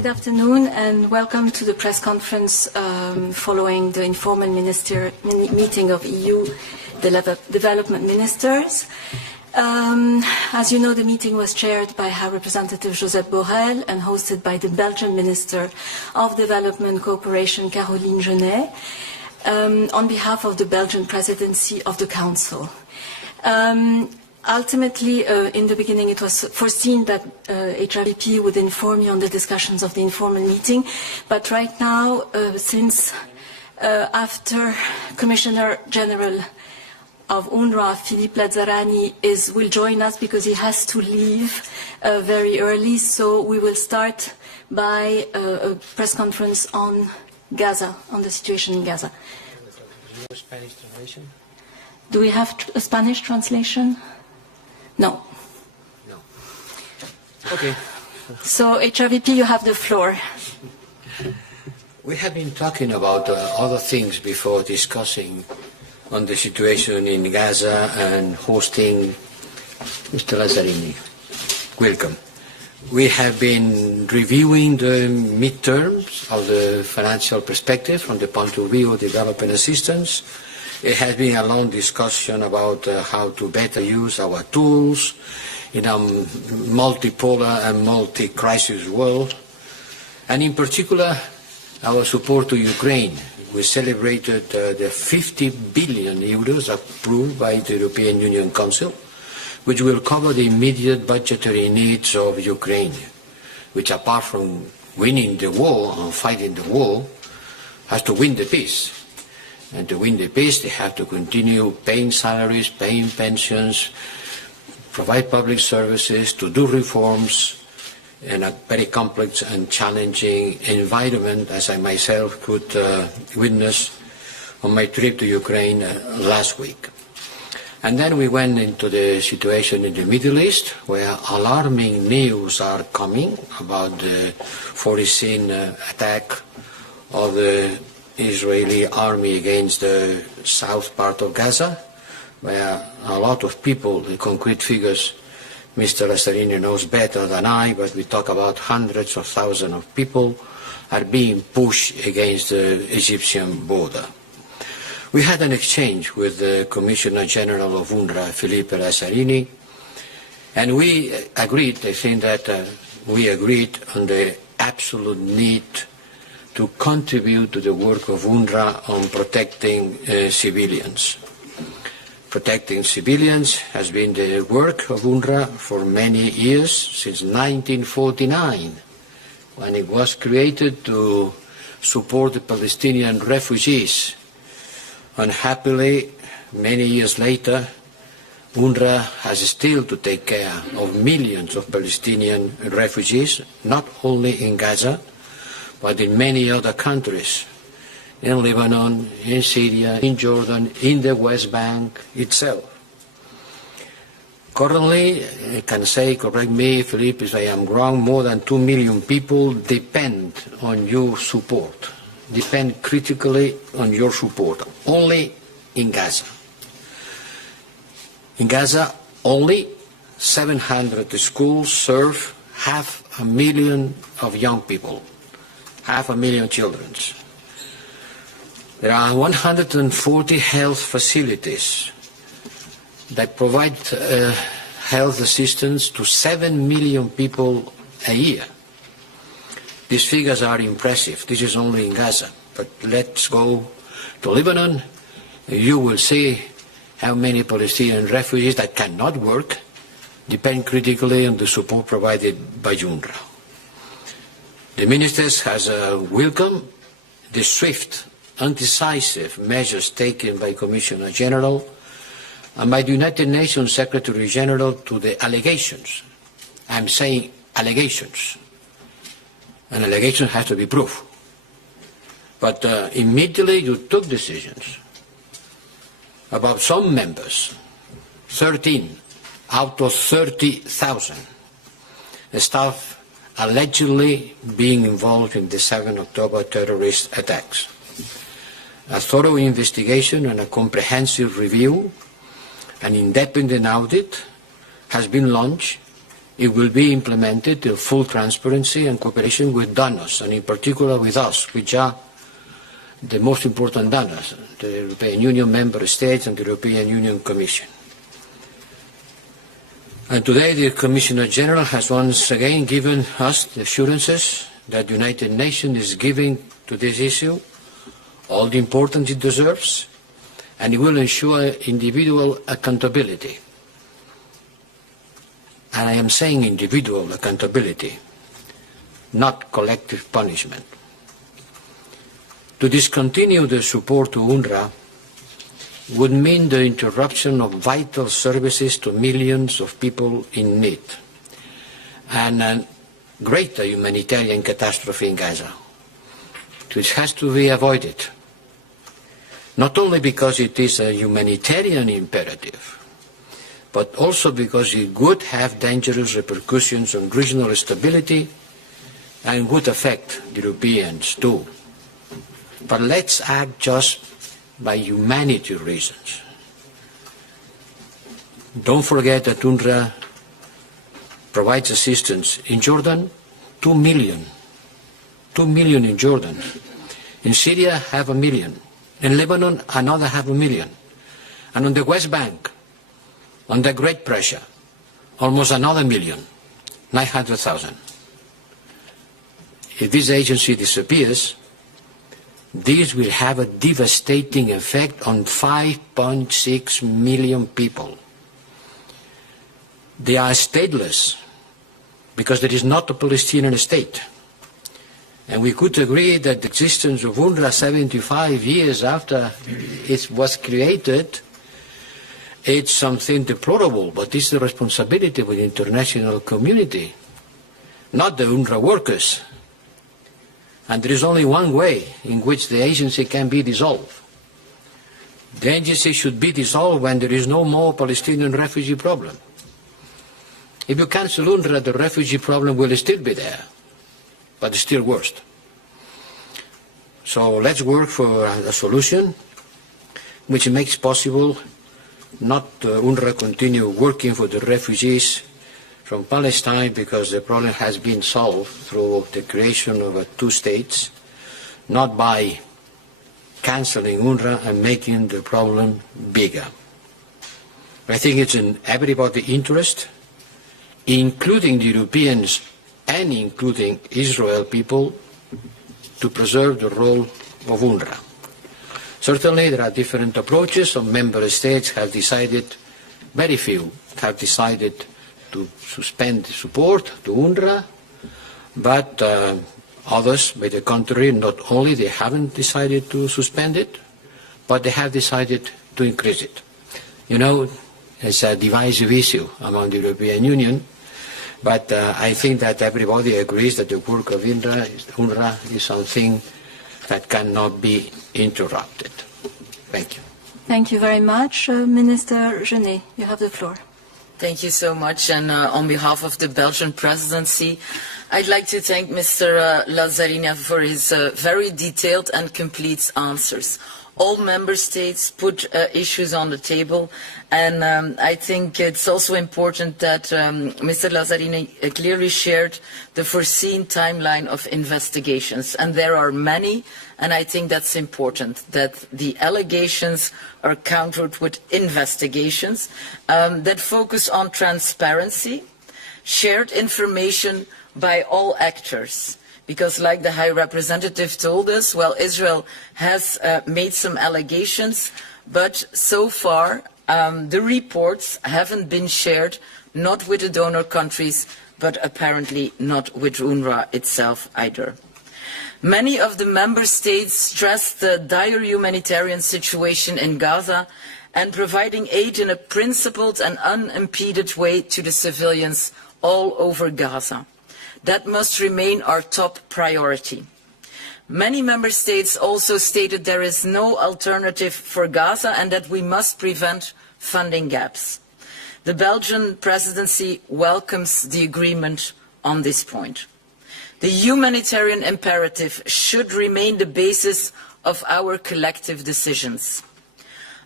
Good afternoon and welcome to the press conference following the informal meeting of EU development ministers. As you know, the meeting was chaired by High Representative Josep Borrell and hosted by the Belgian Minister of Development Cooperation, Caroline Gennez, on behalf of the Belgian Presidency of the Council. Ultimately, in the beginning, it was foreseen that HRVP would inform you on the discussions of the informal meeting. But right now, since after Commissioner General of Unrwa, Phillippe Lazzarini, will join us because he has to leave very early, so we will start by a press conference on Gaza, on the situation in Gaza. No Spanish translation? Do we have a Spanish translation? No. No. Okay. So, HRVP, you have the floor. We have been talking about other things before discussing on the situation in Gaza and hosting Mr. Lazzarini. Welcome. We have been reviewing the midterms of the financial perspective from the point of view of development assistance. It has been a long discussion about how to better use our tools in a multipolar and multi-crisis world. And in particular, our support to Ukraine. We celebrated the 50 billion euros approved by the European Union Council, which will cover the immediate budgetary needs of Ukraine, which apart from winning the war and fighting the war, has to win the peace. And to win the peace, they have to continue paying salaries, paying pensions, provide public services, to do reforms in a very complex and challenging environment, as I myself could witness on my trip to Ukraine last week. And then we went into the situation in the Middle East, where alarming news are coming about the foreseen attack of the Israeli army against the south part of Gaza, where a lot of people, the concrete figures, Mr. Lazzarini knows better than I, but we talk about hundreds of thousands of people are being pushed against the Egyptian border. We had an exchange with the Commissioner General of Unrwa, Phillippe Lazzarini, and we agreed, I think that we agreed on the absolute need to contribute to the work of UNRWA on protecting civilians. Protecting civilians has been the work of UNRWA for many years, since 1949, when it was created to support the Palestinian refugees. Unhappily, many years later, UNRWA has still to take care of millions of Palestinian refugees, not only in Gaza, but in many other countries, in Lebanon, in Syria, in Jordan, in the West Bank itself. Currently, I can say, correct me, Philippe, if I am wrong, more than 2 million people depend on your support, depend critically on your support, only in Gaza. In Gaza, only 700 schools serve 500,000 of young people. 500,000 children. There are 140 health facilities that provide health assistance to 7 million people a year. These figures are impressive. This is only in Gaza. But let's go to Lebanon. You will see how many Palestinian refugees that cannot work depend critically on the support provided by UNRWA. The ministers has welcomed the swift and decisive measures taken by Commissioner General and by the United Nations Secretary General to the allegations. I'm saying allegations. An allegation has to be proved. But immediately you took decisions about some members, 13 out of 30,000 staff allegedly being involved in the 7 October terrorist attacks. A thorough investigation and a comprehensive review, an independent audit, has been launched it will be implemented in full transparency and cooperation with donors, and in particular with us, which are the most important donors, the European Union member states and the European Union Commission. And today the Commissioner General has once again given us the assurances that the United Nations is giving to this issue all the importance it deserves, and it will ensure individual accountability. And I am saying individual accountability, not collective punishment. To discontinue the support to UNRWA would mean the interruption of vital services to millions of people in need, and a greater humanitarian catastrophe in Gaza, which has to be avoided, not only because it is a humanitarian imperative, but also because it would have dangerous repercussions on regional stability and would affect the Europeans too. But let's act just by humanity reasons. Don't forget that UNRWA provides assistance in Jordan, 2 million. 2 million in Jordan. In Syria, 500,000. In Lebanon, another 500,000. And on the West Bank, under great pressure, almost another 1,000,000, 900,000. If this agency disappears, this will have a devastating effect on 5.6 million people. They are stateless because there is not a Palestinian state. And we could agree that the existence of UNRWA 75 years after it was created, it's something deplorable, but it's the responsibility of the international community, not the UNRWA workers. And there is only one way in which the agency can be dissolved. The agency should be dissolved when there is no more Palestinian refugee problem. If you cancel UNRWA, the refugee problem will still be there, but it's still worse. So let's work for a solution which makes possible not UNRWA continue working for the refugees from Palestine, because the problem has been solved through the creation of two states, not by cancelling UNRWA and making the problem bigger. I think it's in everybody's interest, including the Europeans and including Israel people, to preserve the role of UNRWA. Certainly there are different approaches. Some member states have decided, very few have decided to suspend support to UNRWA, but others, by the contrary, not only they haven't decided to suspend it, but they have decided to increase it. You know, it's a divisive issue among the European Union, but I think that everybody agrees that the work of UNRWA is something that cannot be interrupted. Thank you. Thank you very much. Minister Gennez, you have the floor. Thank you so much, and on behalf of the Belgian presidency, I'd like to thank Mr. Lazzarini for his very detailed and complete answers. All member states put issues on the table, and I think it's also important that Mr. Lazzarini clearly shared the foreseen timeline of investigations, and there are many, and I think that's important, that the allegations are countered with investigations that focus on transparency, shared information by all actors. Because like the High Representative told us, well, Israel has made some allegations, but so far the reports haven't been shared, not with the donor countries, but apparently not with UNRWA itself either. Many of the member states stressed the dire humanitarian situation in Gaza and providing aid in a principled and unimpeded way to the civilians all over Gaza. That must remain our top priority. Many member states also stated there is no alternative for Gaza and that we must prevent funding gaps. The Belgian presidency welcomes the agreement on this point. The humanitarian imperative should remain the basis of our collective decisions.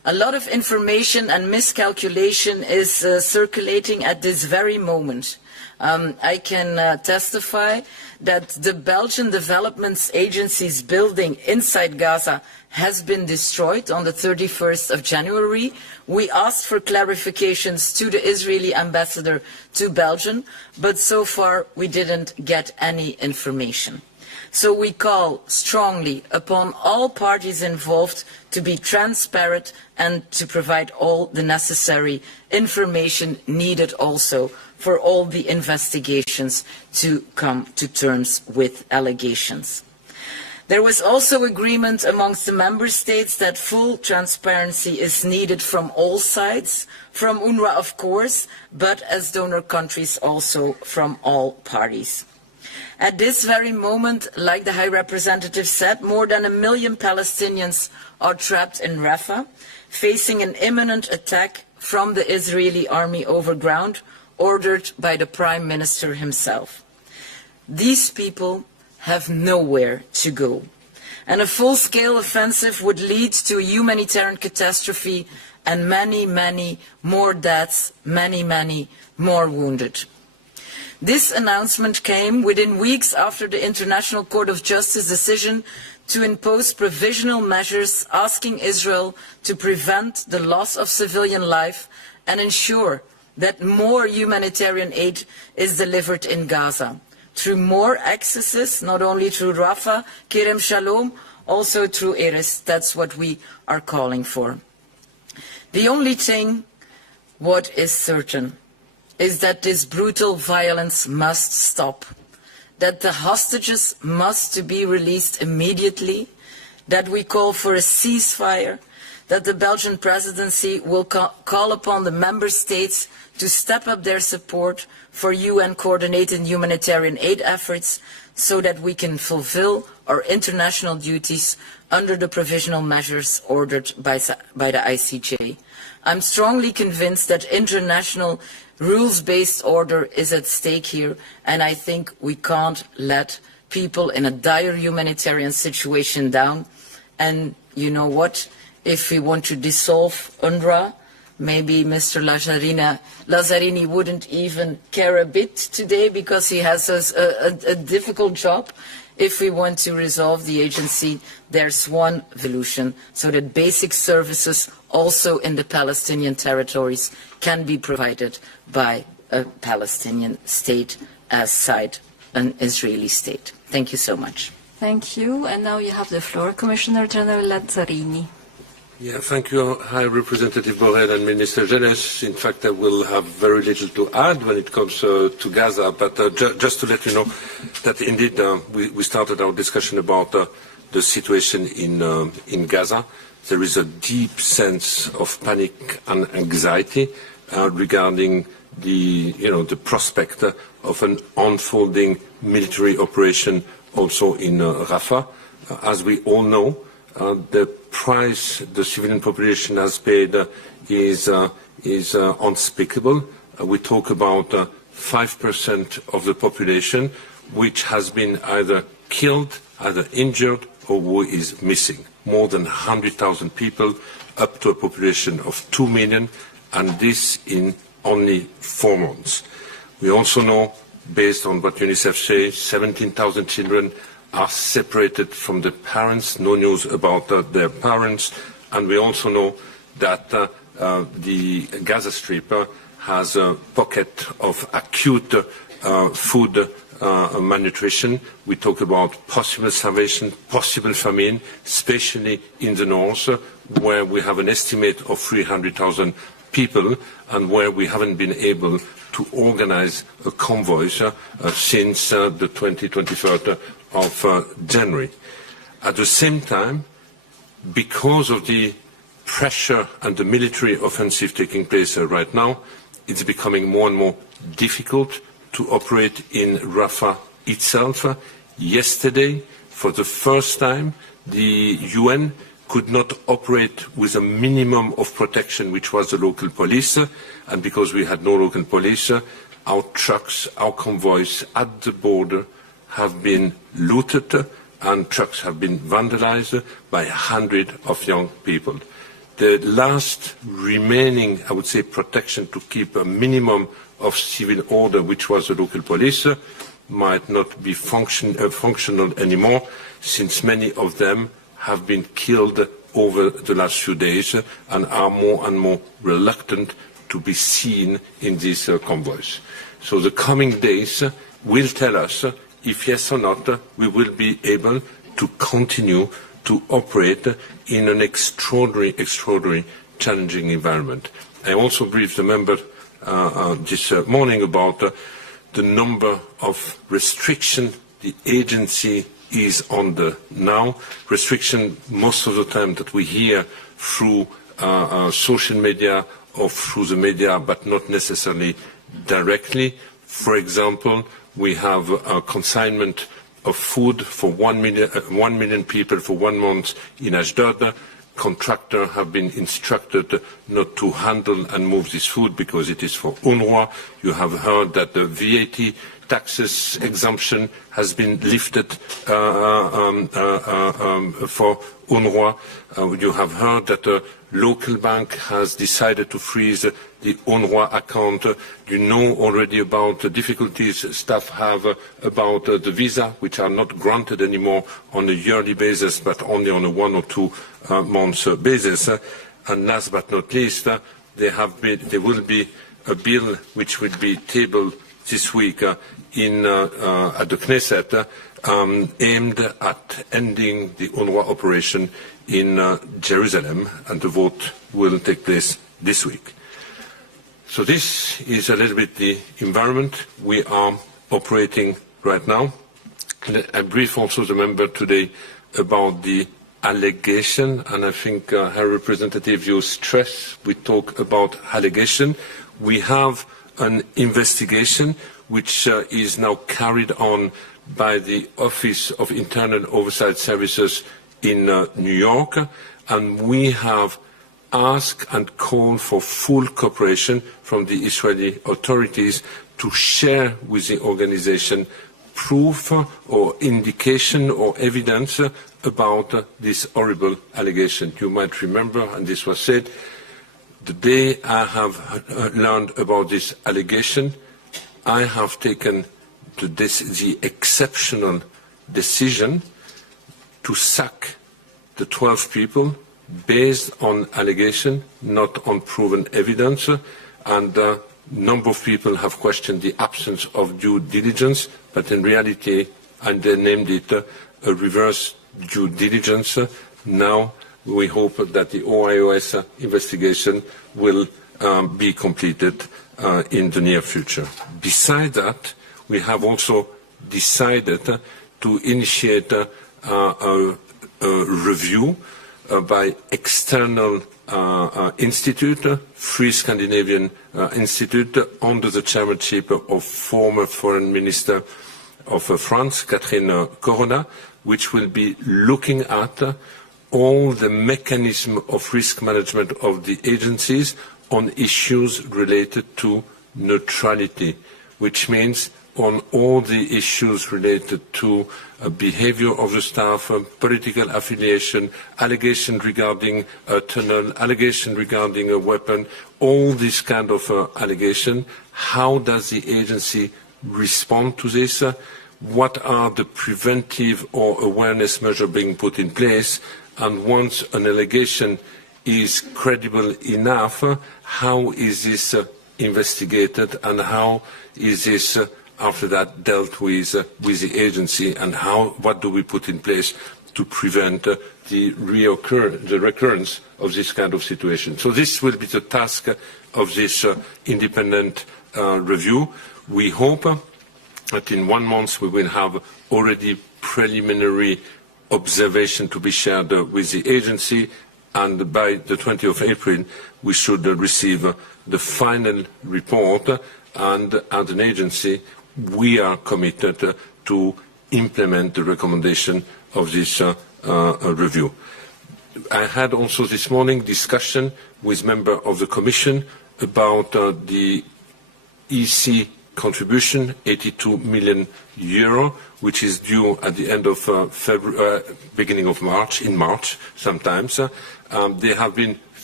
A lot of information and miscalculation is circulating at this very moment. I can testify that the Belgian Development Agency's building inside Gaza has been destroyed on the 31st of January. We asked for clarifications to the Israeli ambassador to Belgium, but so far we didn't get any information. So we call strongly upon all parties involved to be transparent and to provide all the necessary information needed also for all the investigations to come to terms with allegations. There was also agreement amongst the member states that full transparency is needed from all sides, from Unrwa of course, but as donor countries also from all parties. At this very moment, like the High Representative said, more than 1 million Palestinians are trapped in Rafah, facing an imminent attack from the Israeli army over ground, ordered by the Prime Minister himself. These people have nowhere to go, and a full-scale offensive would lead to a humanitarian catastrophe and many, many more deaths, many, many more wounded. This announcement came within weeks after the International Court of Justice decision to impose provisional measures asking Israel to prevent the loss of civilian life and ensure that more humanitarian aid is delivered in Gaza through more accesses, not only through Rafah, Kerem Shalom, also through Erez. That's what we are calling for. The only thing what is certain is that this brutal violence must stop, that the hostages must be released immediately, that we call for a ceasefire, that the Belgian presidency will call upon the member states to step up their support for UN-coordinated humanitarian aid efforts so that we can fulfill our international duties under the provisional measures ordered by the ICJ. I'm strongly convinced that international rules-based order is at stake here, and I think we can't let people in a dire humanitarian situation down. And you know what? If we want to dissolve Unrwa, maybe Mr. Lazzarini wouldn't even care a bit today because he has a difficult job. If we want to resolve the agency, there's one solution, so that basic services also in the Palestinian territories can be provided by a Palestinian state aside an Israeli state. Thank you so much. Thank you. And now you have the floor, Commissioner General Lazzarini. Yeah, thank you, High Representative Borrell and Minister Gennez. In fact, I will have very little to add when it comes to Gaza, but just to let you know that indeed we started our discussion about the situation in Gaza. There is a deep sense of panic and anxiety regarding the prospect of an unfolding military operation also in Rafah. As we all know, the price the civilian population has paid is unspeakable. We talk about 5% of the population which has been either killed, either injured, or who is missing. More than 100,000 people, up to a population of 2 million, and this in only 4 months. We also know, based on what UNICEF says, 17,000 children are separated from their parents, no news about their parents, and we also know that the Gaza Strip has a pocket of acute food malnutrition. We talk about possible starvation, possible famine, especially in the north, where we have an estimate of 300,000 people and where we haven't been able to organize a convoy since the 23rd of January. At the same time, because of the pressure and the military offensive taking place right now, it's becoming more and more difficult to operate in Rafah itself. Yesterday, for the first time, the UN could not operate with a minimum of protection, which was the local police, and because we had no local police, our trucks, our convoys at the border have been looted and trucks have been vandalized by hundreds of young people. the last remaining, I would say, protection to keep a minimum of civil order, which was the local police, might not be functional anymore, since many of them have been killed over the last few days and are more and more reluctant to be seen in these convoys. So the coming days will tell us if yes or not we will be able to continue to operate in an extraordinary challenging environment. I also briefed the member this morning about the number of restrictions the agency is under now. Restriction most of the time that we hear through social media or through the media, but not necessarily directly. For example, we have a consignment of food for 1 million people for 1 month in Ashdod. Contractors have been instructed not to handle and move this food because it is for Unrwa. You have heard that the VAT taxes exemption has been lifted for Unrwa. You have heard that the local bank has decided to freeze the Unrwa account. You know already about the difficulties staff have about the visa, which are not granted anymore on a yearly basis, but only on a 1 or 2 months basis. And last but not least, there will be a bill which will be tabled this week at the Knesset, aimed at ending the Unrwa operation in Jerusalem, and the vote will take place this week. So this is a little bit the environment we are operating right now. I brief also the member today about the allegation, and I think, High Representative, you stress we talk about allegation. We have an investigation which is now carried on by the Office of Internal Oversight Services in New York, and we have asked and called for full cooperation from the Israeli authorities to share with the organization proof or indication or evidence about this horrible allegation. You might remember, and this was said, the day I have learned about this allegation, I have taken the exceptional decision to sack the 12 people based on allegation, not on proven evidence, and a number of people have questioned the absence of due diligence, but in reality, and they named it a reverse due diligence. Now we hope that the OIOS investigation will be completed in the near future. Besides that, we have also decided to initiate a review by external institute, Free Scandinavian Institute, under the chairmanship of former Foreign Minister of France, Catherine Corona, which will be looking at all the mechanism of risk management of the agencies on issues related to neutrality, which means on all the issues related to behavior of the staff, political affiliation, allegation regarding a tunnel, allegation regarding a weapon, all this kind of allegation. How does the agency respond to this? What are the preventive or awareness measures being put in place? And once an allegation is credible enough, how is this investigated, and how is this after that dealt with the agency, and what do we put in place to prevent the recurrence of this kind of situation? So this will be the task of this independent review. We hope that in 1 month we will have already preliminary observation to be shared with the agency, and by the 20th of April we should receive the final report, and as an agency we are committed to implement the recommendation of this review. I had also this morning discussion with members of the Commission about the EC contribution, €82 million, which is due at the end of beginning of March, in March sometimes. There have been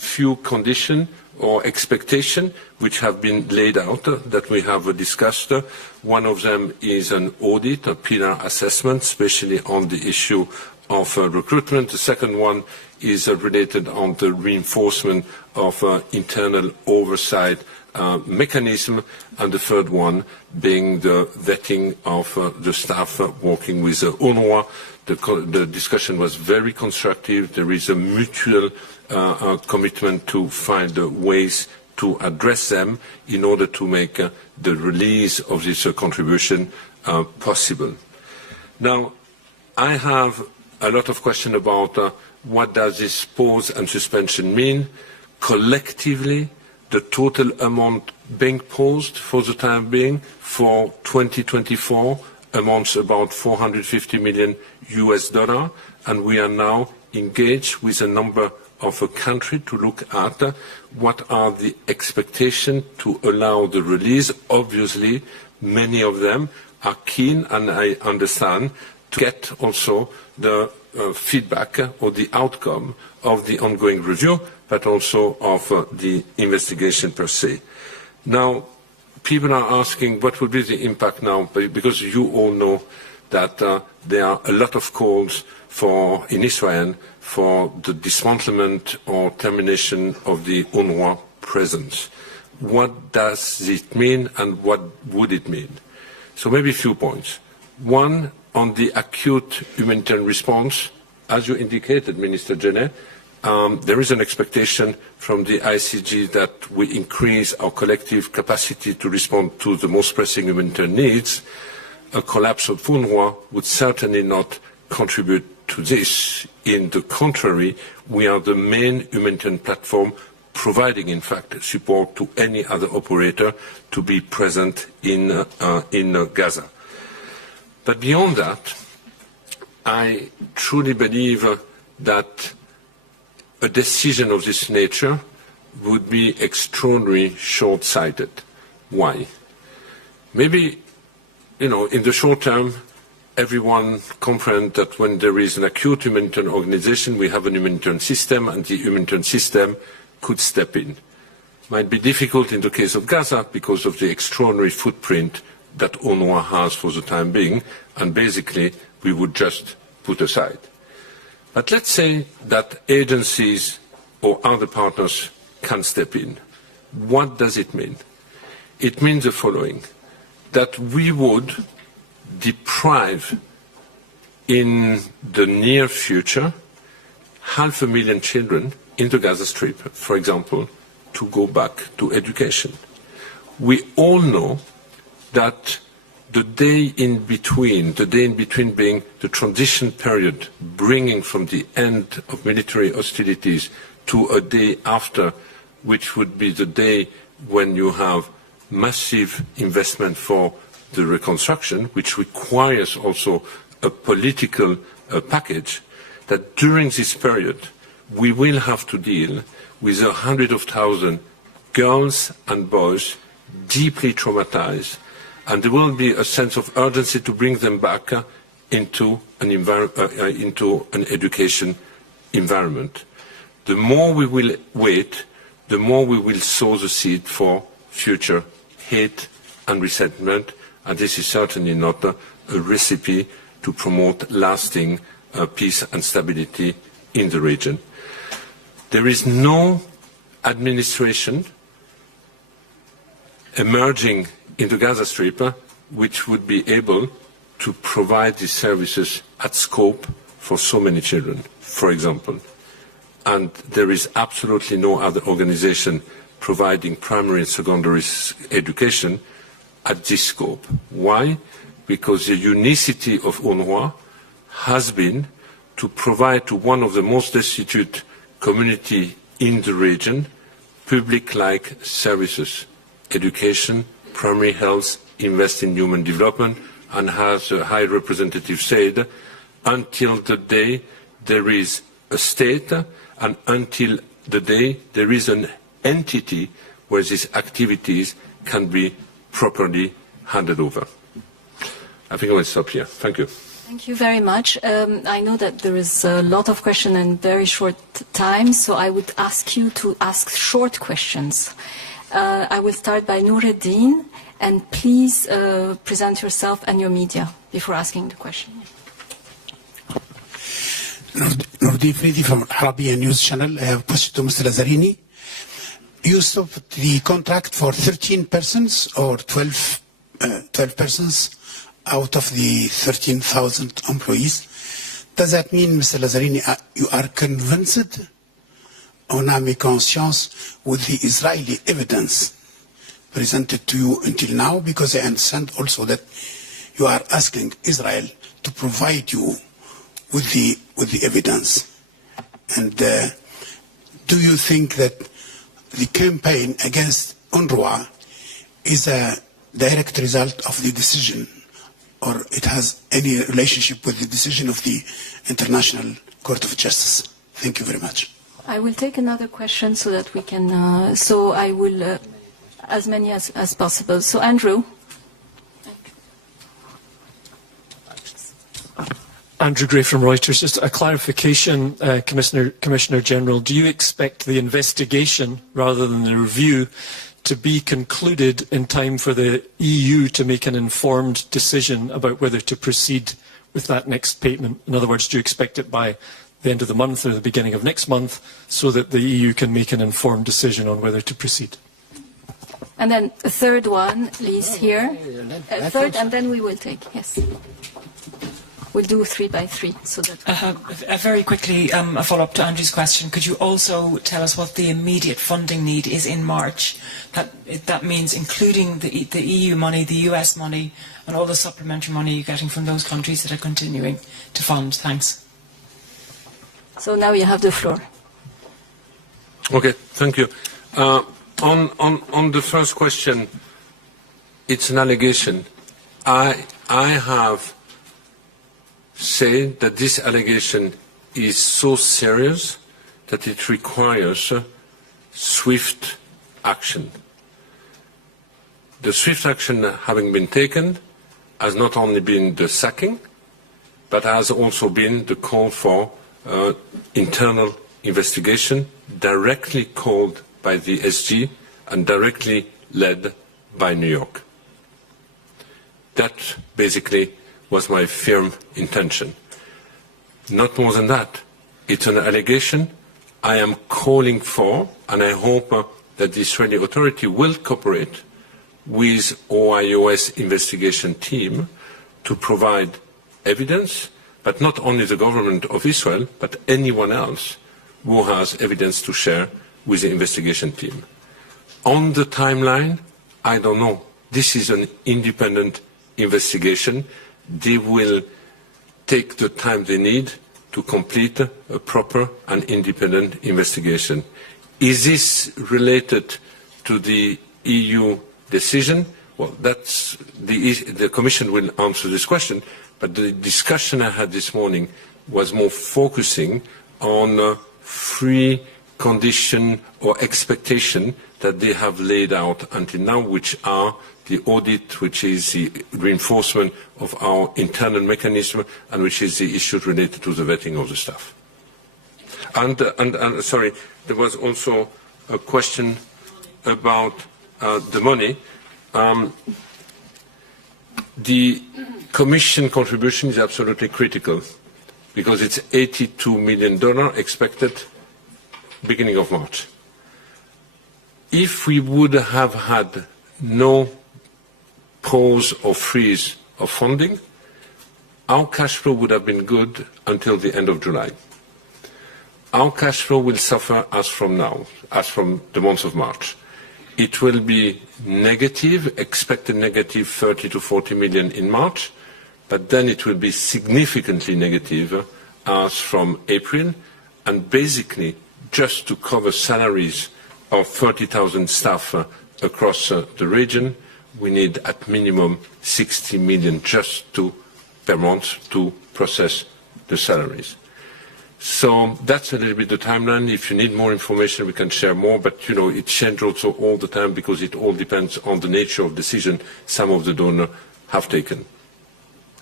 few conditions or expectations which have been laid out that we have discussed. One of them is an audit, a pillar assessment, especially on the issue of recruitment. The second one is related on the reinforcement of internal oversight mechanism, and the third one being the vetting of the staff working with Unrwa. The discussion was very constructive. There is a mutual commitment to find ways to address them in order to make the release of this contribution possible. Now, I have a lot of questions about what does this pause and suspension mean. Collectively, the total amount being paused for the time being for 2024 amounts about 450 million US dollar, and we are now engaged with a number of a country to look at what are the expectations to allow the release. Obviously, many of them are keen, and I understand, to get also the feedback or the outcome of the ongoing review, but also of the investigation per se. Now, people are asking what will be the impact now, because you all know that there are a lot of calls in Israel for the dismantlement or termination of the Unrwa presence. What does it mean, and what would it mean? So maybe a few points. One, on the acute humanitarian response, as you indicated, Minister Gennez, there is an expectation from the ICG that we increase our collective capacity to respond to the most pressing humanitarian needs. A collapse of Unrwa would certainly not contribute to this. In the contrary, we are the main humanitarian platform providing, in fact, support to any other operator to be present in Gaza. But beyond that, I truly believe that a decision of this nature would be extraordinarily short-sighted. Why? Maybe, in the short term, everyone comprehends that when there is an acute humanitarian organization, we have a humanitarian system, and the humanitarian system could step in. Might be difficult in the case of Gaza because of the extraordinary footprint that Unrwa has for the time being, and basically we would just put aside. But let's say that agencies or other partners can step in. What does it mean? It means the following, that we would deprive in the near future 500,000 children in the Gaza Strip, for example, to go back to education. We all know that the day in between being the transition period, bringing from the end of military hostilities to a day after, which would be the day when you have massive investment for the reconstruction, which requires also a political package, that during this period we will have to deal with 100,000 girls and boys deeply traumatized, and there will be a sense of urgency to bring them back into an education environment. The more we will wait, the more we will sow the seed for future hate and resentment, and this is certainly not a recipe to promote lasting peace and stability in the region. There is no administration emerging in the Gaza Strip which would be able to provide these services at scope for so many children, for example. And there is absolutely no other organization providing primary and secondary education at this scope. Why? Because the unicity of Unrwa has been to provide to one of the most destitute communities in the region public-like services, education, primary health, invest in human development, and as the High Representative said, until the day there is a state and until the day there is an entity where these activities can be properly handed over. I think I will stop here. Thank you. Thank you very much. I know that there is a lot of questions in very short time, so I would ask you to ask short questions. I will start by Nureddin, and please present yourself and your media before asking the question. Nureddin Fridi from Arabian News Channel. I have a question to Mr. Lazzarini. You stopped the contract for 13 persons or 12 persons out of the 13,000 employees. Does that mean, Mr. Lazzarini, you are convinced on âme et conscience with the Israeli evidence presented to you until now? Because I understand also that you are asking Israel to provide you with the evidence. And do you think that the campaign against Unrwa is a direct result of the decision, or it has any relationship with the decision of the International Court of Justice? Thank you very much. I will take another question so that we can, so I will, as many as possible. So Andrew. Andrew Gray from Reuters. Just a clarification, Commissioner General. Do you expect the investigation, rather than the review, to be concluded in time for the EU to make an informed decision about whether to proceed with that next payment? In other words, do you expect it by the end of the month or the beginning of next month so that the EU can make an informed decision on whether to proceed? And then a third one, please, here. Third, and then we will take, yes. We'll do 3 by 3. So that very quickly, a follow-up to Andrew's question. Could you also tell us what the immediate funding need is in March? That means including the EU money, the US money, and all the supplementary money you're getting from those countries that are continuing to fund. Thanks. So now you have the floor. Okay, thank you. On the first question, it's an allegation. I have said that this allegation is so serious that it requires swift action. The swift action having been taken has not only been the sacking, but has also been the call for internal investigation directly called by the SG and directly led by New York. That basically was my firm intention. Not more than that. It's an allegation I am calling for, and I hope that the Israeli authority will cooperate with OIOS investigation team to provide evidence, but not only the government of Israel, but anyone else who has evidence to share with the investigation team. On the timeline, I don't know. This is an independent investigation. They will take the time they need to complete a proper and independent investigation. Is this related to the EU decision? Well, that's the Commission will answer this question, but the discussion I had this morning was more focusing on free condition or expectation that they have laid out until now, which are the audit, which is the reinforcement of our internal mechanism, and which is the issues related to the vetting of the staff. And sorry, there was also a question about the money. The Commission contribution is absolutely critical because it's $82 million expected beginning of March. If we would have had no pause or freeze of funding, our cash flow would have been good until the end of July. Our cash flow will suffer as from now, as from the month of March. It will be negative, expected negative 30 to 40 million in March, but then it will be significantly negative as from April, and basically just to cover salaries of 30,000 staff across the region, we need at minimum 60 million just per month to process the salaries. So that's a little bit the timeline. If you need more information, we can share more, but you know, it changes also all the time because it all depends on the nature of decision some of the donors have taken.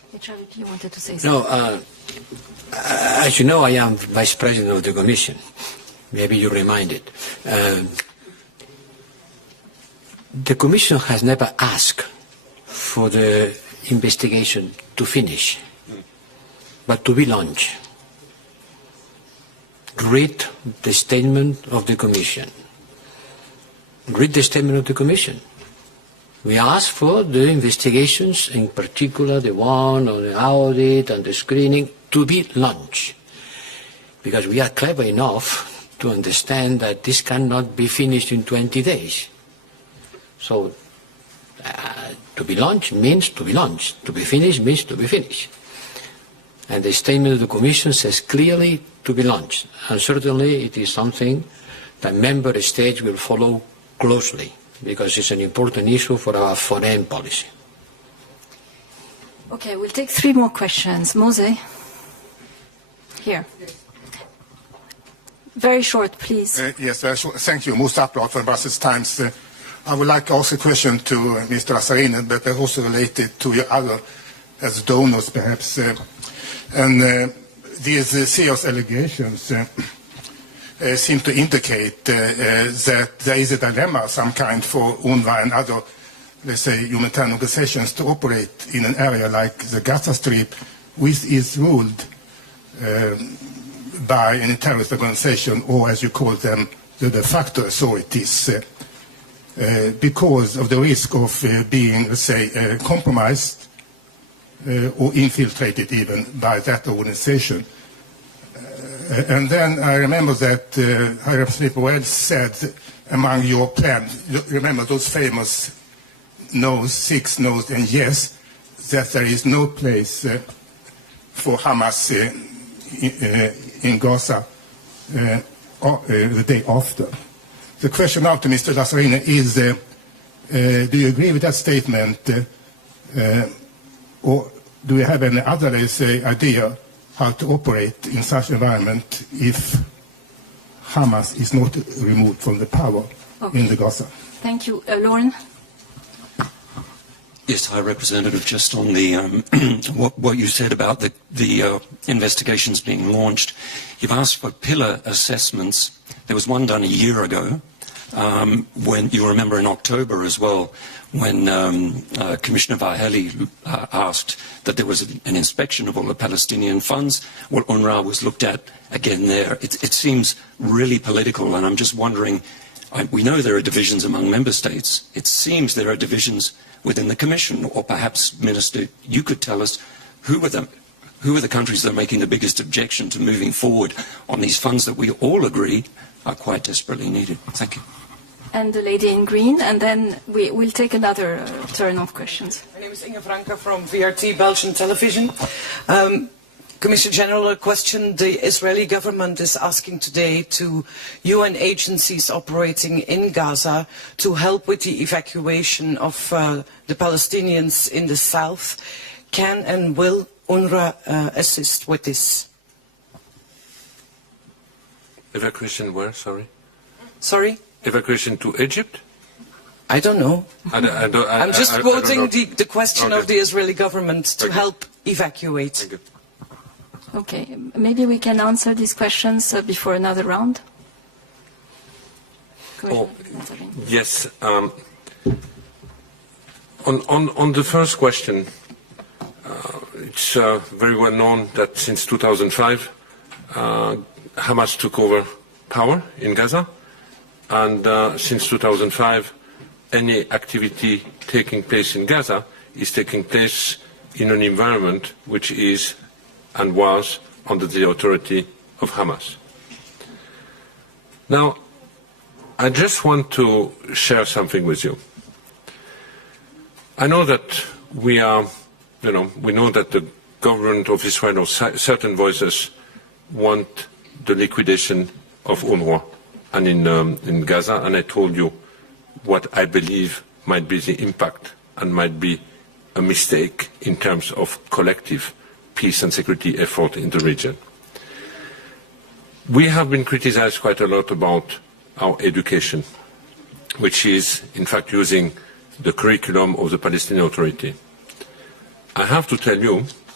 HRVP wanted to say something. No, as you know, I am Vice President of the Commission. Maybe you reminded. The Commission has never asked for the investigation to finish, but to be launched. Read the statement of the Commission. Read the statement of the Commission. We asked for the investigations, in particular the one on the audit and the screening, to be launched. Because we are clever enough to understand that this cannot be finished in 20 days. So, to be launched means to be launched. To be finished means to be finished. And the statement of the Commission says clearly to be launched. And certainly it is something that member states will follow closely, because it's an important issue for our foreign policy. Okay, we'll take 3 more questions. Mose? Here. Very short, please. Yes, thank you. Musa Upload from Brussels Times. I would like to ask a question to Mr. Lazzarini, but also related to your other, as donors perhaps. These serious allegations seem to indicate that there is a dilemma of some kind for UNRWA and other, let's say, humanitarian organizations to operate in an area like the Gaza Strip, which is ruled by a terrorist organization, or as you call them, the de facto authorities, because of the risk of being, let's say, compromised or infiltrated even by that organization. And then I remember that High Representative Borrell said among your plans, remember those famous no's, 6 no's and yes, that there is no place for Hamas in Gaza the day after. The question now to Mr. Lazzarini is, do you agree with that statement, or do you have any other, let's say, idea how to operate in such an environment if Hamas is not removed from the power in the Gaza? Thank you. Lauren? Yes, High Representative, just on the what you said about the investigations being launched. You've asked for pillar assessments. There was one done a year ago, when you remember in October as well, when Commissioner Vaheli asked that there was an inspection of all the Palestinian funds. Well, UNRWA was looked at again there. It seems really political, and I'm just wondering, we know there are divisions among member states. It seems there are divisions within the Commission, or perhaps, Minister, you could tell us who are the countries that are making the biggest objection to moving forward on these funds that we all agree are quite desperately needed. Thank you. And the lady in green, and then we'll take another turn of questions. My name is Inge Franke from VRT Belgian Television. Commissioner General, a question the Israeli government is asking today to UN agencies operating in Gaza to help with the evacuation of the Palestinians in the south. Can and will UNRWA assist with this? Evacuation where, sorry? Sorry? Evacuation to Egypt? I don't know. I'm just quoting the question of the Israeli government to help evacuate. Thank you. Okay, maybe we can answer these questions before another round. Yes. On the first question, it's very well known that since 2005, Hamas took over power in Gaza, and since 2005, any activity taking place in Gaza is taking place in an environment which is and was under the authority of Hamas. Now, I just want to share something with you. I know that we know that the government of Israel or certain voices want the liquidation of UNRWA and in Gaza, and I told you what I believe might be the impact and might be a mistake in terms of collective peace and security effort in the region. We have been criticized quite a lot about our education, which is in fact using the curriculum of the Palestinian Authority. I have to tell you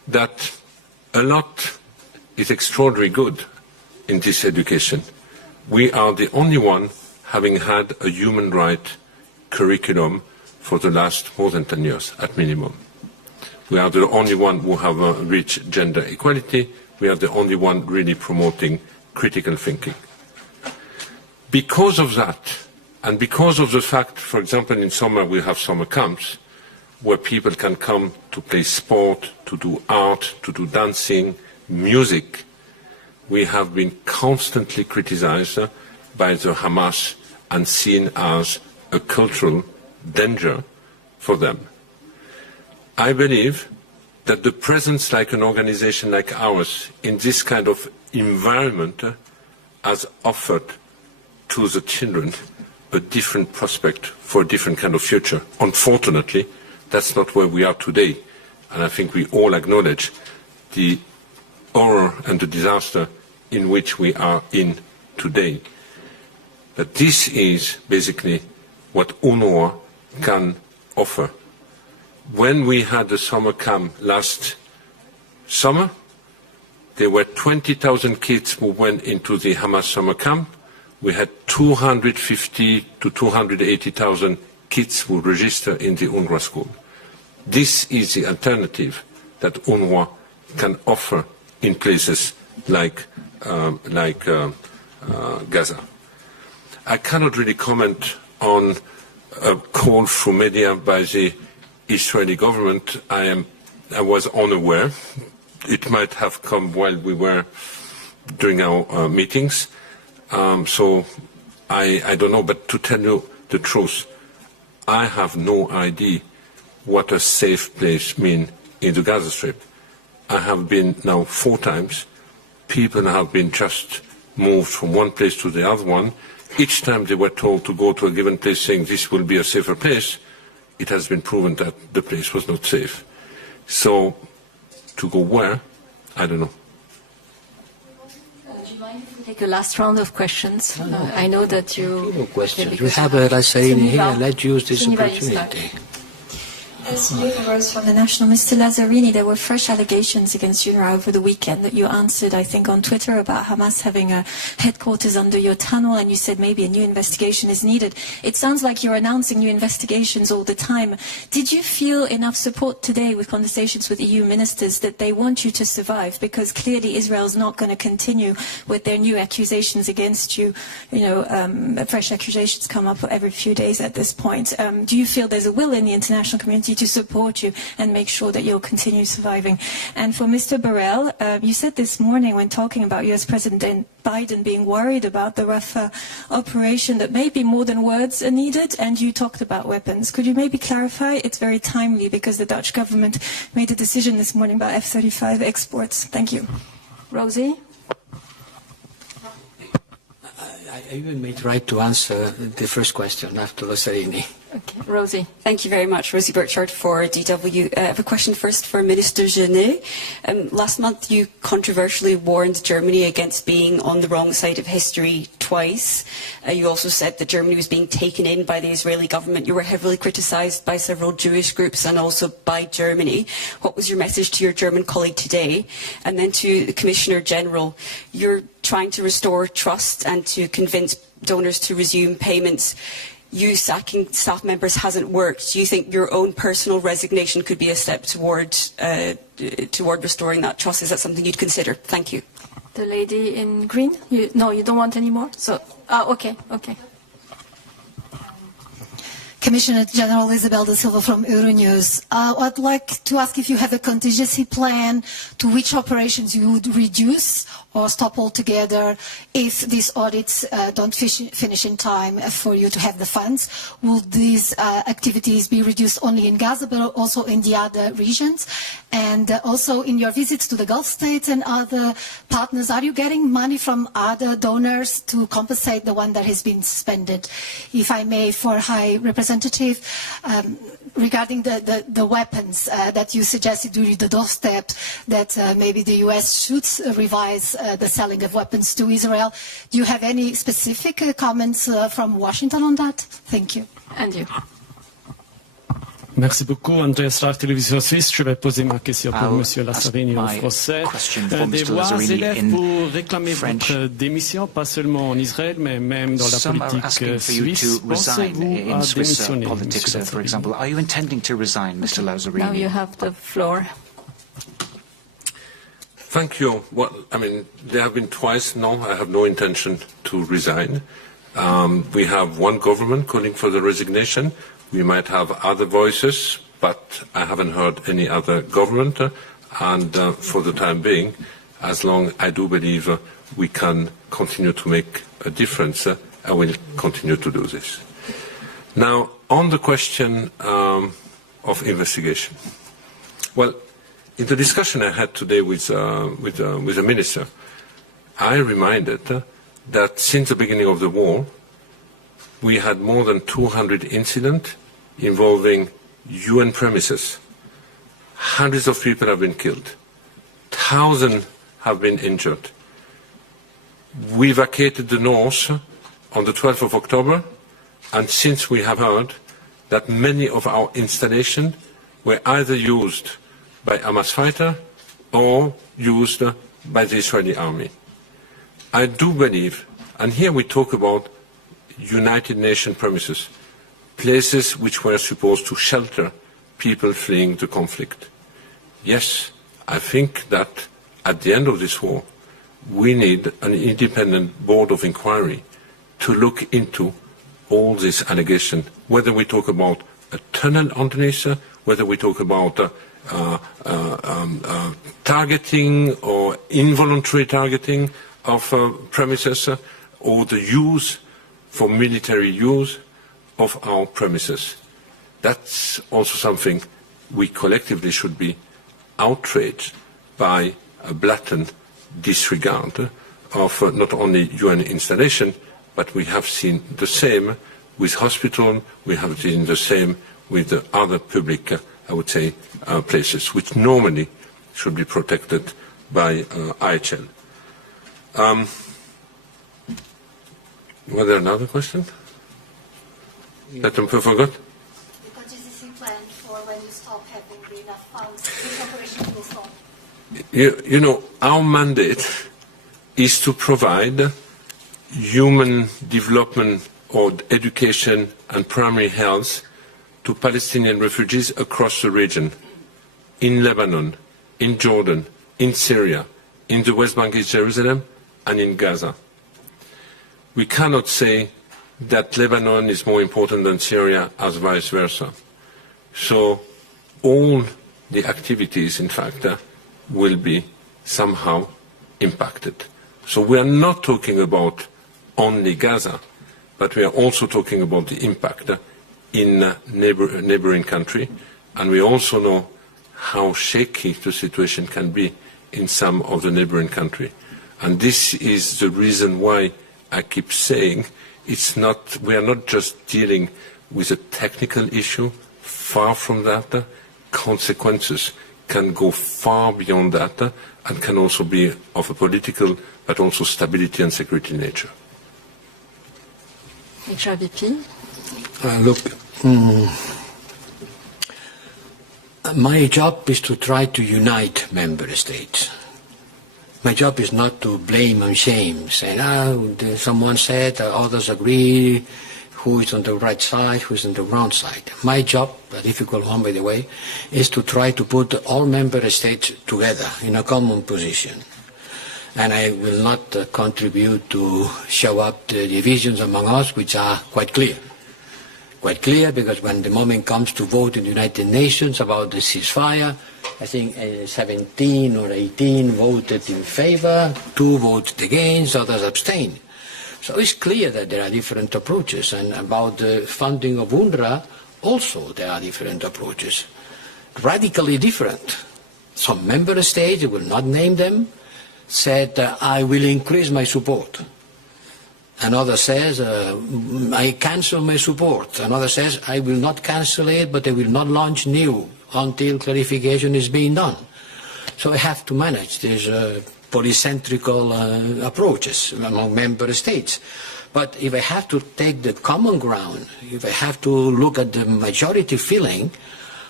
that a lot is extraordinarily good in this education. We are the only one having had a human rights curriculum for the last more than 10 years, at minimum. We are the only one who have reached gender equality. We are the only one really promoting critical thinking. Because of that, and because of the fact, for example, in summer we have summer camps where people can come to play sport, to do art, to do dancing, music, we have been constantly criticized by the Hamas and seen as a cultural danger for them. I believe that the presence like an organization like ours in this kind of environment has offered to the children a different prospect for a different kind of future. Unfortunately, that's not where we are today. And I think we all acknowledge the horror and the disaster in which we are in today. But this is basically what Unrwa can offer. When we had the summer camp last summer, there were 20,000 kids who went into the Hamas summer camp. We had 250 to 280,000 kids who registered in the Unrwa school. This is the alternative that Unrwa can offer in places like Gaza. I cannot really comment on a call through media by the Israeli government. I was unaware. It might have come while we were doing our meetings. So I don't know, but to tell you the truth, I have no idea what a safe place means in the Gaza Strip. I have been now 4 times. People have been just moved from one place to the other one. Each time they were told to go to a given place saying this will be a safer place, it has been proven that the place was not safe. So to go where, I don't know. Do you mind if we take a last round of questions? I know that you... No questions. We have Lazzarini here. Let's use this opportunity. Sunniva Rose from the National. Mr. Lazzarini, there were fresh allegations against Unrwa over the weekend that you answered, I think, on Twitter about Hamas having a headquarters under your tunnel, and you said maybe a new investigation is needed. It sounds like you're announcing new investigations all the time. Did you feel enough support today with conversations with EU ministers that they want you to survive? Because clearly Israel's not going to continue with their new accusations against you. Fresh accusations come up every few days at this point. Do you feel there's a will in the international community to support you and make sure that you'll continue surviving? And for Mr. Borrell, you said this morning when talking about US President Biden being worried about the Rafah operation that maybe more than words are needed, and you talked about weapons. Could you maybe clarify? It's very timely because the Dutch government made a decision this morning about F-35 exports. Thank you. Rosie? I even made right to answer the first question after Lazzarini. Okay, Rosie. Thank you very much. Rosie Burchard for DW. I have a question first for Minister Gennez. Last month you controversially warned Germany against being on the wrong side of history twice. You also said that Germany was being taken in by the Israeli government. You were heavily criticised by several Jewish groups and also by Germany. What was your message to your German colleague today? And then to the Commissioner General, you're trying to restore trust and to convince donors to resume payments. You sacking staff members hasn't worked. Do you think your own personal resignation could be a step toward restoring that trust? Is that something you'd consider? Thank you. The lady in green? No, you don't want any more? So, okay. Commissioner General Isabel da Silva from Euronews. I'd like to ask if you have a contingency plan to which operations you would reduce or stop altogether if these audits don't finish in time for you to have the funds. Will these activities be reduced only in Gaza but also in the other regions? And also in your visits to the Gulf states and other partners, are you getting money from other donors to compensate the one that has been suspended? If I may, for High Representative, regarding the weapons that you suggested during the doorstep, that maybe the US should revise the selling of weapons to Israel. Do you have any specific comments from Washington on that? Thank you. And you. Merci beaucoup, André Star, Télévision Suisse. Je vais poser ma question pour M. Lazzarini en français. Des voix s'élèvent pour réclamer votre démission, pas seulement en Israël, mais même dans la politique suisse. Pensez-vous à démissionner, M. Lazzarini? Now you have the floor. Thank you. Well, I mean, there have been twice. No, I have no intention to resign. We have one government calling for the resignation. We might have other voices, but I haven't heard any other government. And for the time being, as long I do believe we can continue to make a difference, I will continue to do this. Now, on the question of investigation. Well, in the discussion I had today with the minister, I reminded that since the beginning of the war, we had more than 200 incidents involving UN premises. Hundreds of people have been killed. Thousands have been injured. We vacated the north on the 12th of October, and since we have heard that many of our installations were either used by Hamas fighters or used by the Israeli army. I do believe, and here we talk about United Nations premises, places which were supposed to shelter people fleeing the conflict. Yes, I think that at the end of this war, we need an independent board of inquiry to look into all these allegations, whether we talk about a tunnel underneath, whether we talk about targeting or involuntary targeting of premises, or the use for military use of our premises. That's also something we collectively should be outraged by a blatant disregard of not only UN installation, but we have seen the same with hospitals, we have seen the same with the other public, I would say, places, which normally should be protected by IHL. Was there another question? That I forgot? The contingency plan for when you stop having enough funds, which operations will stop? You know, our mandate is to provide human development or education and primary health to Palestinian refugees across the region, in Lebanon, in Jordan, in Syria, in the West Bank, East Jerusalem, and in Gaza. We cannot say that Lebanon is more important than Syria, as vice versa. So all the activities, in fact, will be somehow impacted. So we are not talking about only Gaza, but we are also talking about the impact in neighboring country, and we also know how shaky the situation can be in some of the neighboring country. And this is the reason why I keep saying we are not just dealing with a technical issue. Far from that, consequences can go far beyond that and can also be of a political but also stability and security nature. HRVP? Look, my job is to try to unite member states. My job is not to blame and shame, saying, someone said, others agree, who is on the right side, who is on the wrong side. My job, a difficult one by the way, is to try to put all member states together in a common position. And I will not contribute to show up the divisions among us, which are quite clear. Quite clear, because when the moment comes to vote in the United Nations about the ceasefire, I think 17 or 18 voted in favor, 2 voted against, others abstained. So it's clear that there are different approaches, and about the funding of Unrwa, also there are different approaches, radically different. Some member states, I will not name them, said, I will increase my support. Another says, I cancel my support. Another says, I will not cancel it, but I will not launch new until clarification is being done. So I have to manage these polycentrical approaches among member states. But if I have to take the common ground, if I have to look at the majority feeling,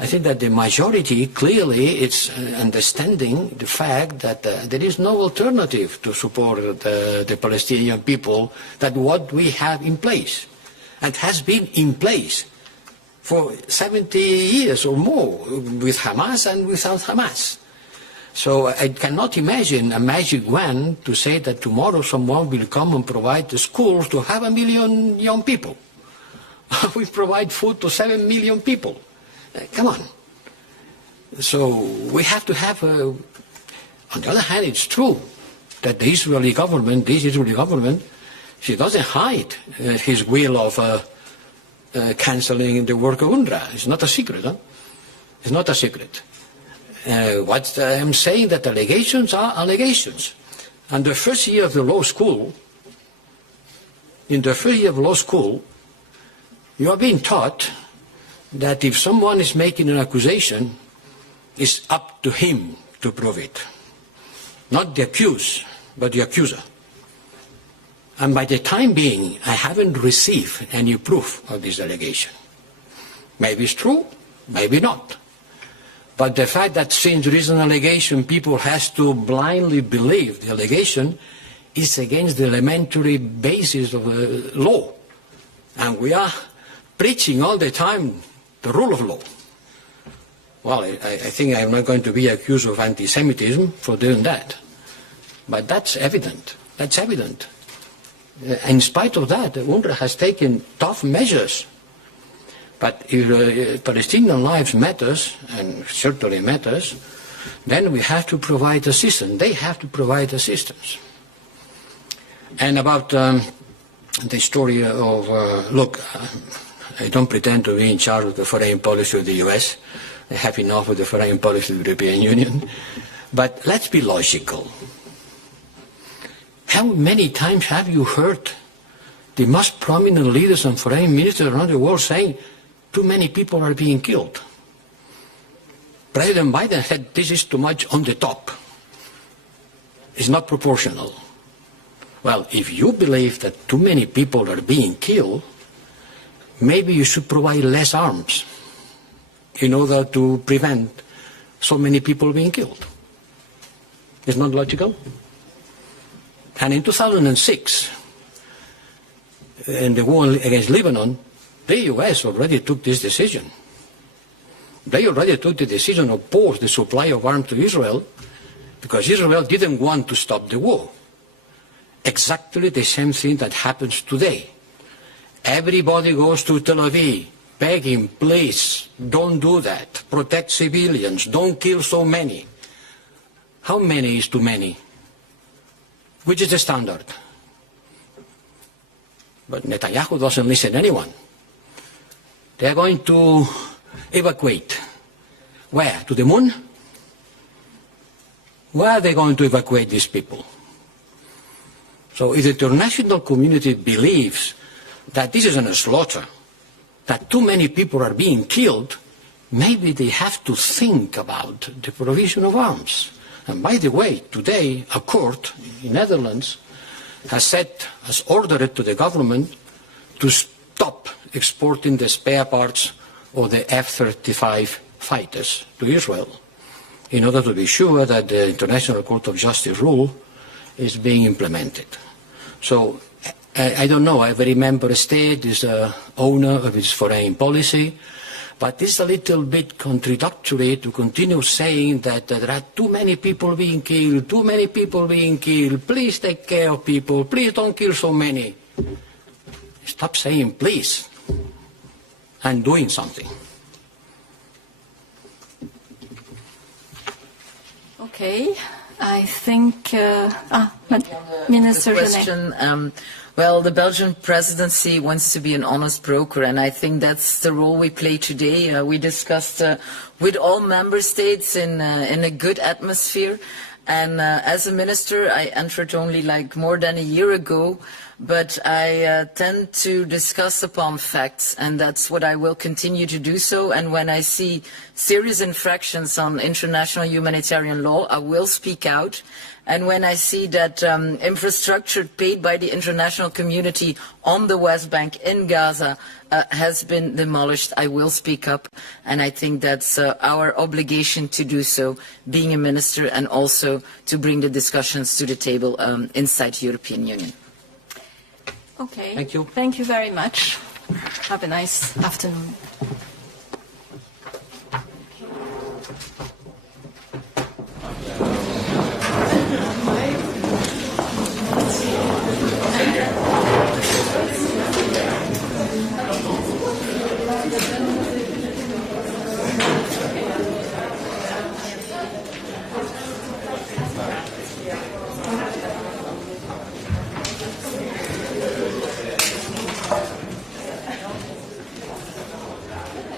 I think that the majority clearly is understanding the fact that there is no alternative to support the Palestinian people than what we have in place, and has been in place for 70 years or more, with Hamas and without Hamas. So I cannot imagine a magic wand to say that tomorrow someone will come and provide the schools to have 1 million young people. We provide food to 7 million people. Come on. So we have to have, on the other hand, it's true that the Israeli government, she doesn't hide his will of cancelling the work of Unrwa. It's not a secret. Huh? It's not a secret. What I'm saying that allegations are allegations. And the first year of the law school, in the first year of law school, you are being taught that if someone is making an accusation, it's up to him to prove it. Not the accused, but the accuser. And by the time being, I haven't received any proof of this allegation. Maybe it's true, maybe not. But the fact that since there is an allegation, people has to blindly believe the allegation is against the elementary basis of law. And we are preaching all the time the rule of law. Well, I think I'm not going to be accused of anti-Semitism for doing that. But that's evident. That's evident. In spite of that, UNRWA has taken tough measures. But if Palestinian lives matters, and certainly matters, then we have to provide assistance. They have to provide assistance. And about the story of, look, I don't pretend to be in charge of the foreign policy of the US. I have enough of the foreign policy of the European Union. But let's be logical. How many times have you heard the most prominent leaders and foreign ministers around the world saying, too many people are being killed? President Biden said this is too much on the top. It's not proportional. Well, if you believe that too many people are being killed, maybe you should provide less arms in order to prevent so many people being killed. It's not logical? And in 2006, in the war against Lebanon, the US already took this decision. They already took the decision to pause the supply of arms to Israel because Israel didn't want to stop the war. Exactly the same thing that happens today. Everybody goes to Tel Aviv begging, please, don't do that. Protect civilians. Don't kill so many. How many is too many? Which is the standard? But Netanyahu doesn't listen to anyone. They are going to evacuate. Where? To the moon? Where are they going to evacuate these people? So if the international community believes that this is a slaughter, that too many people are being killed, maybe they have to think about the provision of arms. And by the way, today a court in Netherlands has ordered to the government to stop exporting the spare parts of the F-35 fighters to Israel in order to be sure that the International Court of Justice rule is being implemented. So I don't know, every member state is the owner of its foreign policy, but it's a little bit contradictory to continue saying that there are too many people being killed, please take care of people, please don't kill so many. Stop saying please and doing something. Okay, I think, Minister Gennez. Well, the Belgian presidency wants to be an honest broker, and I think that's the role we play today. We discussed with all member states in a good atmosphere. And as a minister, I entered only like more than a year ago. but I tend to discuss upon facts, and that's what I will continue to do so. And when I see serious infractions on international humanitarian law, I will speak out. And when I see that infrastructure paid by the international community on the West Bank in Gaza has been demolished, I will speak up. And I think that's our obligation to do so, being a minister, and also to bring the discussions to the table inside the European Union. Okay. Thank you. Thank you very much. Have a nice afternoon.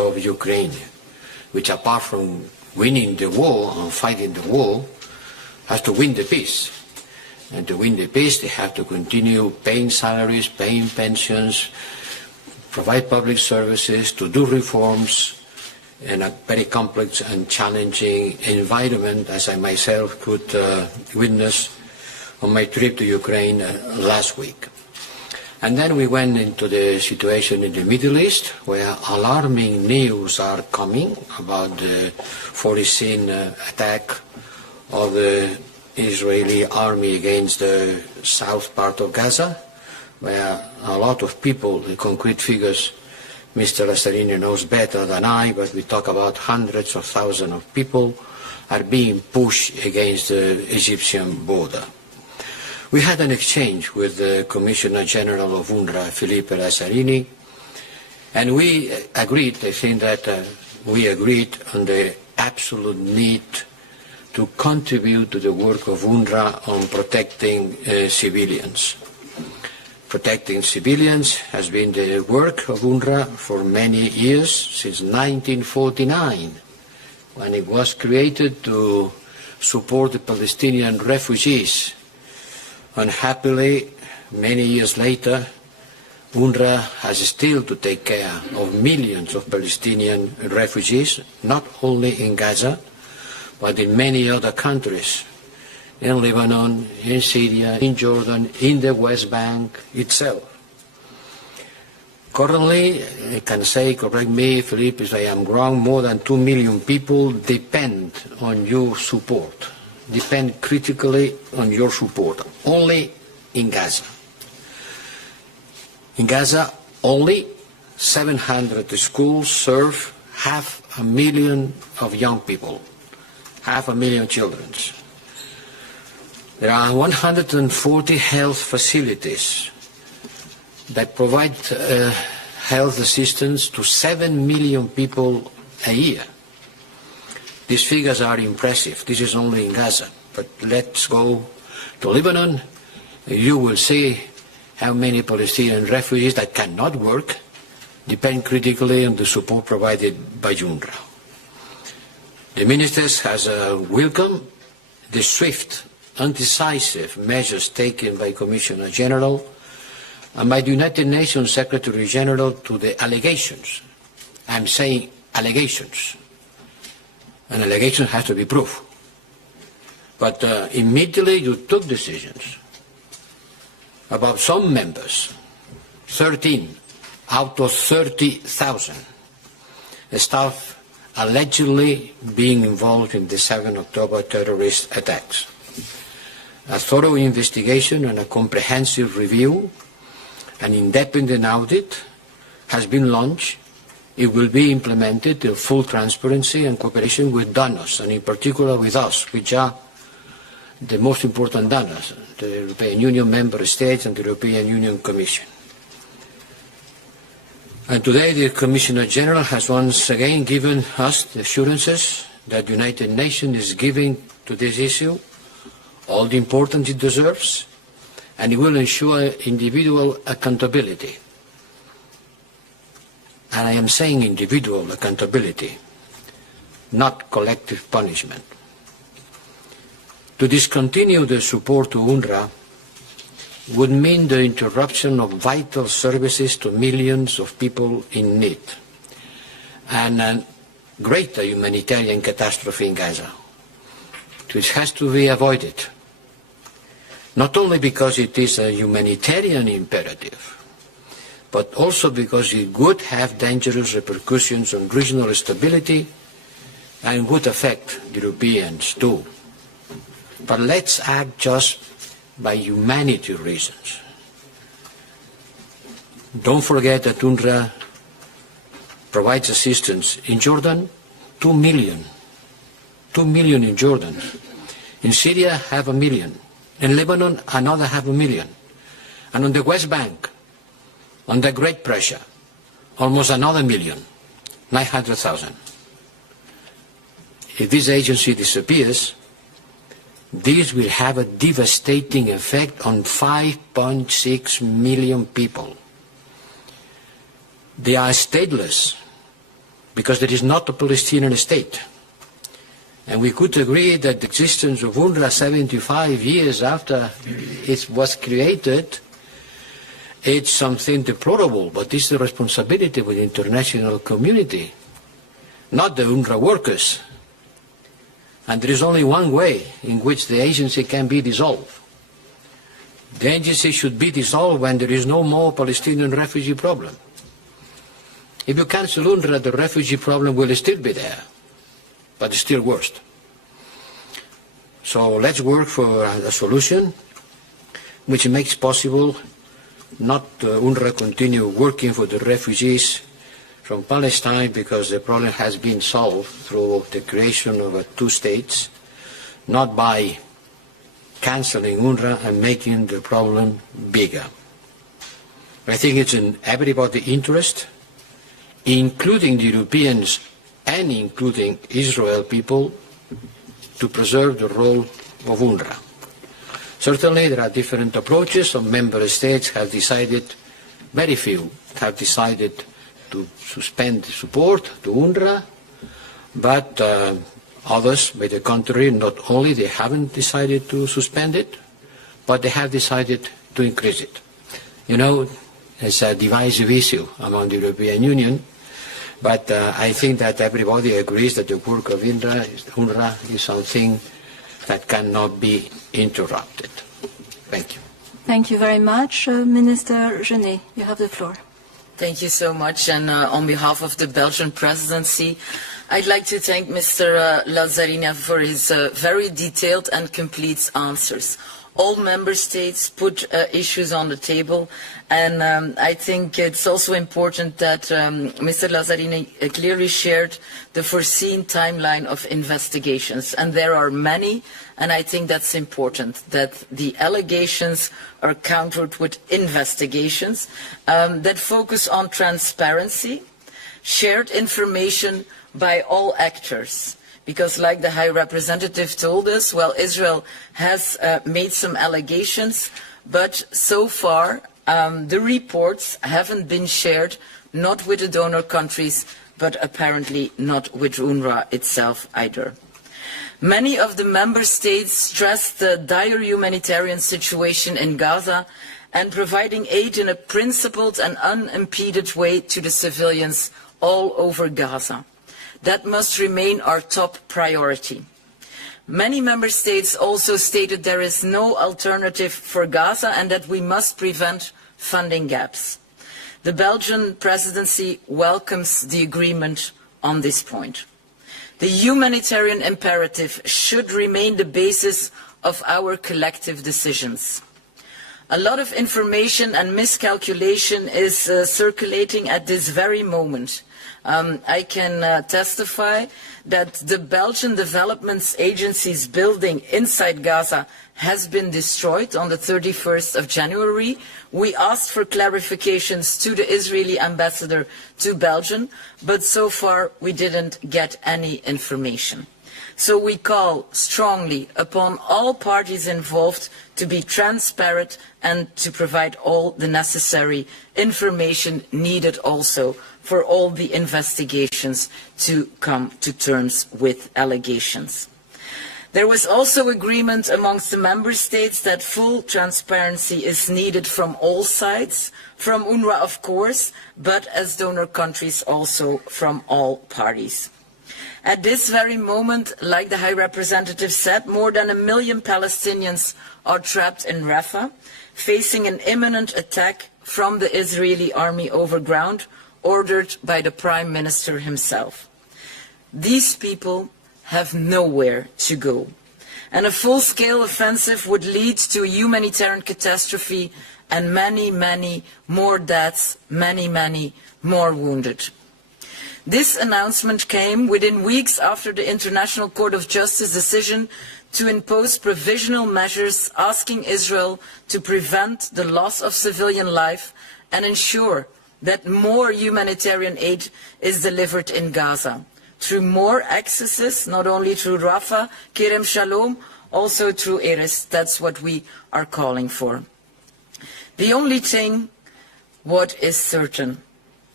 of Ukraine, which apart from winning the war and fighting the war, has to win the peace. And to win the peace, they have to continue paying salaries, paying pensions, provide public services, to do reforms in a very complex and challenging environment, as I myself could witness on my trip to Ukraine last week. And then we went into the situation in the Middle East, where alarming news are coming about the foreseen attack of the Israeli army against the south part of Gaza, where a lot of people, the concrete figures, Mr. Lazzarini knows better than I, but we talk about hundreds of thousands of people are being pushed against the Egyptian border. We had an exchange with the Commissioner General of Unrwa, Phillippe Lazzarini, and we agreed, I think that we agreed on the absolute need to contribute to the work of UNRWA on protecting civilians. Protecting civilians has been the work of UNRWA for many years, since 1949, when it was created to support the Palestinian refugees. Unhappily, many years later, UNRWA has still to take care of millions of Palestinian refugees, not only in Gaza, but in many other countries, in Lebanon, in Syria, in Jordan, in the West Bank itself. Currently, I can say, correct me, Philippe, if I am wrong, more than 2 million people depend on your support, depend critically on your support, only in Gaza. In Gaza, only 700 schools serve 500,000 of young people. 500,000 children. There are 140 health facilities that provide health assistance to 7 million people a year. These figures are impressive. This is only in Gaza. But let's go to Lebanon. You will see how many Palestinian refugees that cannot work depend critically on the support provided by UNRWA. The ministers has welcomed the swift and decisive measures taken by Commissioner General and by the United Nations Secretary General to the allegations. I'm saying allegations. An allegation has to be proved. But immediately you took decisions about some members, 13 out of 30,000 staff allegedly being involved in the 7 October terrorist attacks. A thorough investigation and a comprehensive review, an independent audit has been launched. It will be implemented in full transparency and cooperation with donors, and in particular with us, which are the most important donors, the European Union member states and the European Union Commission. And today the Commissioner General has once again given us the assurances that the United Nations is giving to this issue all the importance it deserves, and it will ensure individual accountability. And I am saying individual accountability, not collective punishment. To discontinue the support to UNRWA would mean the interruption of vital services to millions of people in need, and a greater humanitarian catastrophe in Gaza, which has to be avoided, not only because it is a humanitarian imperative, but also because it would have dangerous repercussions on regional stability and would affect the Europeans too. But let's act just by humanity reasons. Don't forget that UNRWA provides assistance in Jordan, 2 million. 2 million in Jordan. In Syria, 500,000. In Lebanon, another 500,000. And on the West Bank, under great pressure, almost another 1,000,000, 900,000. If this agency disappears, this will have a devastating effect on 5.6 million people. They are stateless. because there is not a Palestinian state. And we could agree that the existence of UNRWA 75 years after it was created, it's something deplorable, but it's the responsibility of the international community, not the UNRWA workers. And there is only one way in which the agency can be dissolved. The agency should be dissolved when there is no more Palestinian refugee problem. If you cancel UNRWA, the refugee problem will still be there, but it's still worse. So let's work for a solution which makes possible not UNRWA continue working for the refugees from Palestine, because the problem has been solved through the creation of two states, not by cancelling UNRWA and making the problem bigger. I think it's in everybody's interest, including the Europeans and including Israel people, to preserve the role of UNRWA. Certainly there are different approaches. Some member states have decided, very few have decided to suspend support to UNRWA, but others, by the contrary, not only they haven't decided to suspend it, but they have decided to increase it. You know, it's a divisive issue among the European Union, but I think that everybody agrees that the work of UNRWA is something that cannot be interrupted. Thank you. Thank you very much. Minister Gennez, you have the floor. Thank you so much, and on behalf of the Belgian presidency, I'd like to thank Mr. Lazzarini for his very detailed and complete answers. All member states put issues on the table, and I think it's also important that Mr. Lazzarini clearly shared the foreseen timeline of investigations, and there are many, and I think that's important, that the allegations are countered with investigations that focus on transparency, shared information by all actors. Because like the High Representative told us, well, Israel has made some allegations, but so far the reports haven't been shared, not with the donor countries, but apparently not with UNRWA itself either. Many of the member states stressed the dire humanitarian situation in Gaza and providing aid in a principled and unimpeded way to the civilians all over Gaza. That must remain our top priority. Many member states also stated there is no alternative for Gaza and that we must prevent funding gaps. The Belgian presidency welcomes the agreement on this point. The humanitarian imperative should remain the basis of our collective decisions. A lot of information and miscalculation is circulating at this very moment. I can testify that the Belgian Development Agency's building inside Gaza has been destroyed on the 31st of January. We asked for clarifications to the Israeli ambassador to Belgium, but so far we didn't get any information. So we call strongly upon all parties involved to be transparent and to provide all the necessary information needed also for all the investigations to come to terms with allegations. There was also agreement amongst the member states that full transparency is needed from all sides, from UNRWA of course, but as donor countries also from all parties. At this very moment, like the High Representative said, more than 1 million Palestinians are trapped in Rafah, facing an imminent attack from the Israeli army over ground, ordered by the Prime Minister himself. These people have nowhere to go, and a full-scale offensive would lead to a humanitarian catastrophe and many, many more deaths, many, many more wounded. This announcement came within weeks after the International Court of Justice decision to impose provisional measures asking Israel to prevent the loss of civilian life and ensure that more humanitarian aid is delivered in Gaza through more accesses, not only through Rafah, Kerem Shalom, also through Erez. That's what we are calling for. The only thing what is certain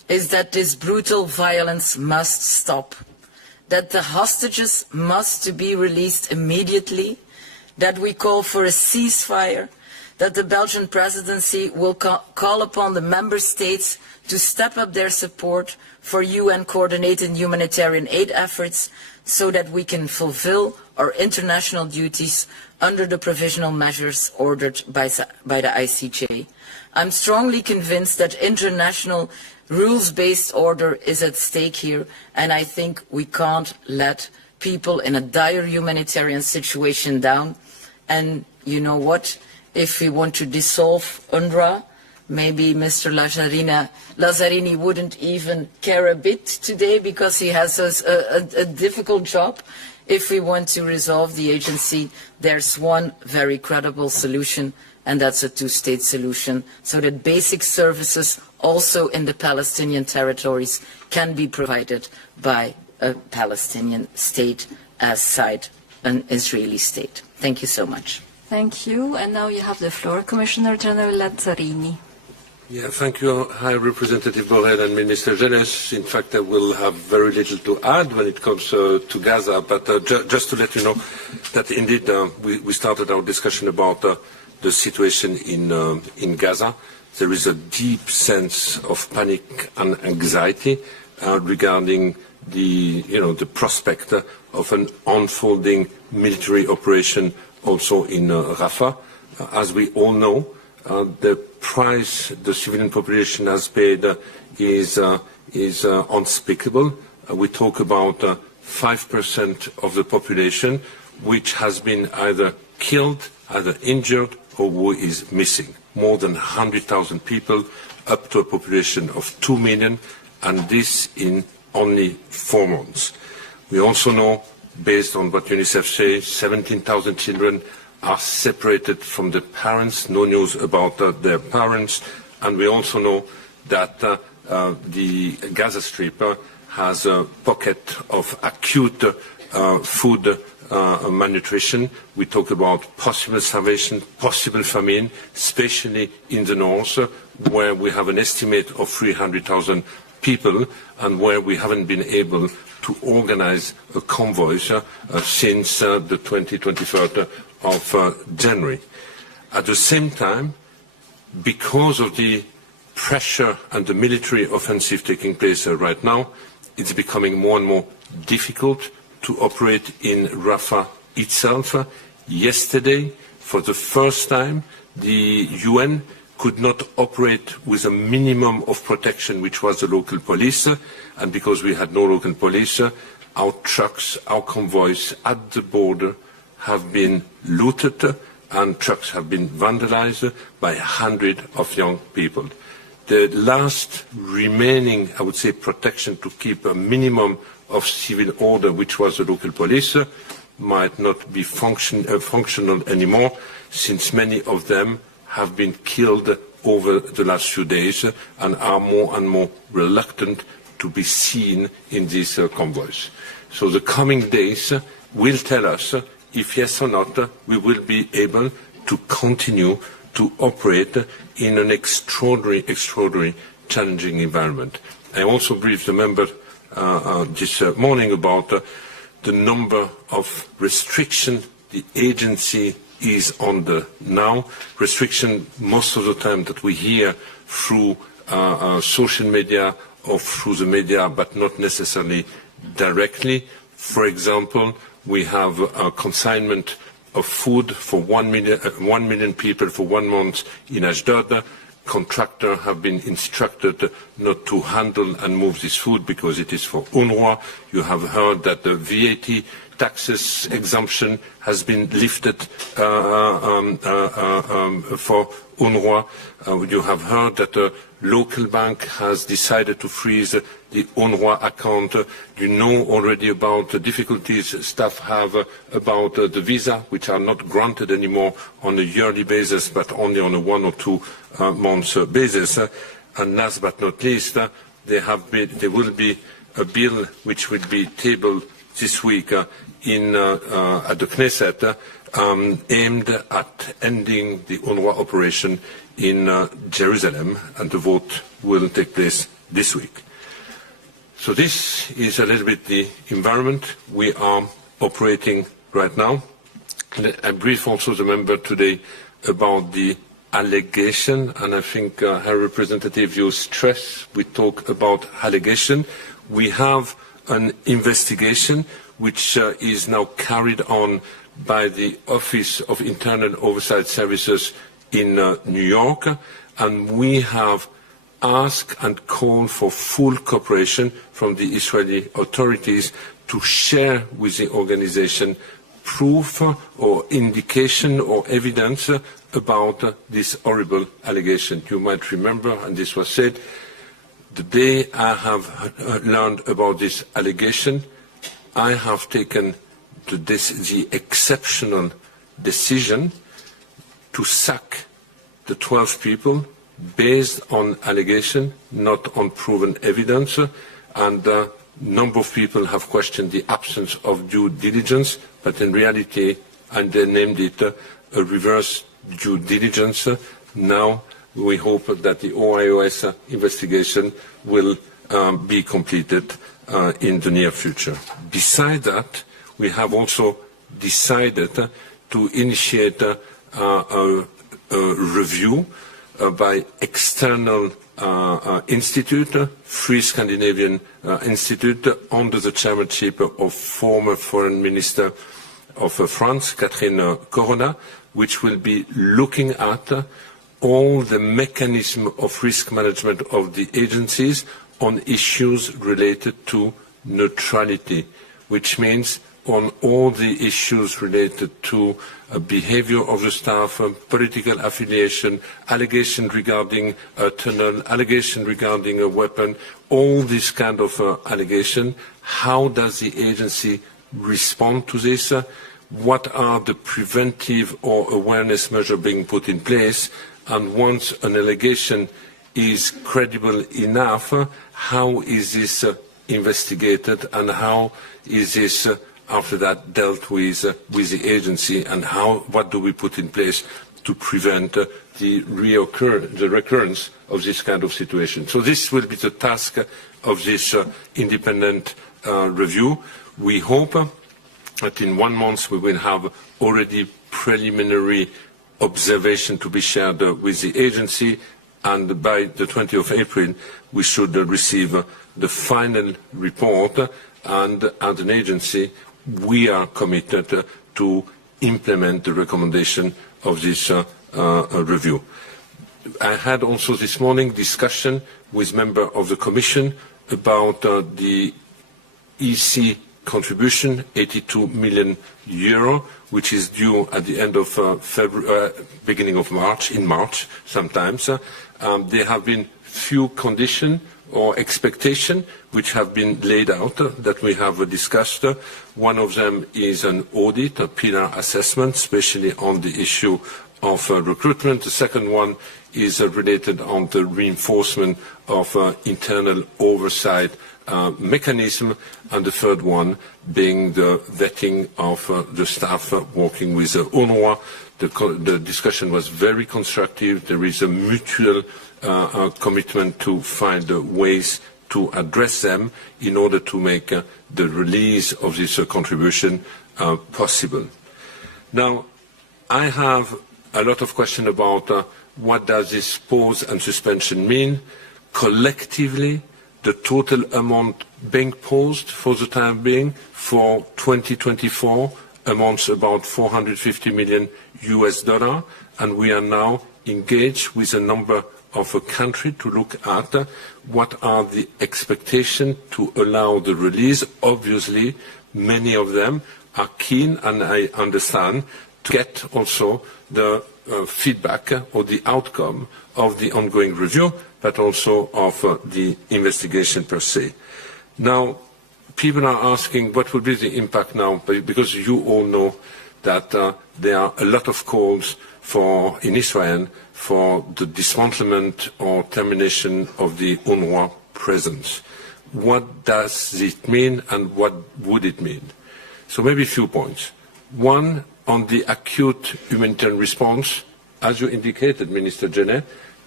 is that this brutal violence must stop, that the hostages must be released immediately, that we call for a ceasefire, that the Belgian presidency will call upon the member states to step up their support for UN-coordinated humanitarian aid efforts so that we can fulfill our international duties under the provisional measures ordered by the ICJ. I'm strongly convinced that international rules-based order is at stake here, and I think we can't let people in a dire humanitarian situation down. And you know what? If we want to dissolve Unrwa, maybe Mr. Lazzarini wouldn't even care a bit today because he has a difficult job. If we want to resolve the agency, there's one very credible solution, and that's a two-state solution, so that basic services also in the Palestinian territories can be provided by a Palestinian state aside an Israeli state. Thank you so much. Thank you. And now you have the floor, Commissioner General Lazzarini. Yeah, thank you, High Representative Borrell and Minister Gennez. In fact, I will have very little to add when it comes to Gaza, but just to let you know that indeed we started our discussion about the situation in Gaza. There is a deep sense of panic and anxiety regarding the prospect of an unfolding military operation also in Rafah. As we all know, the price the civilian population has paid is unspeakable. We talk about 5% of the population which has been either killed, either injured, or who is missing. More than 100,000 people, up to a population of 2 million, and this in only 4 months. We also know, based on what UNICEF says, 17,000 children are separated from their parents, no news about their parents, and we also know that the Gaza Strip has a pocket of acute food malnutrition. We talk about possible starvation, possible famine, especially in the north, where we have an estimate of 300,000 people and where we haven't been able to organize a convoy since the 23rd of January. At the same time, because of the pressure and the military offensive taking place right now, it's becoming more and more difficult to operate in Rafah itself. Yesterday, for the first time, the UN could not operate with a minimum of protection, which was the local police. And because we had no local police, our trucks, our convoys at the border have been looted and trucks have been vandalized by 100 of young people. The last remaining, I would say, protection to keep a minimum of civil order, which was the local police, might not be functional anymore, since many of them have been killed over the last few days and are more and more reluctant to be seen in these convoys. So the coming days will tell us if yes or not we will be able to continue to operate in an extraordinary challenging environment. I also briefed the member this morning about the number of restrictions the agency is under now. Restriction most of the time that we hear through social media or through the media, but not necessarily directly. For example, we have a consignment of food for 1 million people for 1 month in Ashdod. Contractors have been instructed not to handle and move this food because it is for Unrwa. You have heard that the VAT taxes exemption has been lifted for Unrwa. You have heard that the local bank has decided to freeze the Unrwa account. You know already about the difficulties staff have about the visa, which are not granted anymore on a yearly basis, but only on a 1 or 2 months basis. And last but not least, there will be a bill which will be tabled this week at the Knesset, aimed at ending the UNRWA operation in Jerusalem, and the vote will take place this week. So this is a little bit the environment we are operating right now. I brief also the member today about the allegation, and I think, High Representative, you stress we talk about allegation. We have an investigation which is now carried on by the Office of Internal Oversight Services in New York, and we have asked and called for full cooperation from the Israeli authorities to share with the organization proof or indication or evidence about this horrible allegation. You might remember, and this was said, the day I have learned about this allegation, I have taken the exceptional decision to sack the 12 people based on allegation, not on proven evidence, and a number of people have questioned the absence of due diligence, but in reality, and they named it a reverse due diligence. Now we hope that the OIOS investigation will be completed in the near future. Besides that, we have also decided to initiate a review by external institute, Free Scandinavian Institute, under the chairmanship of former Foreign Minister of France, Catherine Corona, which will be looking at all the mechanism of risk management of the agencies on issues related to neutrality, which means on all the issues related to behavior of the staff, political affiliation, allegation regarding a tunnel, allegation regarding a weapon, all this kind of allegation. How does the agency respond to this? What are the preventive or awareness measures being put in place? And once an allegation is credible enough, how is this investigated, and how is this after that dealt with the agency, and what do we put in place to prevent the recurrence of this kind of situation? So this will be the task of this independent review. We hope that in 1 month we will have already preliminary observation to be shared with the agency, and by the 20th of April we should receive the final report, and as an agency we are committed to implement the recommendation of this review. I had also this morning discussion with members of the Commission about the EC contribution, €82 million, which is due at the end of February, beginning of March, in March sometimes. There have been few conditions or expectations which have been laid out that we have discussed. One of them is an audit, a pillar assessment, especially on the issue of recruitment. The second one is related on the reinforcement of internal oversight mechanism, and the third one being the vetting of the staff working with Unrwa. The discussion was very constructive. There is a mutual commitment to find ways to address them in order to make the release of this contribution possible. Now, I have a lot of questions about what does this pause and suspension mean. Collectively, the total amount being paused for the time being for 2024 amounts about $450 million, and we are now engaged with a number of a country to look at what are the expectations to allow the release. Obviously, many of them are keen, and I understand, to get also the feedback or the outcome of the ongoing review, but also of the investigation per se. Now, people are asking what will be the impact now, because you all know that there are a lot of calls in Israel for the dismantlement or termination of the Unrwa presence. What does it mean, and what would it mean? So maybe a few points. One, on the acute humanitarian response, as you indicated, Minister Gennez,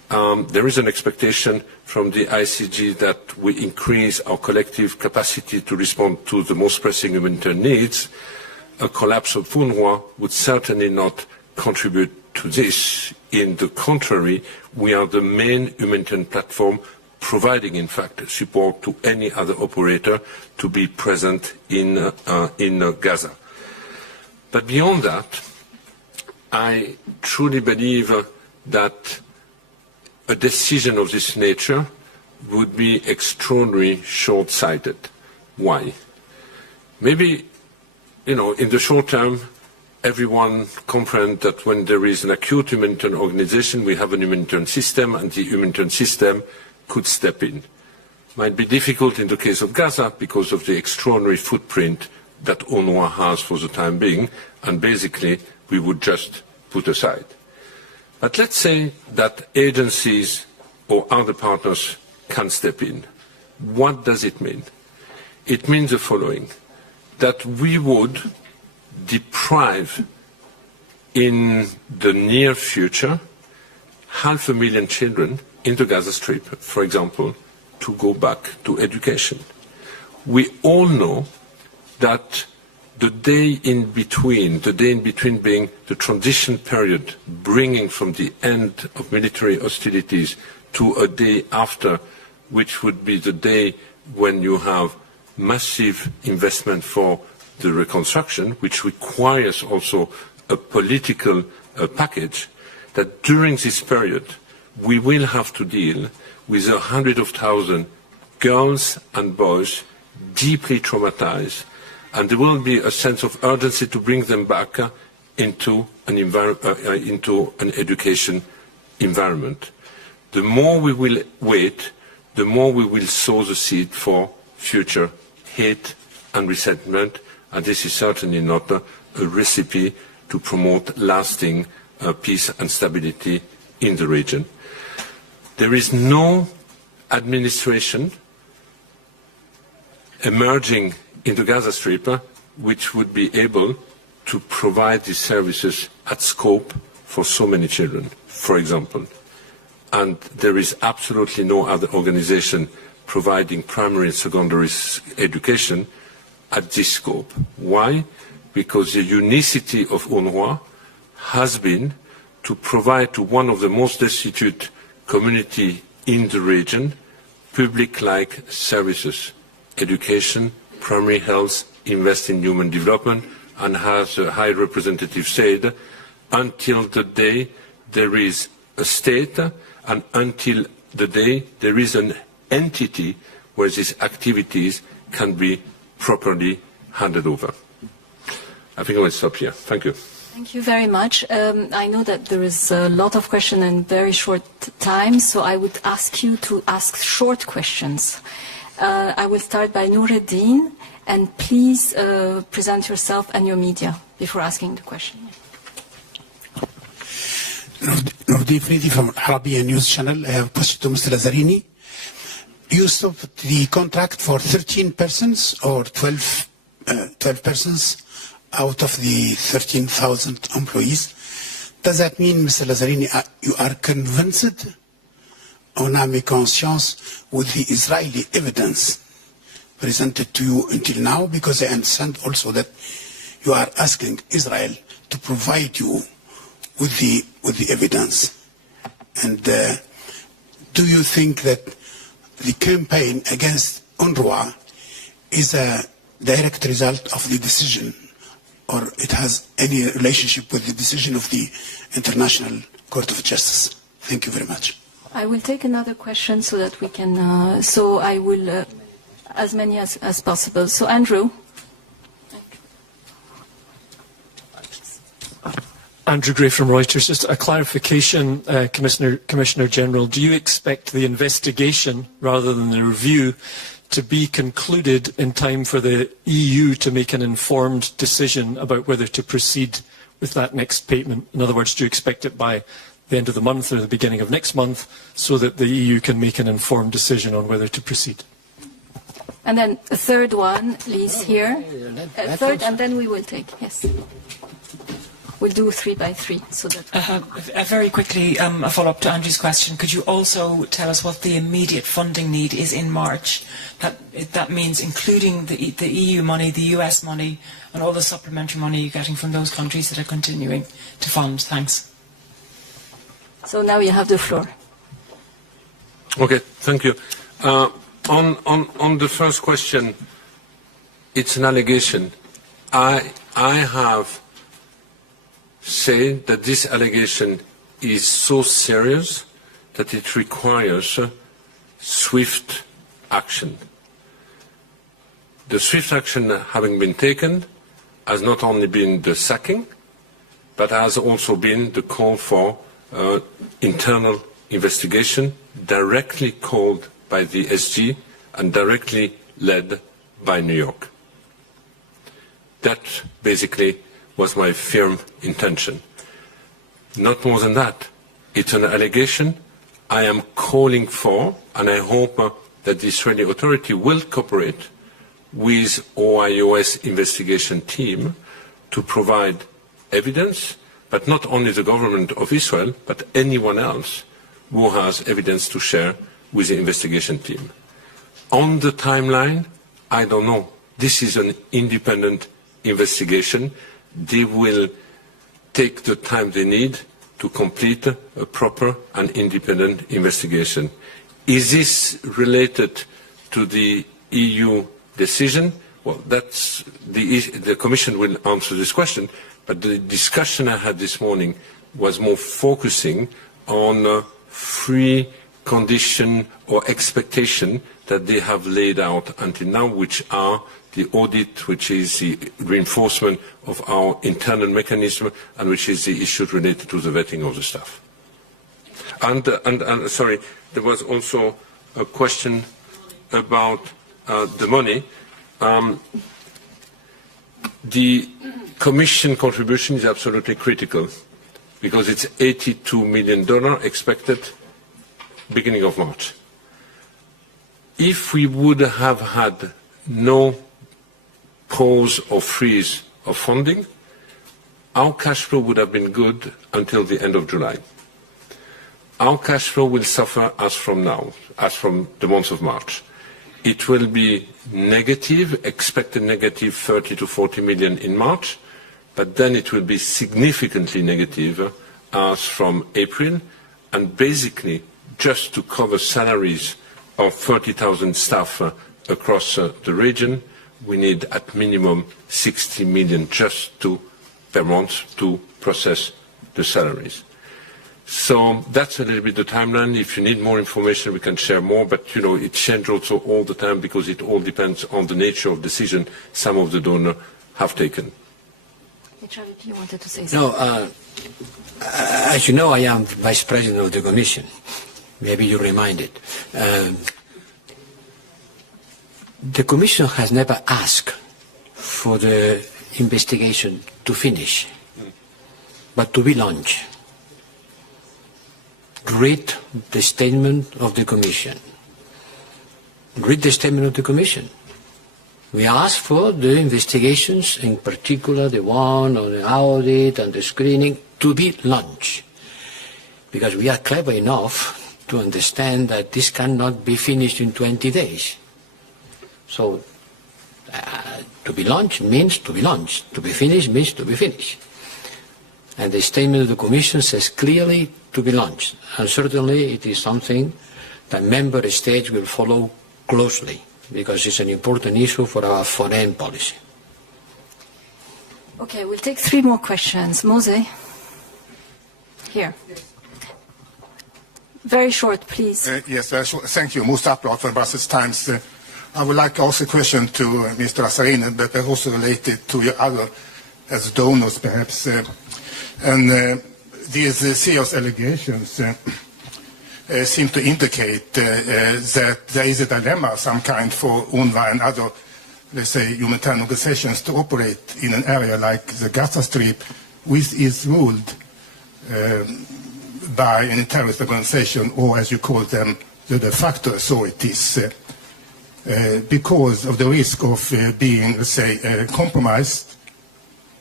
there is an expectation from the ICG that we increase our collective capacity to respond to the most pressing humanitarian needs. A collapse of Unrwa would certainly not contribute to this. In the contrary, we are the main humanitarian platform providing, in fact, support to any other operator to be present in Gaza. But beyond that, I truly believe that a decision of this nature would be extraordinarily short-sighted. Why? Maybe, in the short term, everyone comprehends that when there is an acute humanitarian organization, we have a humanitarian system, and the humanitarian system could step in. Might be difficult in the case of Gaza because of the extraordinary footprint that Unrwa has for the time being, and basically we would just put aside. But let's say that agencies or other partners can step in. What does it mean? It means the following, that we would deprive in the near future 500,000 children in the Gaza Strip, for example, to go back to education. We all know that the day in between being the transition period, bringing from the end of military hostilities to a day after, which would be the day when you have massive investment for the reconstruction, which requires also a political package, that during this period we will have to deal with 100,000 girls and boys deeply traumatized, and there will be a sense of urgency to bring them back into an education environment. The more we will wait, the more we will sow the seed for future hate and resentment, and this is certainly not a recipe to promote lasting peace and stability in the region. There is no administration emerging in the Gaza Strip which would be able to provide these services at scope for so many children, for example. And there is absolutely no other organization providing primary and secondary education at this scope. Why? Because the unicity of Unrwa has been to provide to one of the most destitute communities in the region public-like services, education, primary health, invest in human development, and as the High Representative said, until the day there is a state and until the day there is an entity where these activities can be properly handed over. I think I will stop here. Thank you. Thank you very much. I know that there is a lot of questions in very short time, so I would ask you to ask short questions. I will start by Nureddin, and please present yourself and your media before asking the question. Nureddin Fridi from Arabian News Channel. I have a question to Mr. Lazzarini. You stopped the contract for 13 persons or 12 persons out of the 13,000 employees. Does that mean, Mr. Lazzarini, you are convinced on âme et conscience with the Israeli evidence presented to you until now? Because I understand also that you are asking Israel to provide you with the evidence. And do you think that the campaign against Unrwa is a direct result of the decision, or it has any relationship with the decision of the International Court of Justice? Thank you very much. I will take another question so that we can, so I will, as many as possible. So Andrew. Andrew Gray from Reuters. Just a clarification, Commissioner General. Do you expect the investigation, rather than the review, to be concluded in time for the EU to make an informed decision about whether to proceed with that next payment? In other words, do you expect it by the end of the month or the beginning of next month so that the EU can make an informed decision on whether to proceed? And then a third one, please, here. Third, and then we will take, yes. we'll do 3 by 3. So that very quickly, a follow-up to Andrew's question. Could you also tell us what the immediate funding need is in March? That means including the EU money, the US money, and all the supplementary money you're getting from those countries that are continuing to fund. Thanks. So now you have the floor. Okay, thank you. On the first question, it's an allegation. I have said that this allegation is so serious that it requires swift action. The swift action having been taken has not only been the sacking, but has also been the call for internal investigation directly called by the SG and directly led by New York. That basically was my firm intention. Not more than that. It's an allegation I am calling for, and I hope that the Israeli authority will cooperate with OIOS investigation team to provide evidence, but not only the government of Israel, but anyone else who has evidence to share with the investigation team. On the timeline, I don't know. This is an independent investigation. They will take the time they need to complete a proper and independent investigation. Is this related to the EU decision? Well, that's the Commission will answer this question, but the discussion I had this morning was more focusing on free condition or expectation that they have laid out until now, which are the audit, which is the reinforcement of our internal mechanism, and which is the issue related to the vetting of the staff. And sorry, there was also a question about the money. The Commission contribution is absolutely critical because it's $82 million expected beginning of March. If we would have had no pause or freeze of funding, our cash flow would have been good until the end of July. Our cash flow will suffer as from now, as from the month of March. It will be negative, expected negative 30 to 40 million in March, but then it will be significantly negative as from April, and basically just to cover salaries of 30,000 staff across the region, we need at minimum 60 million just per month to process the salaries. So that's a little bit the timeline. If you need more information, we can share more, but you know, it changes also all the time because it all depends on the nature of decision some of the donors have taken. HRVP, you wanted to say something? No, as you know, I am Vice President of the Commission. Maybe you reminded. The Commission has never asked for the investigation to finish, but to be launched. Read the statement of the Commission. Read the statement of the Commission. We asked for the investigations, in particular the one on the audit and the screening, to be launched. Because we are clever enough to understand that this cannot be finished in 20 days. So, to be launched means to be launched. To be finished means to be finished. And the statement of the Commission says clearly to be launched. And certainly it is something that member states will follow closely, because it's an important issue for our foreign policy. Okay, we'll take 3 more questions. Mose? Here. Very short, please. Yes, thank you. Musa Upload from Brussels Times. I would like to ask a question to Mr. Lazzarini, but also related to your other, as donors perhaps. These serious allegations seem to indicate that there is a dilemma of some kind for Unrwa and other, let's say, humanitarian organizations to operate in an area like the Gaza Strip, which is ruled by a terrorist organization, or as you call them, the de facto authorities, because of the risk of being, let's say, compromised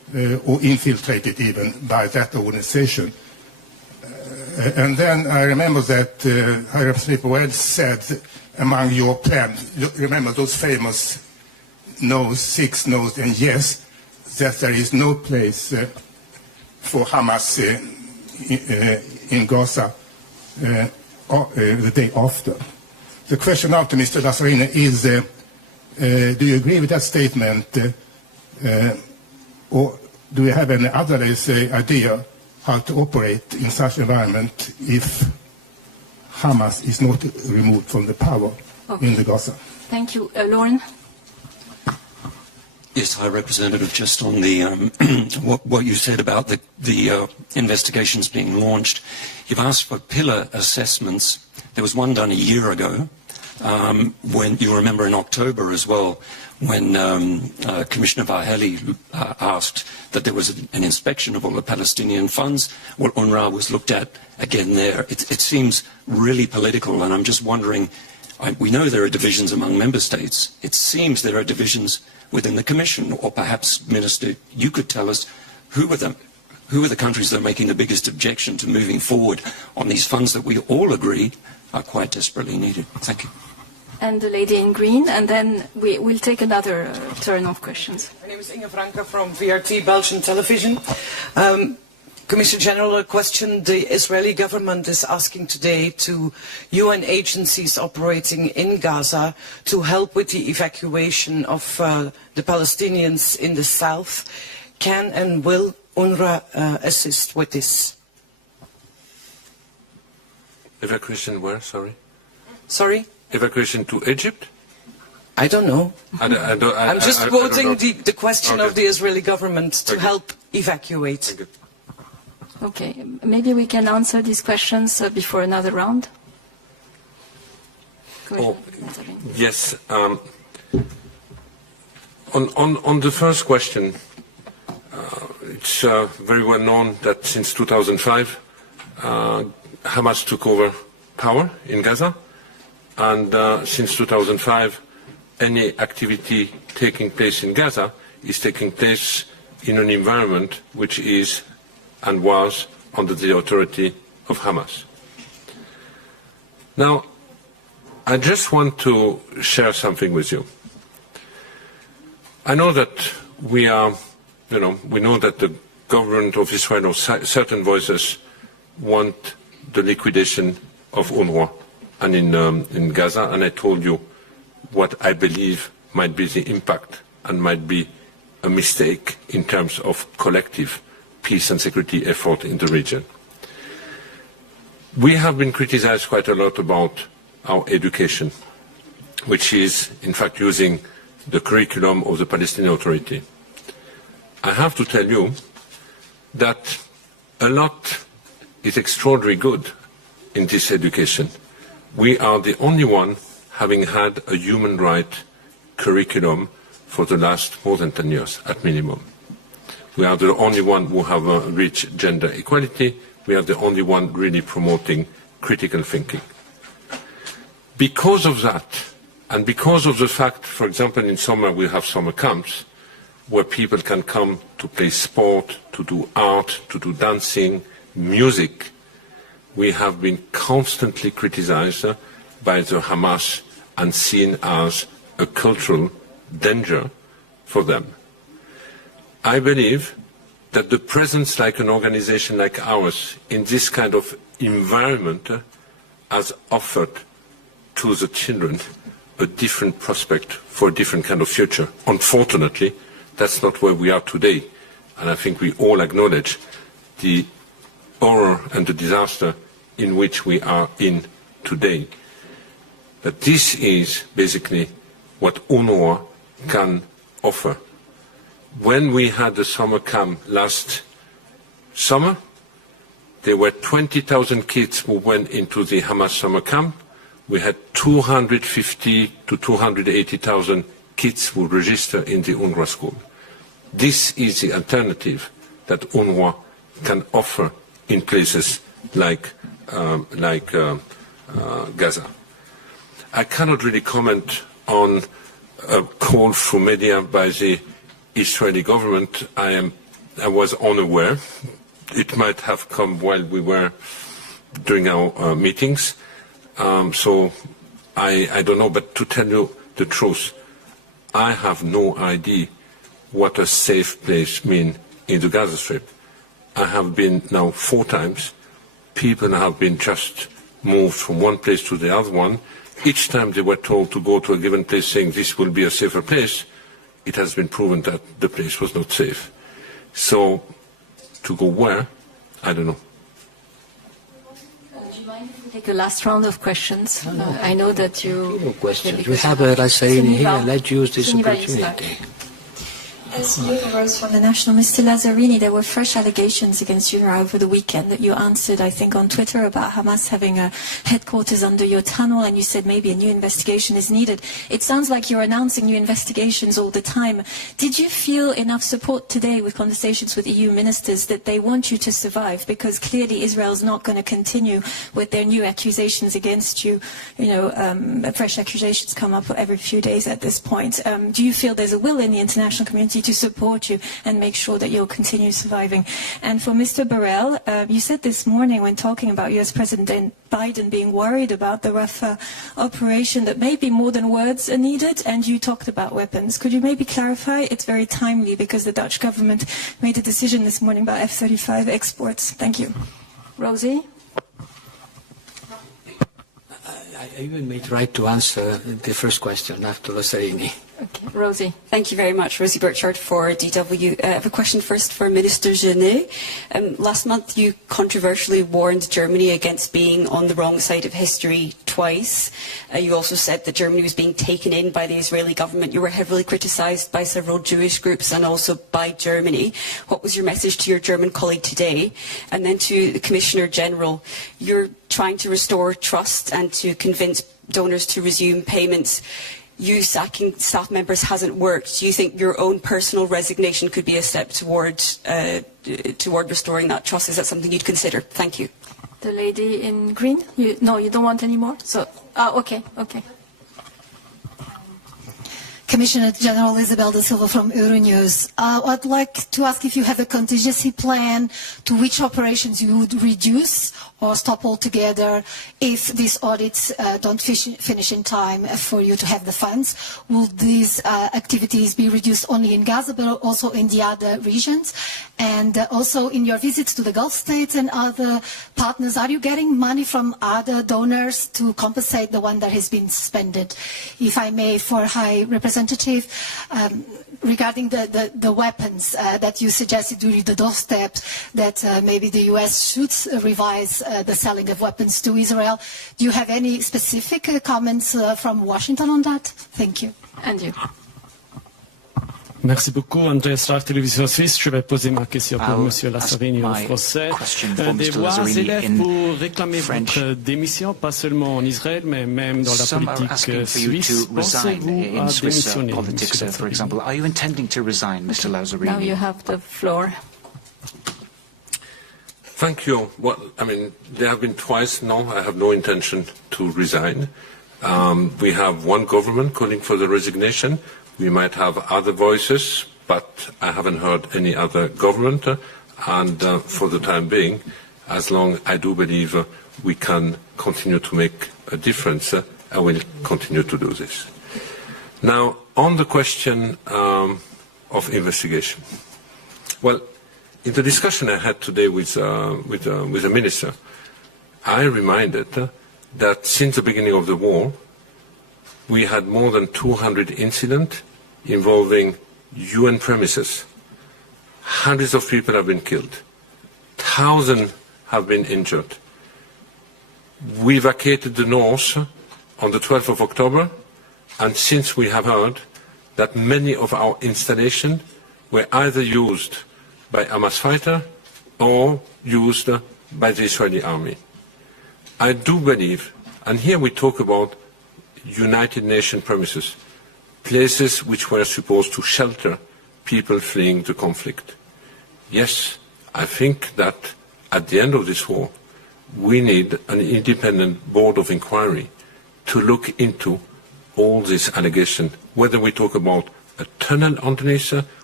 or infiltrated even by that organization. And then I remember that High Representative Borrell said among your plans, remember those famous no's, 6 no's and yes, that there is no place for Hamas in Gaza the day after. The question now to Mr. Lazzarini is, do you agree with that statement, or do you have any other idea how to operate in such an environment if Hamas is not removed from the power in the Gaza? Thank you. Lauren? Yes, High Representative, just on the what you said about the investigations being launched. You've asked for pillar assessments. There was one done a year ago, when you remember in October as well, when Commissioner Vaheli asked that there was an inspection of all the Palestinian funds. Well, Unrwa was looked at again there. It seems really political, and I'm just wondering, we know there are divisions among member states. It seems there are divisions within the Commission, or perhaps, Minister, you could tell us who are the countries that are making the biggest objection to moving forward on these funds that we all agree are quite desperately needed. Thank you. And the lady in green, and then we'll take another turn of questions. My name is Inge Franke from VRT Belgian Television. Commissioner General, a question the Israeli government is asking today to UN agencies operating in Gaza to help with the evacuation of the Palestinians in the south. Can and will UNRWA assist with this? Evacuation where, sorry? Sorry? Evacuation to Egypt? I don't know. I'm just quoting the question of the Israeli government to help evacuate. Okay, maybe we can answer these questions before another round. Yes. On the first question, it's very well known that since 2005, Hamas took over power in Gaza, and since 2005, any activity taking place in Gaza is taking place in an environment which is and was under the authority of Hamas. Now, I just want to share something with you. I know that we know that the government of Israel or certain voices want the liquidation of Unrwa and in Gaza, and I told you what I believe might be the impact and might be a mistake in terms of collective peace and security effort in the region. We have been criticized quite a lot about our education, which is in fact using the curriculum of the Palestinian Authority. I have to tell you that a lot is extraordinarily good in this education. We are the only one having had a human rights curriculum for the last more than 10 years at minimum. We are the only one who have reached gender equality. We are the only one really promoting critical thinking. Because of that, and because of the fact, for example, in summer we have summer camps where people can come to play sport, to do art, to do dancing, music, we have been constantly criticized by the Hamas and seen as a cultural danger for them. I believe that the presence like an organization like ours in this kind of environment has offered to the children a different prospect for a different kind of future. Unfortunately, that's not where we are today. And I think we all acknowledge the horror and the disaster in which we are in today. But this is basically what UNRWA can offer. When we had the summer camp last summer, there were 20,000 kids who went into the Hamas summer camp. We had 250 to 280,000 kids who registered in the UNRWA school. This is the alternative that UNRWA can offer in places like Gaza. I cannot really comment on a call through media by the Israeli government. I am I was unaware. It might have come while we were doing our meetings. So I don't know, but to tell you the truth, I have no idea what a safe place means in the Gaza Strip. I have been now 4 times. People have been just moved from one place to the other one. Each time they were told to go to a given place saying this will be a safer place, it has been proven that the place was not safe. So, to go where? I don't know. Do you mind if we take a last round of questions? I know that you... No questions. We have Lazzarini here. Let's use this opportunity. As Phillippe rose from the National, Mr. Lazzarini, there were fresh allegations against Unrwa over the weekend that you answered, I think, on Twitter about Hamas having a headquarters under your tunnel, and you said maybe a new investigation is needed. It sounds like you're announcing new investigations all the time. Did you feel enough support today with conversations with EU ministers that they want you to survive? Because clearly Israel's not going to continue with their new accusations against you. Fresh accusations come up every few days at this point. Do you feel there's a will in the international community to support you and make sure that you'll continue surviving? And for Mr. Borrell, you said this morning when talking about US President Biden being worried about the Rafah operation that maybe more than words are needed, and you talked about weapons. Could you maybe clarify? It's very timely because the Dutch government made a decision this morning about F-35 exports. Thank you. Rosie? I even made right to answer the first question after Lazzarini. Okay, Rosie. Thank you very much. Rosie Burchard for DW. I have a question first for Minister Gennez. Last month you controversially warned Germany against being on the wrong side of history twice. You also said that Germany was being taken in by the Israeli government. You were heavily criticised by several Jewish groups and also by Germany. What was your message to your German colleague today? And then to the Commissioner General, you're trying to restore trust and to convince donors to resume payments. You sacking staff members hasn't worked. Do you think your own personal resignation could be a step toward restoring that trust? Is that something you'd consider? Thank you. The lady in green? No, you don't want any more? Okay. Commissioner General Isabel da Silva from Euronews. I'd like to ask if you have a contingency plan to which operations you would reduce or stop altogether if these audits don't finish in time for you to have the funds. Will these activities be reduced only in Gaza but also in the other regions? And also in your visits to the Gulf states and other partners, are you getting money from other donors to compensate the one that has been suspended? If I may, for High Representative, regarding the weapons that you suggested during the doorstep, that maybe the US should revise the selling of weapons to Israel. Do you have any specific comments from Washington on that? Thank you. And you. Merci beaucoup. André Stark, Télévision Suisse. Je vais poser ma question pour Monsieur Lazzarini en français. Des voix s'élèvent pour réclamer votre démission, pas seulement en Israël, mais même dans la politique suisse. Pensez-vous à démissionner, Monsieur Lazzarini? Are you intending to resign, Mr. Lazzarini? Now you have the floor. Thank you. Well, there have been twice now. I have no intention to resign. We have one government calling for the resignation. We might have other voices, but I haven't heard any other government. And for the time being, as long as I do believe we can continue to make a difference, I will continue to do this. Now, on the question of investigation. Well, in the discussion I had today with the minister, I reminded that since the beginning of the war, we had more than 200 incidents involving UN premises. Hundreds of people have been killed. Thousands have been injured. We vacated the north on the 12th of October, and since we have heard that many of our installations were either used by Hamas fighters or used by the Israeli army. I do believe, and here we talk about United Nations premises, places which were supposed to shelter people fleeing the conflict. Yes, I think that at the end of this war, we need an independent board of inquiry to look into all these allegations, whether we talk about a tunnel underneath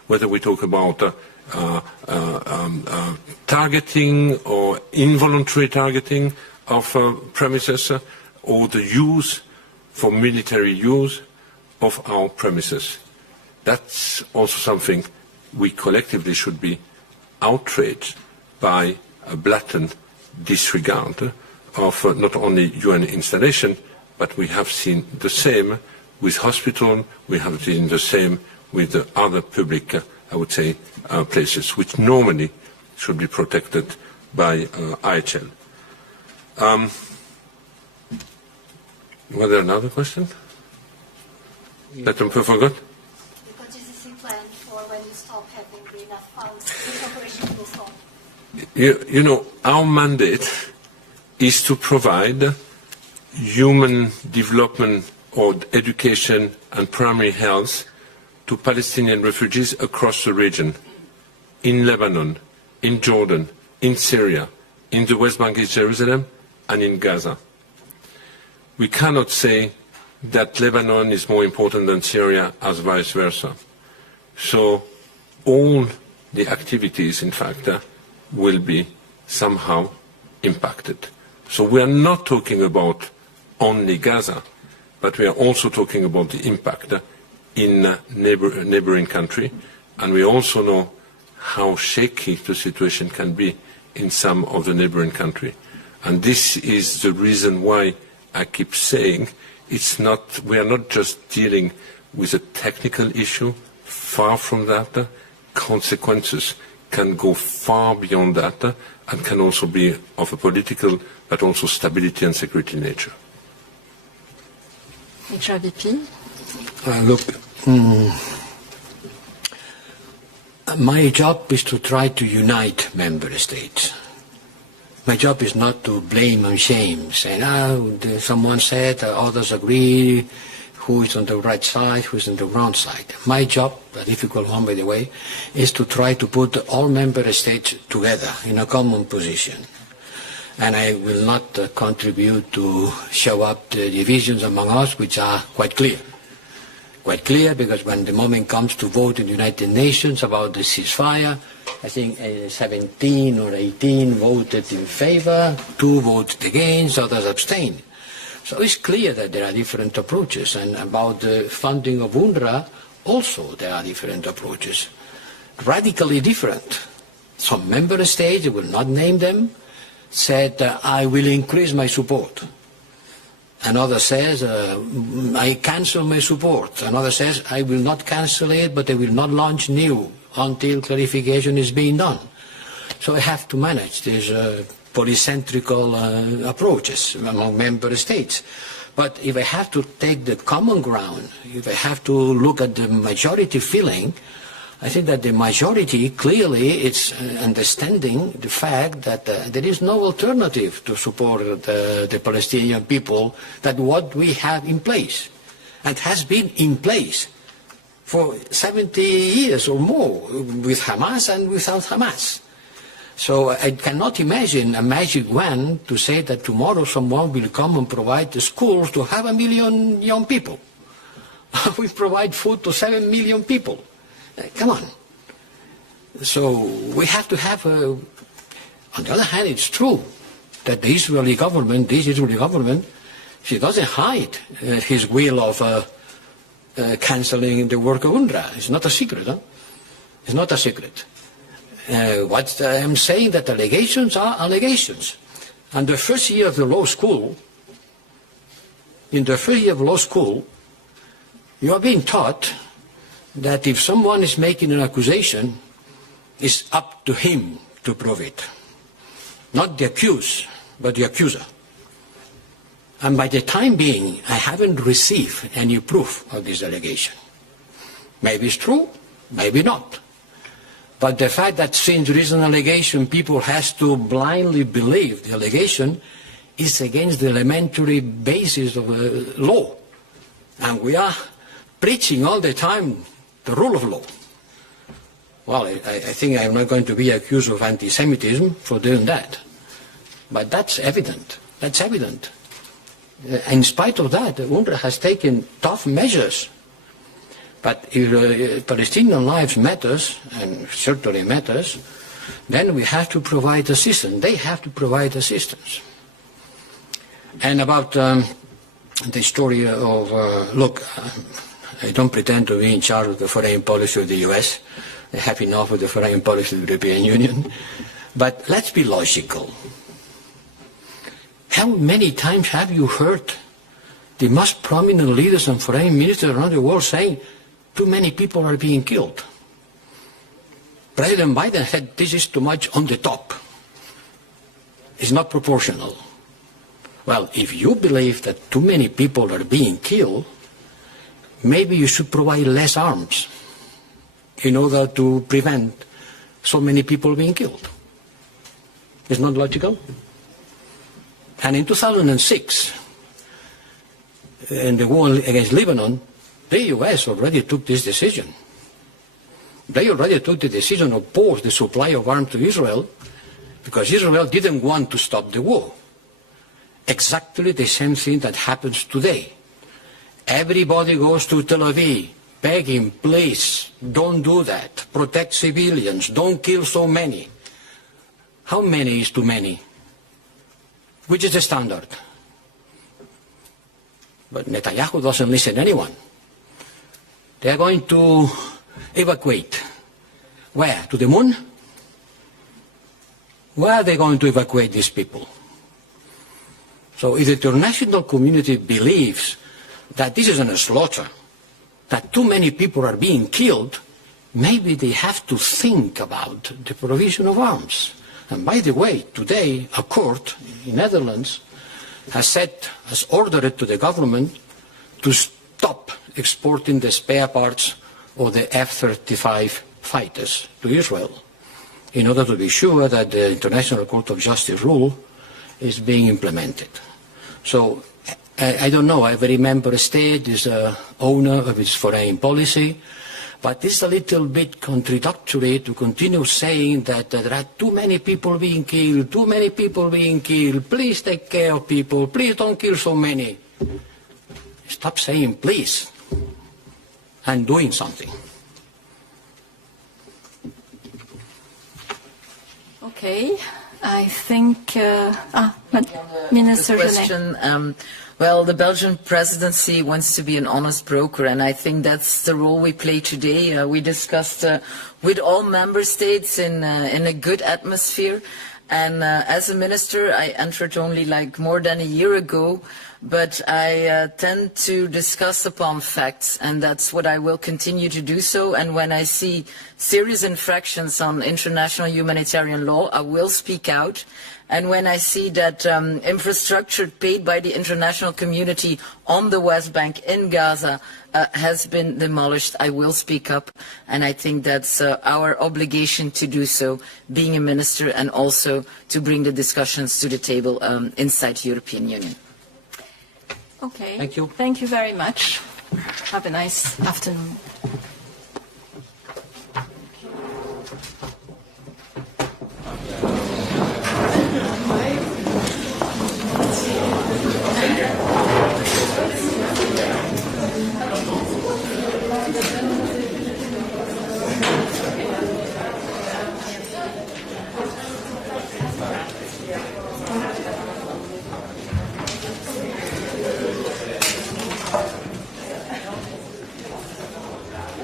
whether we talk about targeting or involuntary targeting of premises or the use for military use of our premises. That's also something we collectively should be outraged by a blatant disregard of not only UN installation, but we have seen the same with hospitals, we have seen the same with the other public, I would say, places, which normally should be protected by IHL. Was there another question? That I forgot? The contingency plan for when you stop having enough funds, which operations will stop? You know, our mandate is to provide human development or education and primary health to Palestinian refugees across the region, in Lebanon, in Jordan, in Syria, in the West Bank, East Jerusalem, and in Gaza. We cannot say that Lebanon is more important than Syria, as vice versa. So all the activities, in fact, will be somehow impacted. So we are not talking about only Gaza, but we are also talking about the impact in neighboring country, and we also know how shaky the situation can be in some of the neighboring country. And this is the reason why I keep saying we are not just dealing with a technical issue. Far from that, consequences can go far beyond that and can also be of a political but also stability and security nature. HRVP? Look, my job is to try to unite member states. My job is not to blame and shame, saying, someone said, others agree, who is on the right side, who is on the wrong side. My job, a difficult one by the way, is to try to put all member states together in a common position. And I will not contribute to show up the divisions among us, which are quite clear. Quite clear, because when the moment comes to vote in the United Nations about the ceasefire, I think 17 or 18 voted in favor, 2 voted against, others abstained. So it's clear that there are different approaches, and about the funding of Unrwa, also there are different approaches, radically different. Some member states, I will not name them, said, I will increase my support. Another says, I cancel my support. Another says, I will not cancel it, but I will not launch new until clarification is being done. So I have to manage these polycentrical approaches among member states. But if I have to take the common ground, if I have to look at the majority feeling, I think that the majority clearly is understanding the fact that there is no alternative to support the Palestinian people than what we have in place, and has been in place for 70 years or more, with Hamas and without Hamas. So I cannot imagine a magic wand to say that tomorrow someone will come and provide the schools to have 1 million young people. We provide food to 7 million people. Come on. So we have to have on the other hand, it's true that the Israeli government, she doesn't hide his will of cancelling the work of UNRWA. It's not a secret. Huh? It's not a secret. What I'm saying that allegations are allegations. And the first year of the law school, in the first year of law school, you are being taught that if someone is making an accusation, it's up to him to prove it. Not the accused, but the accuser. And by the time being, I haven't received any proof of this allegation. Maybe it's true, maybe not. But the fact that since there is an allegation, people have to blindly believe the allegation is against the elementary basis of law. And we are preaching all the time the rule of law. Well, I think I'm not going to be accused of anti-Semitism for doing that. But that's evident. That's evident. In spite of that, UNRWA has taken tough measures. But if Palestinian lives matters, and certainly matters, then we have to provide assistance. They have to provide assistance. And about the story of, look, I don't pretend to be in charge of the foreign policy of the US. I have enough of the foreign policy of the European Union. But let's be logical. How many times have you heard the most prominent leaders and foreign ministers around the world saying too many people are being killed? President Biden said this is too much on the top. It's not proportional. Well, if you believe that too many people are being killed, maybe you should provide less arms in order to prevent so many people being killed. It's not logical? And in 2006, in the war against Lebanon, the US already took this decision. They already took the decision to pause the supply of arms to Israel because Israel didn't want to stop the war. Exactly the same thing that happens today. Everybody goes to Tel Aviv begging, please, don't do that. Protect civilians. Don't kill so many. How many is too many? Which is the standard? But Netanyahu doesn't listen to anyone. They are going to evacuate. Where? To the moon? Where are they going to evacuate these people? So if the international community believes that this is a slaughter, that too many people are being killed, maybe they have to think about the provision of arms. And by the way, today a court in Netherlands has ordered to the government to stop exporting the spare parts of the F-35 fighters to Israel in order to be sure that the International Court of Justice rule is being implemented. So I don't know, every member state is an owner of its foreign policy, but it's a little bit contradictory to continue saying that there are too many people being killed, please take care of people, please don't kill so many. Stop saying please and doing something. Okay, I think, Minister Gennez. Well, the Belgian presidency wants to be an honest broker, and I think that's the role we play today. We discussed with all member states in a good atmosphere. And as a minister, I entered only like more than a year ago, but I tend to discuss upon facts, and that's what I will continue to do so. And when I see serious infractions on international humanitarian law, I will speak out. And when I see that infrastructure paid by the international community on the West Bank in Gaza has been demolished, I will speak up. And I think that's our obligation to do so, being a minister, and also to bring the discussions to the table inside the European Union. Okay. Thank you. Thank you very much. Have a nice afternoon.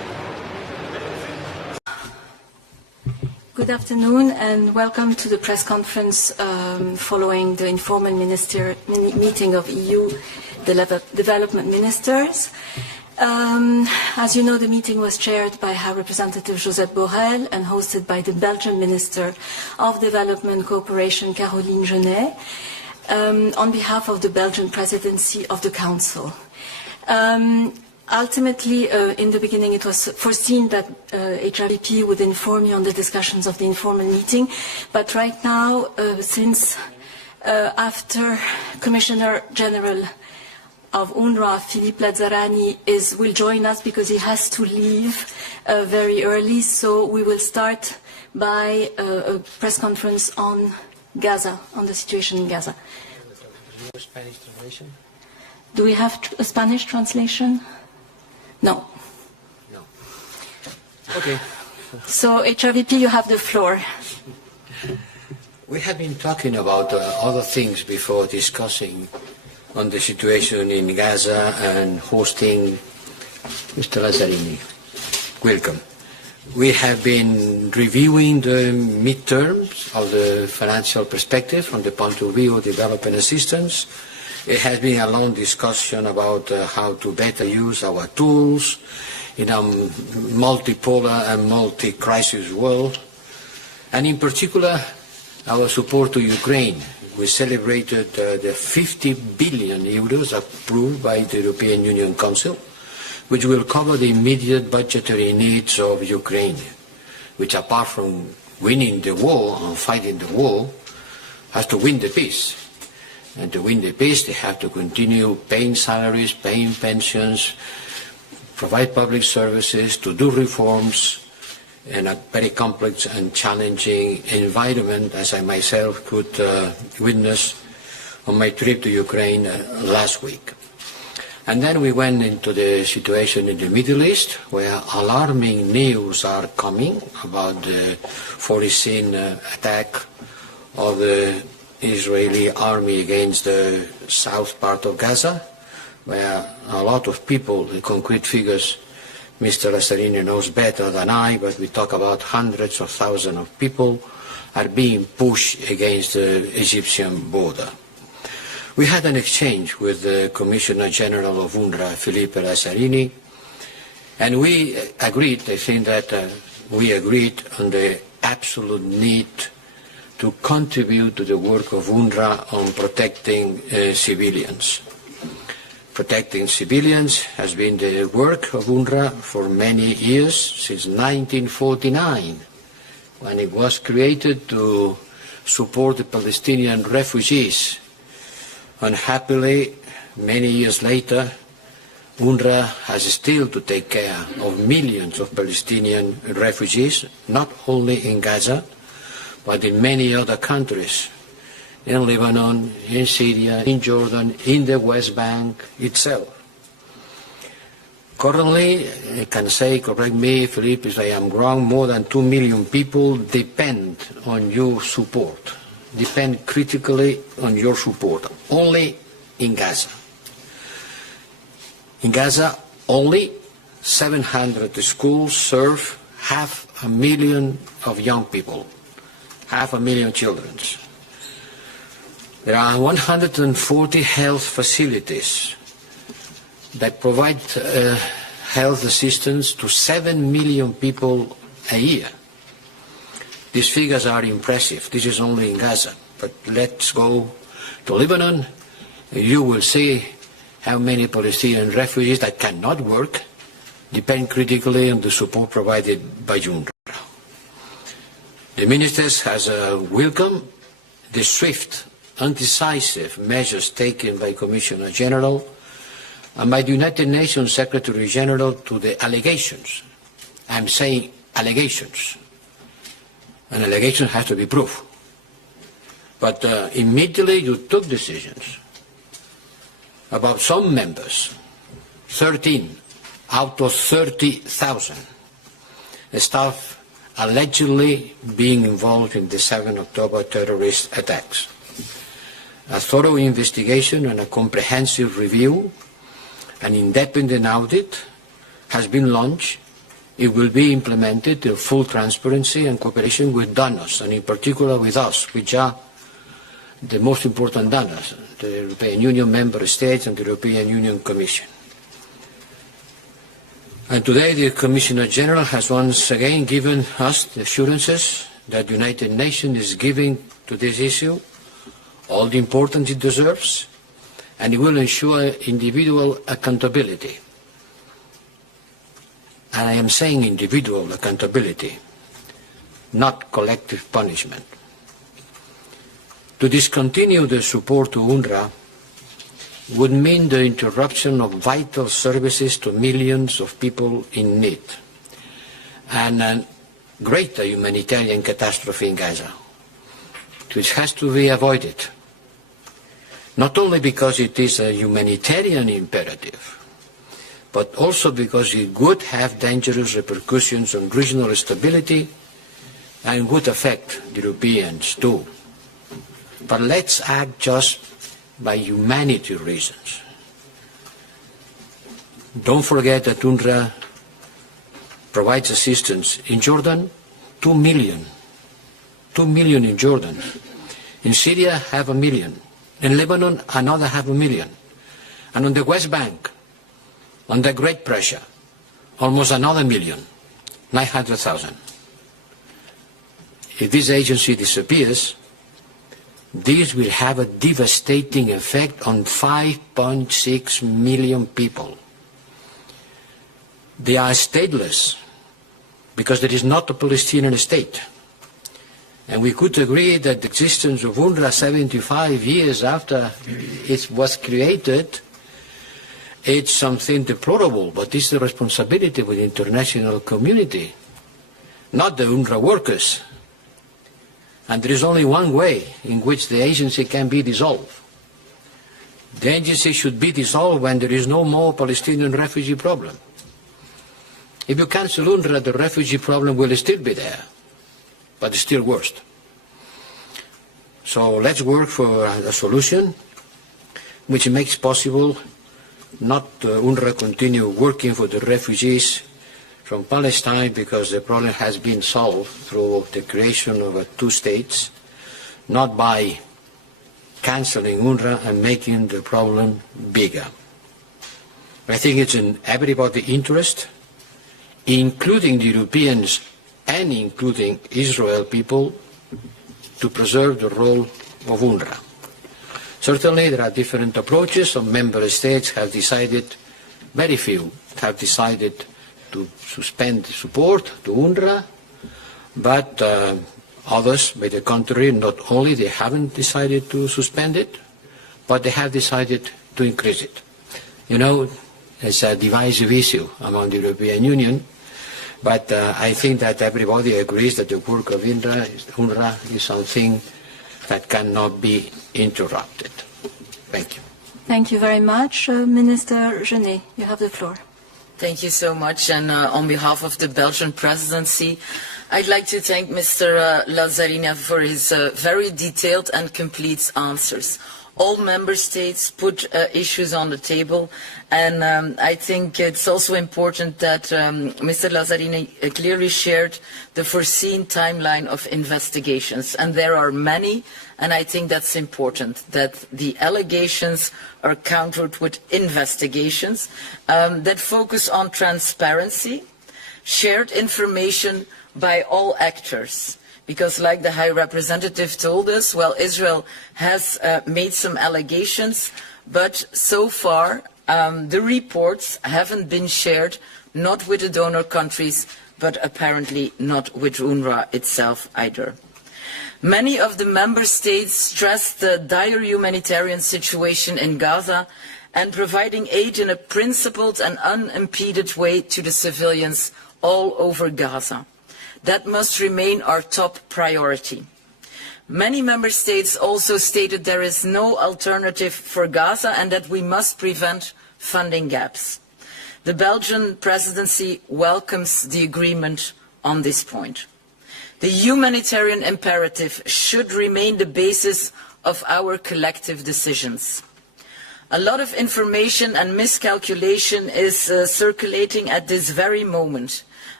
Good afternoon and welcome to the press conference following the informal meeting of EU development ministers. As you know, the meeting was chaired by High Representative Josep Borrell and hosted by the Belgian Minister of Development Cooperation, Caroline Gennez, on behalf of the Belgian Presidency of the Council. Ultimately, in the beginning, it was foreseen that HRVP would inform you on the discussions of the informal meeting. But right now, since after Commissioner General of Unrwa, Phillippe Lazzarini, will join us because he has to leave very early, so we will start by a press conference on Gaza, on the situation in Gaza. No Spanish translation? Do we have a Spanish translation? No. No. Okay. So, HRVP, you have the floor. We have been talking about other things before discussing on the situation in Gaza and hosting Mr. Lazzarini. Welcome. We have been reviewing the midterms of the financial perspective from the point of view of development assistance. It has been a long discussion about how to better use our tools in a multipolar and multi-crisis world, and in particular, our support to Ukraine. We celebrated the 50 billion euros approved by the European Union Council, which will cover the immediate budgetary needs of Ukraine, which apart from winning the war and fighting the war, has to win the peace. And to win the peace, they have to continue paying salaries, paying pensions, provide public services, to do reforms in a very complex and challenging environment, as I myself could witness on my trip to Ukraine last week. And then we went into the situation in the Middle East, where alarming news are coming about the foreseen attack of the Israeli army against the south part of Gaza, where a lot of people, the concrete figures, Mr. Lazzarini knows better than I, but we talk about hundreds of thousands of people are being pushed against the Egyptian border. We had an exchange with the Commissioner General of UNRWA, Phillippe Lazzarini, and we agreed, I think that we agreed on the absolute need to contribute to the work of UNRWA on protecting civilians. Protecting civilians has been the work of UNRWA for many years, since 1949, when it was created to support the Palestinian refugees. Unhappily, many years later, UNRWA has still to take care of millions of Palestinian refugees, not only in Gaza, but in many other countries, in Lebanon, in Syria, in Jordan, in the West Bank itself. Currently, I can say, correct me, Philippe, if I am wrong, more than 2 million people depend on your support, depend critically on your support, only in Gaza. In Gaza, only 700 schools serve 500,000 of young people. 500,000 children. There are 140 health facilities that provide health assistance to 7 million people a year. These figures are impressive. This is only in Gaza. But let's go to Lebanon. You will see how many Palestinian refugees that cannot work depend critically on the support provided by UNRWA. The ministers has welcomed the swift and decisive measures taken by Commissioner General and by the United Nations Secretary General to the allegations. I'm saying allegations. An allegation has to be proved. But immediately you took decisions about some members, 13 out of 30,000 staff allegedly being involved in the 7 October terrorist attacks. A thorough investigation and a comprehensive review, an independent audit has been launched it will be implemented in full transparency and cooperation with donors, and in particular with us, which are the most important donors, the European Union member states and the European Union Commission. And today the Commissioner General has once again given us the assurances that the United Nations is giving to this issue all the importance it deserves, and it will ensure individual accountability. And I am saying individual accountability, not collective punishment. To discontinue the support to UNRWA would mean the interruption of vital services to millions of people in need, and a greater humanitarian catastrophe in Gaza, which has to be avoided, not only because it is a humanitarian imperative, but also because it would have dangerous repercussions on regional stability and would affect the Europeans too. But let's act just by humanity reasons. Don't forget that UNRWA provides assistance in Jordan, 2 million. 2 million in Jordan. In Syria, 500,000. In Lebanon, another 500,000. And on the West Bank, under great pressure, almost another 1,000,000, 900,000. If this agency disappears, this will have a devastating effect on 5.6 million people. They are stateless because there is not a Palestinian state. And we could agree that the existence of UNRWA 75 years after it was created, it's something deplorable, but it's the responsibility of the international community, not the UNRWA workers. And there is only one way in which the agency can be dissolved. The agency should be dissolved when there is no more Palestinian refugee problem. If you cancel UNRWA, the refugee problem will still be there, but it's still worse. So let's work for a solution which makes possible not UNRWA continue working for the refugees from Palestine because the problem has been solved through the creation of 2 states, not by cancelling UNRWA and making the problem bigger. I think it's in everybody's interest, including the Europeans and including Israel people, to preserve the role of UNRWA. Certainly there are different approaches. Some member states have decided, very few have decided to suspend support to UNRWA, but others, by the contrary, not only they haven't decided to suspend it, but they have decided to increase it. You know, it's a divisive issue among the European Union, but I think that everybody agrees that the work of UNRWA is something that cannot be interrupted. Thank you. Thank you very much. Minister Gennez, you have the floor. Thank you so much, and on behalf of the Belgian presidency, I'd like to thank Mr. Lazzarini for his very detailed and complete answers. All member states put issues on the table, and I think it's also important that Mr. Lazzarini clearly shared the foreseen timeline of investigations, and there are many, and I think that's important, that the allegations are countered with investigations that focus on transparency, shared information by all actors. Because like the High Representative told us, well, Israel has made some allegations, but so far the reports haven't been shared, not with the donor countries, but apparently not with UNRWA itself either. Many of the member states stressed the dire humanitarian situation in Gaza and providing aid in a principled and unimpeded way to the civilians all over Gaza. That must remain our top priority. Many member states also stated there is no alternative for Gaza and that we must prevent funding gaps. The Belgian presidency welcomes the agreement on this point. The humanitarian imperative should remain the basis of our collective decisions. A lot of information and miscalculation is circulating at this very moment.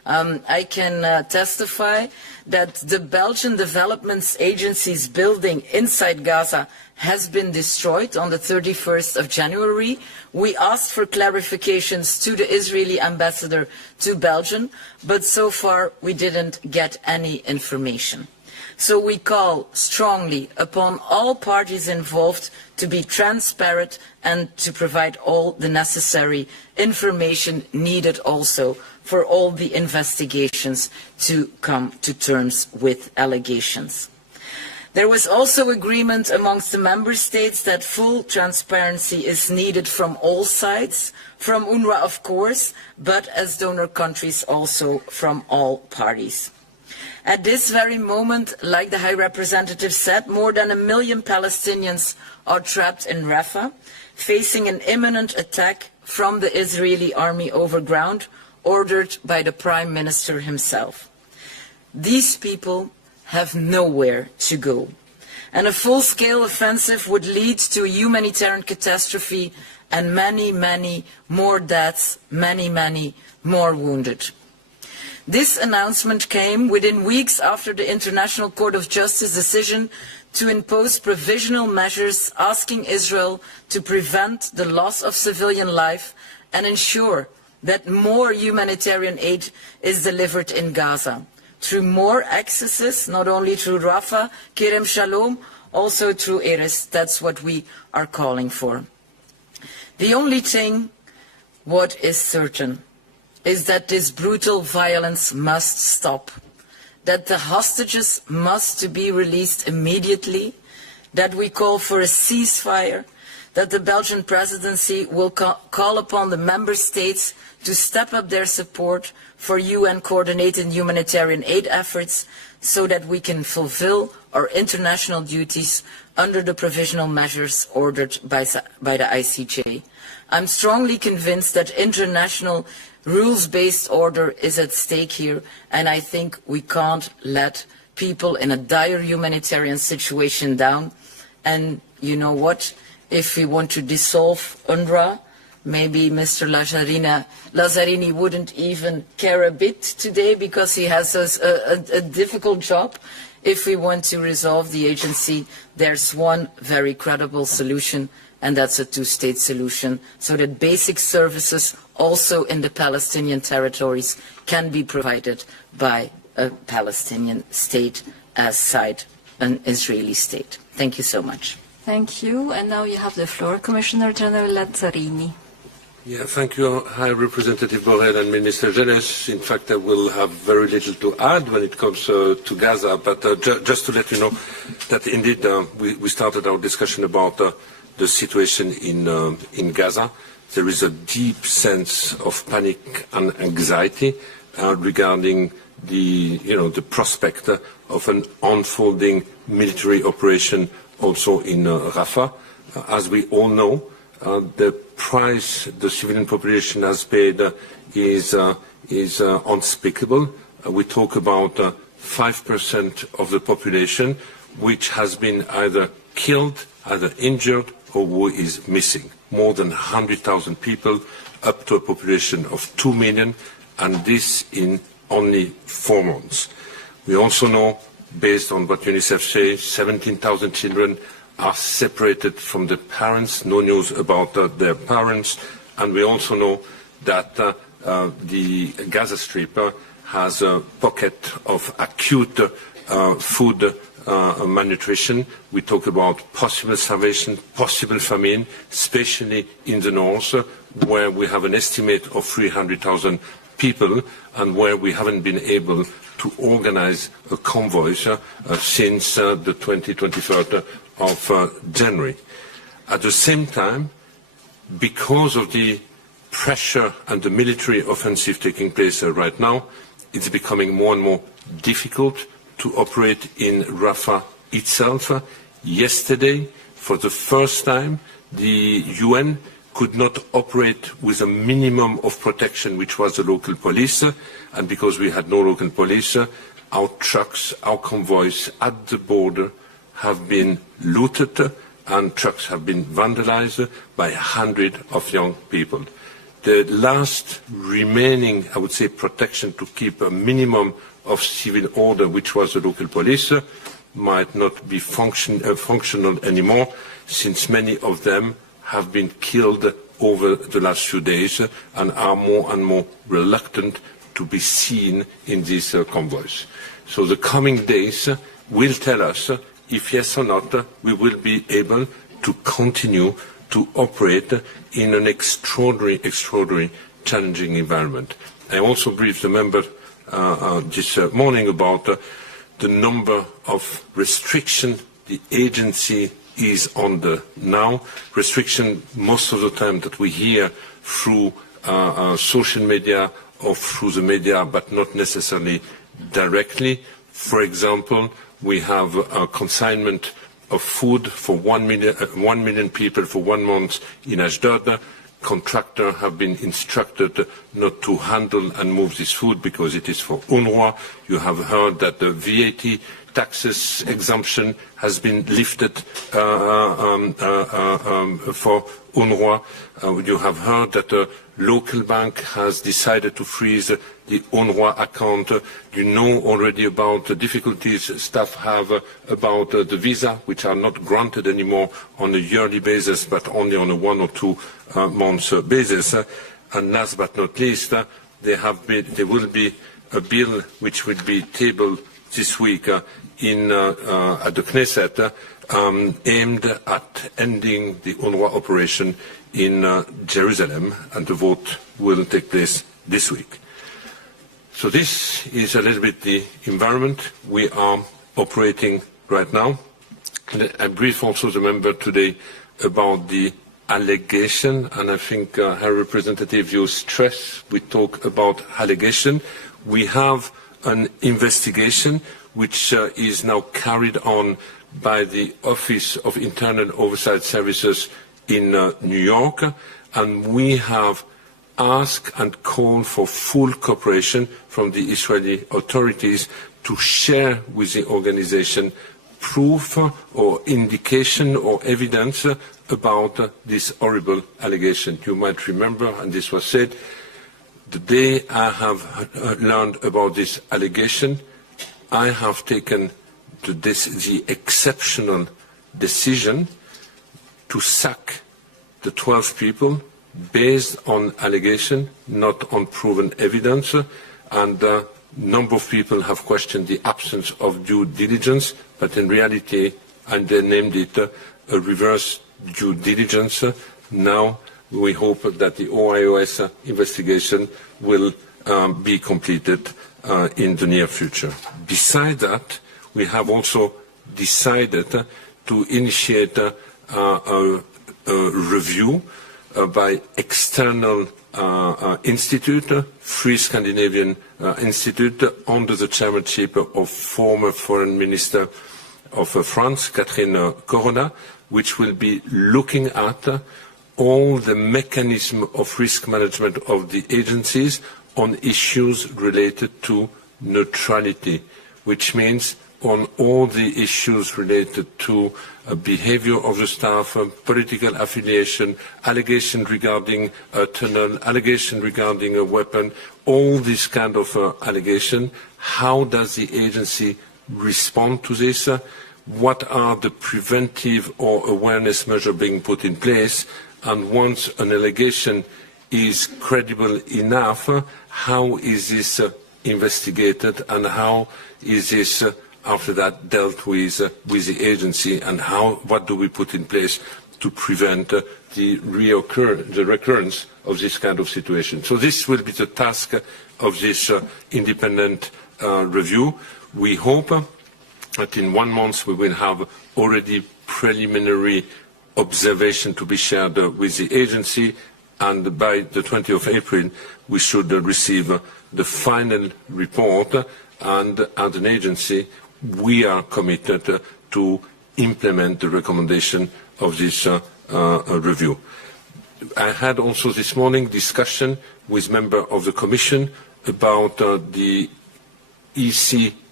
I can testify that the Belgian Development Agency's building inside Gaza has been destroyed on the 31st of January. We asked for clarifications to the Israeli ambassador to Belgium, but so far we didn't get any information. So we call strongly upon all parties involved to be transparent and to provide all the necessary information needed also for all the investigations to come to terms with allegations. There was also agreement amongst the member states that full transparency is needed from all sides, from Unrwa of course, but as donor countries also from all parties. At this very moment, like the High Representative said, more than 1 million Palestinians are trapped in Rafah, facing an imminent attack from the Israeli army over ground, ordered by the Prime Minister himself. These people have nowhere to go, and a full-scale offensive would lead to a humanitarian catastrophe and many, many more deaths, many, many more wounded. This announcement came within weeks after the International Court of Justice decision to impose provisional measures asking Israel to prevent the loss of civilian life and ensure that more humanitarian aid is delivered in Gaza through more accesses, not only through Rafah, Kerem Shalom, also through Erez. That's what we are calling for. The only thing what is certain is that this brutal violence must stop, that the hostages must be released immediately, that we call for a ceasefire, that the Belgian presidency will call upon the member states to step up their support for UN-coordinated humanitarian aid efforts so that we can fulfill our international duties under the provisional measures ordered by the ICJ. I'm strongly convinced that international rules-based order is at stake here, and I think we can't let people in a dire humanitarian situation down. And you know what? If we want to dissolve UNRWA, maybe Mr. Lazzarini wouldn't even care a bit today because he has a difficult job. If we want to resolve the agency, there's one very credible solution, and that's a two-state solution, so that basic services also in the Palestinian territories can be provided by a Palestinian state aside an Israeli state. Thank you so much. Thank you. And now you have the floor, Commissioner General Lazzarini. Yeah, thank you, High Representative Borrell and Minister Gennez. In fact, I will have very little to add when it comes to Gaza, but just to let you know that indeed we started our discussion about the situation in Gaza. There is a deep sense of panic and anxiety regarding the prospect of an unfolding military operation also in Rafah. As we all know, the price the civilian population has paid is unspeakable. We talk about 5% of the population which has been either killed, either injured, or who is missing. More than 100,000 people, up to a population of 2 million, and this in only 4 months. We also know, based on what UNICEF says, 17,000 children are separated from their parents, no news about their parents, and we also know that the Gaza Strip has a pocket of acute food malnutrition. We talk about possible starvation, possible famine, especially in the north, where we have an estimate of 300,000 people and where we haven't been able to organize a convoy since the 23rd of January. At the same time, because of the pressure and the military offensive taking place right now, it's becoming more and more difficult to operate in Rafah itself. Yesterday, for the first time, the UN could not operate with a minimum of protection, which was the local police. And because we had no local police, our trucks, our convoys at the border have been looted and trucks have been vandalized by hundreds of young people. the last remaining, I would say, protection to keep a minimum of civil order, which was the local police, might not be functional anymore, since many of them have been killed over the last few days and are more and more reluctant to be seen in these convoys. So the coming days will tell us if yes or not we will be able to continue to operate in an extraordinary challenging environment. I also briefed the member this morning about the number of restrictions the agency is under now. Restriction most of the time that we hear through social media or through the media, but not necessarily directly. For example, we have a consignment of food for 1 million people for 1 month in Ashdod. Contractors have been instructed not to handle and move this food because it is for Unrwa. You have heard that the VAT taxes exemption has been lifted for Unrwa. You have heard that the local bank has decided to freeze the Unrwa account. You know already about the difficulties staff have about the visa, which are not granted anymore on a yearly basis, but only on a 1 or 2 months basis. And last but not least, there will be a bill which will be tabled this week at the Knesset, aimed at ending the Unrwa operation in Jerusalem, and the vote will take place this week. So this is a little bit the environment we are operating right now. I briefed also the member today about the allegation, and I think, High Representative, you stress we talk about allegation. We have an investigation which is now carried on by the Office of Internal Oversight Services in New York, and we have asked and called for full cooperation from the Israeli authorities to share with the organization proof or indication or evidence about this horrible allegation. You might remember, and this was said, the day I have learned about this allegation, I have taken the exceptional decision to sack the 12 people based on allegation, not on proven evidence, and a number of people have questioned the absence of due diligence, but in reality, and they named it a reverse due diligence. Now we hope that the OIOS investigation will be completed in the near future. Besides that, we have also decided to initiate a review by external institute, Free Scandinavian Institute, under the chairmanship of former Foreign Minister of France, Catherine Corona, which will be looking at all the mechanism of risk management of the agencies on issues related to neutrality, which means on all the issues related to behavior of the staff, political affiliation, allegation regarding a tunnel, allegation regarding a weapon, all this kind of allegation. How does the agency respond to this? What are the preventive or awareness measures being put in place? And once an allegation is credible enough, how is this investigated, and how is this after that dealt with the agency, and what do we put in place to prevent the recurrence of this kind of situation? So this will be the task of this independent review. We hope that in 1 month we will have already preliminary observation to be shared with the agency, and by the 20th of April we should receive the final report, and as an agency we are committed to implement the recommendation of this review. I had also this morning discussion with members of the Commission about the EC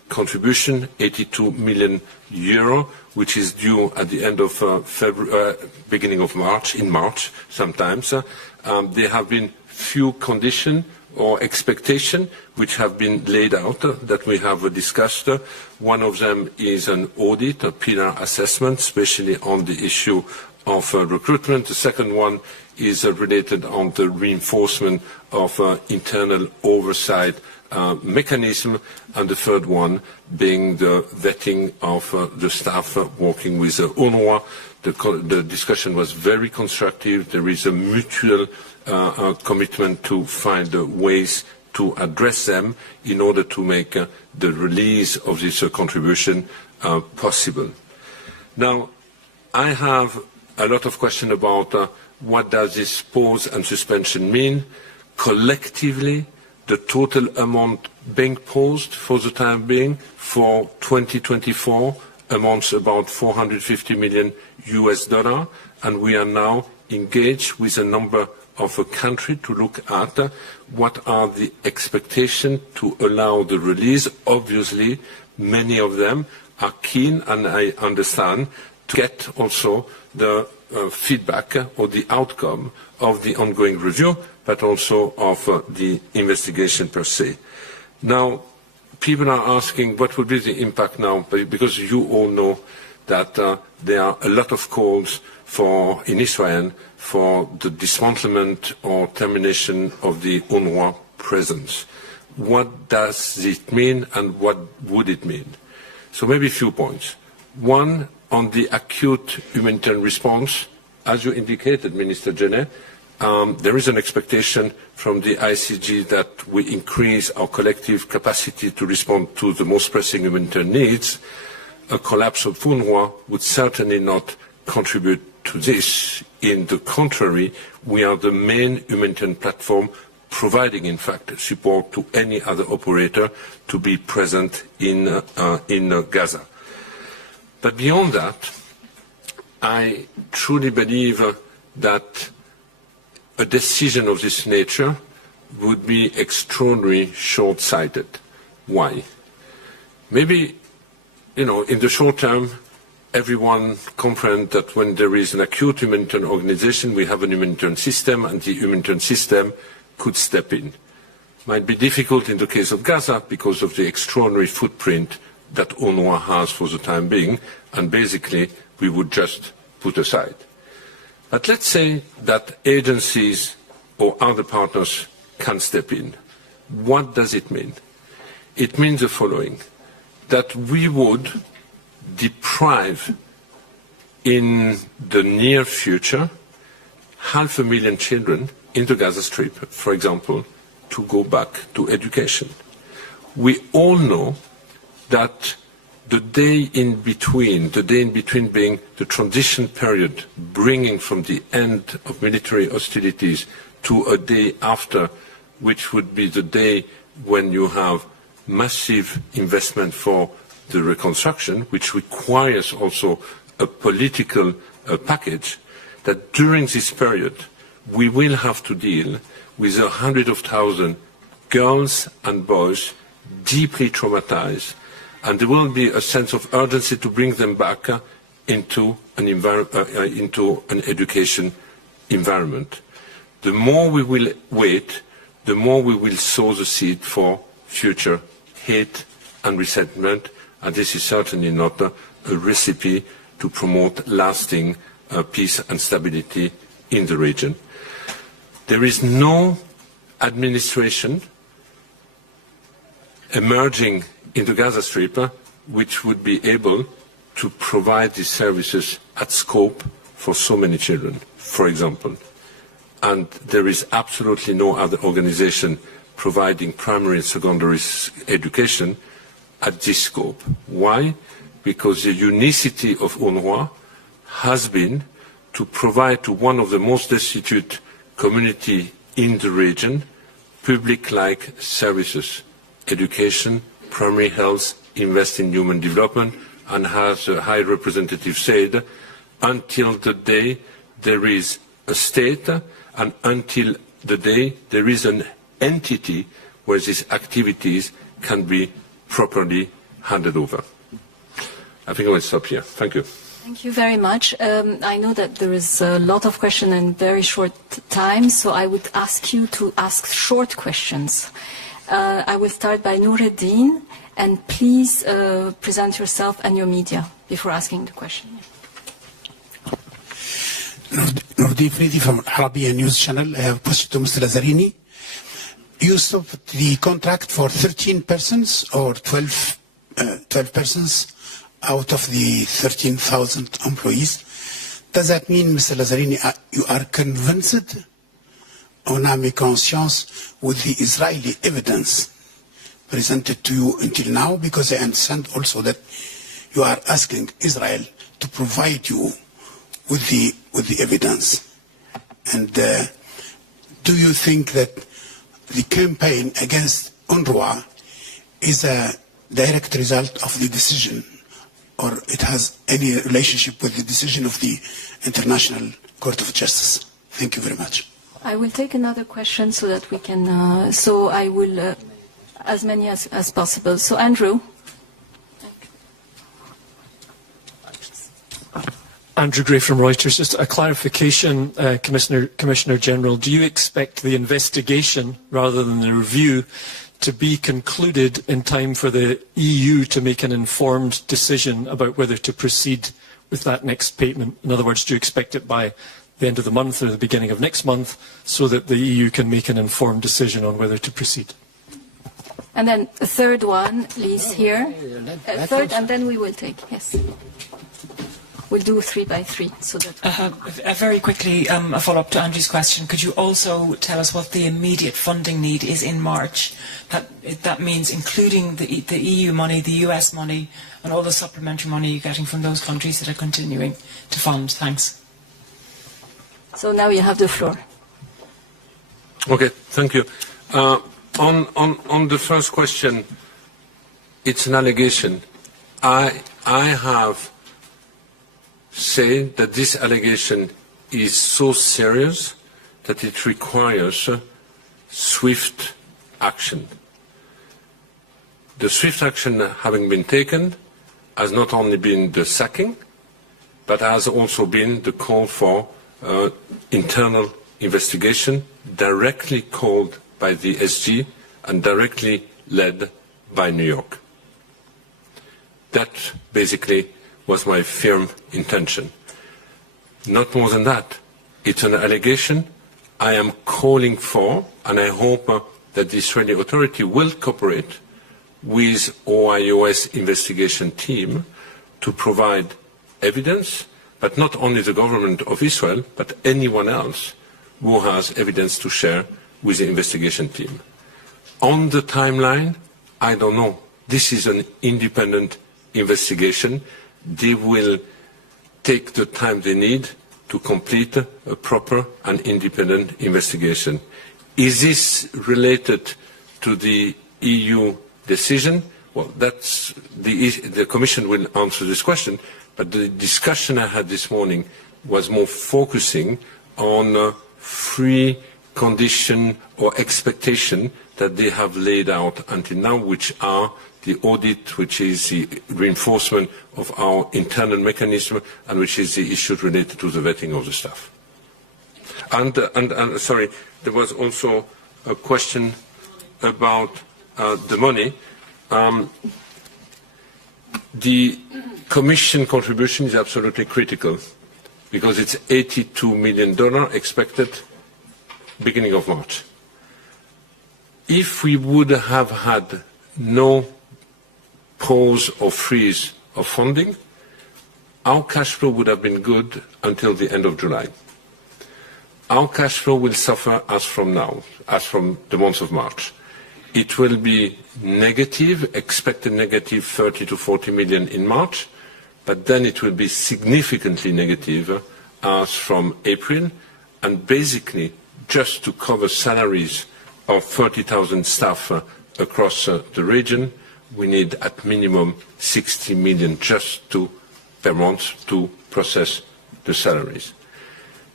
contribution, 82 million euro, which is due at the end of beginning of March, in March sometimes. There have been few conditions or expectations which have been laid out that we have discussed. One of them is an audit, a pillar assessment, especially on the issue of recruitment. The second one is related on the reinforcement of internal oversight mechanism, and the third one being the vetting of the staff working with Unrwa. The discussion was very constructive. There is a mutual commitment to find ways to address them in order to make the release of this contribution possible. Now, I have a lot of questions about what does this pause and suspension mean. Collectively, the total amount being paused for the time being for 2024 amounts about $450 million, and we are now engaged with a number of a country to look at what are the expectations to allow the release. Obviously, many of them are keen, and I understand, to get also the feedback or the outcome of the ongoing review, but also of the investigation per se. Now, people are asking what will be the impact now, because you all know that there are a lot of calls in Israel for the dismantlement or termination of the Unrwa presence. What does it mean and what would it mean? So maybe a few points. One, on the acute humanitarian response, as you indicated, Minister Gennez, there is an expectation from the ICG that we increase our collective capacity to respond to the most pressing humanitarian needs. A collapse of Unrwa would certainly not contribute to this. In the contrary, we are the main humanitarian platform providing, in fact, support to any other operator to be present in Gaza. But beyond that, I truly believe that a decision of this nature would be extraordinarily short-sighted. Why? Maybe, in the short term, everyone comprehends that when there is an acute humanitarian organization, we have a humanitarian system, and the humanitarian system could step in. Might be difficult in the case of Gaza because of the extraordinary footprint that Unrwa has for the time being, and basically we would just put aside. But let's say that agencies or other partners can step in. What does it mean? It means the following, that we would deprive in the near future 500,000 children in the Gaza Strip, for example, to go back to education. We all know that the day in between being the transition period, bringing from the end of military hostilities to a day after, which would be the day when you have massive investment for the reconstruction, which requires also a political package, that during this period we will have to deal with 100,000 girls and boys deeply traumatized, and there will be a sense of urgency to bring them back into an education environment. The more we will wait, the more we will sow the seed for future hate and resentment, and this is certainly not a recipe to promote lasting peace and stability in the region. There is no administration emerging in the Gaza Strip which would be able to provide these services at scope for so many children, for example. And there is absolutely no other organization providing primary and secondary education at this scope. Why? Because the unicity of Unrwa has been to provide to one of the most destitute communities in the region public-like services, education, primary health, invest in human development, and as the High Representative said, until the day there is a state and until the day there is an entity where these activities can be properly handed over. I think I will stop here. Thank you. Thank you very much. I know that there is a lot of questions in very short time, so I would ask you to ask short questions. I will start by Nureddin, and please present yourself and your media before asking the question. Nureddin Fridi from Arabian News Channel. I have posted to Mr. Lazzarini. You stopped the contract for 13 persons or 12 persons out of the 13,000 employees. Does that mean, Mr. Lazzarini, you are convinced on âme conscience with the Israeli evidence presented to you until now? Because I understand also that you are asking Israel to provide you with the evidence. And do you think that the campaign against Unrwa is a direct result of the decision, or it has any relationship with the decision of the International Court of Justice? Thank you very much. I will take another question so that we can, so I will, as many as possible. So Andrew. Andrew Gray from Reuters. Just a clarification, Commissioner General. Do you expect the investigation, rather than the review, to be concluded in time for the EU to make an informed decision about whether to proceed with that next payment? In other words, do you expect it by the end of the month or the beginning of next month so that the EU can make an informed decision on whether to proceed? And then a third one, please, here. Third, and then we will take, yes. We'll do 3 by 3. So that very quickly, a follow-up to Andrew's question. Could you also tell us what the immediate funding need is in March? That means including the EU money, the US money, and all the supplementary money you're getting from those countries that are continuing to fund. Thanks. So now you have the floor. Okay, thank you. On the first question, it's an allegation. I have say that this allegation is so serious that it requires swift action. The swift action having been taken has not only been the sacking, but has also been the call for internal investigation directly called by the SG and directly led by New York. That basically was my firm intention. Not more than that. It's an allegation I am calling for, and I hope that the Israeli authority will cooperate with OIOS investigation team to provide evidence, but not only the government of Israel, but anyone else who has evidence to share with the investigation team. On the timeline, I don't know. This is an independent investigation. They will take the time they need to complete a proper and independent investigation. Is this related to the EU decision? Well, that's the Commission will answer this question, but the discussion I had this morning was more focusing on free condition or expectation that they have laid out until now, which are the audit, which is the reinforcement of our internal mechanism, and which is the issue related to the vetting of the staff. And sorry, there was also a question about the money. The Commission contribution is absolutely critical because it's $82 million expected beginning of March. If we would have had no pause or freeze of funding, our cash flow would have been good until the end of July. Our cash flow will suffer as from now, as from the month of March. It will be negative, expected negative 30 to 40 million in March, but then it will be significantly negative as from April, and basically just to cover salaries of 30,000 staff across the region, we need at minimum 60 million just per month to process the salaries.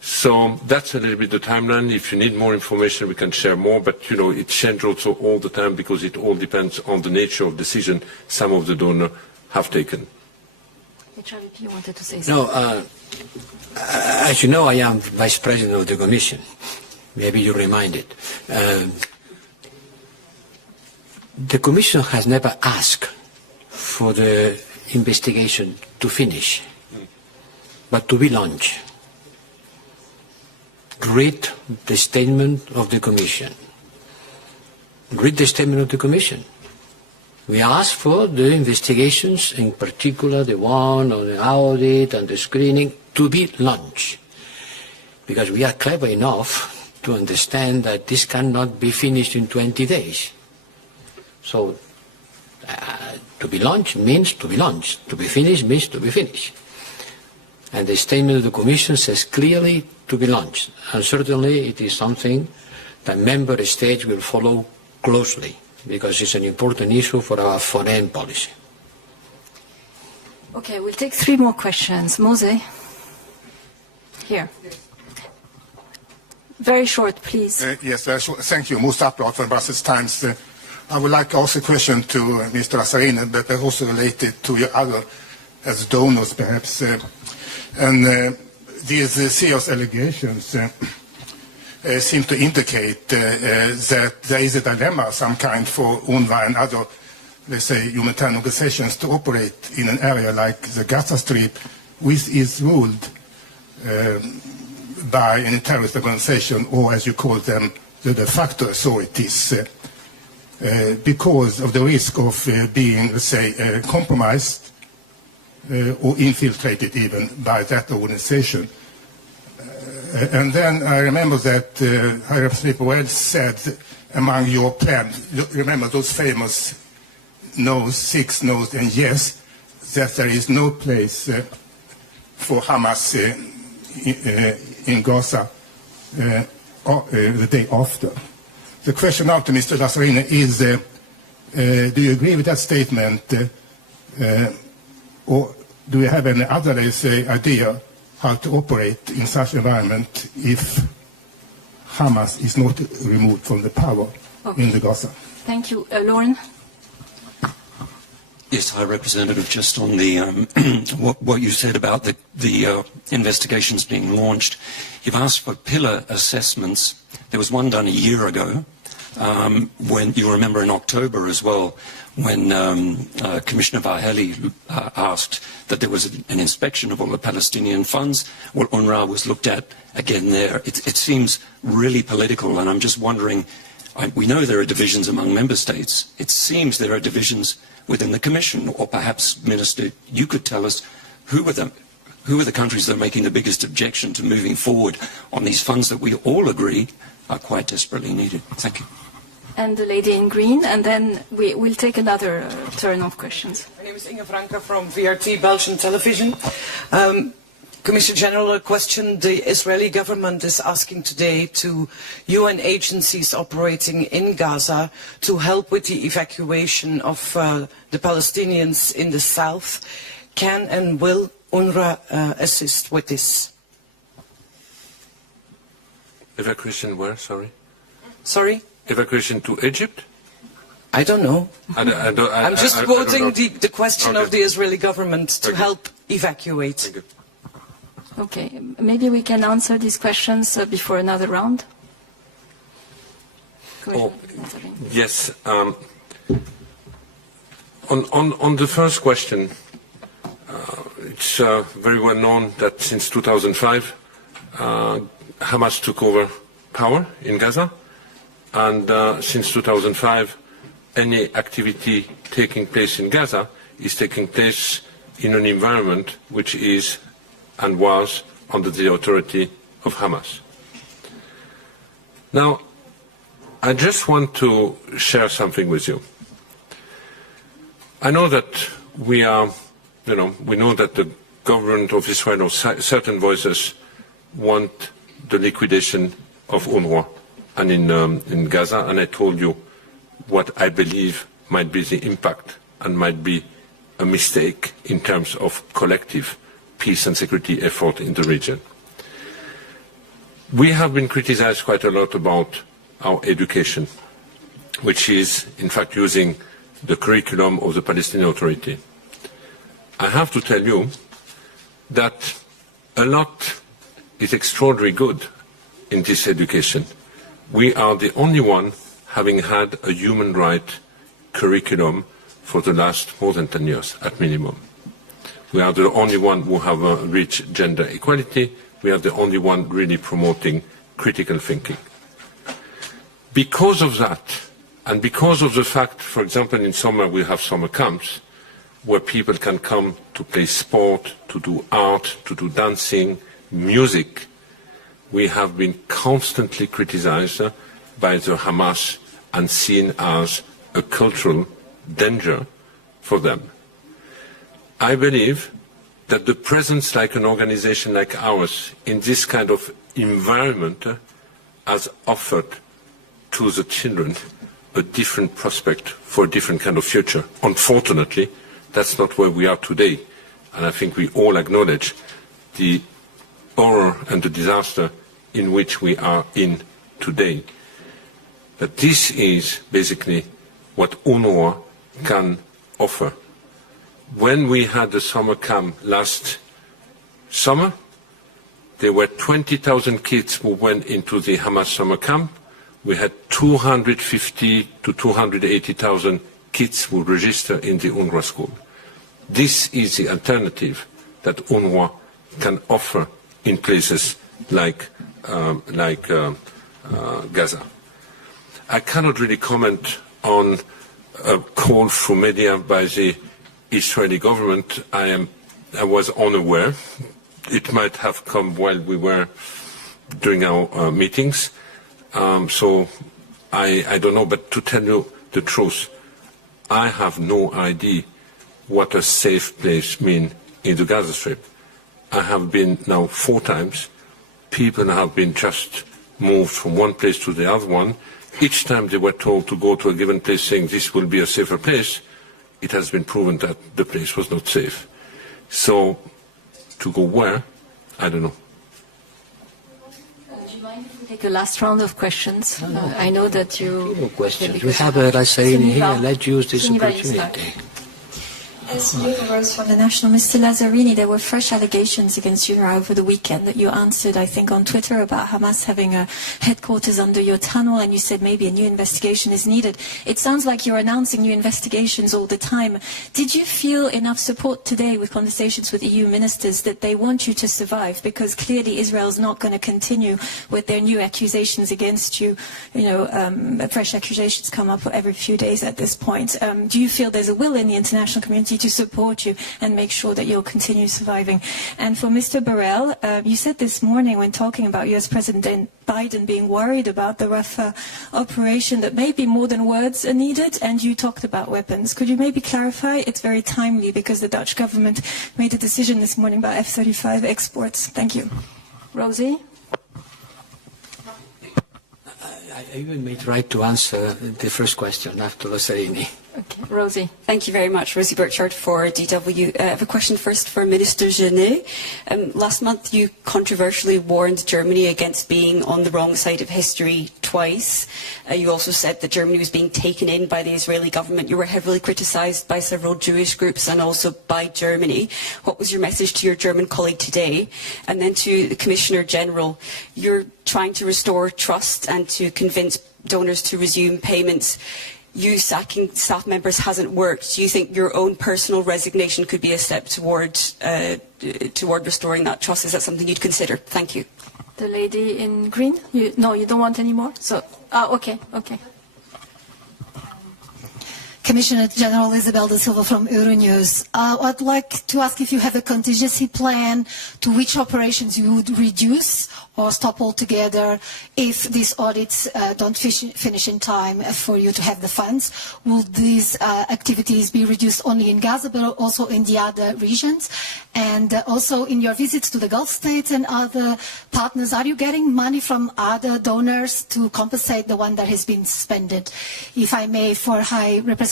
So that's a little bit the timeline. If you need more information, we can share more, but you know, it changes also all the time because it all depends on the nature of decision some of the donors have taken. HRVP, you wanted to say something? No, as you know, I am Vice President of the Commission. Maybe you reminded. The Commission has never asked for the investigation to finish, but to be launched. Read the statement of the Commission. Read the statement of the Commission. We asked for the investigations, in particular the one on the audit and the screening, to be launched. Because we are clever enough to understand that this cannot be finished in 20 days. So, to be launched means to be launched. To be finished means to be finished. And the statement of the Commission says clearly to be launched. And certainly it is something that member states will follow closely, because it's an important issue for our foreign policy. Okay, we'll take 3 more questions. Mose? Here. Very short, please. Yes, thank you. Musa Plot from Brussels Times. I would like to ask a question to Mr. Lazzarini, but also related to your other, as donors perhaps. These serious allegations seem to indicate that there is a dilemma of some kind for UNRWA and other, let's say, humanitarian organizations to operate in an area like the Gaza Strip, which is ruled by a terrorist organization, or as you call them, the de facto authorities, because of the risk of being, let's say, compromised or infiltrated even by that organization. And then I remember that High Representative Borrell said among your plans, remember those famous no's, 6 no's and yes, that there is no place for Hamas in Gaza the day after. The question now to Mr. Lazzarini is, do you agree with that statement, or do you have any other, let's say, idea how to operate in such an environment if Hamas is not removed from the power in the Gaza? Thank you. Lauren? Yes, High Representative, just on the what you said about the investigations being launched. You've asked for pillar assessments. There was one done a year ago, when you remember in October as well, when Commissioner Vaheli asked that there was an inspection of all the Palestinian funds. Well, UNRWA was looked at again there. It seems really political, and I'm just wondering, we know there are divisions among member states. It seems there are divisions within the Commission, or perhaps, Minister, you could tell us who are the countries that are making the biggest objection to moving forward on these funds that we all agree are quite desperately needed. Thank you. And the lady in green, and then we'll take another turn of questions. My name is Inge Franke from VRT Belgian Television. Commissioner General, a question the Israeli government is asking today to UN agencies operating in Gaza to help with the evacuation of the Palestinians in the south. Can and will UNRWA assist with this? Evacuation where, sorry? Sorry? Evacuation to Egypt? I don't know. I'm just quoting the question of the Israeli government to help evacuate. Okay, maybe we can answer these questions before another round. Yes. On the first question, it's very well known that since 2005, Hamas took over power in Gaza, and since 2005, any activity taking place in Gaza is taking place in an environment which is and was under the authority of Hamas. Now, I just want to share something with you. I know that we know that the government of Israel or certain voices want the liquidation of UNRWA and in Gaza, and I told you what I believe might be the impact and might be a mistake in terms of collective peace and security effort in the region. We have been criticized quite a lot about our education, which is, in fact, using the curriculum of the Palestinian Authority. I have to tell you that a lot is extraordinarily good in this education. We are the only one having had a human rights curriculum for the last more than 10 years, at minimum. We are the only one who have reached gender equality. We are the only one really promoting critical thinking. Because of that, and because of the fact, for example, in summer we have summer camps where people can come to play sport, to do art, to do dancing, music, we have been constantly criticized by the Hamas and seen as a cultural danger for them. I believe that the presence like an organization like ours in this kind of environment has offered to the children a different prospect for a different kind of future. Unfortunately, that's not where we are today. And I think we all acknowledge the horror and the disaster in which we are in today. But this is basically what Unrwa can offer. When we had the summer camp last summer, there were 20,000 kids who went into the Hamas summer camp. We had 250 to 280,000 kids who registered in the Unrwa school. This is the alternative that Unrwa can offer in places like Gaza. I cannot really comment on a call through media by the Israeli government. I was unaware. It might have come while we were doing our meetings. So I don't know, but to tell you the truth, I have no idea what a safe place means in the Gaza Strip. I have been now 4 times. People have been just moved from one place to the other one. Each time they were told to go to a given place saying this will be a safer place, it has been proven that the place was not safe. So to go where, I don't know. Do you mind if we take a last round of questions? I know that you... No questions. We have Lazzarini here. Let's use this opportunity. As Phillippe Lazzarini from the National, Mr. Lazzarini, there were fresh allegations against Unrwa over the weekend that you answered, I think, on Twitter about Hamas having a headquarters under your tunnel, and you said maybe a new investigation is needed. It sounds like you're announcing new investigations all the time. Did you feel enough support today with conversations with EU ministers that they want you to survive? Because clearly Israel's not going to continue with their new accusations against you. Fresh accusations come up every few days at this point. Do you feel there's a will in the international community to support you and make sure that you'll continue surviving? And for Mr. Borrell, you said this morning when talking about US President Biden being worried about the Rafah operation that maybe more than words are needed, and you talked about weapons. Could you maybe clarify? It's very timely because the Dutch government made a decision this morning about F-35 exports. Thank you. Rosie? I even made right to answer the first question after Lazzarini. Okay, Rosie. Thank you very much. Rosie Burchard for DW. I have a question first for Minister Gennez. Last month you controversially warned Germany against being on the wrong side of history twice. You also said that Germany was being taken in by the Israeli government. You were heavily criticised by several Jewish groups and also by Germany. What was your message to your German colleague today? And then to the Commissioner General, you're trying to restore trust and to convince donors to resume payments. You sacking staff members hasn't worked. Do you think your own personal resignation could be a step toward restoring that trust? Is that something you'd consider? Thank you. The lady in green? No, you don't want any more? So, okay. Commissioner General Isabel da Silva from Euronews. I'd like to ask if you have a contingency plan to which operations you would reduce or stop altogether if these audits don't finish in time for you to have the funds. Will these activities be reduced only in Gaza but also in the other regions? And also in your visits to the Gulf states and other partners, are you getting money from other donors to compensate the one that has been suspended? If I may, for High Representative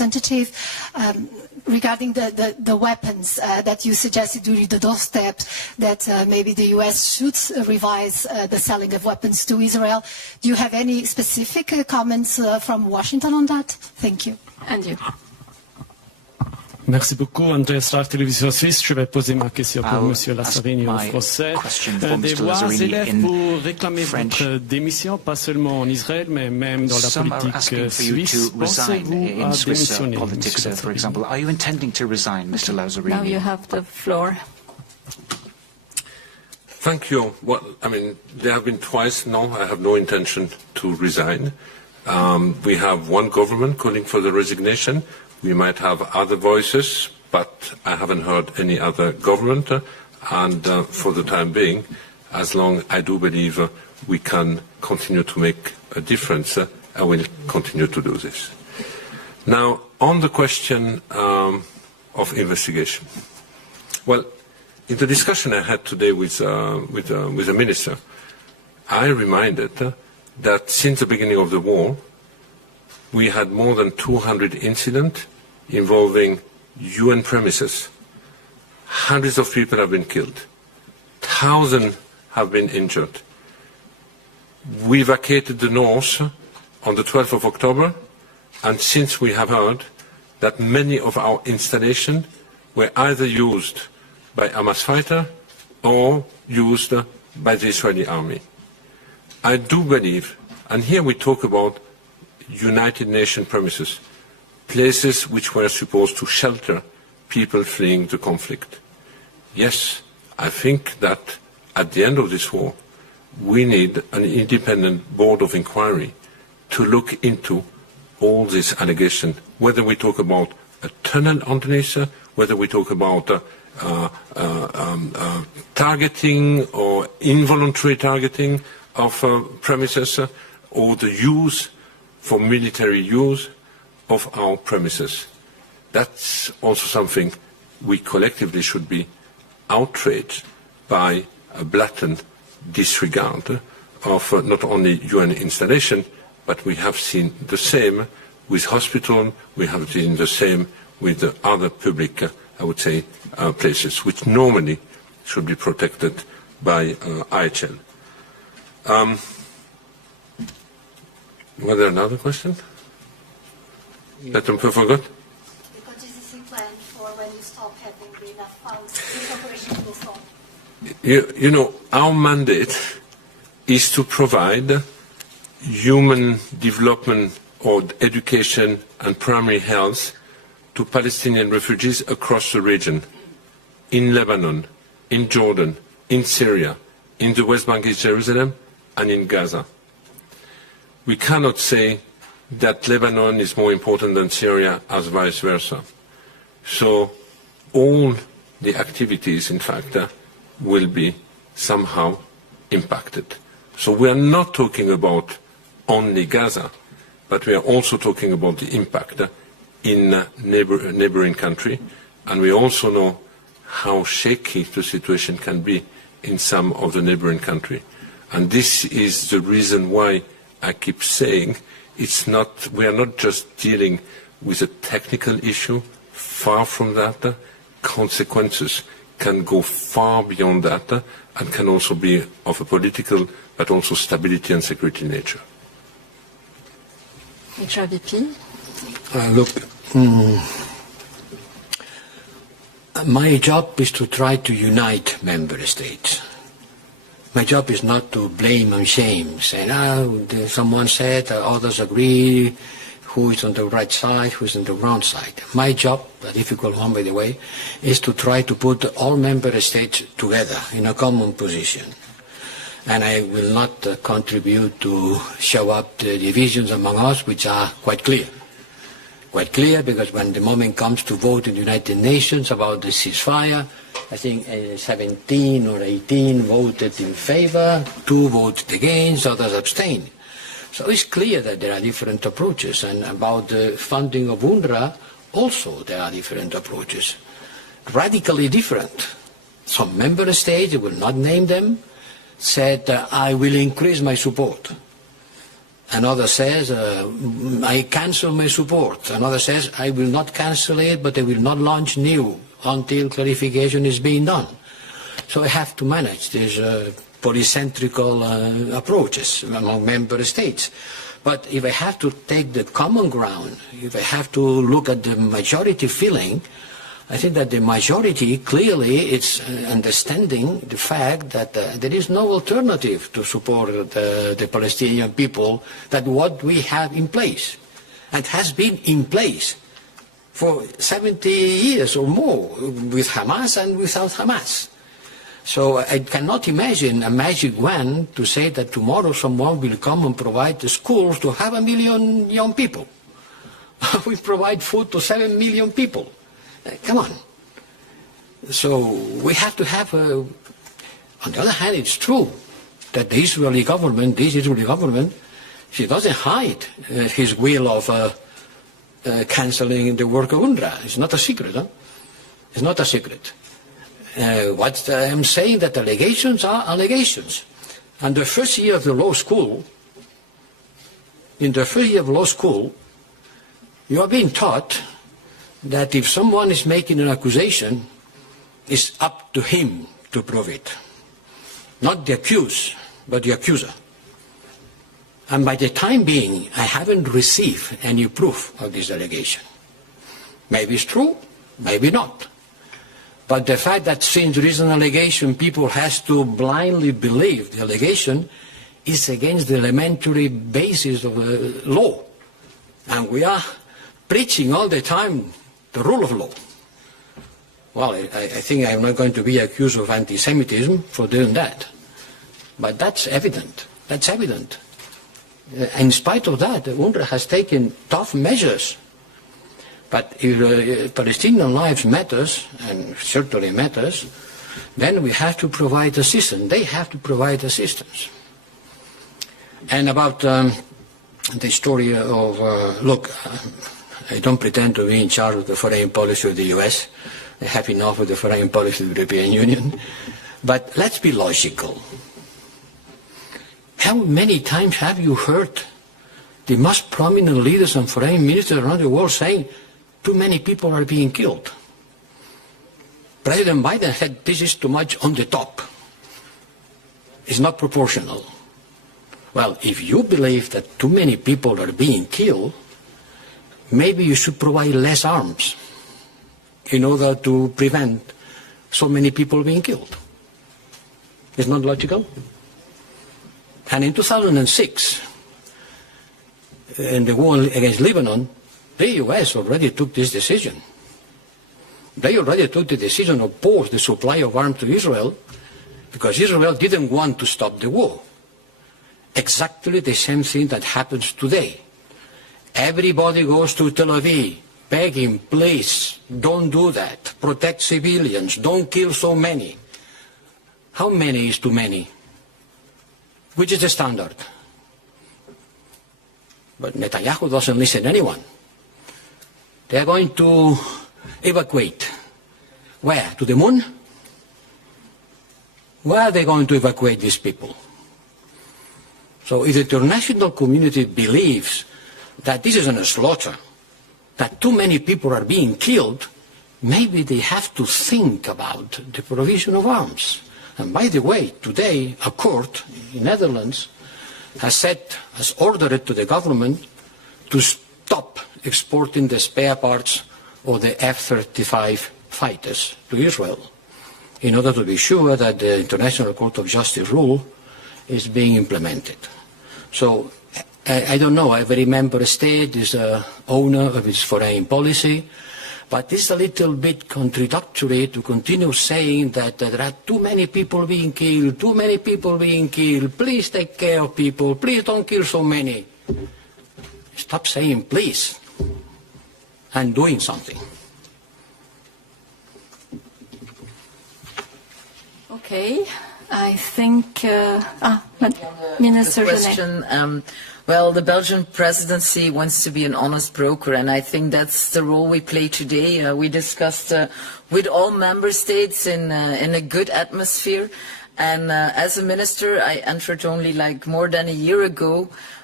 representative. Regarding the weapons that you suggested during the doorstep, that maybe the US should revise the selling of weapons to Israel. Do you have any specific comments from Washington on that? Thank you. And you. Merci beaucoup, André Star Télévision Suisse. Je vais poser ma question pour Monsieur Lazzarini en français. Des voix s'élèvent pour réclamer votre démission, pas seulement en Israël, mais même dans la politique suisse. Pensez-vous à démissionner, Monsieur Lazzarini? Are you intending to resign, Mr. Lazzarini? Now you have the floor. Thank you. Well, I mean, there have been twice. No, I have no intention to resign. We have one government calling for the resignation. We might have other voices, but I haven't heard any other government. And for the time being, as long as I do believe we can continue to make a difference, I will continue to do this. Now, on the question of investigation. Well, in the discussion I had today with the minister, I reminded that since the beginning of the war, we had more than 200 incidents involving UN premises. Hundreds of people have been killed. Thousands have been injured. We vacated the north on the 12th of October, and since we have heard that many of our installations were either used by Hamas fighters or used by the Israeli army. I do believe, and here we talk about United Nations premises, places which were supposed to shelter people fleeing the conflict. Yes, I think that at the end of this war, we need an independent board of inquiry to look into all these allegations, whether we talk about a tunnel underneath, whether we talk about targeting or involuntary targeting of premises, or the use for military use of our premises. That's also something we collectively should be outraged by a blatant disregard of not only UN installation, but we have seen the same with hospitals, we have seen the same with the other public, I would say, places, which normally should be protected by IHL. Was there another question? That I forgot? The contingency plan for when you stop having enough funds, which operations will stop? You know, our mandate is to provide human development or education and primary health to Palestinian refugees across the region, in Lebanon, in Jordan, in Syria, in the West Bank, East Jerusalem, and in Gaza. We cannot say that Lebanon is more important than Syria, as vice versa. So all the activities, in fact, will be somehow impacted. So we are not talking about only Gaza, but we are also talking about the impact in neighboring country, and we also know how shaky the situation can be in some of the neighboring country. And this is the reason why I keep saying we are not just dealing with a technical issue. Far from that, consequences can go far beyond that and can also be of a political but also stability and security nature. HRVP? Look, my job is to try to unite member states. My job is not to blame and shame, saying, someone said, others agree, who is on the right side, who is on the wrong side. My job, a difficult one by the way, is to try to put all member states together in a common position. And I will not contribute to show up the divisions among us, which are quite clear. Quite clear, because when the moment comes to vote in the United Nations about the ceasefire, I think 17 or 18 voted in favor, 2 voted against, others abstained. So it's clear that there are different approaches, and about the funding of Unrwa, also there are different approaches, radically different. Some member states, I will not name them, said, I will increase my support. Another says, I cancel my support. Another says, I will not cancel it, but I will not launch new until clarification is being done. So I have to manage these polycentrical approaches among member states. But if I have to take the common ground, if I have to look at the majority feeling, I think that the majority clearly is understanding the fact that there is no alternative to support the Palestinian people than what we have in place, and has been in place for 70 years or more, with Hamas and without Hamas. So I cannot imagine a magic wand to say that tomorrow someone will come and provide the schools to have 1 million young people. We provide food to 7 million people. Come on. So we have to have on the other hand, it's true that the Israeli government, she doesn't hide his will of cancelling the work of Unrwa. It's not a secret. Huh? It's not a secret. What I'm saying that allegations are allegations. And the first year of the law school, in the first year of law school, you are being taught that if someone is making an accusation, it's up to him to prove it. Not the accused, but the accuser. And by the time being, I haven't received any proof of this allegation. Maybe it's true, maybe not. But the fact that since there is an allegation, people has to blindly believe the allegation is against the elementary basis of the law. And we are preaching all the time the rule of law. Well, I think I'm not going to be accused of anti-Semitism for doing that. But that's evident. That's evident. In spite of that, UNRWA has taken tough measures. But if Palestinian lives matters, and certainly matters, then we have to provide assistance. They have to provide assistance. And about the story of, look, I don't pretend to be in charge of the foreign policy of the US. I have enough of the foreign policy of the European Union. But let's be logical. How many times have you heard the most prominent leaders and foreign ministers around the world saying, too many people are being killed? President Biden said this is too much on the top. It's not proportional. Well, if you believe that too many people are being killed, maybe you should provide less arms in order to prevent so many people being killed. It's not logical? And in 2006, in the war against Lebanon, the US already took this decision. They already took the decision to pause the supply of arms to Israel because Israel didn't want to stop the war. Exactly the same thing that happens today. Everybody goes to Tel Aviv begging, please, don't do that. Protect civilians. Don't kill so many. How many is too many? Which is the standard? But Netanyahu doesn't listen to anyone. They are going to evacuate. Where? To the moon? Where are they going to evacuate these people? So if the international community believes that this is a slaughter, that too many people are being killed, maybe they have to think about the provision of arms. And by the way, today a court in Netherlands has ordered to the government to stop exporting the spare parts of the F-35 fighters to Israel in order to be sure that the International Court of Justice rule is being implemented. So I don't know, every member state is the owner of its foreign policy, but it's a little bit contradictory to continue saying that there are too many people being killed, please take care of people, please don't kill so many. Stop saying please and doing something. Okay, I think, Minister Gennez. Well, the Belgian presidency wants to be an honest broker, and I think that's the role we play today. We discussed with all member states in a good atmosphere. And as a minister, I entered only like more than a year ago,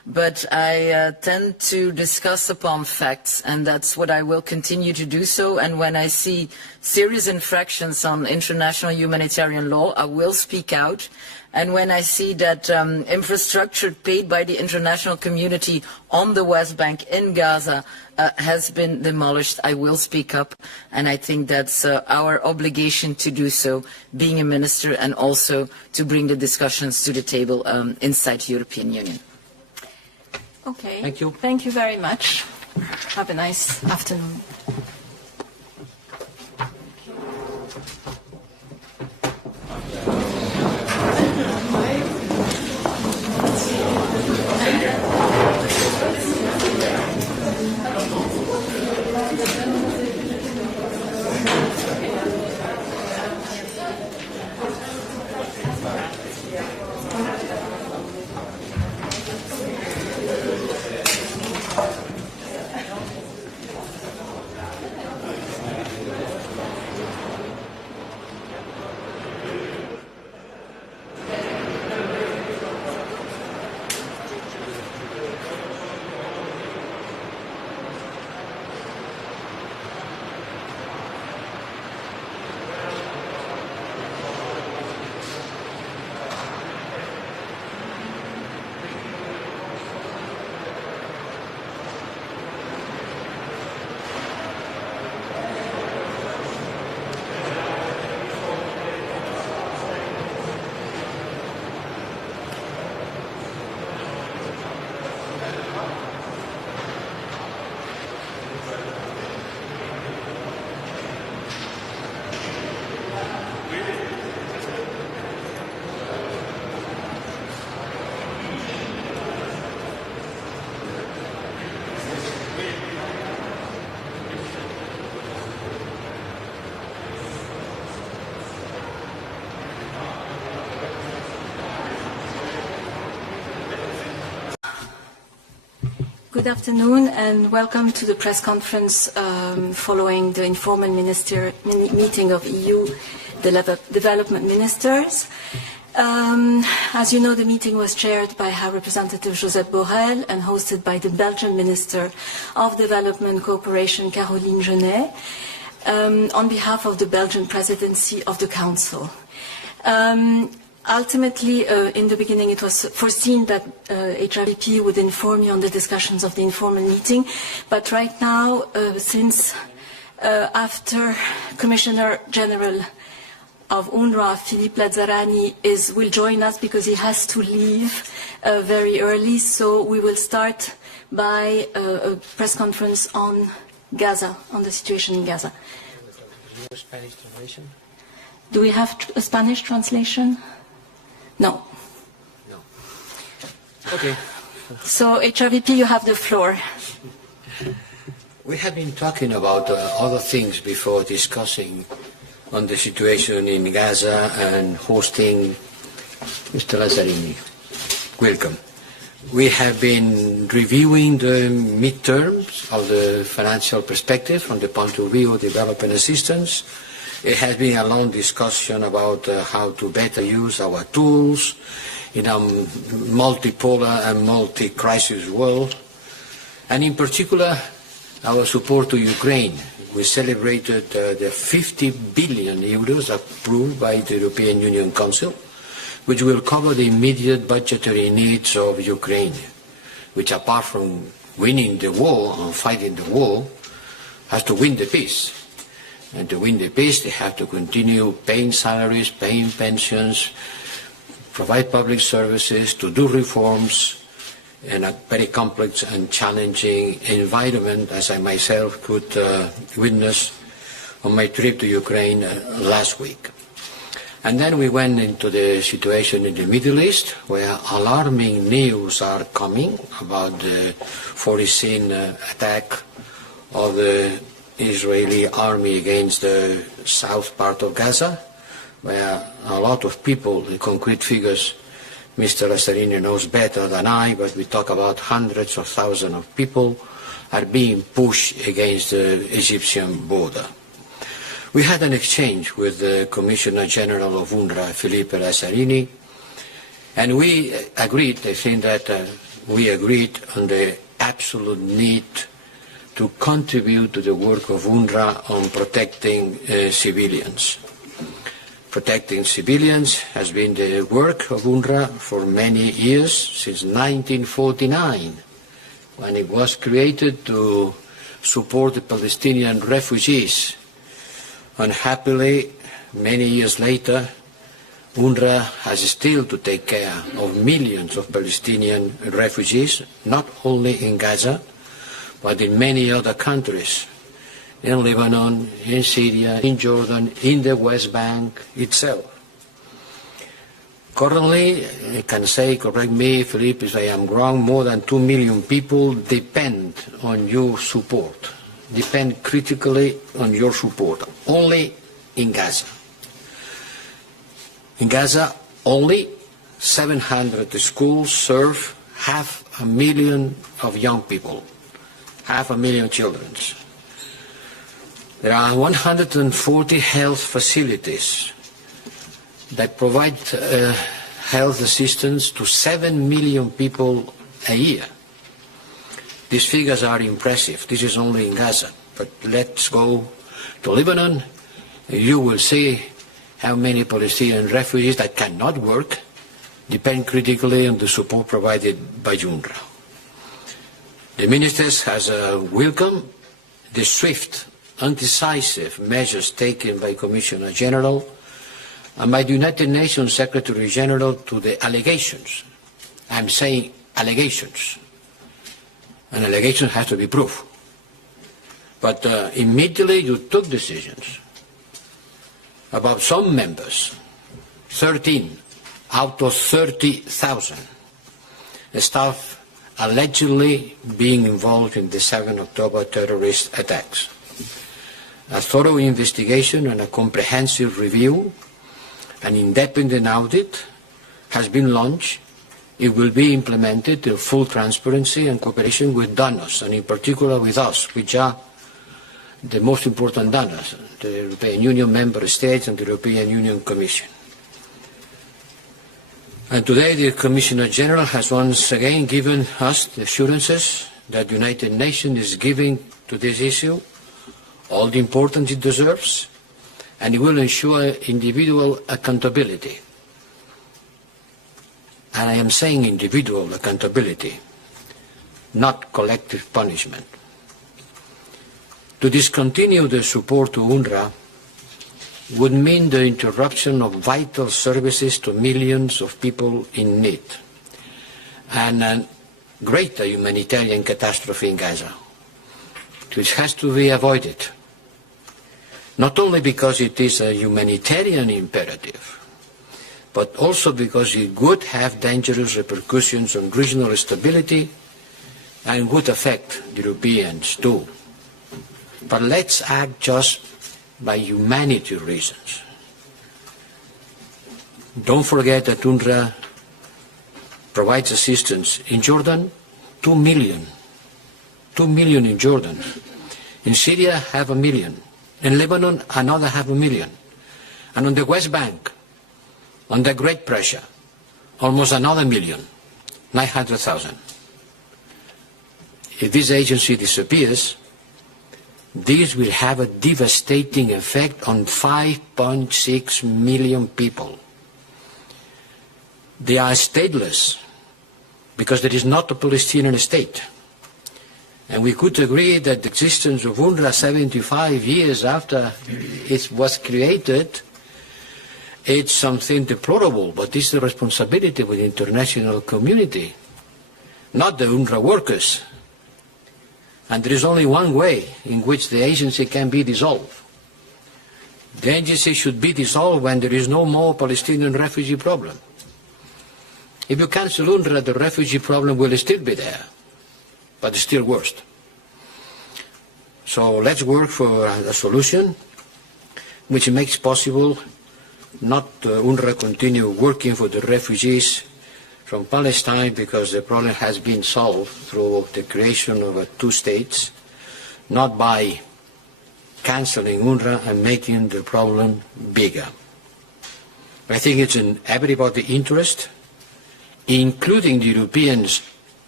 but I tend to discuss upon facts, and that's what I will continue to do so. And when I see serious infractions on international humanitarian law, I will speak out. And when I see that infrastructure paid by the international community on the West Bank in Gaza has been demolished, I will speak up. And I think that's our obligation to do so, being a minister, and also to bring the discussions to the table inside the European Union. Okay. Thank you. Thank you very much. Have a nice afternoon. Good afternoon and welcome to the press conference following the informal meeting of EU development ministers. As you know, the meeting was chaired by High Representative Josep Borrell and hosted by the Belgian Minister of Development Cooperation, Gennez, on behalf of the Belgian Presidency of the Council. Ultimately, in the beginning, it was foreseen that HRVP would inform you on the discussions of the informal meeting. But right now, since after Commissioner General of Unrwa, Phillippe Lazzarini, will join us because he has to leave very early, so we will start by a press conference on Gaza, on the situation in Gaza. No Spanish translation? Do we have a Spanish translation? No. No. Okay. So, HRVP, you have the floor. We have been talking about other things before discussing on the situation in Gaza and hosting Mr. Lazzarini. Welcome. We have been reviewing the midterms of the financial perspective from the point of view of development assistance. It has been a long discussion about how to better use our tools in a multipolar and multi-crisis world, and in particular, our support to Ukraine. We celebrated the 50 billion euros approved by the European Union Council, which will cover the immediate budgetary needs of Ukraine, which apart from winning the war and fighting the war, has to win the peace. And to win the peace, they have to continue paying salaries, paying pensions, provide public services, to do reforms in a very complex and challenging environment, as I myself could witness on my trip to Ukraine last week. And then we went into the situation in the Middle East, where alarming news are coming about the foreseen attack of the Israeli army against the south part of Gaza, where a lot of people, the concrete figures, Mr. Lazzarini knows better than I, but we talk about hundreds of thousands of people are being pushed against the Egyptian border. We had an exchange with the Commissioner General of Unrwa, Phillippe Lazzarini, and we agreed, I think, that we agreed on the absolute need to contribute to the work of UNRWA on protecting civilians. Protecting civilians has been the work of UNRWA for many years, since 1949, when it was created to support the Palestinian refugees. Unhappily, many years later, UNRWA has still to take care of millions of Palestinian refugees, not only in Gaza, but in many other countries, in Lebanon, in Syria, in Jordan, in the West Bank itself. Currently, I can say, correct me, Phillippe, if I am wrong, more than 2 million people depend on your support, depend critically on your support, only in Gaza. In Gaza, only 700 schools serve 500,000 of young people, 500,000 children. There are 140 health facilities that provide health assistance to 7 million people a year. These figures are impressive. This is only in Gaza. But let's go to Lebanon. You will see how many Palestinian refugees that cannot work depend critically on the support provided by UNRWA. The ministers has welcomed the swift and decisive measures taken by Commissioner General and by the United Nations Secretary General to the allegations. I'm saying allegations. An allegation has to be proved. But immediately you took decisions about some members, 13 out of 30,000 staff allegedly being involved in the 7 October terrorist attacks. A thorough investigation and a comprehensive review, an independent audit has been launched. It will be implemented in full transparency and cooperation with donors, and in particular with us, which are the most important donors, the European Union member states and the European Union Commission. And today the Commissioner General has once again given us the assurances that the United Nations is giving to this issue all the importance it deserves, and it will ensure individual accountability. And I am saying individual accountability, not collective punishment. To discontinue the support to UNRWA would mean the interruption of vital services to millions of people in need, and a greater humanitarian catastrophe in Gaza, which has to be avoided, not only because it is a humanitarian imperative, but also because it would have dangerous repercussions on regional stability and would affect the Europeans too. But let's act just by humanity reasons. Don't forget that UNRWA provides assistance in Jordan, 2 million. 2 million in Jordan. In Syria, 500,000. In Lebanon, another 500,000. And on the West Bank, under great pressure, almost another 1,000,000, 900,000. If this agency disappears, this will have a devastating effect on 5.6 million people. They are stateless because there is not a Palestinian state. And we could agree that the existence of UNRWA 75 years after it was created, it's something deplorable, but it's the responsibility of the international community, not the UNRWA workers. And there is only one way in which the agency can be dissolved. The agency should be dissolved when there is no more Palestinian refugee problem. If you cancel UNRWA, the refugee problem will still be there, but it's still worse. So let's work for a solution which makes possible not UNRWA continue working for the refugees from Palestine because the problem has been solved through the creation of two states, not by cancelling UNRWA and making the problem bigger. I think it's in everybody's interest, including the Europeans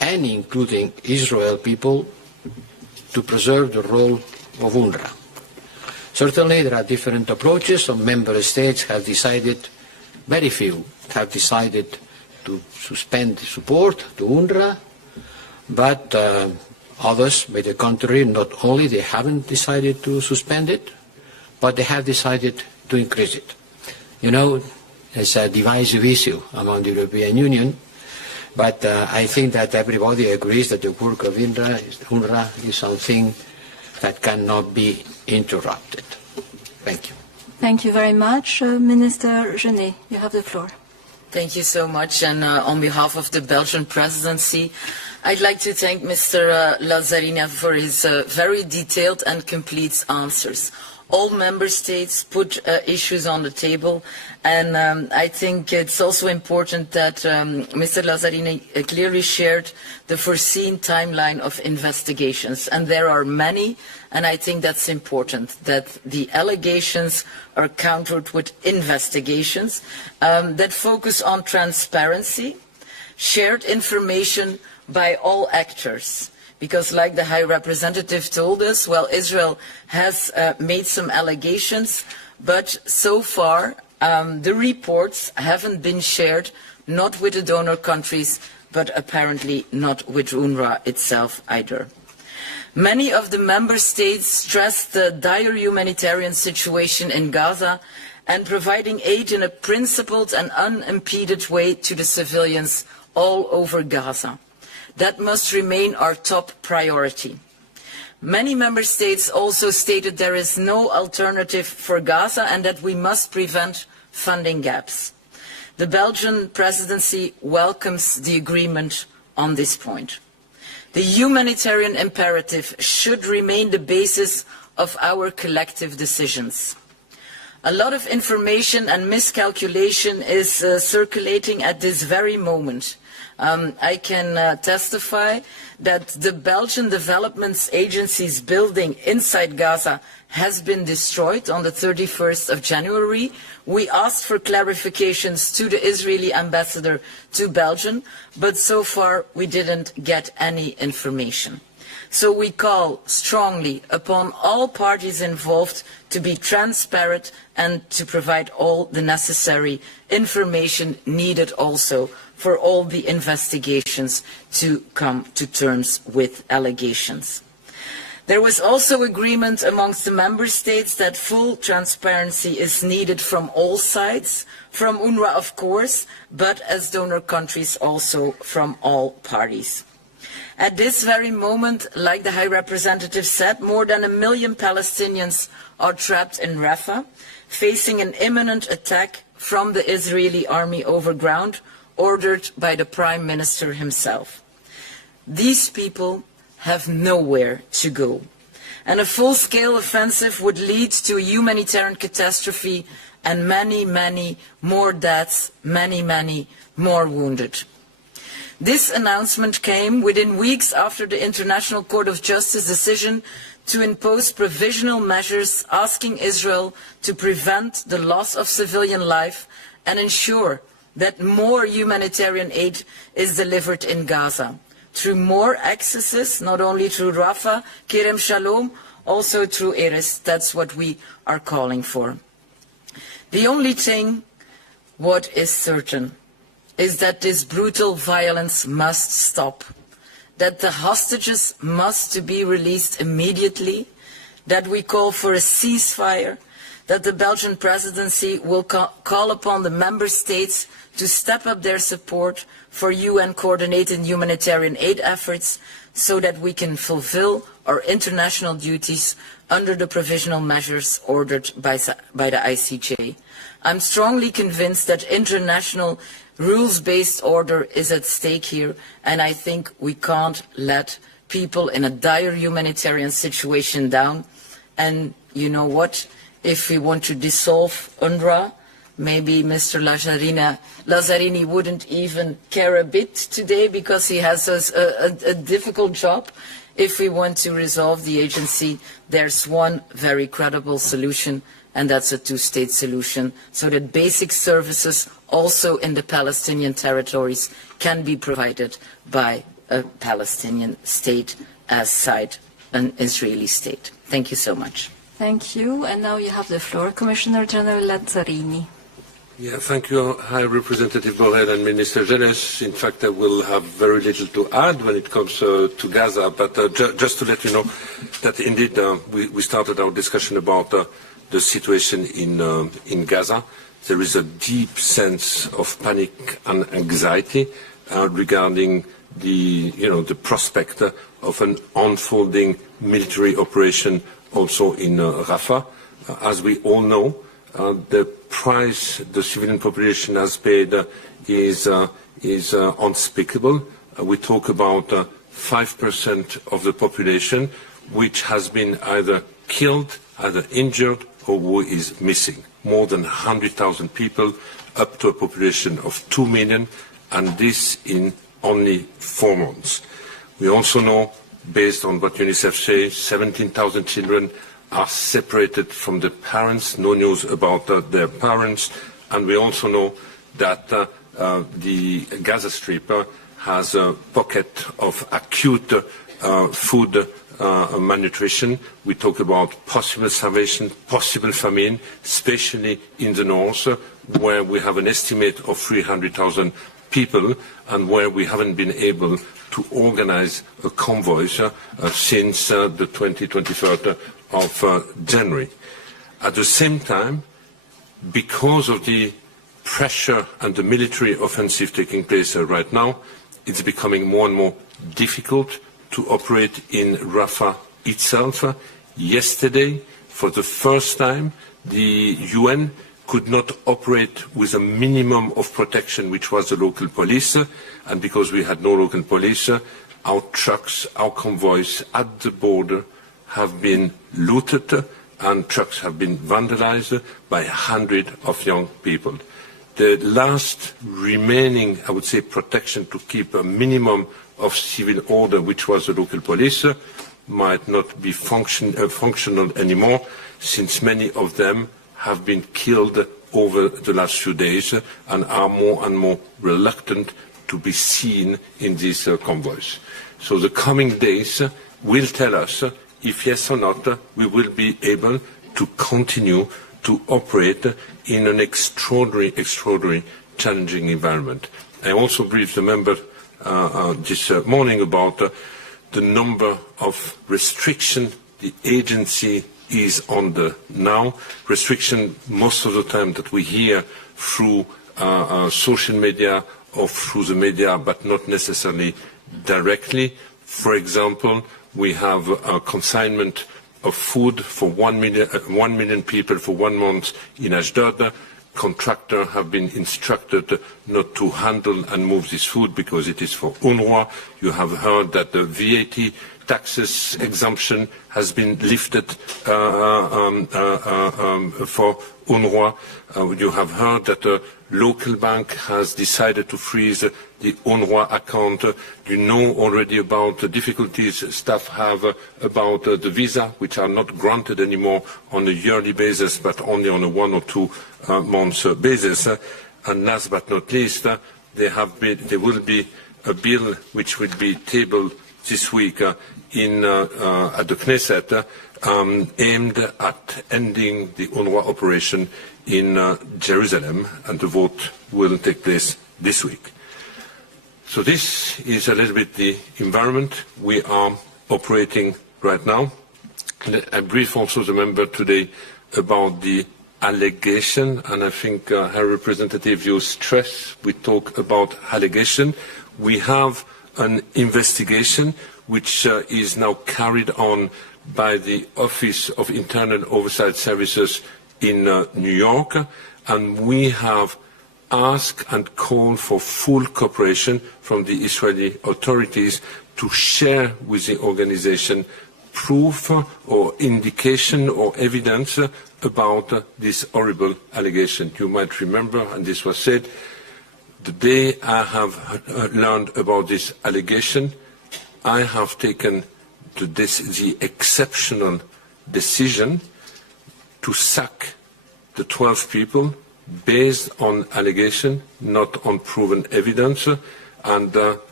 and including Israel people, to preserve the role of Unrwa. Certainly there are different approaches. Some member states have decided, very few, have decided to suspend support to Unrwa, but others, by the contrary, not only they haven't decided to suspend it, but they have decided to increase it. You know, it's a divisive issue among the European Union, but I think that everybody agrees that the work of Unrwa is something that cannot be interrupted. Thank you. Thank you very much. Minister Gennez, you have the floor. Thank you so much, and on behalf of the Belgian presidency, I'd like to thank Mr. Lazzarini for his very detailed and complete answers. All member states put issues on the table, and I think it's also important that Mr. Lazzarini clearly shared the foreseen timeline of investigations, and there are many, and I think that's important, that the allegations are countered with investigations that focus on transparency, shared information by all actors. Because like the High Representative told us, well, Israel has made some allegations, but so far the reports haven't been shared, not with the donor countries, but apparently not with Unrwa itself either. Many of the member states stressed the dire humanitarian situation in Gaza and providing aid in a principled and unimpeded way to the civilians all over Gaza. That must remain our top priority. Many member states also stated there is no alternative for Gaza and that we must prevent funding gaps. The Belgian presidency welcomes the agreement on this point. The humanitarian imperative should remain the basis of our collective decisions. A lot of information and miscalculation is circulating at this very moment. I can testify that the Belgian Development Agency's building inside Gaza has been destroyed on the 31st of January. We asked for clarifications to the Israeli ambassador to Belgium, but so far we didn't get any information. So we call strongly upon all parties involved to be transparent and to provide all the necessary information needed also for all the investigations to come to terms with allegations. There was also agreement amongst the member states that full transparency is needed from all sides, from Unrwa of course, but as donor countries also from all parties. At this very moment, like the High Representative said, more than 1 million Palestinians are trapped in Rafah, facing an imminent attack from the Israeli army over ground, ordered by the Prime Minister himself. These people have nowhere to go, and a full-scale offensive would lead to a humanitarian catastrophe and many, many more deaths, many, many more wounded. This announcement came within weeks after the International Court of Justice decision to impose provisional measures asking Israel to prevent the loss of civilian life and ensure that more humanitarian aid is delivered in Gaza through more accesses, not only through Rafah, Kerem Shalom, also through Erez. That's what we are calling for. The only thing what is certain is that this brutal violence must stop, that the hostages must be released immediately, that we call for a ceasefire, that the Belgian presidency will call upon the member states to step up their support for UN-coordinated humanitarian aid efforts so that we can fulfill our international duties under the provisional measures ordered by the ICJ. I'm strongly convinced that international rules-based order is at stake here, and I think we can't let people in a dire humanitarian situation down. And you know what? If we want to dissolve Unrwa, maybe Mr. Lazzarini wouldn't even care a bit today because he has a difficult job. If we want to resolve the agency, there's one very credible solution, and that's a two-state solution, so that basic services also in the Palestinian territories can be provided by a Palestinian state aside an Israeli state. Thank you so much. Thank you. And now you have the floor, Commissioner General Lazzarini. Yeah, thank you, High Representative Borrell and Minister Gennez. In fact, I will have very little to add when it comes to Gaza, but just to let you know that indeed we started our discussion about the situation in Gaza. There is a deep sense of panic and anxiety regarding the prospect of an unfolding military operation also in Rafah. As we all know, the price the civilian population has paid is unspeakable. We talk about 5% of the population which has been either killed, either injured, or who is missing. More than 100,000 people, up to a population of 2 million, and this in only 4 months. We also know, based on what UNICEF says, 17,000 children are separated from their parents, no news about their parents, and we also know that the Gaza Strip has a pocket of acute food malnutrition. We talk about possible starvation, possible famine, especially in the north, where we have an estimate of 300,000 people and where we haven't been able to organize a convoy since the 23rd of January. At the same time, because of the pressure and the military offensive taking place right now, it's becoming more and more difficult to operate in Rafah itself. Yesterday, for the first time, the UN could not operate with a minimum of protection, which was the local police, and because we had no local police, our trucks, our convoys at the border have been looted and trucks have been vandalized by 100 of young people. The last remaining, I would say, protection to keep a minimum of civil order, which was the local police, might not be functional anymore, since many of them have been killed over the last few days and are more and more reluctant to be seen in these convoys. So the coming days will tell us if yes or not we will be able to continue to operate in an extraordinary challenging environment. I also briefed the member this morning about the number of restrictions the agency is under now. Restriction most of the time that we hear through social media or through the media, but not necessarily directly. For example, we have a consignment of food for 1 million people for 1 month in Ashdod. Contractors have been instructed not to handle and move this food because it is for Unrwa. You have heard that the VAT taxes exemption has been lifted for Unrwa. You have heard that the local bank has decided to freeze the Unrwa account. You know already about the difficulties staff have about the visa, which are not granted anymore on a yearly basis, but only on a 1 or 2 months basis. And last but not least, there will be a bill which will be tabled this week at the Knesset, aimed at ending the Unrwa operation in Jerusalem, and the vote will take place this week. So this is a little bit the environment we are operating right now. I briefed also the member today about the allegation, and I think, High Representative, you stress we talk about allegation. We have an investigation which is now carried on by the Office of Internal Oversight Services in New York, and we have asked and called for full cooperation from the Israeli authorities to share with the organization proof or indication or evidence about this horrible allegation. You might remember, and this was said, the day I have learned about this allegation, I have taken the exceptional decision to sack the 12 people based on allegation, not on proven evidence, and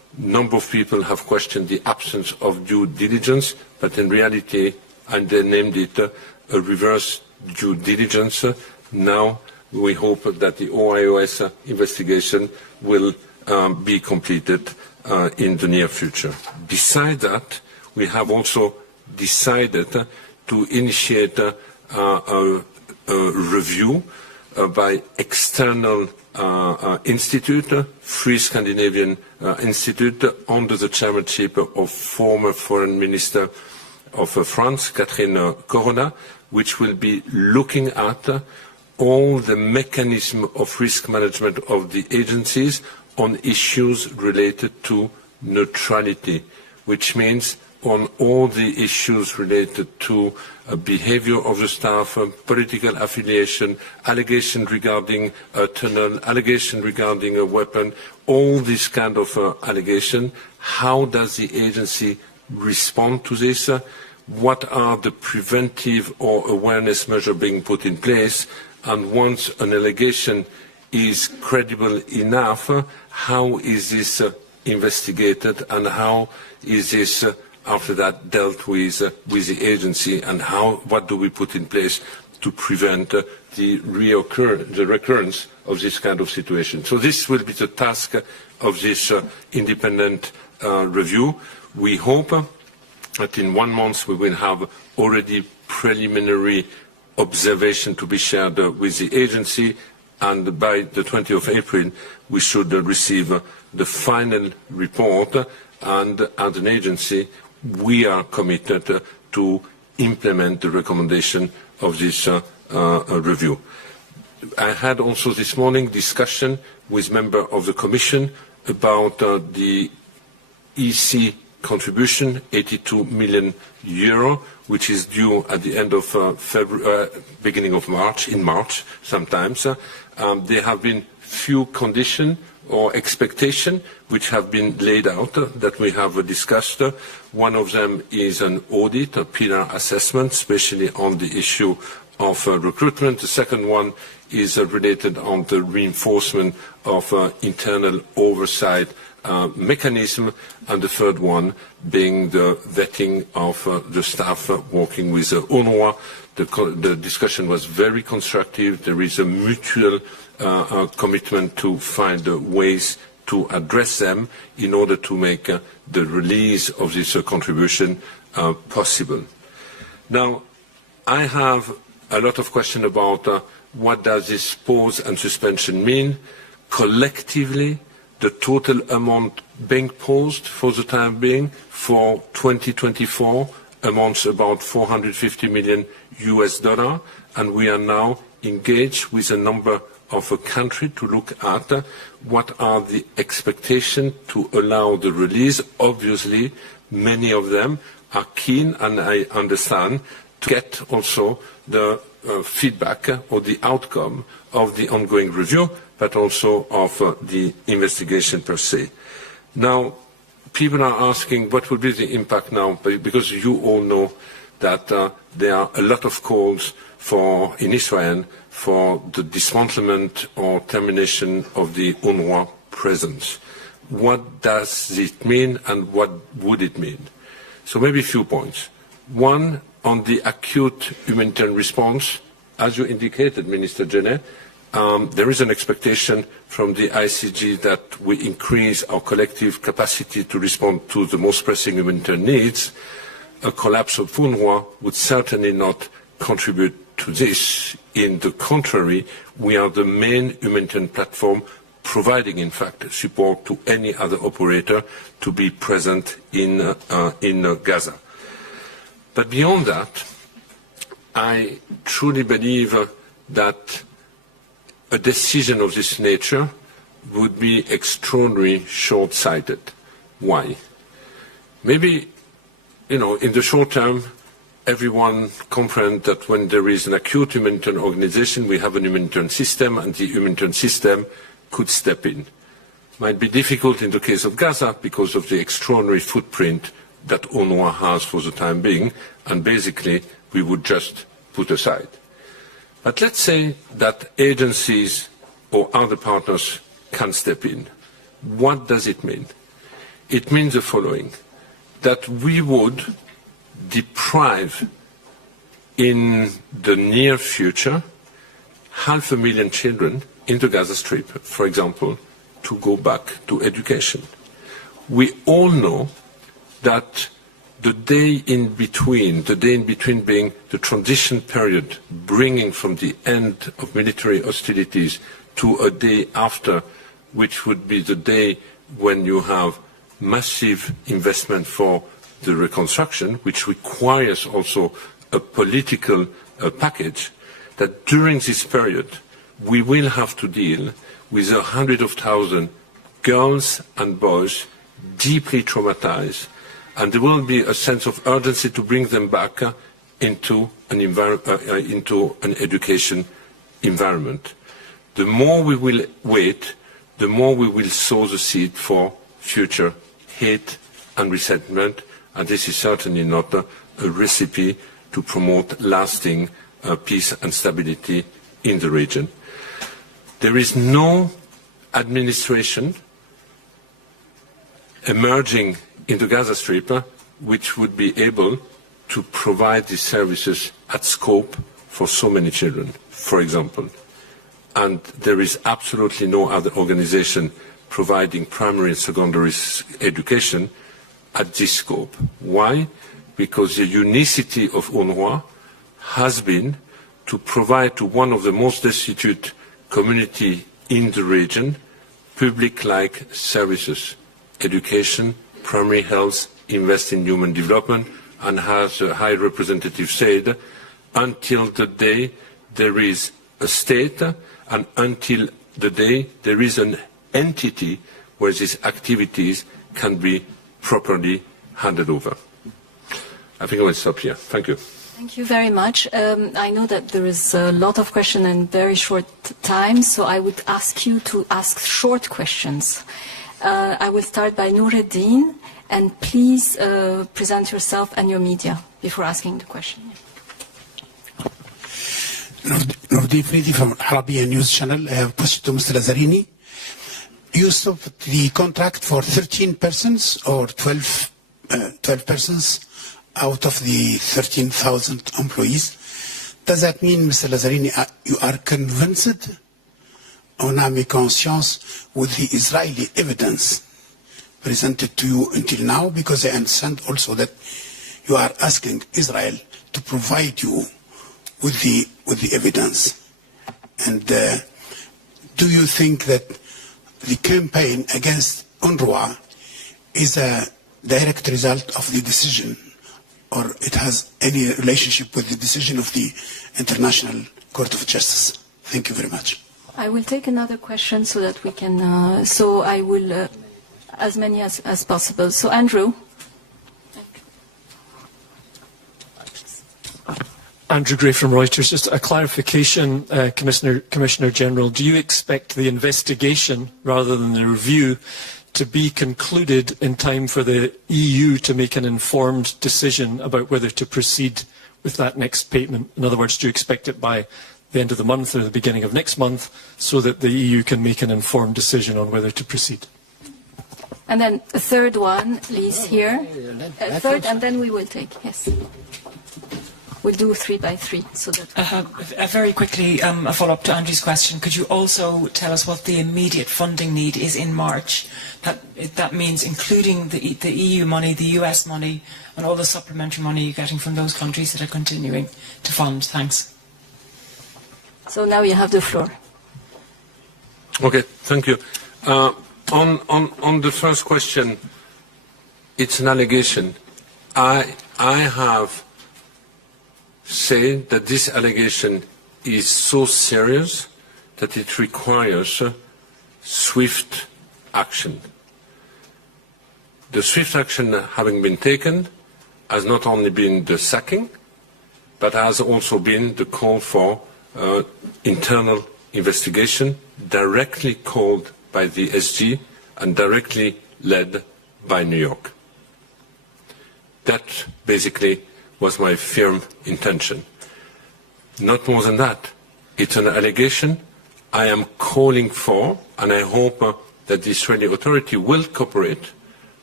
number of people have questioned the absence of due diligence, but in reality, and they named it a reverse due diligence. Now we hope that the OIOS investigation will be completed in the near future. Besides that, we have also decided to initiate a review by external institute, Free Scandinavian Institute, under the chairmanship of former Foreign Minister of France, Catherine Colonna, which will be looking at all the mechanism of risk management of the agencies on issues related to neutrality, which means on all the issues related to behavior of the staff, political affiliation, allegation regarding a tunnel, allegation regarding a weapon, all this kind of allegation. How does the agency respond to this? What are the preventive or awareness measures being put in place? And once an allegation is credible enough, how is this investigated, and how is this after that dealt with the agency, and what do we put in place to prevent the recurrence of this kind of situation? So this will be the task of this independent review. We hope that in 1 month we will have already preliminary observation to be shared with the agency, and by the 20th of April we should receive the final report, and as an agency we are committed to implement the recommendation of this review. I had also this morning discussion with members of the Commission about the EC contribution, €82 million, which is due at the end of beginning of March, in March sometimes. There have been few conditions or expectations which have been laid out that we have discussed. One of them is an audit, a pillar assessment, especially on the issue of recruitment. The second one is related on the reinforcement of internal oversight mechanism, and the third one being the vetting of the staff working with Unrwa. The discussion was very constructive. There is a mutual commitment to find ways to address them in order to make the release of this contribution possible. Now, I have a lot of questions about what does this pause and suspension mean. Collectively, the total amount being paused for the time being for 2024 amounts about $450 million, and we are now engaged with a number of a country to look at what are the expectations to allow the release. Obviously, many of them are keen, and I understand, to get also the feedback or the outcome of the ongoing review, but also of the investigation per se. Now, people are asking what will be the impact now, because you all know that there are a lot of calls in Israel for the dismantlement or termination of the Unrwa presence. What does it mean, and what would it mean? So maybe a few points. One, on the acute humanitarian response, as you indicated, Minister Gennez, there is an expectation from the ICG that we increase our collective capacity to respond to the most pressing humanitarian needs. A collapse of Unrwa would certainly not contribute to this. In the contrary, we are the main humanitarian platform providing, in fact, support to any other operator to be present in Gaza. But beyond that, I truly believe that a decision of this nature would be extraordinarily short-sighted. Why? Maybe, in the short term, everyone comprehends that when there is an acute humanitarian organization, we have a humanitarian system, and the humanitarian system could step in. Might be difficult in the case of Gaza because of the extraordinary footprint that Unrwa has for the time being, and basically we would just put aside. But let's say that agencies or other partners can step in. What does it mean? it means the following, that we would deprive in the near future 500,000 children in the Gaza Strip, for example, to go back to education. We all know that the day in between being the transition period, bringing from the end of military hostilities to a day after, which would be the day when you have massive investment for the reconstruction, which requires also a political package, that during this period we will have to deal with 100,000 girls and boys deeply traumatized, and there will be a sense of urgency to bring them back into an education environment. The more we will wait, the more we will sow the seed for future hate and resentment, and this is certainly not a recipe to promote lasting peace and stability in the region. There is no administration emerging in the Gaza Strip which would be able to provide these services at scope for so many children, for example. And there is absolutely no other organization providing primary and secondary education at this scope. Why? Because the unicity of Unrwa has been to provide to one of the most destitute communities in the region public-like services, education, primary health, invest in human development, and as the High Representative said, until the day there is a state and until the day there is an entity where these activities can be properly handed over. I think I will stop here. Thank you. Thank you very much. I know that there is a lot of questions in very short time, so I would ask you to ask short questions. I will start by Nureddin, and please present yourself and your media before asking the question. Nureddin Fridi from Arabian News Channel. I have a question to Mr. Lazzarini. You stopped the contract for 13 persons or 12 persons out of the 13,000 employees. Does that mean, Mr. Lazzarini, you are convinced on âme et conscience with the Israeli evidence presented to you until now? Because I understand also that you are asking Israel to provide you with the evidence. And do you think that the campaign against Unrwa is a direct result of the decision, or it has any relationship with the decision of the International Court of Justice? Thank you very much. I will take another question so that we can, so I will, as many as possible. So Andrew. Andrew Gray from Reuters. Just a clarification, Commissioner General. Do you expect the investigation, rather than the review, to be concluded in time for the EU to make an informed decision about whether to proceed with that next payment? In other words, do you expect it by the end of the month or the beginning of next month so that the EU can make an informed decision on whether to proceed? And then a third one, please, here. Third, and then we will take, yes. We'll do 3 by 3. So that very quickly, a follow-up to Andrew's question. Could you also tell us what the immediate funding need is in March? That means including the EU money, the US money, and all the supplementary money you're getting from those countries that are continuing to fund. Thanks. So now you have the floor. Okay, thank you. On the first question, it's an allegation. I have said that this allegation is so serious that it requires swift action. The swift action having been taken has not only been the sacking, but has also been the call for internal investigation directly called by the SG and directly led by New York. That basically was my firm intention. Not more than that. It's an allegation I am calling for, and I hope that the Israeli authority will cooperate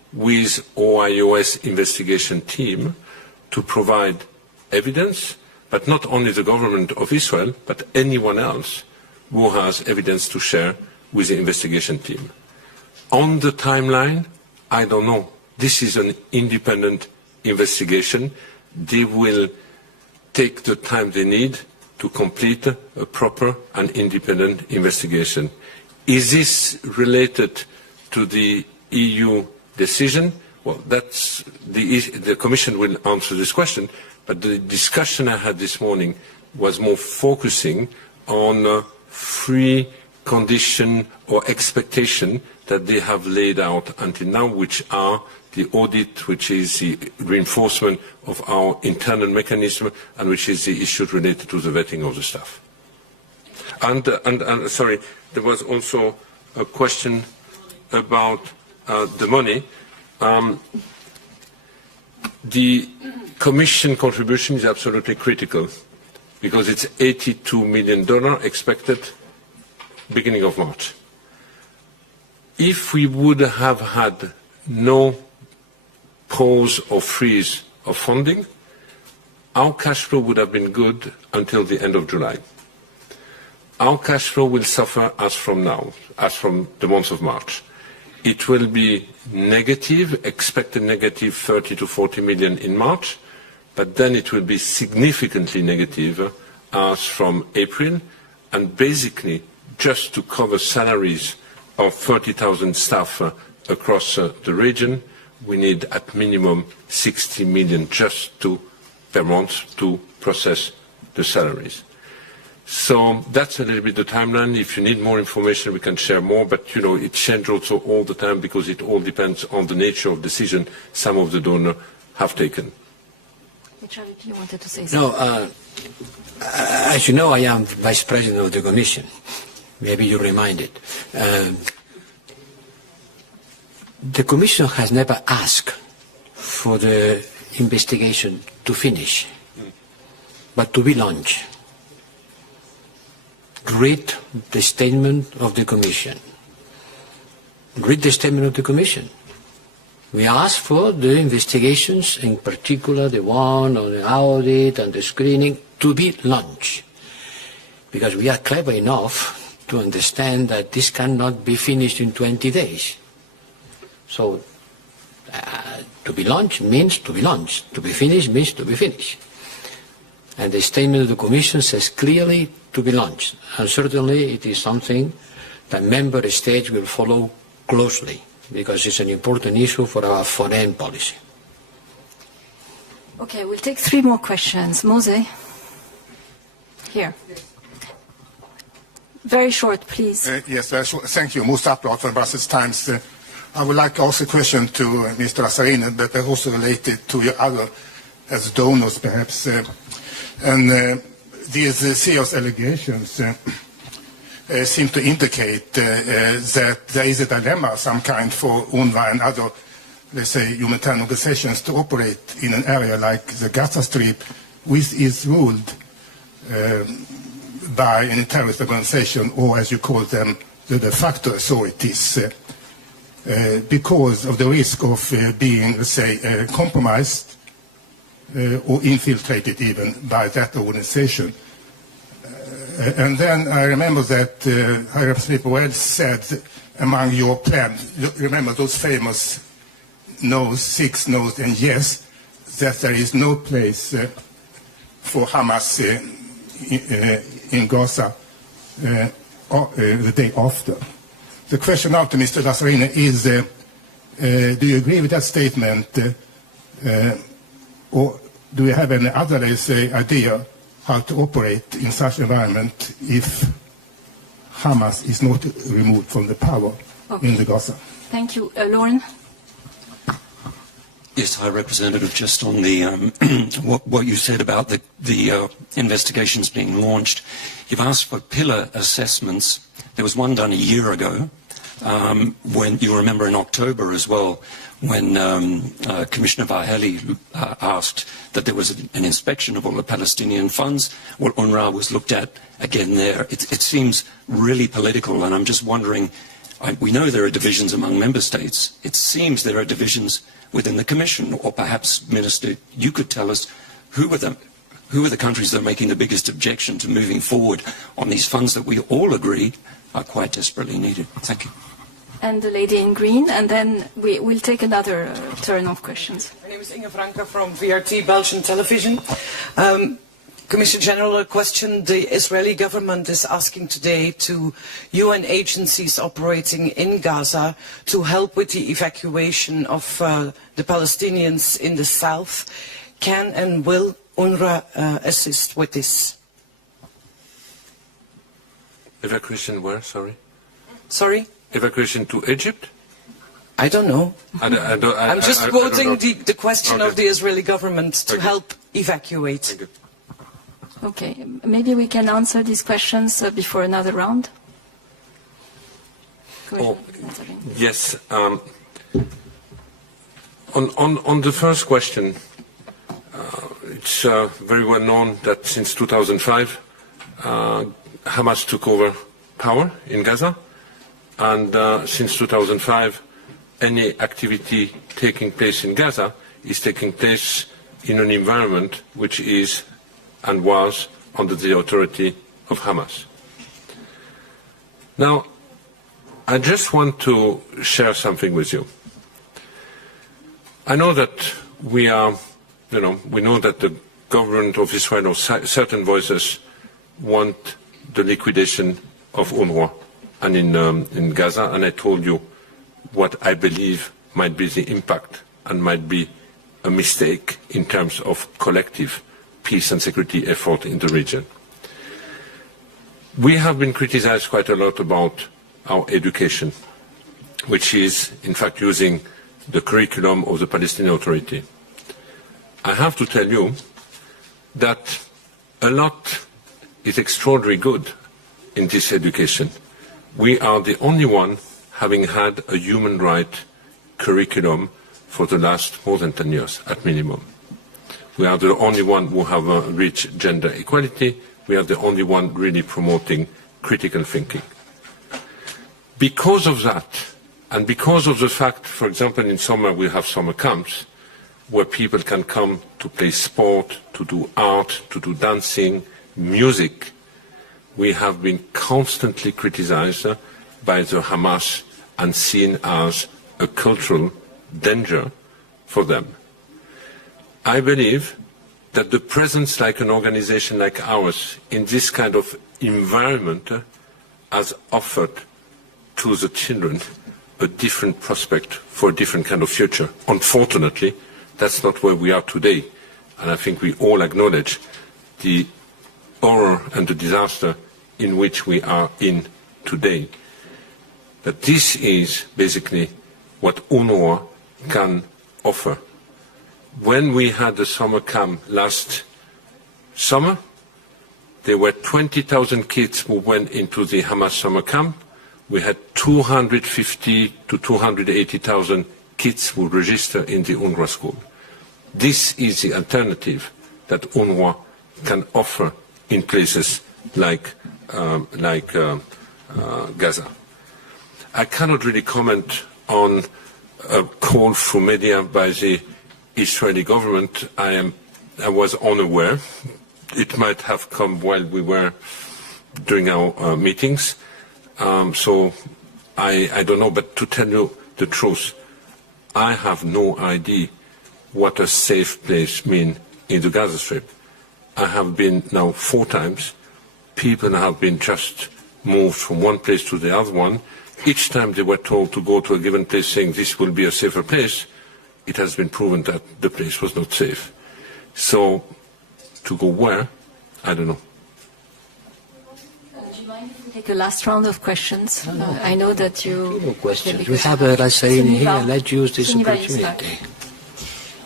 with OIOS investigation team to provide evidence, but not only the government of Israel, but anyone else who has evidence to share with the investigation team. On the timeline, I don't know. This is an independent investigation. They will take the time they need to complete a proper and independent investigation. Is this related to the EU decision? Well, that's the Commission will answer this question, but the discussion I had this morning was more focusing on free condition or expectation that they have laid out until now, which are the audit, which is the reinforcement of our internal mechanism, and which is the issue related to the vetting of the staff. And sorry, there was also a question about the money. The Commission contribution is absolutely critical because it's $82 million expected beginning of March. If we would have had no pause or freeze of funding, our cash flow would have been good until the end of July. Our cash flow will suffer as from now, as from the month of March. It will be negative, expected negative 30 to 40 million in March, but then it will be significantly negative as from April, and basically just to cover salaries of 30,000 staff across the region, we need at minimum 60 million just per month to process the salaries. So that's a little bit the timeline. If you need more information, we can share more, but you know, it changes also all the time because it all depends on the nature of decision some of the donors have taken. You wanted to say something? No, as you know, I am Vice President of the Commission. Maybe you reminded. The Commission has never asked for the investigation to finish, but to be launched. Read the statement of the Commission. Read the statement of the Commission. We asked for the investigations, in particular the one on the audit and the screening, to be launched. Because we are clever enough to understand that this cannot be finished in 20 days. So, to be launched means to be launched. To be finished means to be finished. And the statement of the Commission says clearly to be launched. And certainly it is something that member states will follow closely because it's an important issue for our foreign policy. Okay, we'll take 3 more questions. Mose? Here. Very short, please. Yes, thank you. Mose Upload from Brussels Times. I would like to ask a question to Mr. Lazzarini, but also related to your other, as donors perhaps. These serious allegations seem to indicate that there is a dilemma of some kind for UNRWA and other, let's say, humanitarian organizations to operate in an area like the Gaza Strip, which is ruled by a terrorist organization, or as you call them, the de facto authorities, because of the risk of being, let's say, compromised or infiltrated even by that organization. And then I remember that Phillippe Lazzarini said among your plans, remember those famous no's, 6 no's and yes, that there is no place for Hamas in Gaza the day after. The question now to Mr. Lazzarini is, do you agree with that statement, or do you have any other, let's say, idea how to operate in such environment if Hamas is not removed from the power in the Gaza? Thank you. Lauren? Yes, High Representative, just on the what you said about the investigations being launched. You've asked for pillar assessments. There was one done a year ago, when you remember in October as well, when Commissioner Vaheli asked that there was an inspection of all the Palestinian funds. Well, Unrwa was looked at again there. It seems really political, and I'm just wondering, We know there are divisions among member states. It seems there are divisions within the Commission, or perhaps, Minister, you could tell us who are the countries that are making the biggest objection to moving forward on these funds that we all agree are quite desperately needed. Thank you. And the lady in green, and then we'll take another turn of questions. My name is Inge Franke from VRT Belgian Television. Commissioner General, a question the Israeli government is asking today to UN agencies operating in Gaza to help with the evacuation of the Palestinians in the south. Can and will Unrwa assist with this? Evacuation where, sorry? Sorry? Evacuation to Egypt? I don't know. I'm just quoting the question of the Israeli government to help evacuate. Okay, maybe we can answer these questions before another round. Yes. On the first question, it's very well known that since 2005, Hamas took over power in Gaza, and since 2005, any activity taking place in Gaza is taking place in an environment which is and was under the authority of Hamas. Now, I just want to share something with you. I know that we know that the government of Israel or certain voices want the liquidation of Unrwa and in Gaza, and I told you what I believe might be the impact and might be a mistake in terms of collective peace and security effort in the region. We have been criticized quite a lot about our education, which is in fact using the curriculum of the Palestinian Authority. I have to tell you that a lot is extraordinarily good in this education. We are the only one having had a human rights curriculum for the last more than 10 years, at minimum. We are the only one who have reached gender equality. We are the only one really promoting critical thinking. Because of that, and because of the fact, for example, in summer we have summer camps where people can come to play sport, to do art, to do dancing, music, we have been constantly criticized by the Hamas and seen as a cultural danger for them. I believe that the presence like an organization like ours in this kind of environment has offered to the children a different prospect for a different kind of future. Unfortunately, that's not where we are today, and I think we all acknowledge the horror and the disaster in which we are in today. That this is basically what UNRWA can offer. When we had the summer camp last summer, there were 20,000 kids who went into the Hamas summer camp. We had 250 to 280,000 kids who registered in the UNRWA school. This is the alternative that UNRWA can offer in places like Gaza. I cannot really comment on a call through media by the Israeli government. I was unaware. It might have come while we were doing our meetings. So I don't know, but to tell you the truth, I have no idea what a safe place means in the Gaza Strip. I have been now 4 times. People have been just moved from one place to the other one. Each time they were told to go to a given place saying this will be a safer place, it has been proven that the place was not safe. So, to go where? I don't know. Do you mind if we take a last round of questions? I know that you... No questions. We have Lazzarini here. Let's use this opportunity.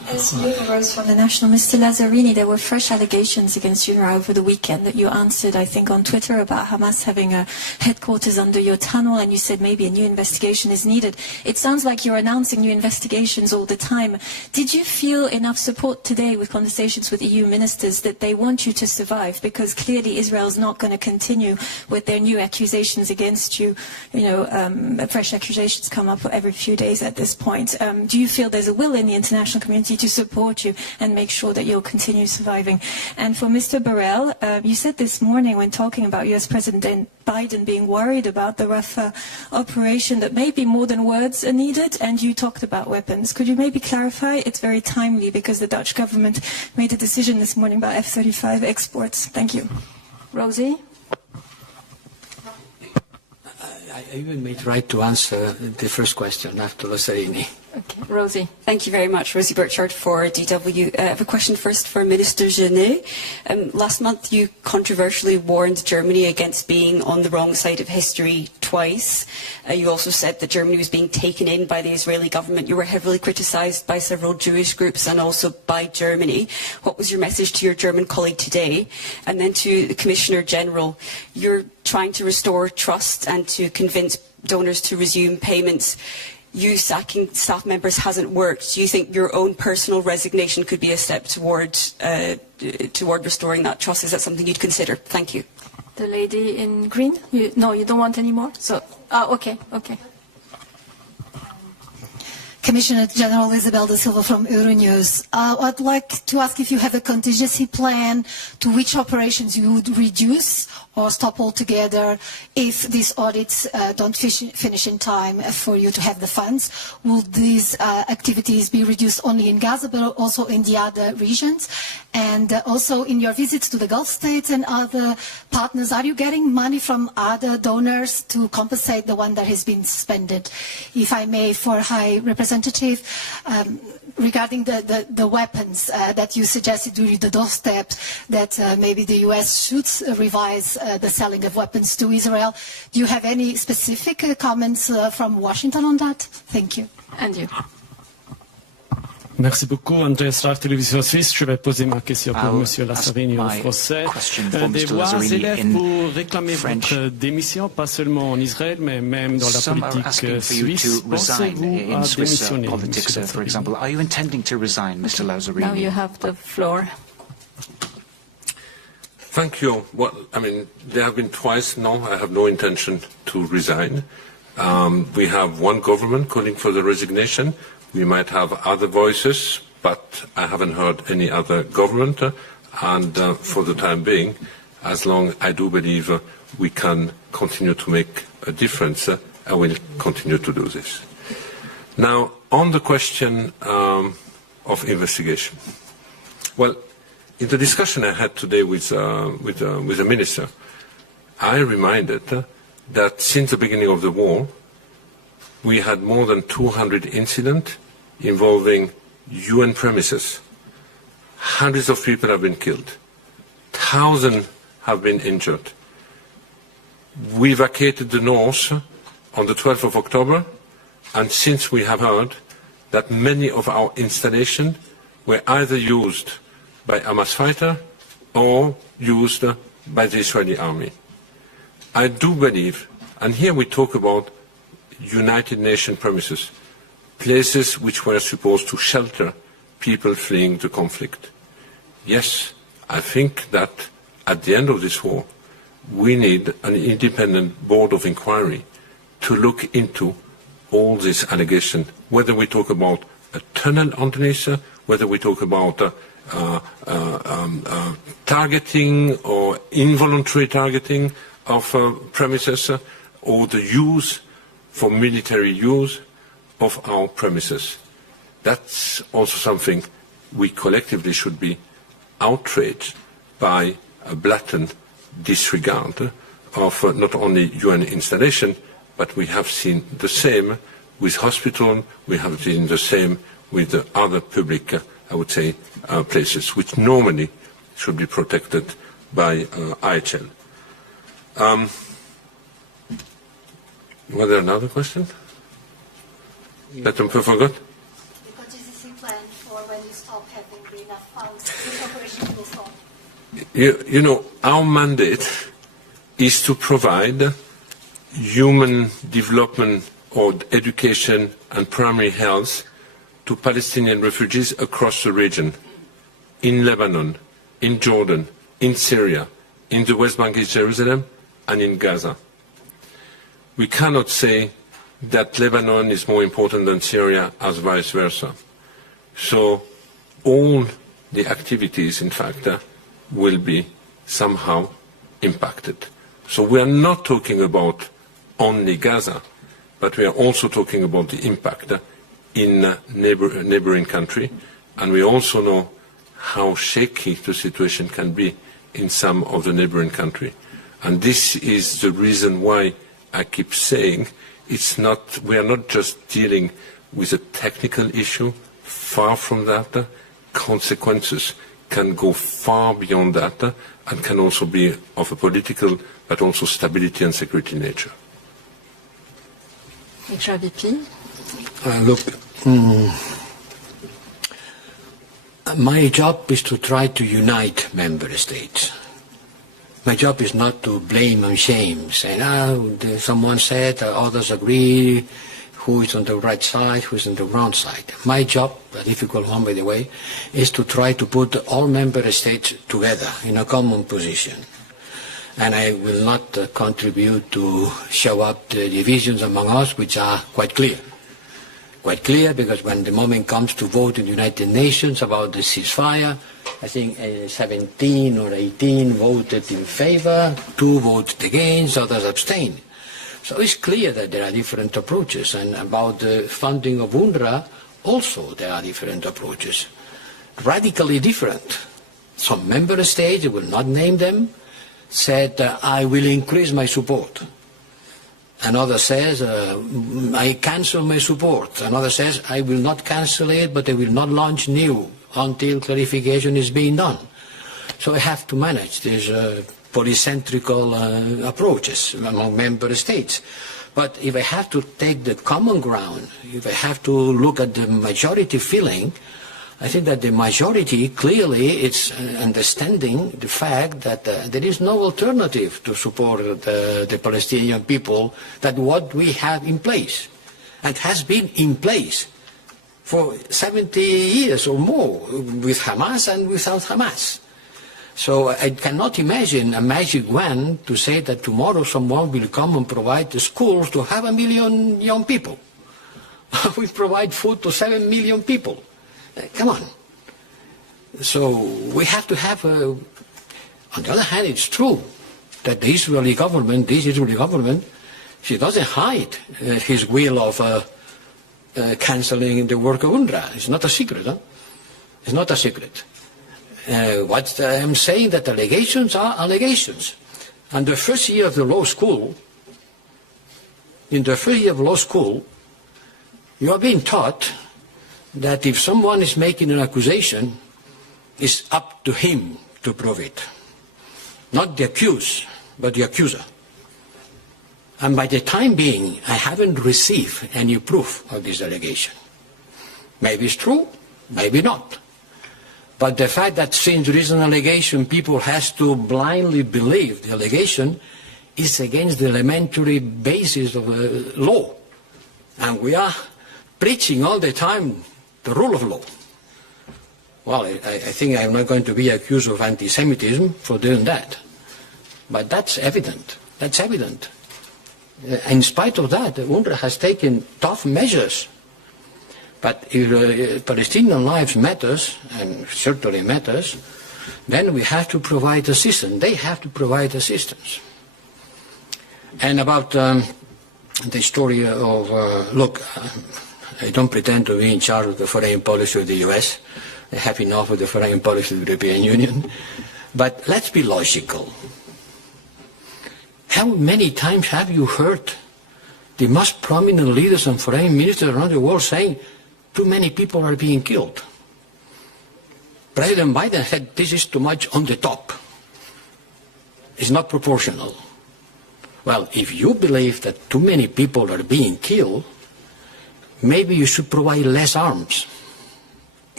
As Universe from the National, Mr. Lazzarini, there were fresh allegations against Unrwa over the weekend that you answered, I think, on Twitter about Hamas having a headquarters under your tunnel, and you said maybe a new investigation is needed. It sounds like you're announcing new investigations all the time. Did you feel enough support today with conversations with EU ministers that they want you to survive? Because clearly Israel's not going to continue with their new accusations against you. Fresh accusations come up every few days at this point. Do you feel there's a will in the international community to support you and make sure that you'll continue surviving? And for Mr. Borrell, you said this morning when talking about US President Biden being worried about the Rafah operation that maybe more than words are needed, and you talked about weapons. Could you maybe clarify? It's very timely because the Dutch government made a decision this morning about F-35 exports. Thank you. Rosie? I even made right to answer the first question after Lazzarini. Okay, Rosie. Thank you very much, Rosie Burchard for DW. I have a question first for Minister Gennez. Last month you controversially warned Germany against being on the wrong side of history twice. You also said that Germany was being taken in by the Israeli government. You were heavily criticised by several Jewish groups and also by Germany. What was your message to your German colleague today? And then to the Commissioner General, you're trying to restore trust and to convince donors to resume payments. You sacking staff members hasn't worked. Do you think your own personal resignation could be a step toward restoring that trust? Is that something you'd consider? Thank you. The lady in green? No, you don't want any more? So, okay. Commissioner General Isabel da Silva from Euronews. I'd like to ask if you have a contingency plan to which operations you would reduce or stop altogether if these audits don't finish in time for you to have the funds. Will these activities be reduced only in Gaza but also in the other regions? And also in your visits to the Gulf states and other partners, are you getting money from other donors to compensate the one that has been suspended? If I may, for High Representative, regarding the weapons that you suggested during the doorstep, that maybe the US should revise the selling of weapons to Israel. Do you have any specific comments from Washington on that? Thank you. And you. Merci beaucoup, André Star Télévision Suisse. Je vais poser ma question pour Monsieur Lazzarini en français. Des voix s'élèvent pour réclamer votre démission, pas seulement en Israël, mais même dans la politique suisse. Pensez-vous à démissionner, Monsieur Lazzarini? Are you intending to resign, Mr. Lazzarini? Now you have the floor. Thank you. Well, there have been twice now. I have no intention to resign. We have one government calling for the resignation. We might have other voices, but I haven't heard any other government. And for the time being, as long I do believe we can continue to make a difference, I will continue to do this. Now, on the question of investigation. Well, in the discussion I had today with the minister, I reminded that since the beginning of the war, we had more than 200 incidents involving UN premises. Hundreds of people have been killed. Thousands have been injured. We vacated the north on the 12th of October, and since we have heard that many of our installations were either used by Hamas fighters or used by the Israeli army. I do believe, and here we talk about United Nations premises, places which were supposed to shelter people fleeing the conflict. Yes, I think that at the end of this war, we need an independent board of inquiry to look into all these allegations, whether we talk about a tunnel underneath, whether we talk about targeting or involuntary targeting of premises, or the use for military use of our premises. That's also something we collectively should be outraged by a blatant disregard of not only UN installation, but we have seen the same with hospitals, we have seen the same with the other public, I would say, places, which normally should be protected by IHL. Was there another question? That I forgot? The contingency plan for when you stop having enough funds, which operations will start? You know, our mandate is to provide human development or education and primary health to Palestinian refugees across the region, in Lebanon, in Jordan, in Syria, in the West Bank, East Jerusalem, and in Gaza. We cannot say that Lebanon is more important than Syria, as vice versa. So all the activities, in fact, will be somehow impacted. So we are not talking about only Gaza, but we are also talking about the impact in neighboring country, and we also know how shaky the situation can be in some of the neighboring country. And this is the reason why I keep saying we are not just dealing with a technical issue. Far from that, consequences can go far beyond that and can also be of a political but also stability and security nature. HRVP? Look, my job is to try to unite member states. My job is not to blame and shame, saying, someone said, others agree, who is on the right side, who is on the wrong side. My job, a difficult one by the way, is to try to put all member states together in a common position. And I will not contribute to show up the divisions among us, which are quite clear. Quite clear, because when the moment comes to vote in the United Nations about the ceasefire, I think 17 or 18 voted in favor, 2 voted against, others abstained. So it's clear that there are different approaches, and about the funding of Unrwa, also there are different approaches, radically different. Some member states, I will not name them, said, I will increase my support. Another says, I cancel my support. Another says, I will not cancel it, but I will not launch new until clarification is being done. So I have to manage these polycentrical approaches among member states. But if I have to take the common ground, if I have to look at the majority feeling, I think that the majority clearly is understanding the fact that there is no alternative to support the Palestinian people than what we have in place, and has been in place for 70 years or more, with Hamas and without Hamas. So I cannot imagine a magic wand to say that tomorrow someone will come and provide the schools to have 1 million young people. We provide food to 7 million people. Come on. So we have to have on the other hand, it's true that the Israeli government, she doesn't hide his will of cancelling the work of Unrwa. It's not a secret. It's not a secret. What I'm saying that allegations are allegations. And the first year of the law school, in the first year of law school, you are being taught that if someone is making an accusation, it's up to him to prove it. Not the accused, but the accuser. And by the time being, I haven't received any proof of this allegation. Maybe it's true, maybe not. But the fact that since there is an allegation, people has to blindly believe the allegation is against the elementary basis of the law. And we are preaching all the time the rule of law. Well, I think I'm not going to be accused of anti-Semitism for doing that. But that's evident. That's evident. In spite of that, UNRWA has taken tough measures. But if Palestinian lives matters, and certainly matters, then we have to provide assistance. They have to provide assistance. And about the story of, look, I don't pretend to be in charge of the foreign policy of the US. I have enough of the foreign policy of the European Union. But let's be logical. How many times have you heard the most prominent leaders and foreign ministers around the world saying too many people are being killed? President Biden said this is too much on the top. It's not proportional. Well, if you believe that too many people are being killed, maybe you should provide less arms.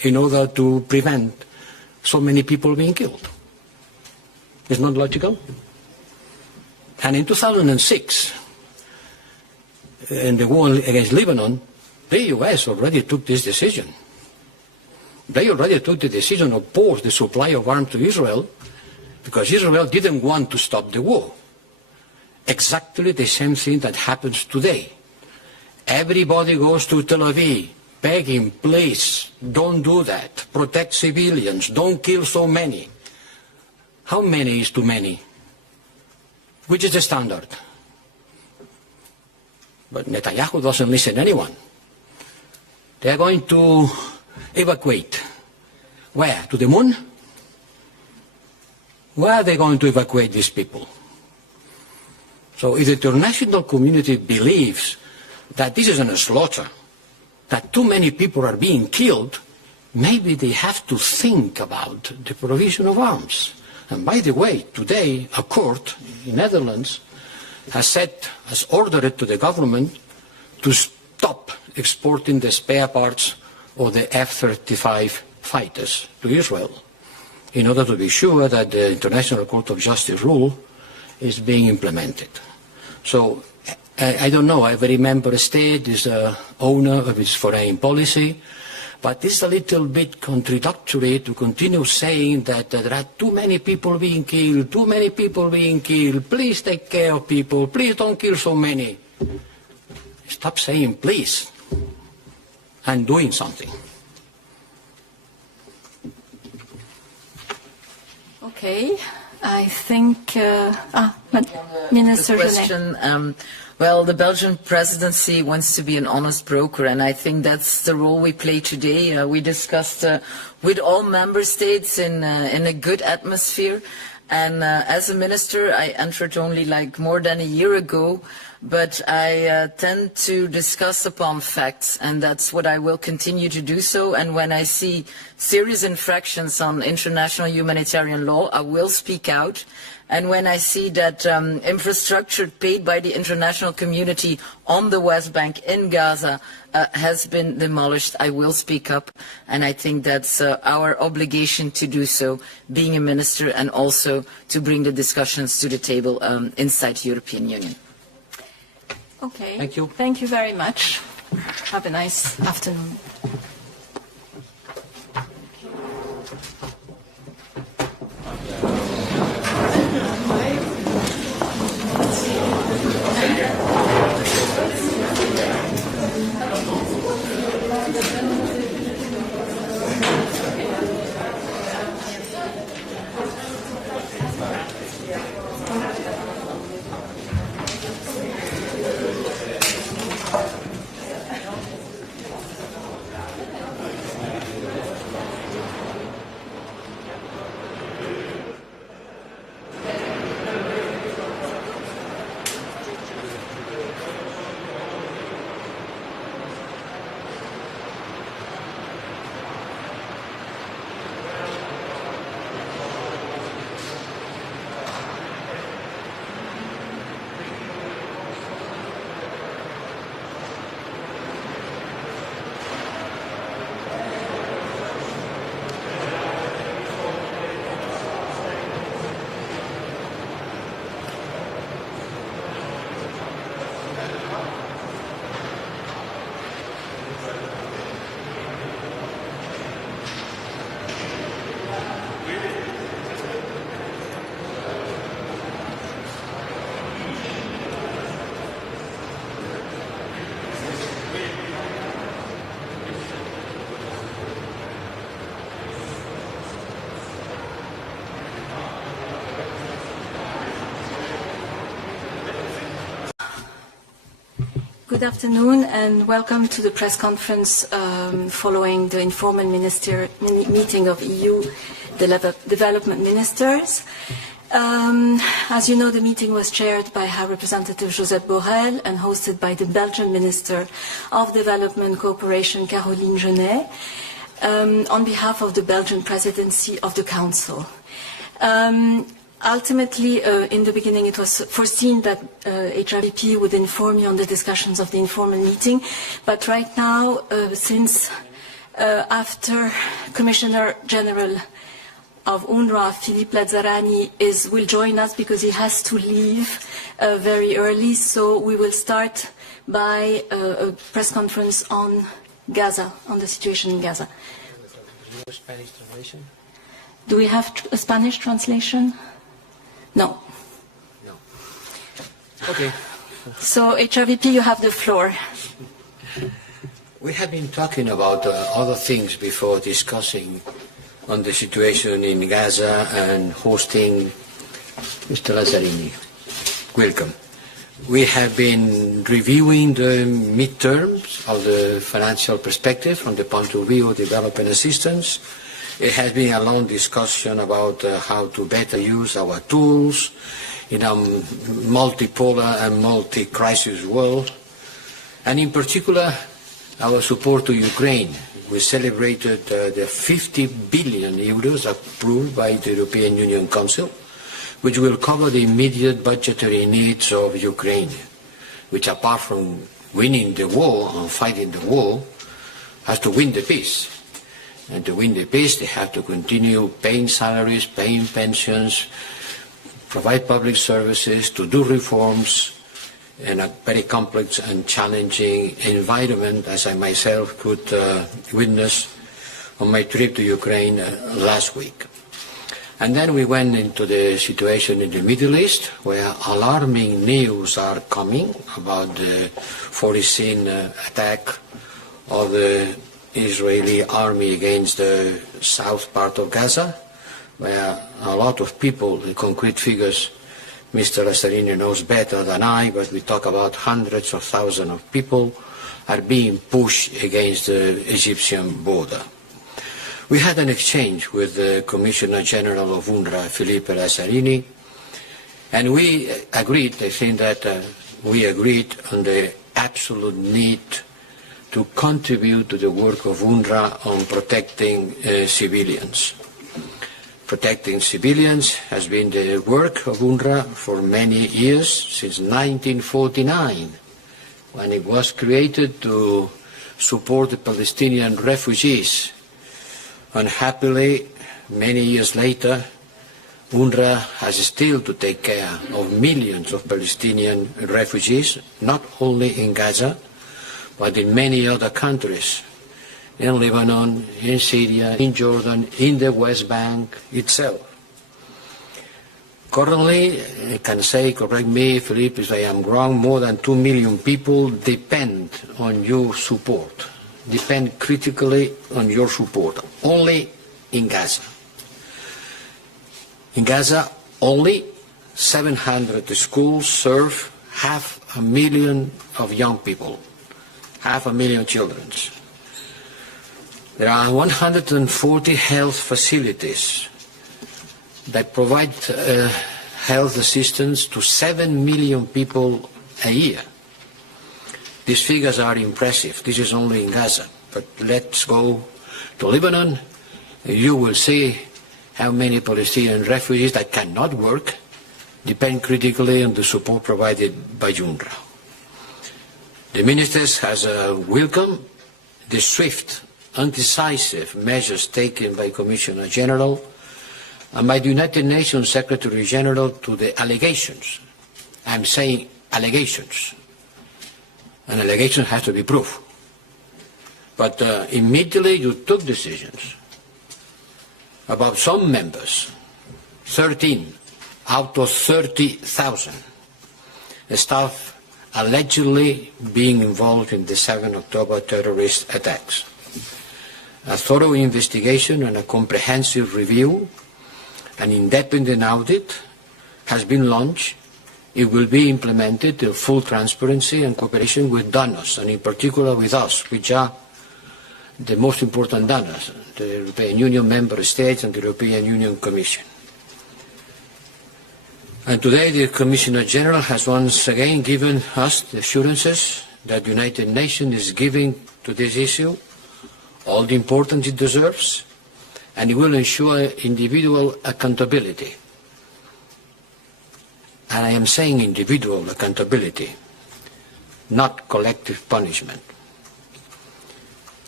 in order to prevent so many people being killed. It's not logical. And in 2006, in the war against Lebanon, the US already took this decision. They already took the decision of pause the supply of arms to Israel because Israel didn't want to stop the war. Exactly the same thing that happens today. Everybody goes to Tel Aviv, begging, please, don't do that. Protect civilians, don't kill so many. How many is too many? Which is the standard? But Netanyahu doesn't listen to anyone. They are going to evacuate. Where? To the moon? Where are they going to evacuate these people? So if the international community believes that this is a slaughter, that too many people are being killed, maybe they have to think about the provision of arms. And by the way, today a court in the Netherlands has ordered to the government to stop exporting the spare parts of the F-35 fighters to Israel in order to be sure that the International Court of Justice rule is being implemented. So I don't know, every member state is the owner of its foreign policy, but it's a little bit contradictory to continue saying that there are too many people being killed, please take care of people, please don't kill so many. Stop saying please and doing something. Okay, I think, Minister Gennez. Well, the Belgian presidency wants to be an honest broker, and I think that's the role we play today. We discussed with all member states in a good atmosphere. And as a minister, I entered only like more than a year ago, but I tend to discuss upon facts, and that's what I will continue to do so. And when I see serious infractions on international humanitarian law, I will speak out. And when I see that infrastructure paid by the international community on the West Bank in Gaza has been demolished, I will speak up. And I think that's our obligation to do so, being a minister, and also to bring the discussions to the table inside the European Union. Okay. Thank you. Thank you very much. Have a nice afternoon. Good afternoon and welcome to the press conference following the informal meeting of EU development ministers. As you know, the meeting was chaired by High Representative Josep Borrell and hosted by the Belgian Minister of Development Cooperation, Caroline Gennez, on behalf of the Belgian Presidency of the Council. Ultimately, in the beginning, it was foreseen that HRVP would inform you on the discussions of the informal meeting. But right now, since after Commissioner General of Unrwa, Phillippe Lazzarini, will join us because he has to leave very early. So we will start by a press conference on Gaza, on the situation in Gaza. No Spanish translation? Do we have a Spanish translation? No. No. Okay. So, HRVP, you have the floor. We have been talking about other things before discussing on the situation in Gaza and hosting Mr. Lazzarini. Welcome. We have been reviewing the midterms of the financial perspective from the point of view of development assistance. It has been a long discussion about how to better use our tools in a multipolar and multi-crisis world, and in particular, our support to Ukraine. We celebrated the 50 billion euros approved by the European Union Council, which will cover the immediate budgetary needs of Ukraine, which apart from winning the war and fighting the war, has to win the peace. And to win the peace, they have to continue paying salaries, paying pensions, provide public services, to do reforms in a very complex and challenging environment, as I myself could witness on my trip to Ukraine last week. And then we went into the situation in the Middle East, where alarming news are coming about the foreseen attack of the Israeli army against the south part of Gaza, where a lot of people, the concrete figures, Mr. Lazzarini knows better than I, but we talk about hundreds of thousands of people are being pushed against the Egyptian border. We had an exchange with the Commissioner General of Unrwa, Phillippe Lazzarini, and we agreed, I think that we agreed on the absolute need to contribute to the work of UNRWA on protecting civilians. Protecting civilians has been the work of UNRWA for many years, since 1949, when it was created to support the Palestinian refugees. Unhappily, many years later, UNRWA has still to take care of millions of Palestinian refugees, not only in Gaza, but in many other countries, in Lebanon, in Syria, in Jordan, in the West Bank itself. Currently, I can say, correct me, Philippe, if I am wrong, more than 2 million people depend on your support, depend critically on your support, only in Gaza. In Gaza, only 700 schools serve 500,000 of young people. 500,000 children. There are 140 health facilities that provide health assistance to 7 million people a year. These figures are impressive. This is only in Gaza. But let's go to Lebanon. You will see how many Palestinian refugees that cannot work depend critically on the support provided by UNRWA. The ministers has welcomed the swift and decisive measures taken by Commissioner General and by the United Nations Secretary General to the allegations. I'm saying allegations. An allegation has to be proof. But immediately you took decisions about some members, 13 out of 30,000 staff allegedly being involved in the 7 October terrorist attacks. A thorough investigation and a comprehensive review, an independent audit has been launched. It will be implemented in full transparency and cooperation with donors, and in particular with us, which are the most important donors, the European Union member states and the European Union Commission. And today the Commissioner General has once again given us the assurances that the United Nations is giving to this issue all the importance it deserves, and it will ensure individual accountability. And I am saying individual accountability, not collective punishment.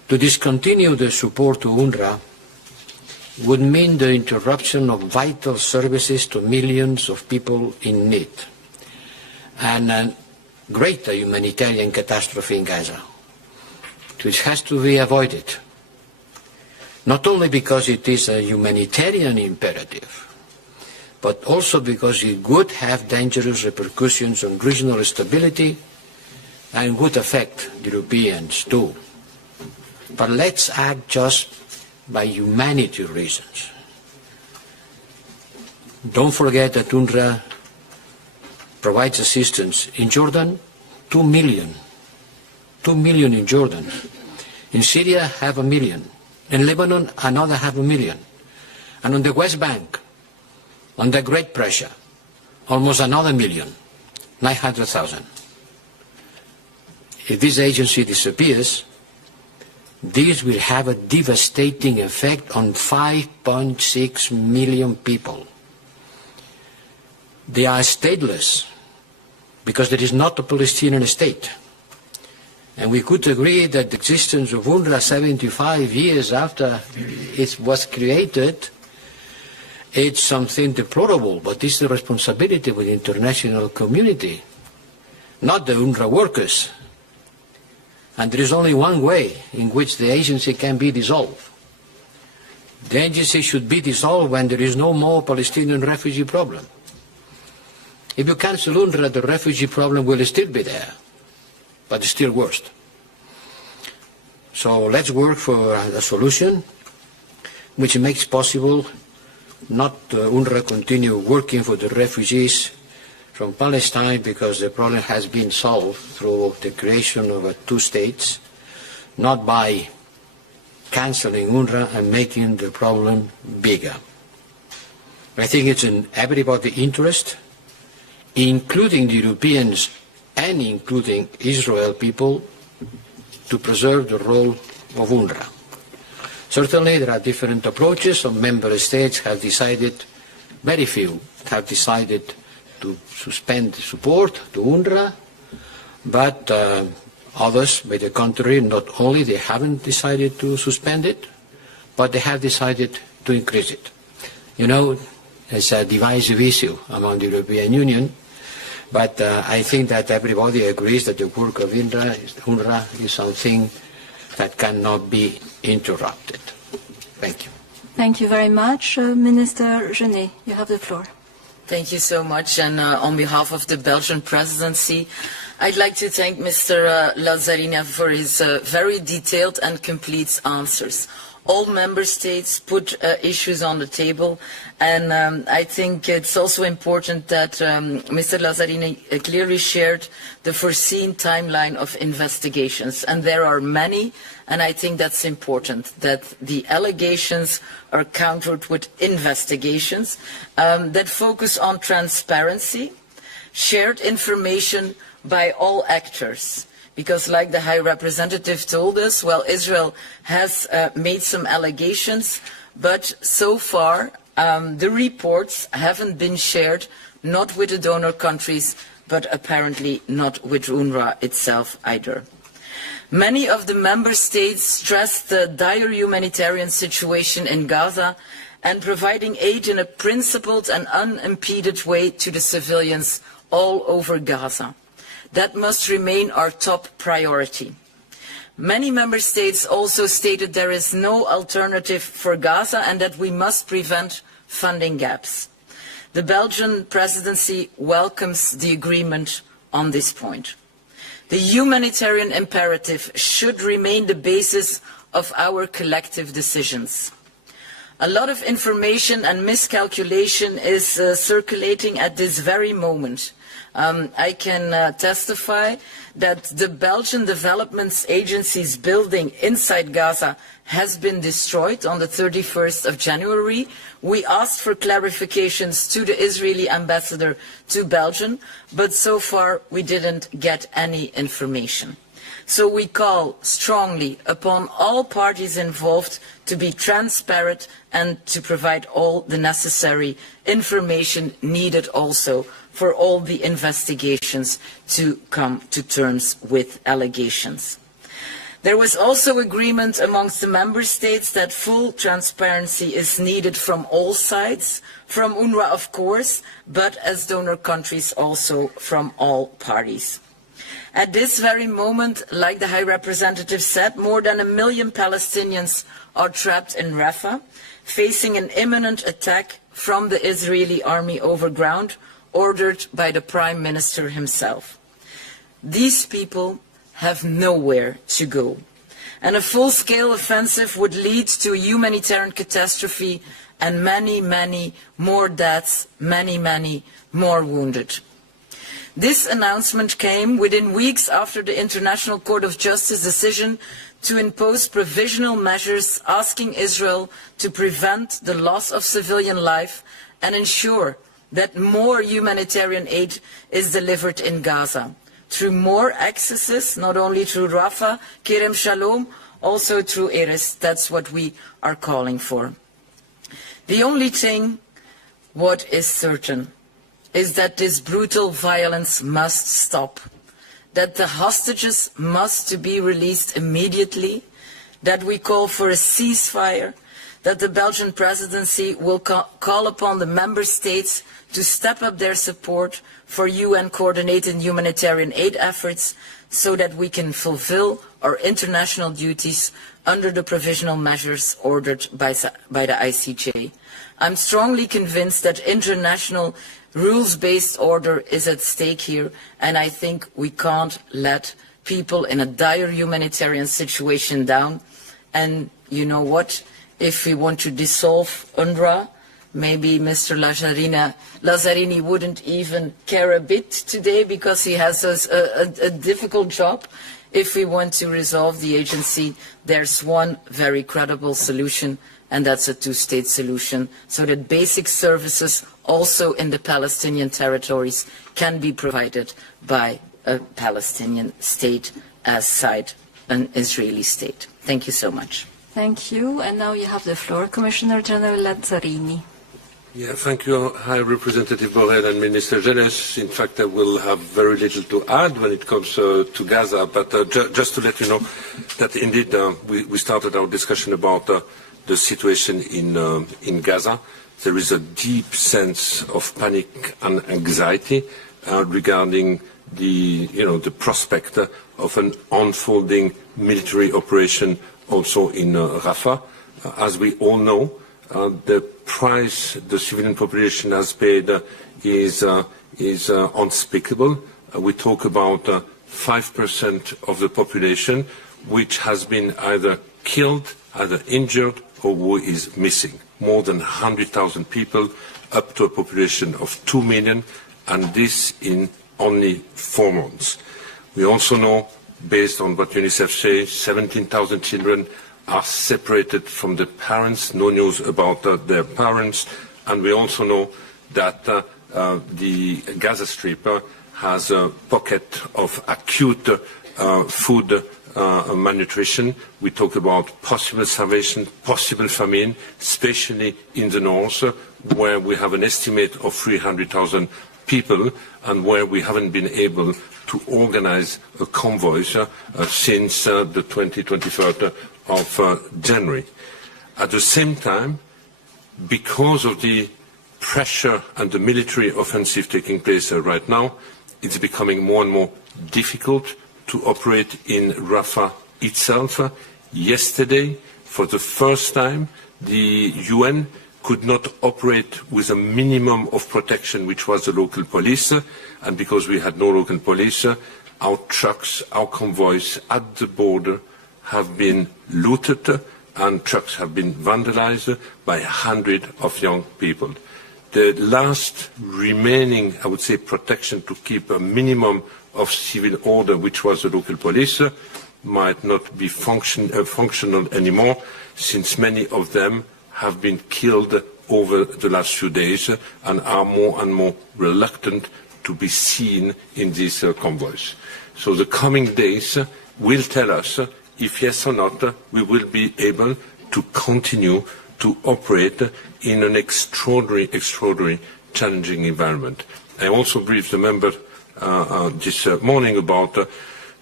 To discontinue the support to UNRWA would mean the interruption of vital services to millions of people in need and a greater humanitarian catastrophe in Gaza, which has to be avoided, not only because it is a humanitarian imperative, but also because it would have dangerous repercussions on regional stability and would affect the Europeans too. But let's act just by humanitarian reasons. Don't forget that UNRWA provides assistance in Jordan, 2 million. 2 million in Jordan. In Syria, 500,000. In Lebanon, another 500,000. And on the West Bank, under great pressure, almost another 1,000,000, 900,000. If this agency disappears, this will have a devastating effect on 5.6 million people. They are stateless because there is not a Palestinian state. And we could agree that the existence of UNRWA 75 years after it was created, it's something deplorable, but it's the responsibility of the international community, not the UNRWA workers. And there is only one way in which the agency can be dissolved. The agency should be dissolved when there is no more Palestinian refugee problem. If you cancel UNRWA, the refugee problem will still be there, but it's still worse. So let's work for a solution which makes possible not UNRWA continue working for the refugees from Palestine because the problem has been solved through the creation of 2 states, not by cancelling UNRWA and making the problem bigger. I think it's in everybody's interest, including the Europeans and including Israel people, to preserve the role of UNRWA. Certainly there are different approaches. Some member states have decided, very few have decided to suspend support to UNRWA, but others, by the contrary, not only they haven't decided to suspend it, but they have decided to increase it. You know, it's a divisive issue among the European Union, but I think that everybody agrees that the work of UNRWA is something that cannot be interrupted. Thank you. Thank you very much. Minister Gennez, you have the floor. Thank you so much, and on behalf of the Belgian presidency, I'd like to thank Mr. Lazzarini for his very detailed and complete answers. All member states put issues on the table, and I think it's also important that Mr. Lazzarini clearly shared the foreseen timeline of investigations, and there are many, and I think that's important, that the allegations are countered with investigations that focus on transparency, shared information by all actors. Because like the High Representative told us, well, Israel has made some allegations, but so far the reports haven't been shared, not with the donor countries, but apparently not with UNRWA itself either. Many of the member states stressed the dire humanitarian situation in Gaza and providing aid in a principled and unimpeded way to the civilians all over Gaza. That must remain our top priority. Many member states also stated there is no alternative for Gaza and that we must prevent funding gaps. The Belgian presidency welcomes the agreement on this point. The humanitarian imperative should remain the basis of our collective decisions. A lot of information and miscalculation is circulating at this very moment. I can testify that the Belgian Development Agency's building inside Gaza has been destroyed on the 31st of January. We asked for clarifications to the Israeli ambassador to Belgium, but so far we didn't get any information. So we call strongly upon all parties involved to be transparent and to provide all the necessary information needed also for all the investigations to come to terms with allegations. There was also agreement amongst the member states that full transparency is needed from all sides, from Unrwa of course, but as donor countries also from all parties. At this very moment, like the High Representative said, more than 1 million Palestinians are trapped in Rafah, facing an imminent attack from the Israeli army overground, ordered by the Prime Minister himself. These people have nowhere to go, and a full-scale offensive would lead to a humanitarian catastrophe and many, many more deaths, many, many more wounded. This announcement came within weeks after the International Court of Justice decision to impose provisional measures asking Israel to prevent the loss of civilian life and ensure that more humanitarian aid is delivered in Gaza, through more accesses, not only through Rafah, Kerem Shalom, also through Erez. That's what we are calling for. The only thing what is certain is that this brutal violence must stop, that the hostages must be released immediately, that we call for a ceasefire, that the Belgian presidency will call upon the member states to step up their support for UN-coordinated humanitarian aid efforts so that we can fulfill our international duties under the provisional measures ordered by the ICJ. I'm strongly convinced that international rules-based order is at stake here, and I think we can't let people in a dire humanitarian situation down. And you know what? If we want to dissolve Unrwa, maybe Mr. Lazzarini wouldn't even care a bit today because he has a difficult job. If we want to resolve the agency, there's one very credible solution, and that's a two-state solution, so that basic services also in the Palestinian territories can be provided by a Palestinian state aside an Israeli state. Thank you so much. Thank you. And now you have the floor, Commissioner General Lazzarini. Yeah, thank you, High Representative Borrell and Minister Gennez. In fact, I will have very little to add when it comes to Gaza, but just to let you know that indeed we started our discussion about the situation in Gaza. There is a deep sense of panic and anxiety regarding the prospect of an unfolding military operation also in Rafah. As we all know, the price the civilian population has paid is unspeakable. We talk about 5% of the population which has been either killed, either injured, or who is missing. More than 100,000 people, up to a population of 2 million, and this in only 4 months. We also know, based on what UNICEF says, 17,000 children are separated from the parents, no news about their parents, and we also know that the Gaza Strip has a pocket of acute food malnutrition. We talk about possible starvation, possible famine, especially in the north, where we have an estimate of 300,000 people and where we haven't been able to organize a convoy since the 23rd of January. At the same time, because of the pressure and the military offensive taking place right now, it's becoming more and more difficult to operate in Rafah itself. Yesterday, for the first time, the UN could not operate with a minimum of protection, which was the local police. And because we had no local police, our trucks, our convoys at the border have been looted and trucks have been vandalized by 100 of young people. The last remaining, I would say, protection to keep a minimum of civil order, which was the local police, might not be functional anymore, since many of them have been killed over the last few days and are more and more reluctant to be seen in these convoys. So the coming days will tell us if yes or not we will be able to continue to operate in an extraordinary challenging environment. I also briefed the member this morning about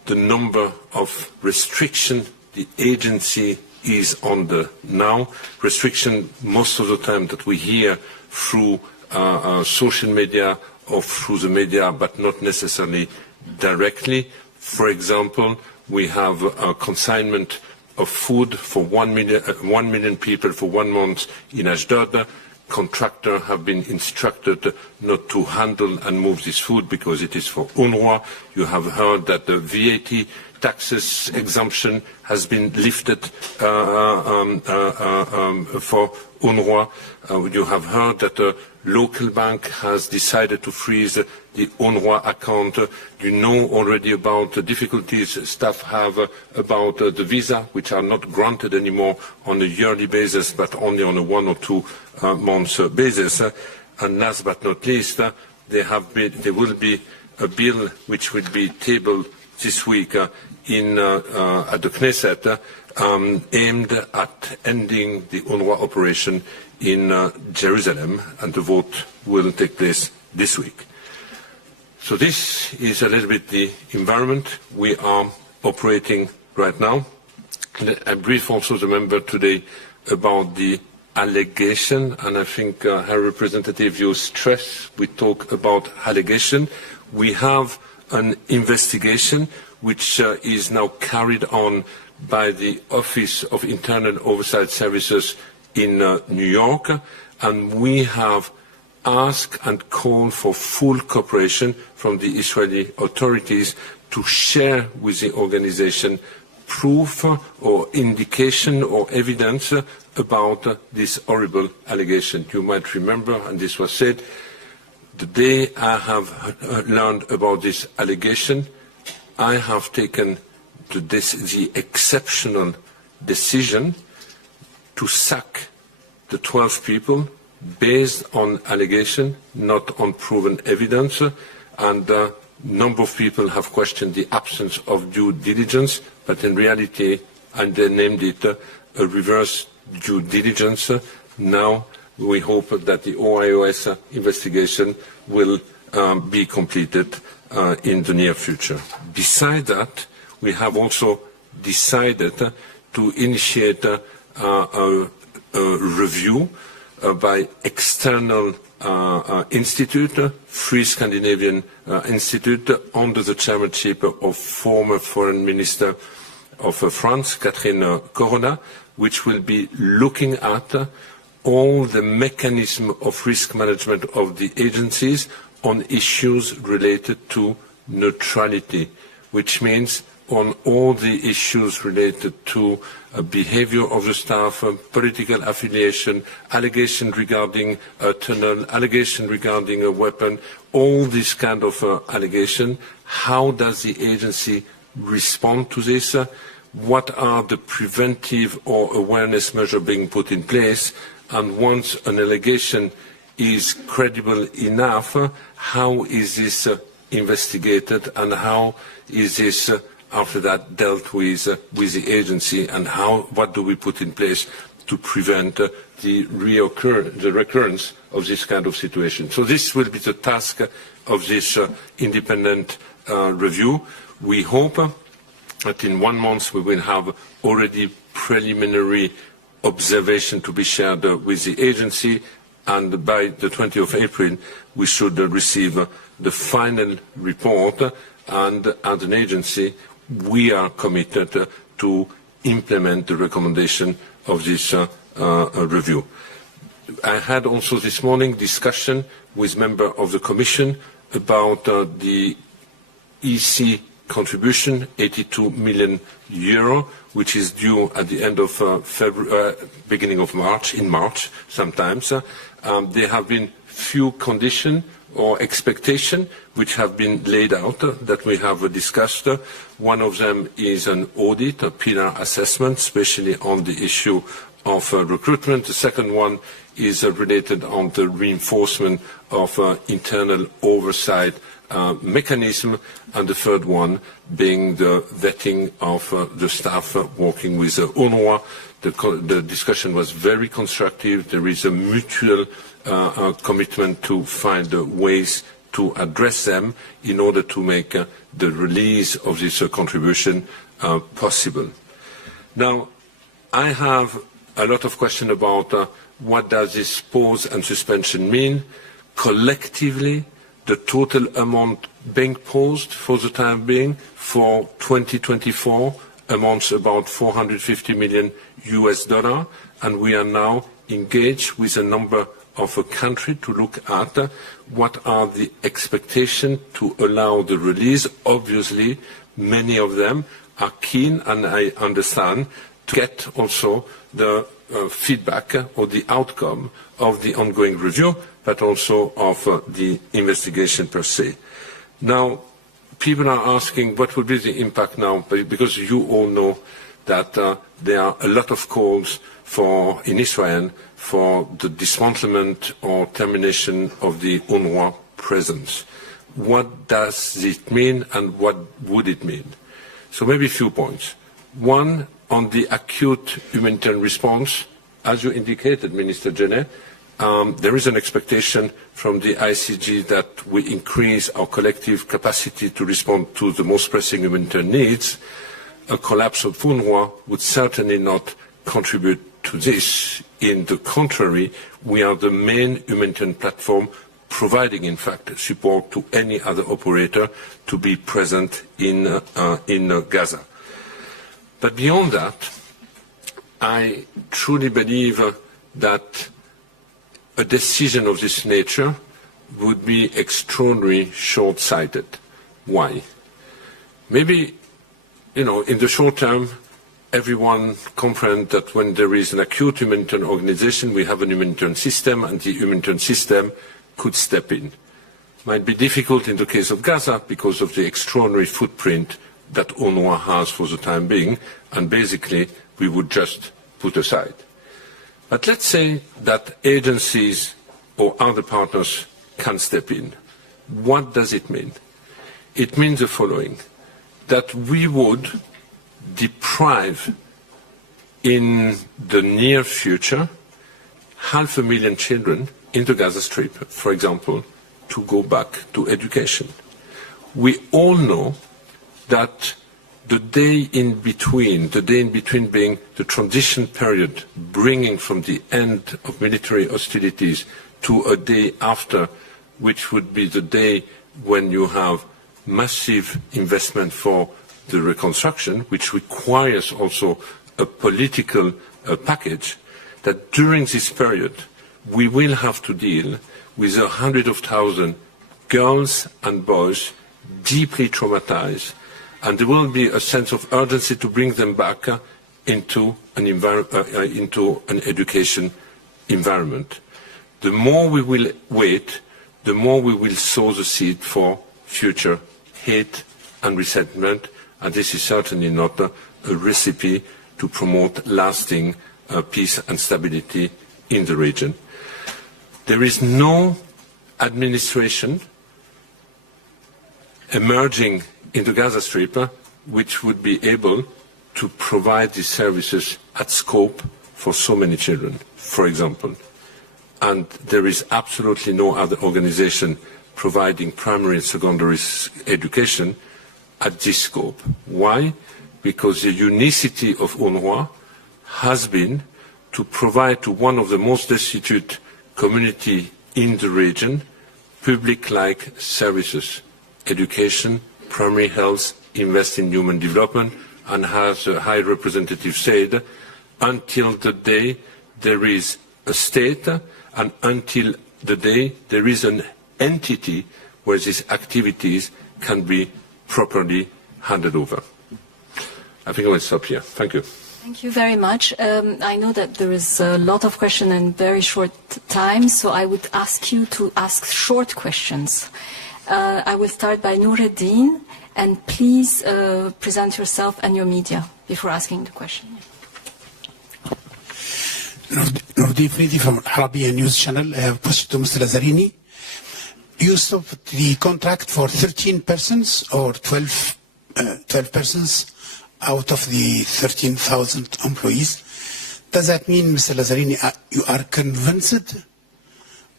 the number of restrictions the agency is under now. Restriction most of the time that we hear through social media or through the media, but not necessarily directly. For example, we have a consignment of food for 1 million people for 1 month in Ashdod. Contractors have been instructed not to handle and move this food because it is for Unrwa. You have heard that the VAT taxes exemption has been lifted for Unrwa. You have heard that the local bank has decided to freeze the Unrwa account. You know already about the difficulties staff have about the visa, which are not granted anymore on a yearly basis, but only on a 1 or 2 months basis. And last but not least, there will be a bill which will be tabled this week at the Knesset, aimed at ending the Unrwa operation in Jerusalem, and the vote will take place this week. So this is a little bit the environment we are operating right now. I brief also the member today about the allegation, and I think High Representative, you stress we talk about allegation. We have an investigation which is now carried on by the Office of Internal Oversight Services in New York, and we have asked and called for full cooperation from the Israeli authorities to share with the organization proof or indication or evidence about this horrible allegation. You might remember, and this was said, the day I have learned about this allegation, I have taken the exceptional decision to sack the 12 people based on allegation, not on proven evidence, and a number of people have questioned the absence of due diligence, but in reality, and they named it a reverse due diligence. Now we hope that the OIOS investigation will be completed in the near future. Besides that, we have also decided to initiate a review by external institute, Free Scandinavian Institute, under the chairmanship of former Foreign Minister of France, Catherine Corona, which will be looking at all the mechanism of risk management of the agencies on issues related to neutrality, which means on all the issues related to behavior of the staff, political affiliation, allegation regarding a tunnel, allegation regarding a weapon, all this kind of allegation. How does the agency respond to this? What are the preventive or awareness measures being put in place? And once an allegation is credible enough, how is this investigated, and how is this after that dealt with the agency, and what do we put in place to prevent the recurrence of this kind of situation? So this will be the task of this independent review. We hope that in 1 month we will have already preliminary observation to be shared with the agency, and by the 20th of April we should receive the final report, and as an agency we are committed to implement the recommendation of this review. I had also this morning discussion with members of the Commission about the EC contribution, €82 million, which is due at the end of February, beginning of March, in March sometimes. There have been few conditions or expectations which have been laid out that we have discussed. One of them is an audit, a pillar assessment, especially on the issue of recruitment. The second one is related on the reinforcement of internal oversight mechanism, and the third one being the vetting of the staff working with Unrwa. The discussion was very constructive. There is a mutual commitment to find ways to address them in order to make the release of this contribution possible. Now, I have a lot of questions about what does this pause and suspension mean. Collectively, the total amount being paused for the time being for 2024 amounts about $450 million, and we are now engaged with a number of a country to look at what are the expectations to allow the release. Obviously, many of them are keen, and I understand, to get also the feedback or the outcome of the ongoing review, but also of the investigation per se. Now, people are asking what will be the impact now, because you all know that there are a lot of calls in Israel for the dismantlement or termination of the Unrwa presence. What does it mean, and what would it mean? So maybe a few points. One, on the acute humanitarian response, as you indicated, Minister Gennez, there is an expectation from the ICG that we increase our collective capacity to respond to the most pressing humanitarian needs. A collapse of Unrwa would certainly not contribute to this. In the contrary, we are the main humanitarian platform providing, in fact, support to any other operator to be present in Gaza. But beyond that, I truly believe that a decision of this nature would be extraordinarily short-sighted. Why? Maybe, in the short term, everyone comprehends that when there is an acute humanitarian organization, we have a humanitarian system, and the humanitarian system could step in. Might be difficult in the case of Gaza because of the extraordinary footprint that Unrwa has for the time being, and basically we would just put aside. But let's say that agencies or other partners can step in. What does it mean? It means the following, that we would deprive in the near future 500,000 children in the Gaza Strip, for example, to go back to education. We all know that the day in between being the transition period, bringing from the end of military hostilities to a day after, which would be the day when you have massive investment for the reconstruction, which requires also a political package, that during this period we will have to deal with 100,000 girls and boys deeply traumatized, and there will be a sense of urgency to bring them back into an education environment. The more we will wait, the more we will sow the seed for future hate and resentment, and this is certainly not a recipe to promote lasting peace and stability in the region. There is no administration emerging in the Gaza Strip which would be able to provide these services at scope for so many children, for example. And there is absolutely no other organization providing primary and secondary education at this scope. Why? Because the unicity of Unrwa has been to provide to one of the most destitute communities in the region public-like services, education, primary health, invest in human development, and as the High Representative said, until the day there is a state and until the day there is an entity where these activities can be properly handed over. I think I will stop here. Thank you. Thank you very much. I know that there is a lot of questions in very short time, so I would ask you to ask short questions. I will start by Nureddin, and please present yourself and your media before asking the question. Nureddin Fridi from Arabian News Channel. I have a question to Mr. Lazzarini. You stopped the contract for 13 persons or 12 persons out of the 13,000 employees. Does that mean, Mr. Lazzarini, you are convinced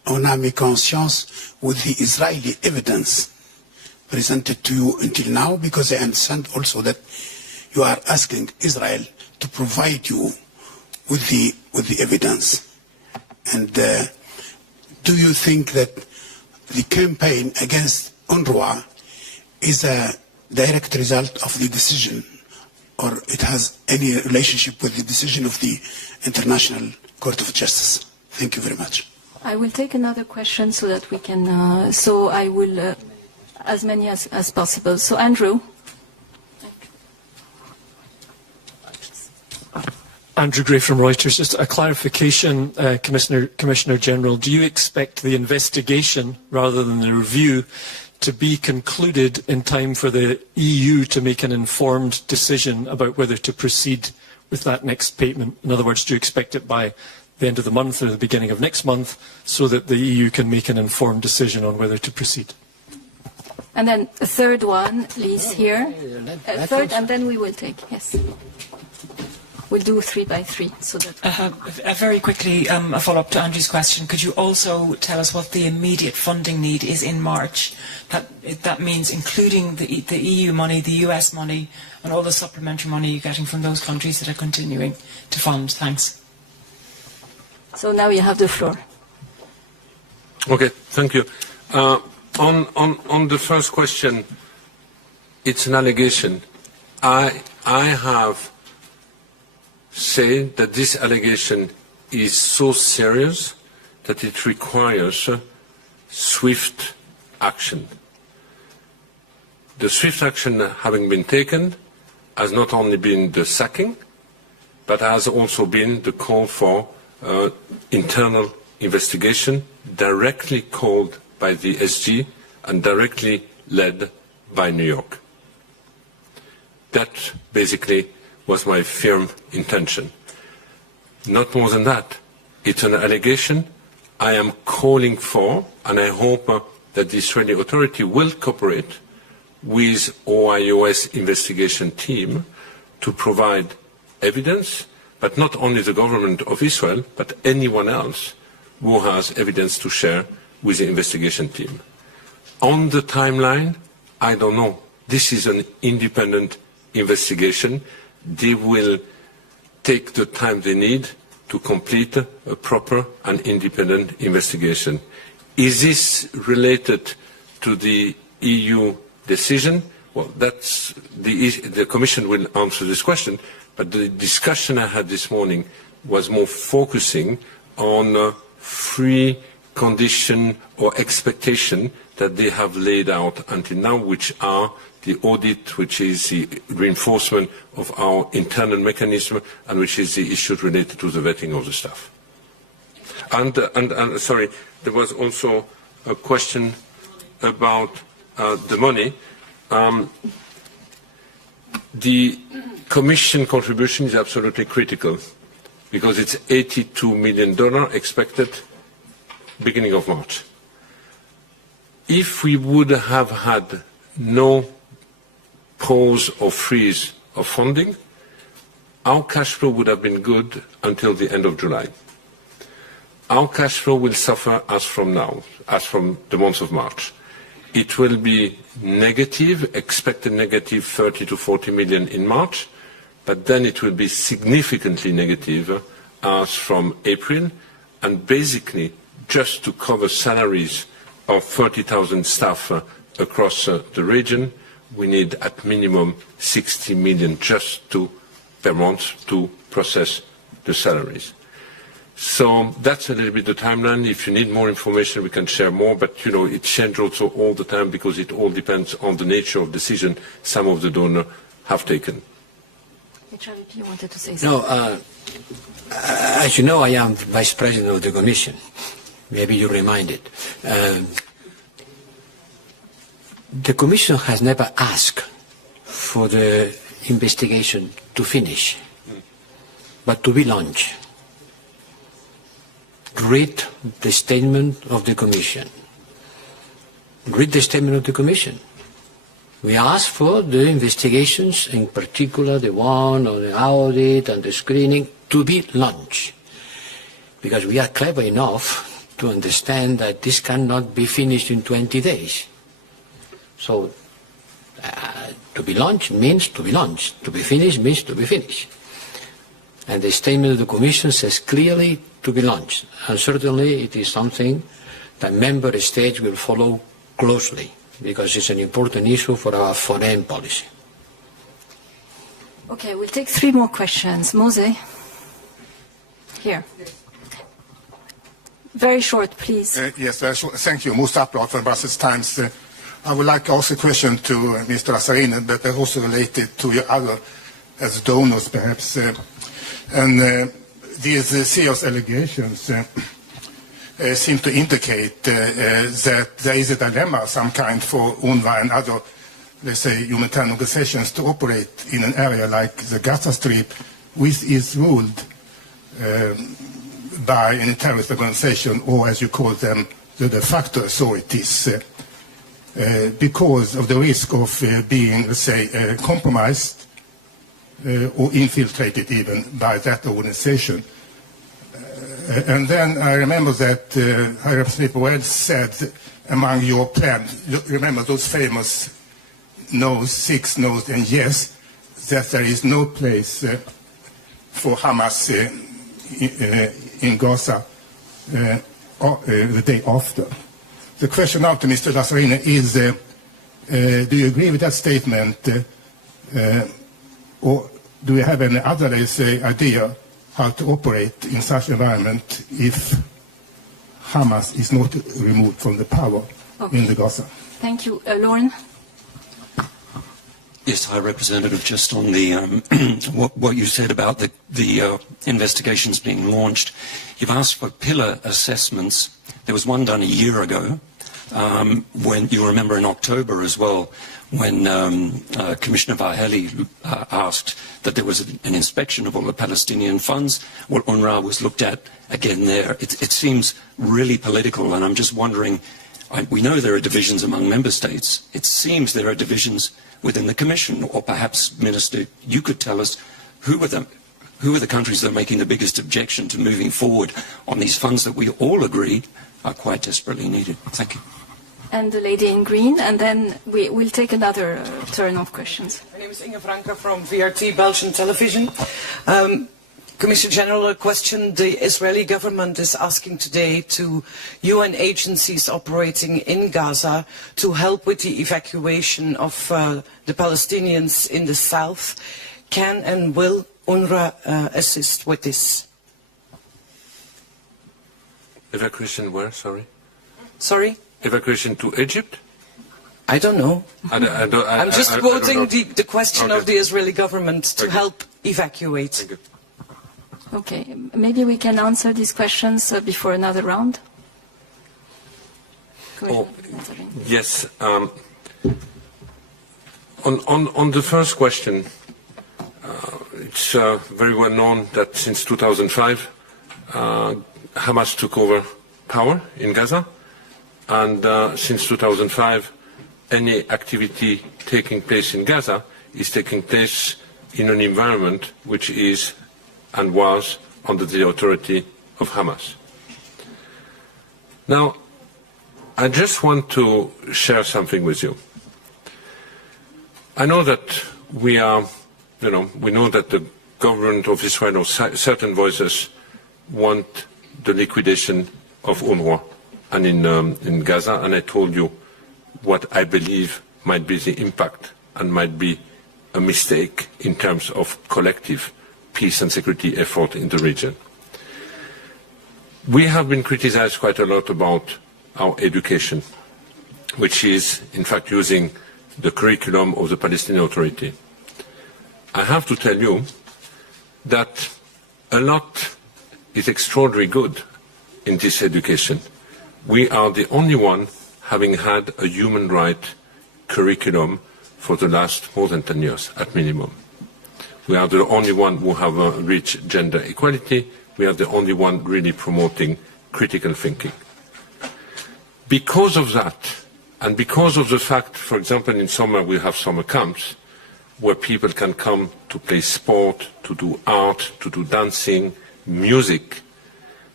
on âme et conscience with the Israeli evidence presented to you until now, because I understand also that you are asking Israel to provide you with the evidence. And do you think that the campaign against Unrwa is a direct result of the decision, or it has any relationship with the decision of the International Court of Justice? Thank you very much. I will take another question so that we can, so I will, as many as possible. So Andrew. Andrew Gray from Reuters. Just a clarification, Commissioner General. Do you expect the investigation, rather than the review, to be concluded in time for the EU to make an informed decision about whether to proceed with that next payment? In other words, do you expect it by the end of the month or the beginning of next month so that the EU can make an informed decision on whether to proceed? And then a third one, Liz, here. Third, and then we will take, yes. We'll do 3 by 3. So that very quickly, a follow-up to Andrew's question. Could you also tell us what the immediate funding need is in March? That means including the EU money, the US money, and all the supplementary money you're getting from those countries that are continuing to fund. Thanks. So now you have the floor. Okay, thank you. On the first question, it's an allegation. I have said that this allegation is so serious that it requires swift action. The swift action having been taken has not only been the sacking, but has also been the call for internal investigation directly called by the SG and directly led by New York. That basically was my firm intention. Not more than that. It's an allegation I am calling for, and I hope that the Israeli authority will cooperate with OIOS investigation team to provide evidence, but not only the government of Israel, but anyone else who has evidence to share with the investigation team. On the timeline, I don't know. This is an independent investigation. They will take the time they need to complete a proper and independent investigation. Is this related to the EU decision? Well, that's the Commission will answer this question, but the discussion I had this morning was more focusing on free condition or expectation that they have laid out until now, which are the audit, which is the reinforcement of our internal mechanism, and which is the issues related to the vetting of the staff. And sorry, there was also a question about the money. The Commission contribution is absolutely critical because it's $82 million expected beginning of March. If we would have had no pause or freeze of funding, our cash flow would have been good until the end of July. Our cash flow will suffer as from now, as from the month of March. It will be negative, expected negative 30 to 40 million in March, but then it will be significantly negative as from April, and basically just to cover salaries of 30,000 staff across the region, we need at minimum 60 million just per month to process the salaries. So that's a little bit the timeline. If you need more information, we can share more, but it changes also all the time because it all depends on the nature of decision some of the donors have taken. HRVP, you wanted to say something? No, as you know, I am Vice President of the Commission. Maybe you reminded. The Commission has never asked for the investigation to finish, but to be launched. Read the statement of the Commission. Read the statement of the Commission. We asked for the investigations, in particular the one on the audit and the screening, to be launched. Because we are clever enough to understand that this cannot be finished in 20 days. So to be launched means to be launched. To be finished means to be finished. And the statement of the Commission says clearly to be launched. And certainly it is something that member states will follow closely, because it's an important issue for our foreign policy. Okay, we'll take 3 more questions. Mose? Here. Very short, please. Yes, very short. Thank you. Most Upload from Brussels Times. I would like to ask a question to Mr. Lazzarini, but also related to your other, as donors perhaps. These serious allegations seem to indicate that there is a dilemma of some kind for Unrwa and other, let's say, humanitarian organizations to operate in an area like the Gaza Strip, which is ruled by a terrorist organization, or as you call them, the de facto authorities, because of the risk of being, let's say, compromised or infiltrated even by that organization. And then I remember that High Representative Borrell said among your plans, remember those famous no's, 6 no's and yes, that there is no place for Hamas in Gaza the day after. The question now to Mr. Lazzarini is, do you agree with that statement, or do you have any other, let's say, idea how to operate in such an environment if Hamas is not removed from the power in the Gaza? Thank you. Lauren? Yes, High Representative, just on the what you said about the investigations being launched. You've asked for pillar assessments. There was one done a year ago, when you remember in October as well, when Commissioner Vaheli asked that there was an inspection of all the Palestinian funds. Well, Unrwa was looked at again there. It seems really political, and I'm just wondering, we know there are divisions among member states. It seems there are divisions within the Commission, or perhaps, Minister, you could tell us who are the countries that are making the biggest objection to moving forward on these funds that we all agree are quite desperately needed. Thank you. And the lady in green, and then we'll take another turn of questions. My name is Inge Franke from VRT Belgian Television. Commissioner General, a question the Israeli government is asking today to UN agencies operating in Gaza to help with the evacuation of the Palestinians in the south. Can and will UNRWA assist with this? Evacuation where, sorry? Sorry? Evacuation to Egypt? I don't know. I'm just quoting the question of the Israeli government to help evacuate. Thank you. Okay, maybe we can answer these questions before another round. Yes. On the first question, it's very well known that since 2005, Hamas took over power in Gaza, and since 2005, any activity taking place in Gaza is taking place in an environment which is and was under the authority of Hamas. Now, I just want to share something with you. I know that we know that the government of Israel or certain voices want the liquidation of Unrwa and in Gaza, and I told you what I believe might be the impact and might be a mistake in terms of collective peace and security effort in the region. We have been criticized quite a lot about our education, which is in fact using the curriculum of the Palestinian Authority. I have to tell you that a lot is extraordinarily good in this education. We are the only one having had a human rights curriculum for the last more than 10 years at minimum. We are the only one who have reached gender equality. We are the only one really promoting critical thinking. Because of that, and because of the fact, for example, in summer we have summer camps where people can come to play sport, to do art, to do dancing, music,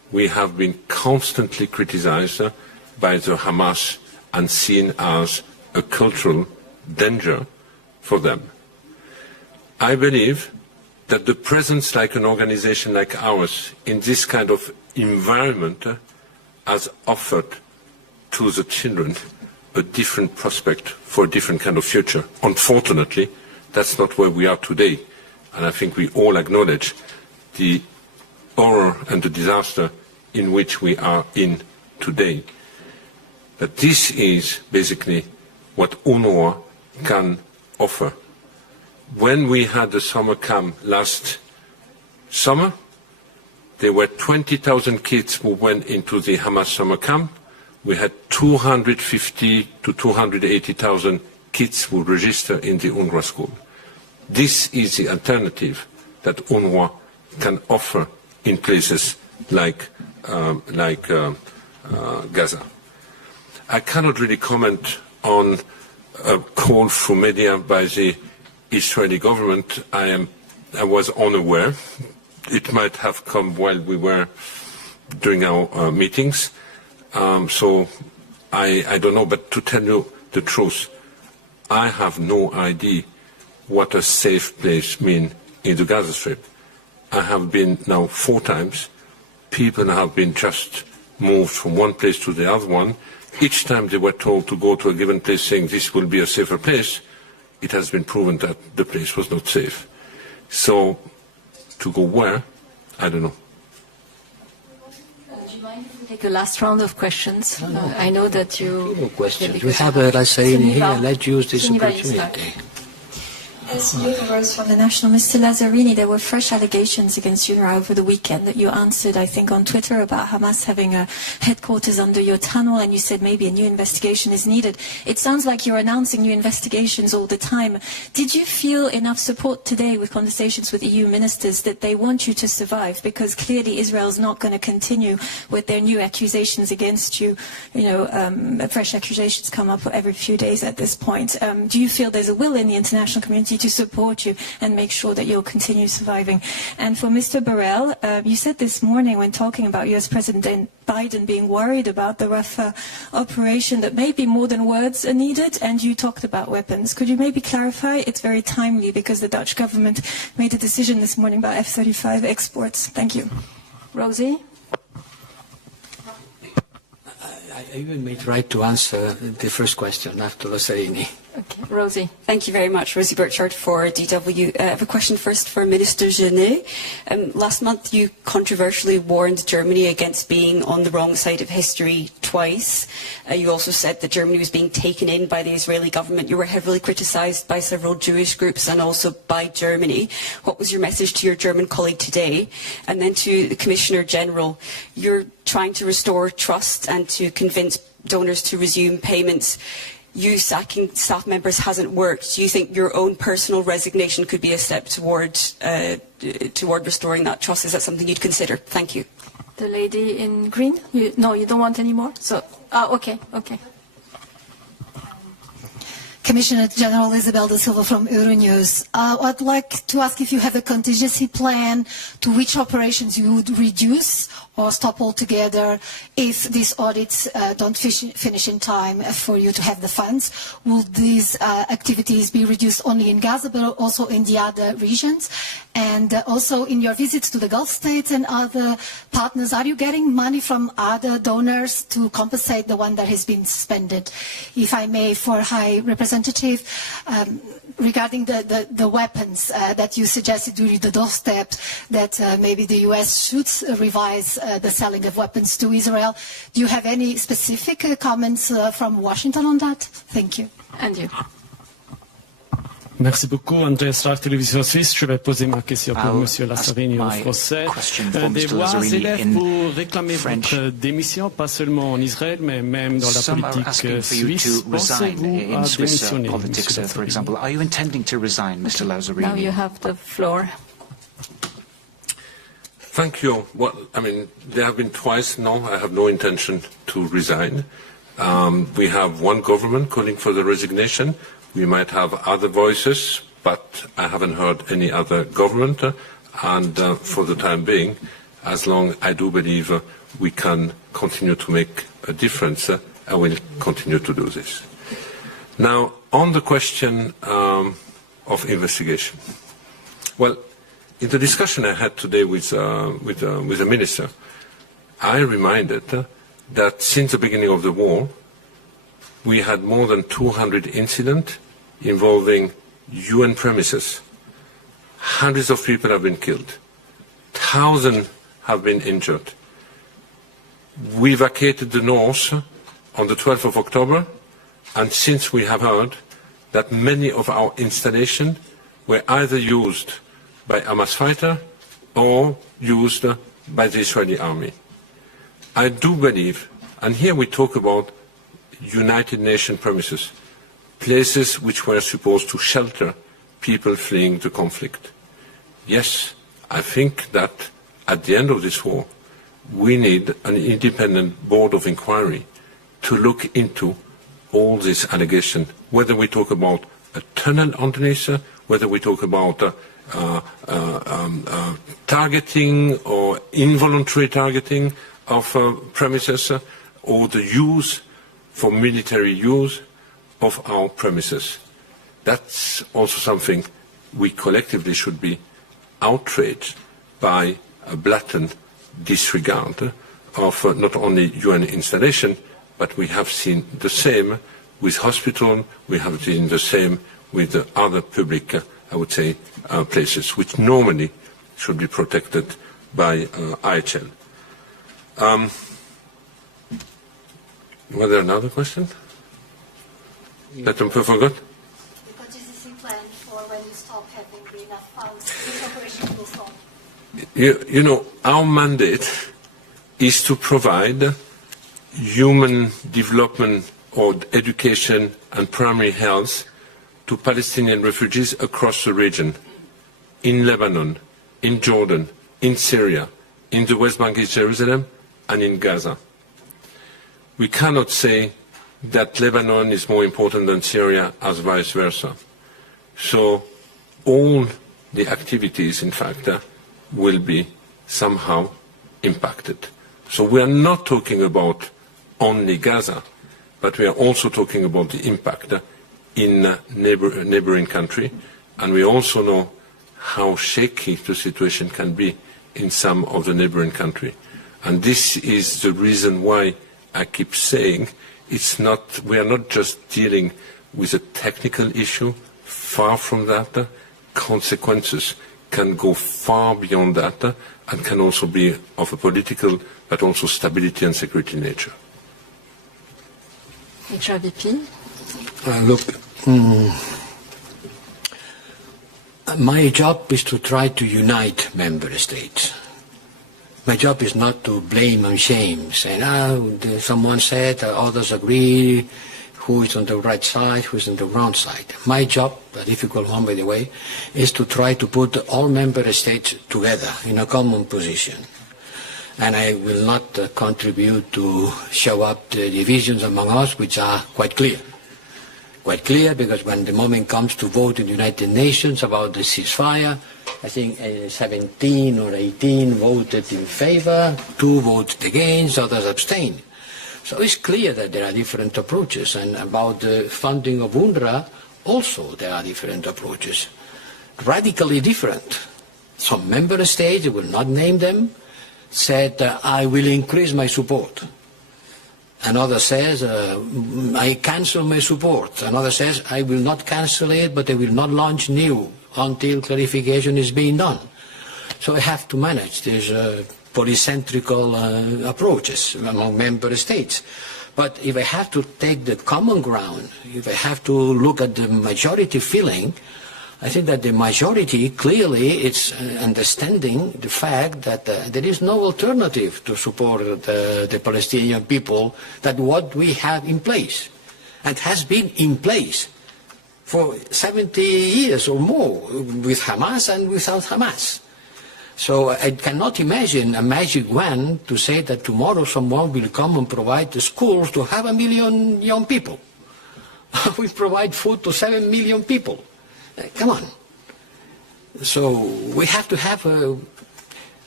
we have been constantly criticized by the Hamas and seen as a cultural danger for them. I believe that the presence like an organization like ours in this kind of environment has offered to the children a different prospect for a different kind of future. Unfortunately, that's not where we are today. And I think we all acknowledge the horror and the disaster in which we are in today. But this is basically what Unrwa can offer. When we had the summer camp last summer, there were 20,000 kids who went into the Hamas summer camp. We had 250 to 280,000 kids who registered in the Unrwa school. This is the alternative that Unrwa can offer in places like Gaza. I cannot really comment on a call through media by the Israeli government. I was unaware. It might have come while we were doing our meetings. So I don't know, but to tell you the truth, I have no idea what a safe place means in the Gaza Strip. I have been now 4 times. People have been just moved from one place to the other one. Each time they were told to go to a given place saying this will be a safer place, it has been proven that the place was not safe. So, to go where? I don't know. Do you mind if we take a last round of questions? No. I know that you... No questions. We have Lazzarini here. Let's use this opportunity. As viewers from the National, Mr. Lazzarini, there were fresh allegations against Unrwa over the weekend that you answered, I think, on Twitter about Hamas having a headquarters under your tunnel, and you said maybe a new investigation is needed. It sounds like you're announcing new investigations all the time. Did you feel enough support today with conversations with EU ministers that they want you to survive? Because clearly Israel's not going to continue with their new accusations against you. Fresh accusations come up every few days at this point. Do you feel there's a will in the international community to support you and make sure that you'll continue surviving? And for Mr. Borrell, you said this morning when talking about US President Biden being worried about the Rafah operation that maybe more than words are needed, and you talked about weapons. Could you maybe clarify? It's very timely because the Dutch government made a decision this morning about F-35 exports. Thank you. Rosie? I even made right to answer the first question after Lazzarini. Okay, Rosie. Thank you very much, Rosie Burchard for DW. I have a question first for Minister Gennez. Last month you controversially warned Germany against being on the wrong side of history twice. You also said that Germany was being taken in by the Israeli government. You were heavily criticised by several Jewish groups and also by Germany. What was your message to your German colleague today? And then to the Commissioner General, you're trying to restore trust and to convince donors to resume payments. You sacking staff members hasn't worked. Do you think your own personal resignation could be a step toward restoring that trust? Is that something you'd consider? Thank you. The lady in green? No, you don't want any more? So, okay. Commissioner General Isabel da Silva from Euronews. I'd like to ask if you have a contingency plan to which operations you would reduce or stop altogether if these audits don't finish in time for you to have the funds. Will these activities be reduced only in Gaza but also in the other regions? And also in your visits to the Gulf states and other partners, are you getting money from other donors to compensate the one that has been suspended? If I may, for High Representative, regarding the weapons that you suggested during the doorstep, that maybe the US should revise the selling of weapons to Israel. Do you have any specific comments from Washington on that? Thank you. And you. Merci beaucoup, André Star, Télévision Suisse. Je vais poser ma question pour Monsieur Lazzarini en français. Des voix s'élèvent pour réclamer votre démission, pas seulement en Israël, mais même dans la politique suisse. Pensez-vous à démissionner, Monsieur Lazzarini? Are you intending to resign, Mr. Lazzarini? Now you have the floor. Thank you. Well, I mean, there have been twice. No, I have no intention to resign. We have one government calling for the resignation. We might have other voices, but I haven't heard any other government. And for the time being, as long I do believe we can continue to make a difference, I will continue to do this. Now, on the question of investigation. Well, in the discussion I had today with the minister, I reminded that since the beginning of the war, we had more than 200 incidents involving UN premises. Hundreds of people have been killed. Thousands have been injured. We vacated the north on the 12th of October, and since we have heard that many of our installations were either used by Hamas fighters or used by the Israeli army. I do believe, and here we talk about United Nations premises, places which were supposed to shelter people fleeing the conflict. Yes, I think that at the end of this war, we need an independent board of inquiry to look into all these allegations, whether we talk about a tunnel underneath, whether we talk about targeting or involuntary targeting of premises, or the use for military use of our premises. That's also something we collectively should be outraged by a blatant disregard of not only UN installation, but we have seen the same with hospitals, we have seen the same with other public, I would say, places, which normally should be protected by IHL. Was there another question? That I forgot? The contingency plan for when you stop having enough funds, which operation will stop? You know, our mandate is to provide human development or education and primary health to Palestinian refugees across the region, in Lebanon, in Jordan, in Syria, in the West Bank, East Jerusalem, and in Gaza. We cannot say that Lebanon is more important than Syria, as vice versa. So all the activities, in fact, will be somehow impacted. So we are not talking about only Gaza, but we are also talking about the impact in neighboring country, and we also know how shaky the situation can be in some of the neighboring country. And this is the reason why I keep saying we are not just dealing with a technical issue. Far from that, consequences can go far beyond that and can also be of a political but also stability and security nature. HRVP? My job is to try to unite member states. My job is not to blame and shame, saying, someone said, others agree, who is on the right side, who is on the wrong side. My job, a difficult one by the way, is to try to put all member states together in a common position. And I will not contribute to show up the divisions among us, which are quite clear. Quite clear, because when the moment comes to vote in the United Nations about the ceasefire, I think 17 or 18 voted in favor, 2 voted against, others abstained. So it's clear that there are different approaches, and about the funding of Unrwa, also there are different approaches, radically different. Some member states, I will not name them, said, I will increase my support. Another says, I cancel my support. Another says, I will not cancel it, but I will not launch new until clarification is being done. So I have to manage these polycentrical approaches among member states. But if I have to take the common ground, if I have to look at the majority feeling, I think that the majority clearly is understanding the fact that there is no alternative to support the Palestinian people than what we have in place, and has been in place for 70 years or more, with Hamas and without Hamas. So I cannot imagine a magic wand to say that tomorrow someone will come and provide the schools to have 1 million young people. We provide food to 7 million people. Come on. So we have to have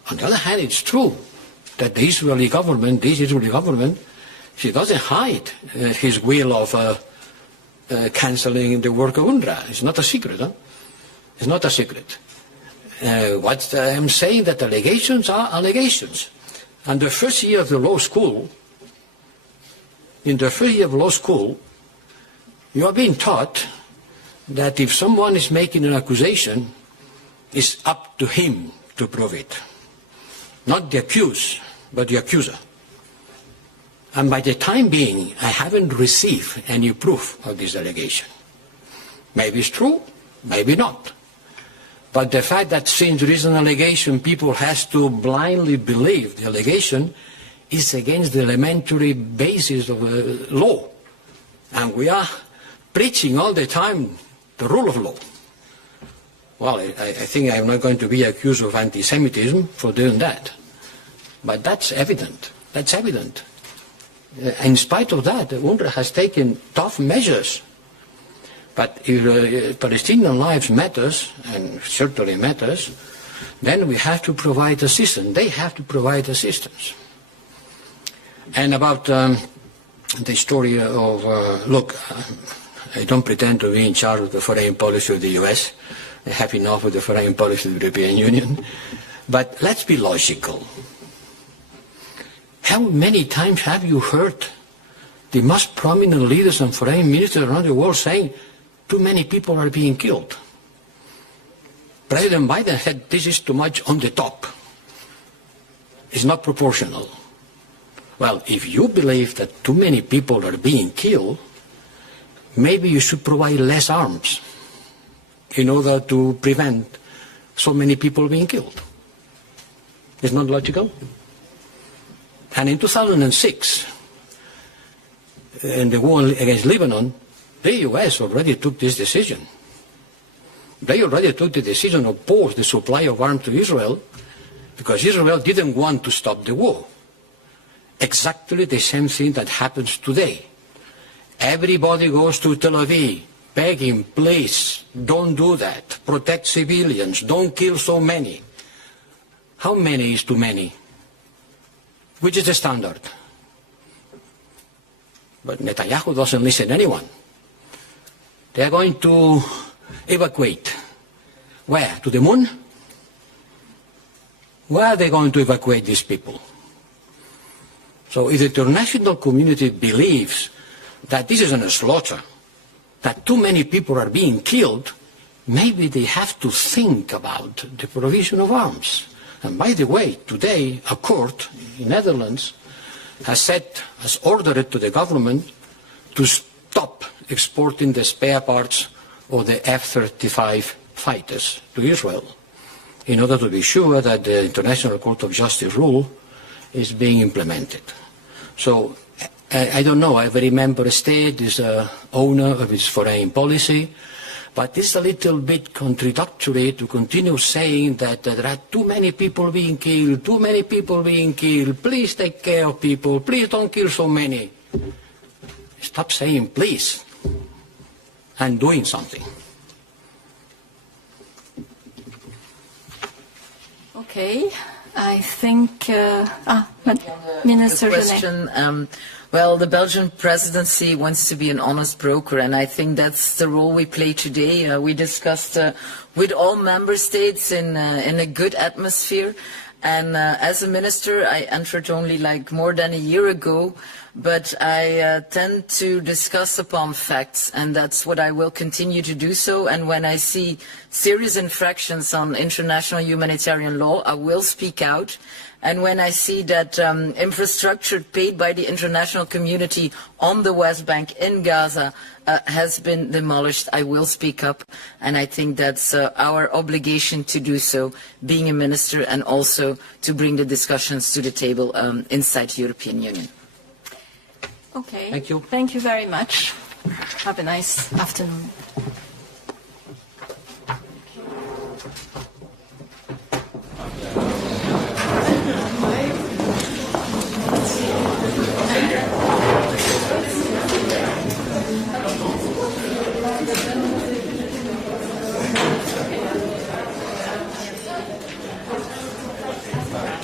On the other hand, it's true that the Israeli government, she doesn't hide his will of cancelling the work of Unrwa. It's not a secret. Huh? It's not a secret. What I'm saying that allegations are allegations. And the first year of the law school, in the first year of law school, you are being taught that if someone is making an accusation, it's up to him to prove it. Not the accused, but the accuser. And by the time being, I haven't received any proof of this allegation. Maybe it's true, maybe not. But the fact that since there is an allegation, people have to blindly believe the allegation is against the elementary basis of law. And we are preaching all the time the rule of law. Well, I think I'm not going to be accused of anti-Semitism for doing that. But that's evident. That's evident. In spite of that, UNRWA has taken tough measures. But if Palestinian lives matters, and certainly matters, then we have to provide assistance. They have to provide assistance. And about the story of, look, I don't pretend to be in charge of the foreign policy of the US. I have enough with the foreign policy of the European Union. But let's be logical. How many times have you heard the most prominent leaders and foreign ministers around the world saying, too many people are being killed? President Biden said this is too much on the top. It's not proportional. Well, if you believe that too many people are being killed, maybe you should provide less arms in order to prevent so many people being killed. It's not logical? And in 2006, in the war against Lebanon, the US already took this decision. They already took the decision to pause the supply of arms to Israel because Israel didn't want to stop the war. Exactly the same thing that happens today. Everybody goes to Tel Aviv begging, please, don't do that. Protect civilians. Don't kill so many. How many is too many? Which is the standard? But Netanyahu doesn't listen to anyone. They are going to evacuate. Where? To the moon? Where are they going to evacuate these people? So if the international community believes that this is a slaughter, that too many people are being killed, maybe they have to think about the provision of arms. And by the way, today a court in the Netherlands has ordered to the government to stop exporting the spare parts of the F-35 fighters to Israel in order to be sure that the International Court of Justice rule is being implemented. So I don't know, every member state is owner of its foreign policy, but it's a little bit contradictory to continue saying that there are too many people being killed, please take care of people, please don't kill so many. Stop saying please and doing something. Okay, I think, Minister Gennez. Well, the Belgian presidency wants to be an honest broker, and I think that's the role we play today. We discussed with all member states in a good atmosphere. And as a minister, I entered only like more than a year ago, but I tend to discuss upon facts, and that's what I will continue to do so. And when I see serious infractions on international humanitarian law, I will speak out. And when I see that infrastructure paid by the international community on the West Bank in Gaza has been demolished, I will speak up. And I think that's our obligation to do so, being a minister, and also to bring the discussions to the table inside the European Union. Okay. Thank you. Thank you very much. Have a nice afternoon.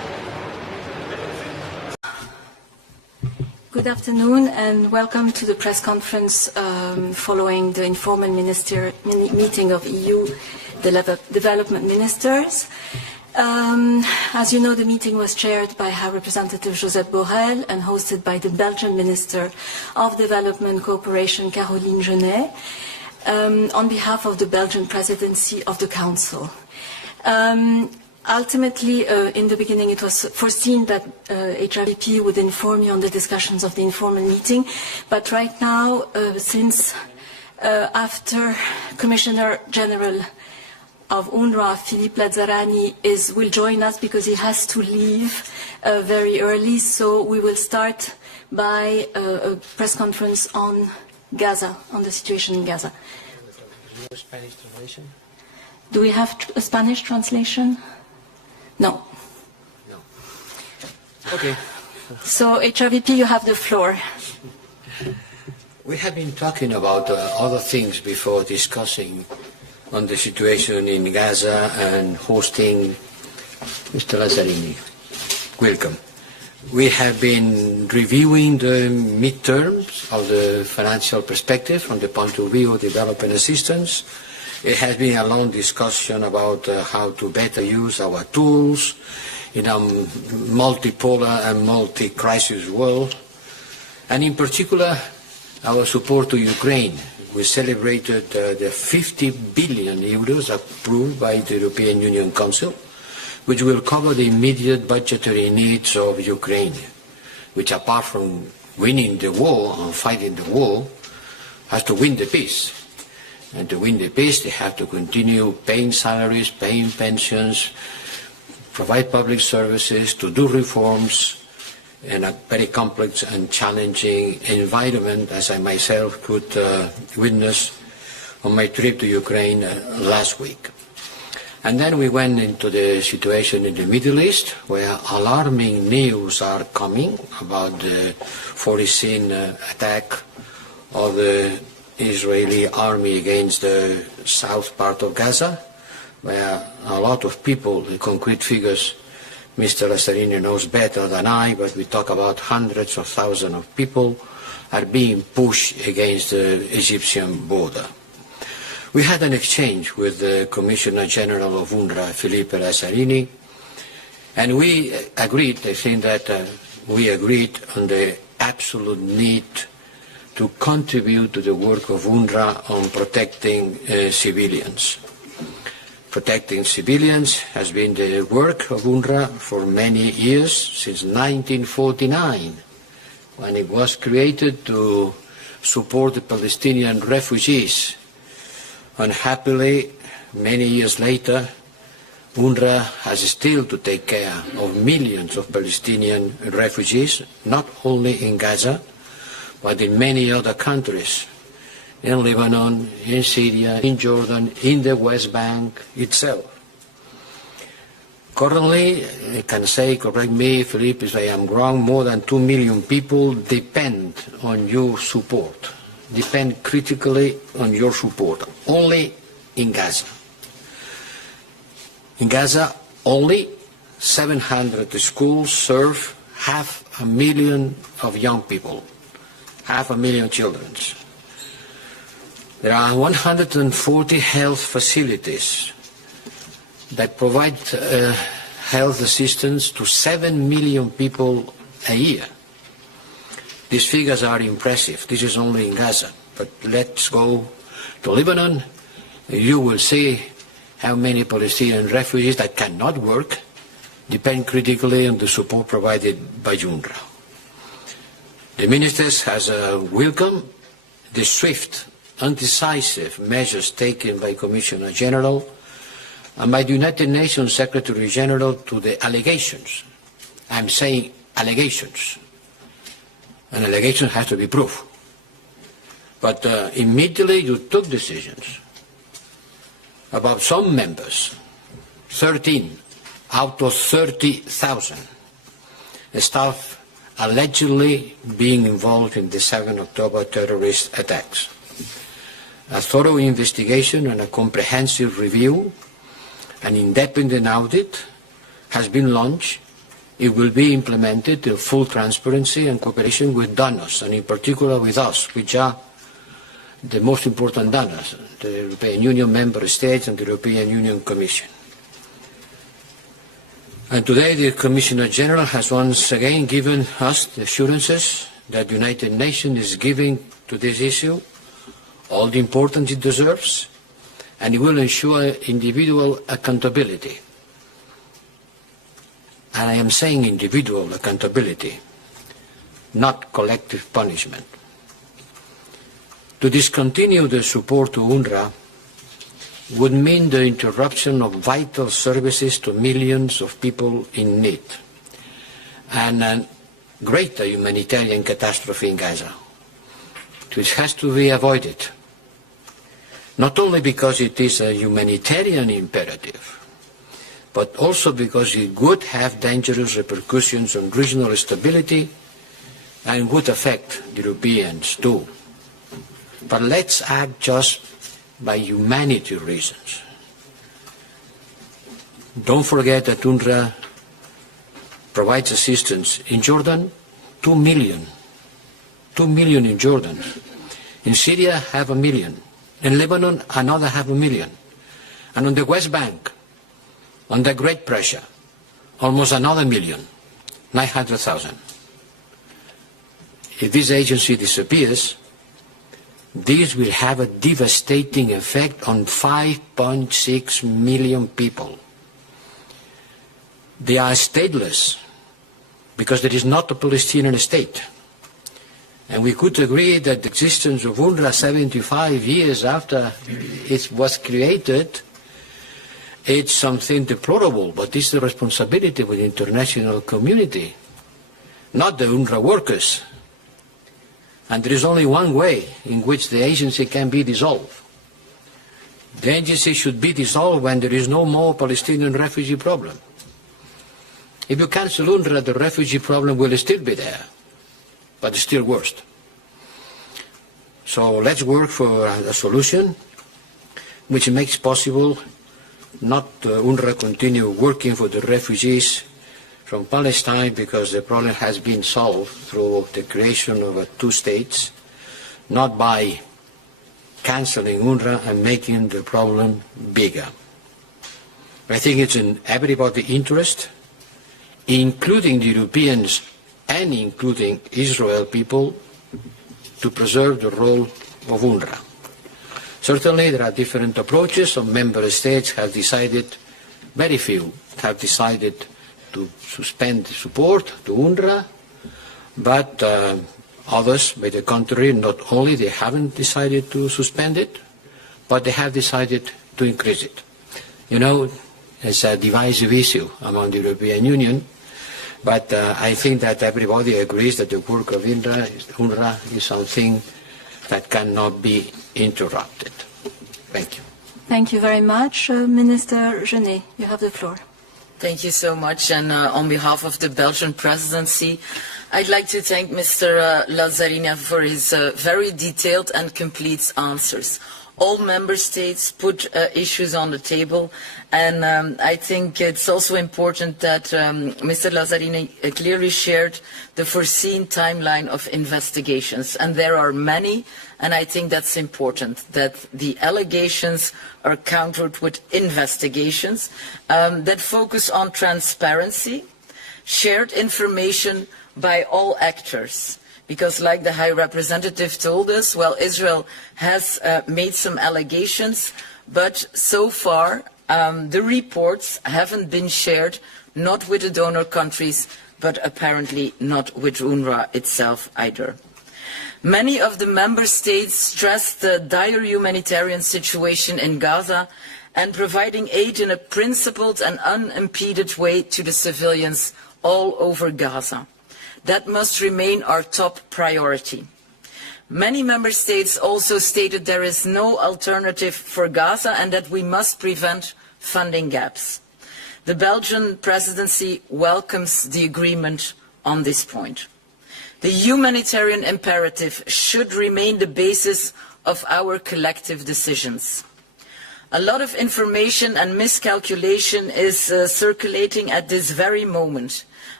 Good afternoon and welcome to the press conference following the informal meeting of EU development ministers. As you know, the meeting was chaired by High Representative Josep Borrell and hosted by the Belgian Minister of Development Cooperation, Caroline Gennez, on behalf of the Belgian Presidency of the Council. Ultimately, in the beginning, it was foreseen that HRVP would inform you on the discussions of the informal meeting. But right now, since after Commissioner General of Unrwa, Phillippe Lazzarini, will join us because he has to leave very early, so we will start by a press conference on Gaza, on the situation in Gaza. No Spanish translation? Do we have a Spanish translation? No. No. Okay. So, HRVP, you have the floor. We have been talking about other things before discussing on the situation in Gaza and hosting Mr. Lazzarini. Welcome. We have been reviewing the midterms of the financial perspective from the point of view of development assistance. It has been a long discussion about how to better use our tools in a multipolar and multi-crisis world, and in particular, our support to Ukraine. We celebrated the 50 billion euros approved by the European Union Council, which will cover the immediate budgetary needs of Ukraine, which apart from winning the war and fighting the war, has to win the peace. And to win the peace, they have to continue paying salaries, paying pensions, provide public services, to do reforms in a very complex and challenging environment, as I myself could witness on my trip to Ukraine last week. And then we went into the situation in the Middle East, where alarming news are coming about the foreseen attack of the Israeli army against the south part of Gaza, where a lot of people, the concrete figures, Mr. Lazzarini knows better than I, but we talk about hundreds of thousands of people are being pushed against the Egyptian border. We had an exchange with the Commissioner General of UNRWA, Phillippe Lazzarini, and we agreed, I think that we agreed on the absolute need to contribute to the work of UNRWA on protecting civilians. Protecting civilians has been the work of UNRWA for many years, since 1949, when it was created to support the Palestinian refugees. Unhappily, many years later, UNRWA has still to take care of millions of Palestinian refugees, not only in Gaza, but in many other countries, in Lebanon, in Syria, in Jordan, in the West Bank itself. Currently, I can say, correct me, Philippe, if I am wrong, more than 2 million people depend on your support, depend critically on your support, only in Gaza. In Gaza, only 700 schools serve 500,000 of young people. 500,000 children. There are 140 health facilities that provide health assistance to 7 million people a year. These figures are impressive. This is only in Gaza. But let's go to Lebanon. You will see how many Palestinian refugees that cannot work depend critically on the support provided by UNRWA. The ministers has welcomed the swift and decisive measures taken by Commissioner General and by the United Nations Secretary General to the allegations. I'm saying allegations. An allegation has to be proved. But immediately you took decisions about some members, 13 out of 30,000 staff allegedly being involved in the 7 October terrorist attacks. A thorough investigation and a comprehensive review, an independent audit has been launched it will be implemented in full transparency and cooperation with donors, and in particular with us, which are the most important donors, the European Union member states and the European Union Commission. And today the Commissioner General has once again given us the assurances that the United Nations is giving to this issue all the importance it deserves, and it will ensure individual accountability. And I am saying individual accountability, not collective punishment. To discontinue the support to UNRWA would mean the interruption of vital services to millions of people in need, and a greater humanitarian catastrophe in Gaza, which has to be avoided, not only because it is a humanitarian imperative, but also because it would have dangerous repercussions on regional stability and would affect the Europeans too. But let's act just by humanity reasons. Don't forget that UNRWA provides assistance in Jordan, 2 million. 2 million in Jordan. In Syria, 500,000. In Lebanon, another 500,000. And on the West Bank, under great pressure, almost another 1,000,000, 900,000. If this agency disappears, this will have a devastating effect on 5.6 million people. They are stateless because there is not a Palestinian state. And we could agree that the existence of UNRWA 75 years after it was created, it's something deplorable, but it's the responsibility of the international community, not the UNRWA workers. And there is only one way in which the agency can be dissolved. The agency should be dissolved when there is no more Palestinian refugee problem. If you cancel UNRWA, the refugee problem will still be there, but it's still worse. So let's work for a solution which makes possible not UNRWA continue working for the refugees from Palestine because the problem has been solved through the creation of 2 states, not by cancelling UNRWA and making the problem bigger. I think it's in everybody's interest, including the Europeans and including Israel people, to preserve the role of UNRWA. Certainly there are different approaches. Some member states have decided, very few have decided to suspend support to UNRWA, but others, by the contrary, not only they haven't decided to suspend it, but they have decided to increase it. You know, it's a divisive issue among the European Union, but I think that everybody agrees that the work of UNRWA is something that cannot be interrupted. Thank you. Thank you very much. Minister Gennez, you have the floor. Thank you so much. And on behalf of the Belgian presidency, I'd like to thank Mr. Lazzarini for his very detailed and complete answers. All member states put issues on the table, and I think it's also important that Mr. Lazzarini clearly shared the foreseen timeline of investigations, and there are many, and I think that's important, that the allegations are countered with investigations that focus on transparency, shared information by all actors. Because like the High Representative told us, well, Israel has made some allegations, but so far the reports haven't been shared, not with the donor countries, but apparently not with UNRWA itself either. Many of the member states stressed the dire humanitarian situation in Gaza and providing aid in a principled and unimpeded way to the civilians all over Gaza. That must remain our top priority. Many member states also stated there is no alternative for Gaza and that we must prevent funding gaps. The Belgian presidency welcomes the agreement on this point. The humanitarian imperative should remain the basis of our collective decisions. A lot of information and miscalculation is circulating at this very moment.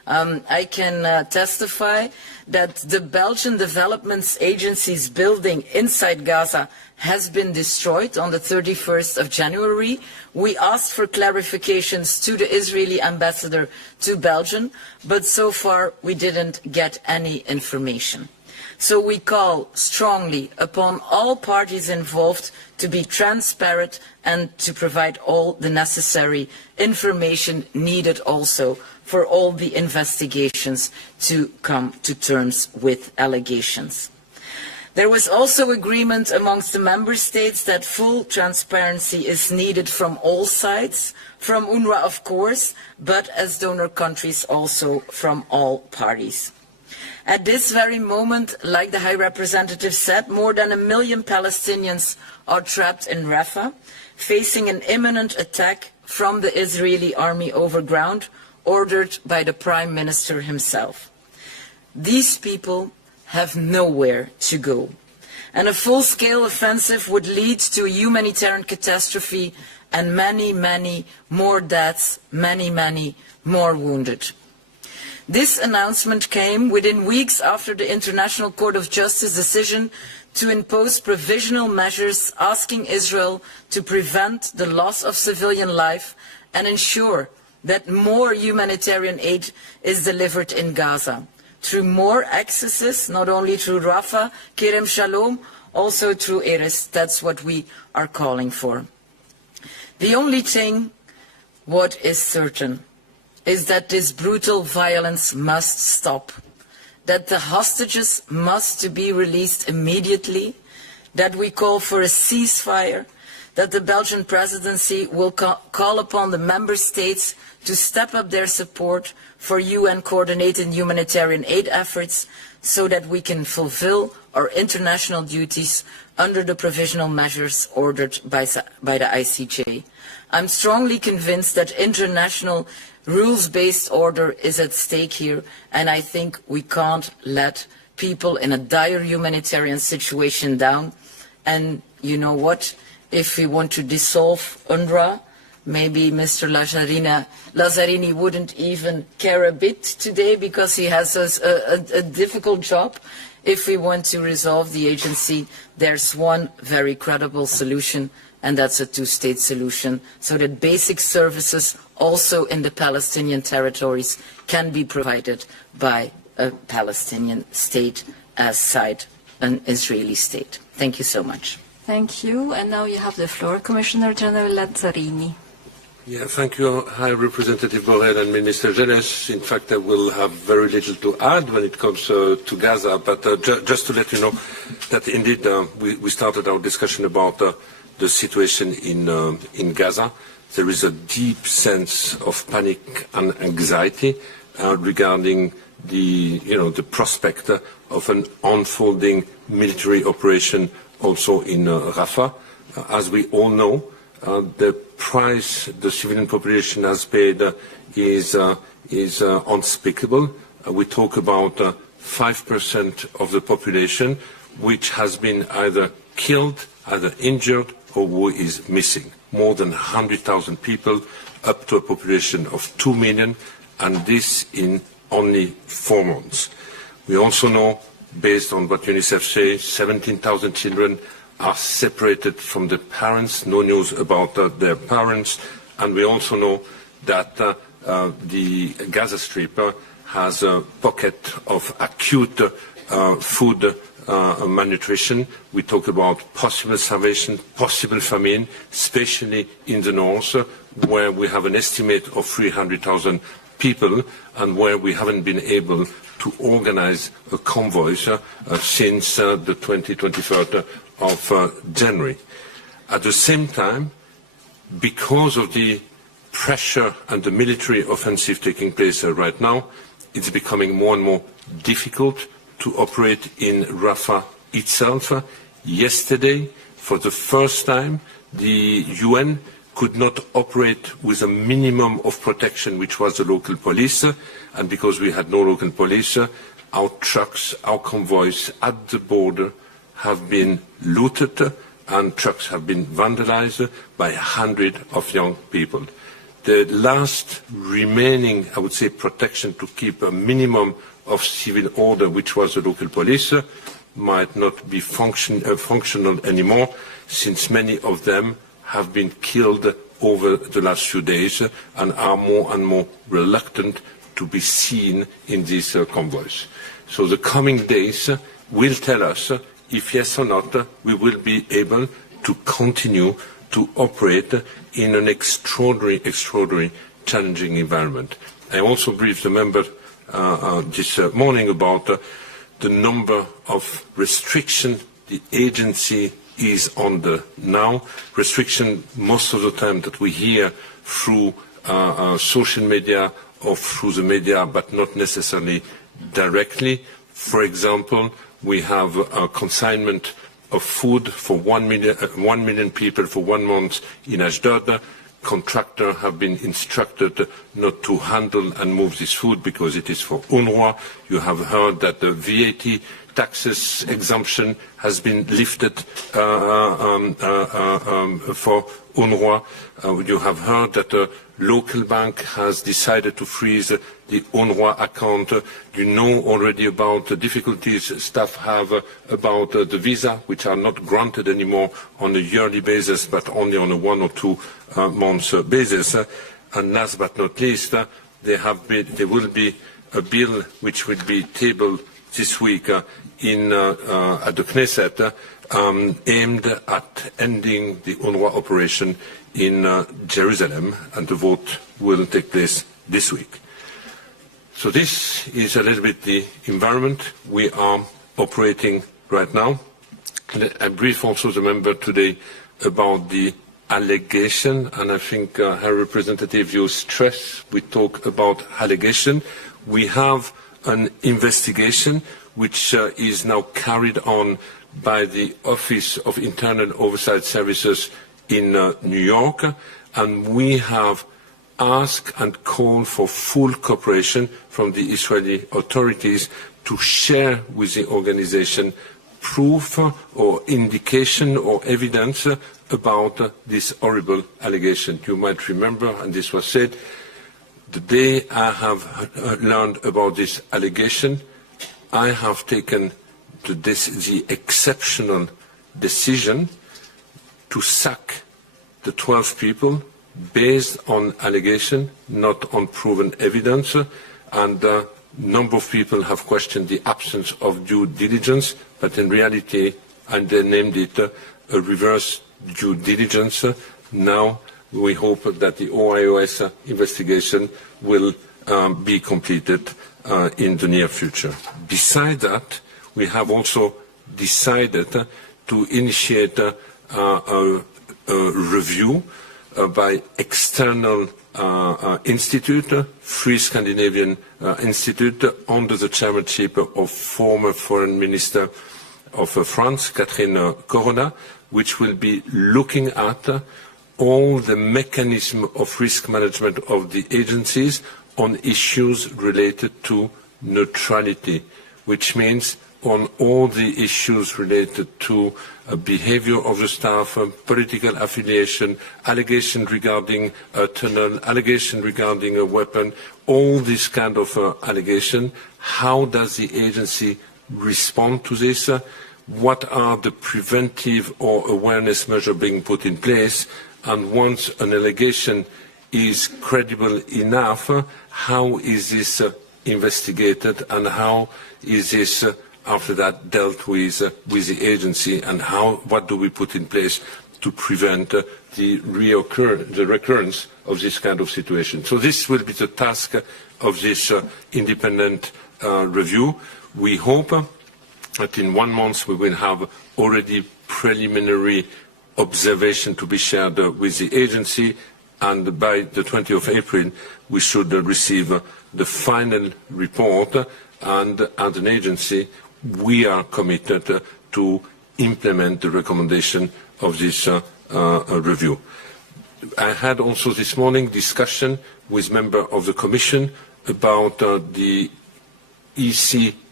I can testify that the Belgian Development Agency's building inside Gaza has been destroyed on the 31st of January. We asked for clarifications to the Israeli ambassador to Belgium, but so far we didn't get any information. So we call strongly upon all parties involved to be transparent and to provide all the necessary information needed also for all the investigations to come to terms with allegations. There was also agreement amongst the member states that full transparency is needed from all sides, from Unrwa of course, but as donor countries also from all parties. At this very moment, like the High Representative said, more than 1 million Palestinians are trapped in Rafah, facing an imminent attack from the Israeli army over ground, ordered by the Prime Minister himself. These people have nowhere to go, and a full-scale offensive would lead to a humanitarian catastrophe and many, many more deaths, many more wounded. This announcement came within weeks after the International Court of Justice decision to impose provisional measures asking Israel to prevent the loss of civilian life and ensure that more humanitarian aid is delivered in Gaza, through more accesses, not only through Rafah, Kerem Shalom, also through Erez. That's what we are calling for. The only thing what is certain is that this brutal violence must stop, that the hostages must be released immediately, that we call for a ceasefire, that the Belgian presidency will call upon the member states to step up their support for UN-coordinated humanitarian aid efforts so that we can fulfill our international duties under the provisional measures ordered by the ICJ. I'm strongly convinced that international rules-based order is at stake here, and I think we can't let people in a dire humanitarian situation down. And you know what? If we want to dissolve Unrwa, maybe Mr. Lazzarini wouldn't even care a bit today because he has a difficult job. If we want to resolve the agency, there's one very credible solution, and that's a two-state solution, so that basic services also in the Palestinian territories can be provided by a Palestinian state aside an Israeli state. Thank you so much. Thank you. And now you have the floor, Commissioner General Lazzarini. Yeah, thank you, High Representative Borrell and Minister Gennez. In fact, I will have very little to add when it comes to Gaza, but just to let you know that indeed we started our discussion about the situation in Gaza. There is a deep sense of panic and anxiety regarding the prospect of an unfolding military operation also in Rafah. As we all know, the price the civilian population has paid is unspeakable. We talk about 5% of the population which has been either killed, either injured, or who is missing. More than 100,000 people, up to a population of 2 million, and this in only 4 months. We also know, based on what UNICEF says, 17,000 children are separated from their parents, no news about their parents, and we also know that the Gaza Strip has a pocket of acute food malnutrition. We talk about possible starvation, possible famine, especially in the north, where we have an estimate of 300,000 people and where we haven't been able to organize a convoy since the 23rd of January. At the same time, because of the pressure and the military offensive taking place right now, it's becoming more and more difficult to operate in Rafah itself. Yesterday, for the first time, the UN could not operate with a minimum of protection, which was the local police, and because we had no local police, our trucks, our convoys at the border have been looted and trucks have been vandalized by hundreds of young people. the last remaining, I would say, protection to keep a minimum of civil order, which was the local police, might not be functional anymore, since many of them have been killed over the last few days and are more and more reluctant to be seen in these convoys. So the coming days will tell us if yes or not we will be able to continue to operate in an extraordinary challenging environment. I also briefed the member this morning about the number of restrictions the agency is under now. Restriction most of the time that we hear through social media or through the media, but not necessarily directly. For example, we have a consignment of food for 1 million people for 1 month in Ashdod. Contractors have been instructed not to handle and move this food because it is for Unrwa. You have heard that the VAT taxes exemption has been lifted for Unrwa. You have heard that the local bank has decided to freeze the Unrwa account. You know already about the difficulties staff have about the visa, which are not granted anymore on a yearly basis, but only on a 1 or 2 months basis. And last but not least, there will be a bill which will be tabled this week at the Knesset, aimed at ending the Unrwa operation in Jerusalem, and the vote will take place this week. So this is a little bit the environment we are operating right now. I briefed also the member today about the allegation, and I think, High Representative, you stress we talk about allegation. We have an investigation which is now carried on by the Office of Internal Oversight Services in New York, and we have asked and called for full cooperation from the Israeli authorities to share with the organization proof or indication or evidence about this horrible allegation. You might remember, and this was said, the day I have learned about this allegation, I have taken the exceptional decision to sack the 12 people based on allegation, not on proven evidence, and a number of people have questioned the absence of due diligence, but in reality, and they named it a reverse due diligence. Now we hope that the OIOS investigation will be completed in the near future. Besides that, we have also decided to initiate a review by external institute, Free Scandinavian Institute, under the chairmanship of former Foreign Minister of France, Catherine Corona, which will be looking at all the mechanism of risk management of the agencies on issues related to neutrality, which means on all the issues related to behavior of the staff, political affiliation, allegation regarding a tunnel, allegation regarding a weapon, all this kind of allegation. How does the agency respond to this? What are the preventive or awareness measures being put in place? And once an allegation is credible enough, how is this investigated, and how is this after that dealt with the agency, and what do we put in place to prevent the recurrence of this kind of situation? So this will be the task of this independent review. We hope that in 1 month we will have already preliminary observation to be shared with the agency, and by the 20th of April we should receive the final report, and as an agency we are committed to implement the recommendation of this review. I had also this morning discussion with members of the Commission about the EC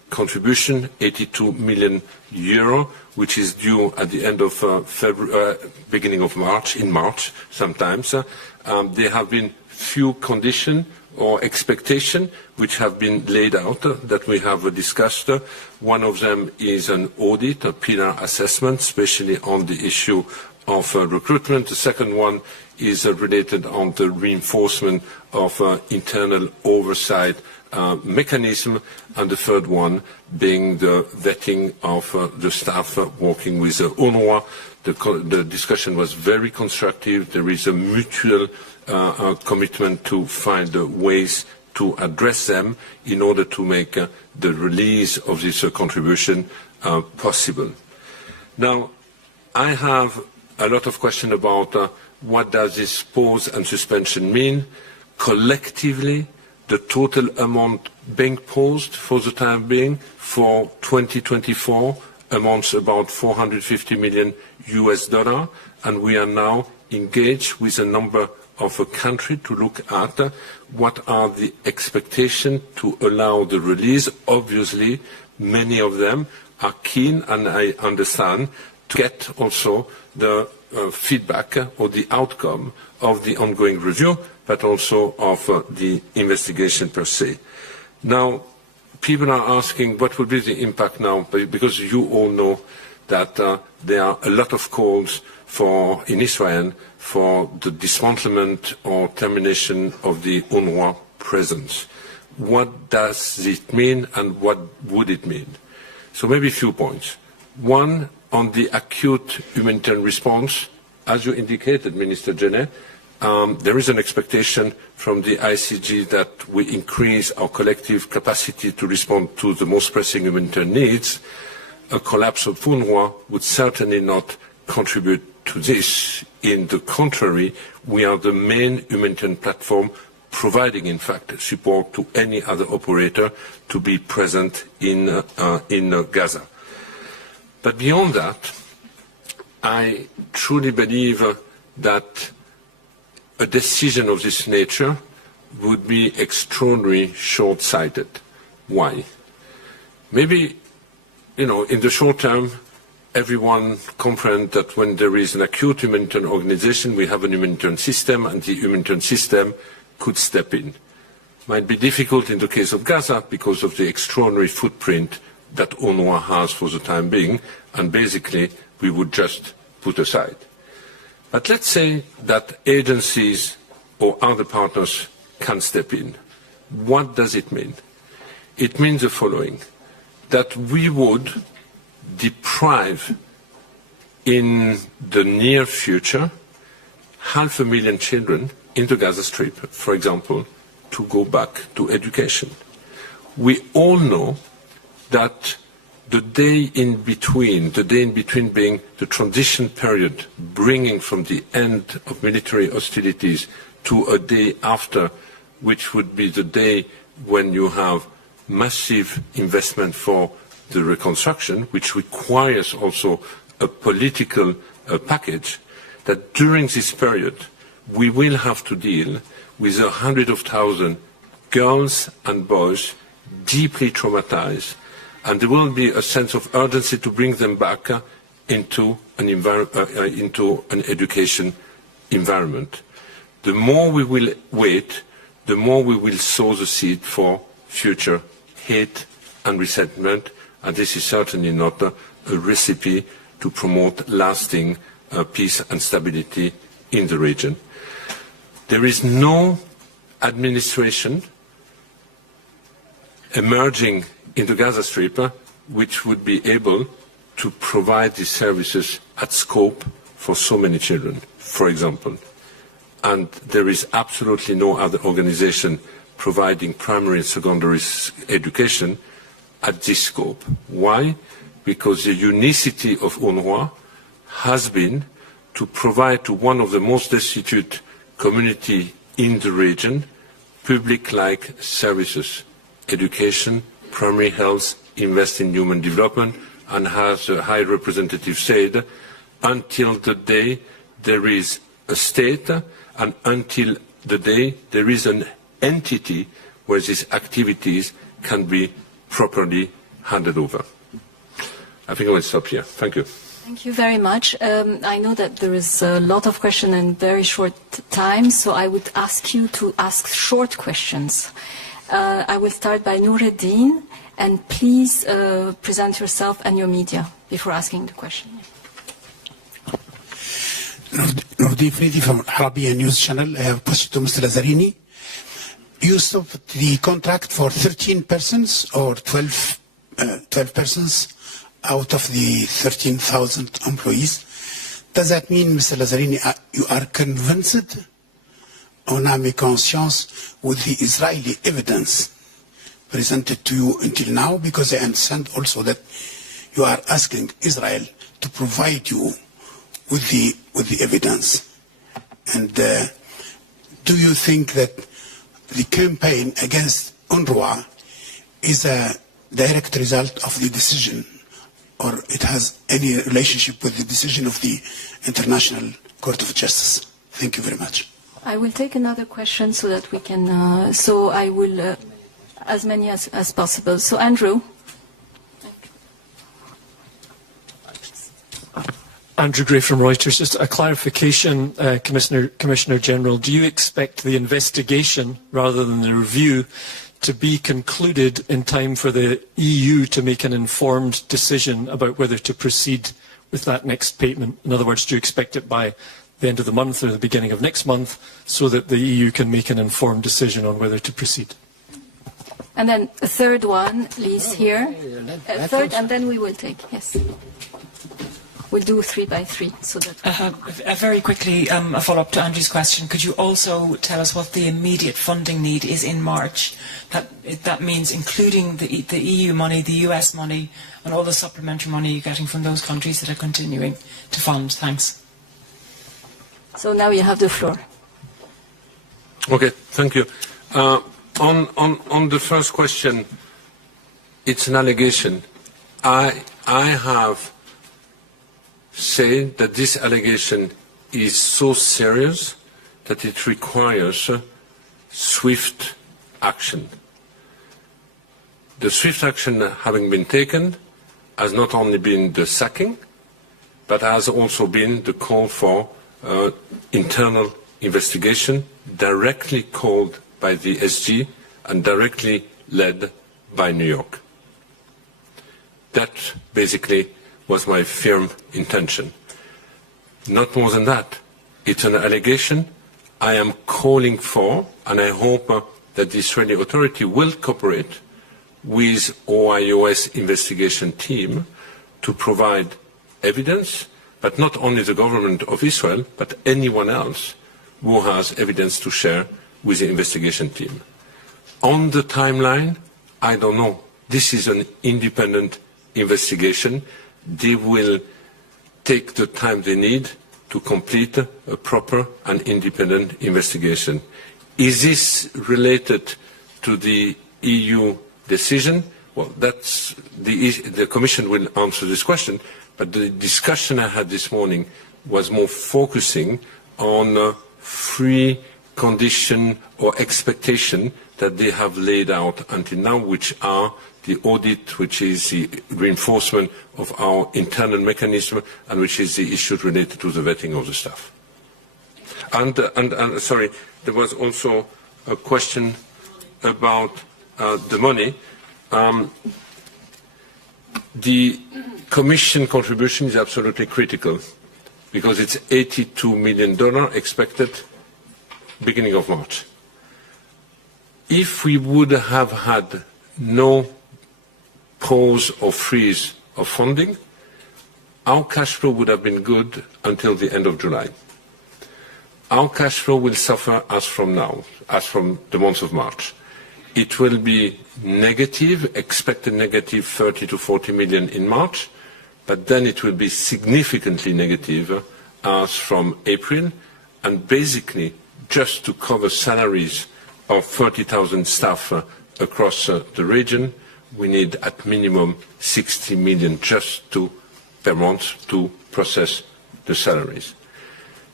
contribution, 82 million euro, which is due at the end of beginning of March, in March sometimes. There have been few conditions or expectations which have been laid out that we have discussed. One of them is an audit, a pillar assessment, especially on the issue of recruitment. The second one is related on the reinforcement of internal oversight mechanism, and the third one being the vetting of the staff working with Unrwa. The discussion was very constructive. There is a mutual commitment to find ways to address them in order to make the release of this contribution possible. Now, I have a lot of questions about what does this pause and suspension mean. Collectively, the total amount being paused for the time being for 2024 amounts about 450 million US dollar, and we are now engaged with a number of a country to look at what are the expectations to allow the release. Obviously, many of them are keen, and I understand, to get also the feedback or the outcome of the ongoing review, but also of the investigation per se. Now, people are asking what will be the impact now, because you all know that there are a lot of calls in Israel for the dismantlement or termination of the Unrwa presence. What does it mean, and what would it mean? So maybe a few points. One, on the acute humanitarian response, as you indicated, Minister Gennez, there is an expectation from the ICG that we increase our collective capacity to respond to the most pressing humanitarian needs. A collapse of Unrwa would certainly not contribute to this. In the contrary, we are the main humanitarian platform providing, in fact, support to any other operator to be present in Gaza. But beyond that, I truly believe that a decision of this nature would be extraordinarily short-sighted. Why? Maybe, in the short term, everyone comprehends that when there is an acute humanitarian organization, we have a humanitarian system, and the humanitarian system could step in. Might be difficult in the case of Gaza because of the extraordinary footprint that Unrwa has for the time being, and basically we would just put aside. But let's say that agencies or other partners can step in. What does it mean? It means the following, that we would deprive in the near future 500,000 children in the Gaza Strip, for example, to go back to education. We all know that the day in between being the transition period, bringing from the end of military hostilities to a day after, which would be the day when you have massive investment for the reconstruction, which requires also a political package, that during this period we will have to deal with 100,000 girls and boys deeply traumatized, and there will be a sense of urgency to bring them back into an education environment. The more we will wait, the more we will sow the seed for future hate and resentment, and this is certainly not a recipe to promote lasting peace and stability in the region. There is no administration emerging in the Gaza Strip which would be able to provide these services at scope for so many children, for example. And there is absolutely no other organization providing primary and secondary education at this scope. Why? Because the unicity of Unrwa has been to provide to one of the most destitute communities in the region public-like services, education, primary health, invest in human development, and as the High Representative said, until the day there is a state and until the day there is an entity where these activities can be properly handed over. I think I will stop here. Thank you. Thank you very much. I know that there is a lot of questions in very short time, so I would ask you to ask short questions. I will start by Nureddin, and please present yourself and your media before asking the question. Nureddin Fridi from Arabian News Channel. I have a question to Mr. Lazzarini. You stopped the contract for 13 persons or 12 persons out of the 13,000 employees. Does that mean, Mr. Lazzarini, you are convinced on âme et conscience with the Israeli evidence presented to you until now? Because I understand also that you are asking Israel to provide you with the evidence. And do you think that the campaign against Unrwa is a direct result of the decision, or it has any relationship with the decision of the International Court of Justice? Thank you very much. I will take another question so that we can, so I will, as many as possible. So Andrew. Andrew Gray from Reuters. Just a clarification, Commissioner General. Do you expect the investigation, rather than the review, to be concluded in time for the EU to make an informed decision about whether to proceed with that next payment? In other words, do you expect it by the end of the month or the beginning of next month so that the EU can make an informed decision on whether to proceed? And then a third one, please, here. A third, and then we will take, yes. We'll do 3 by 3. So that very quickly, a follow-up to Andrew's question. Could you also tell us what the immediate funding need is in March? That means including the EU money, the US money, and all the supplementary money you're getting from those countries that are continuing to fund. Thanks. So now you have the floor. Okay, thank you. On the first question, it's an allegation. I have said that this allegation is so serious that it requires swift action. The swift action having been taken has not only been the sacking, but has also been the call for internal investigation directly called by the SG and directly led by New York. That basically was my firm intention. Not more than that. It's an allegation I am calling for, and I hope that the Israeli authority will cooperate with OIOS investigation team to provide evidence, but not only the government of Israel, but anyone else who has evidence to share with the investigation team. On the timeline, I don't know. This is an independent investigation. They will take the time they need to complete a proper and independent investigation. Is this related to the EU decision? Well, that's the Commission will answer this question, but the discussion I had this morning was more focusing on free condition or expectation that they have laid out until now, which are the audit, which is the reinforcement of our internal mechanism, and which is the issue related to the vetting of the staff. And sorry, there was also a question about the money. The Commission contribution is absolutely critical because it's $82 million expected beginning of March. If we would have had no pause or freeze of funding, our cash flow would have been good until the end of July. Our cash flow will suffer as from now, as from the month of March. It will be negative, expected negative 30 to 40 million in March, but then it will be significantly negative as from April, and basically just to cover salaries of 30,000 staff across the region, we need at minimum 60 million just per month to process the salaries.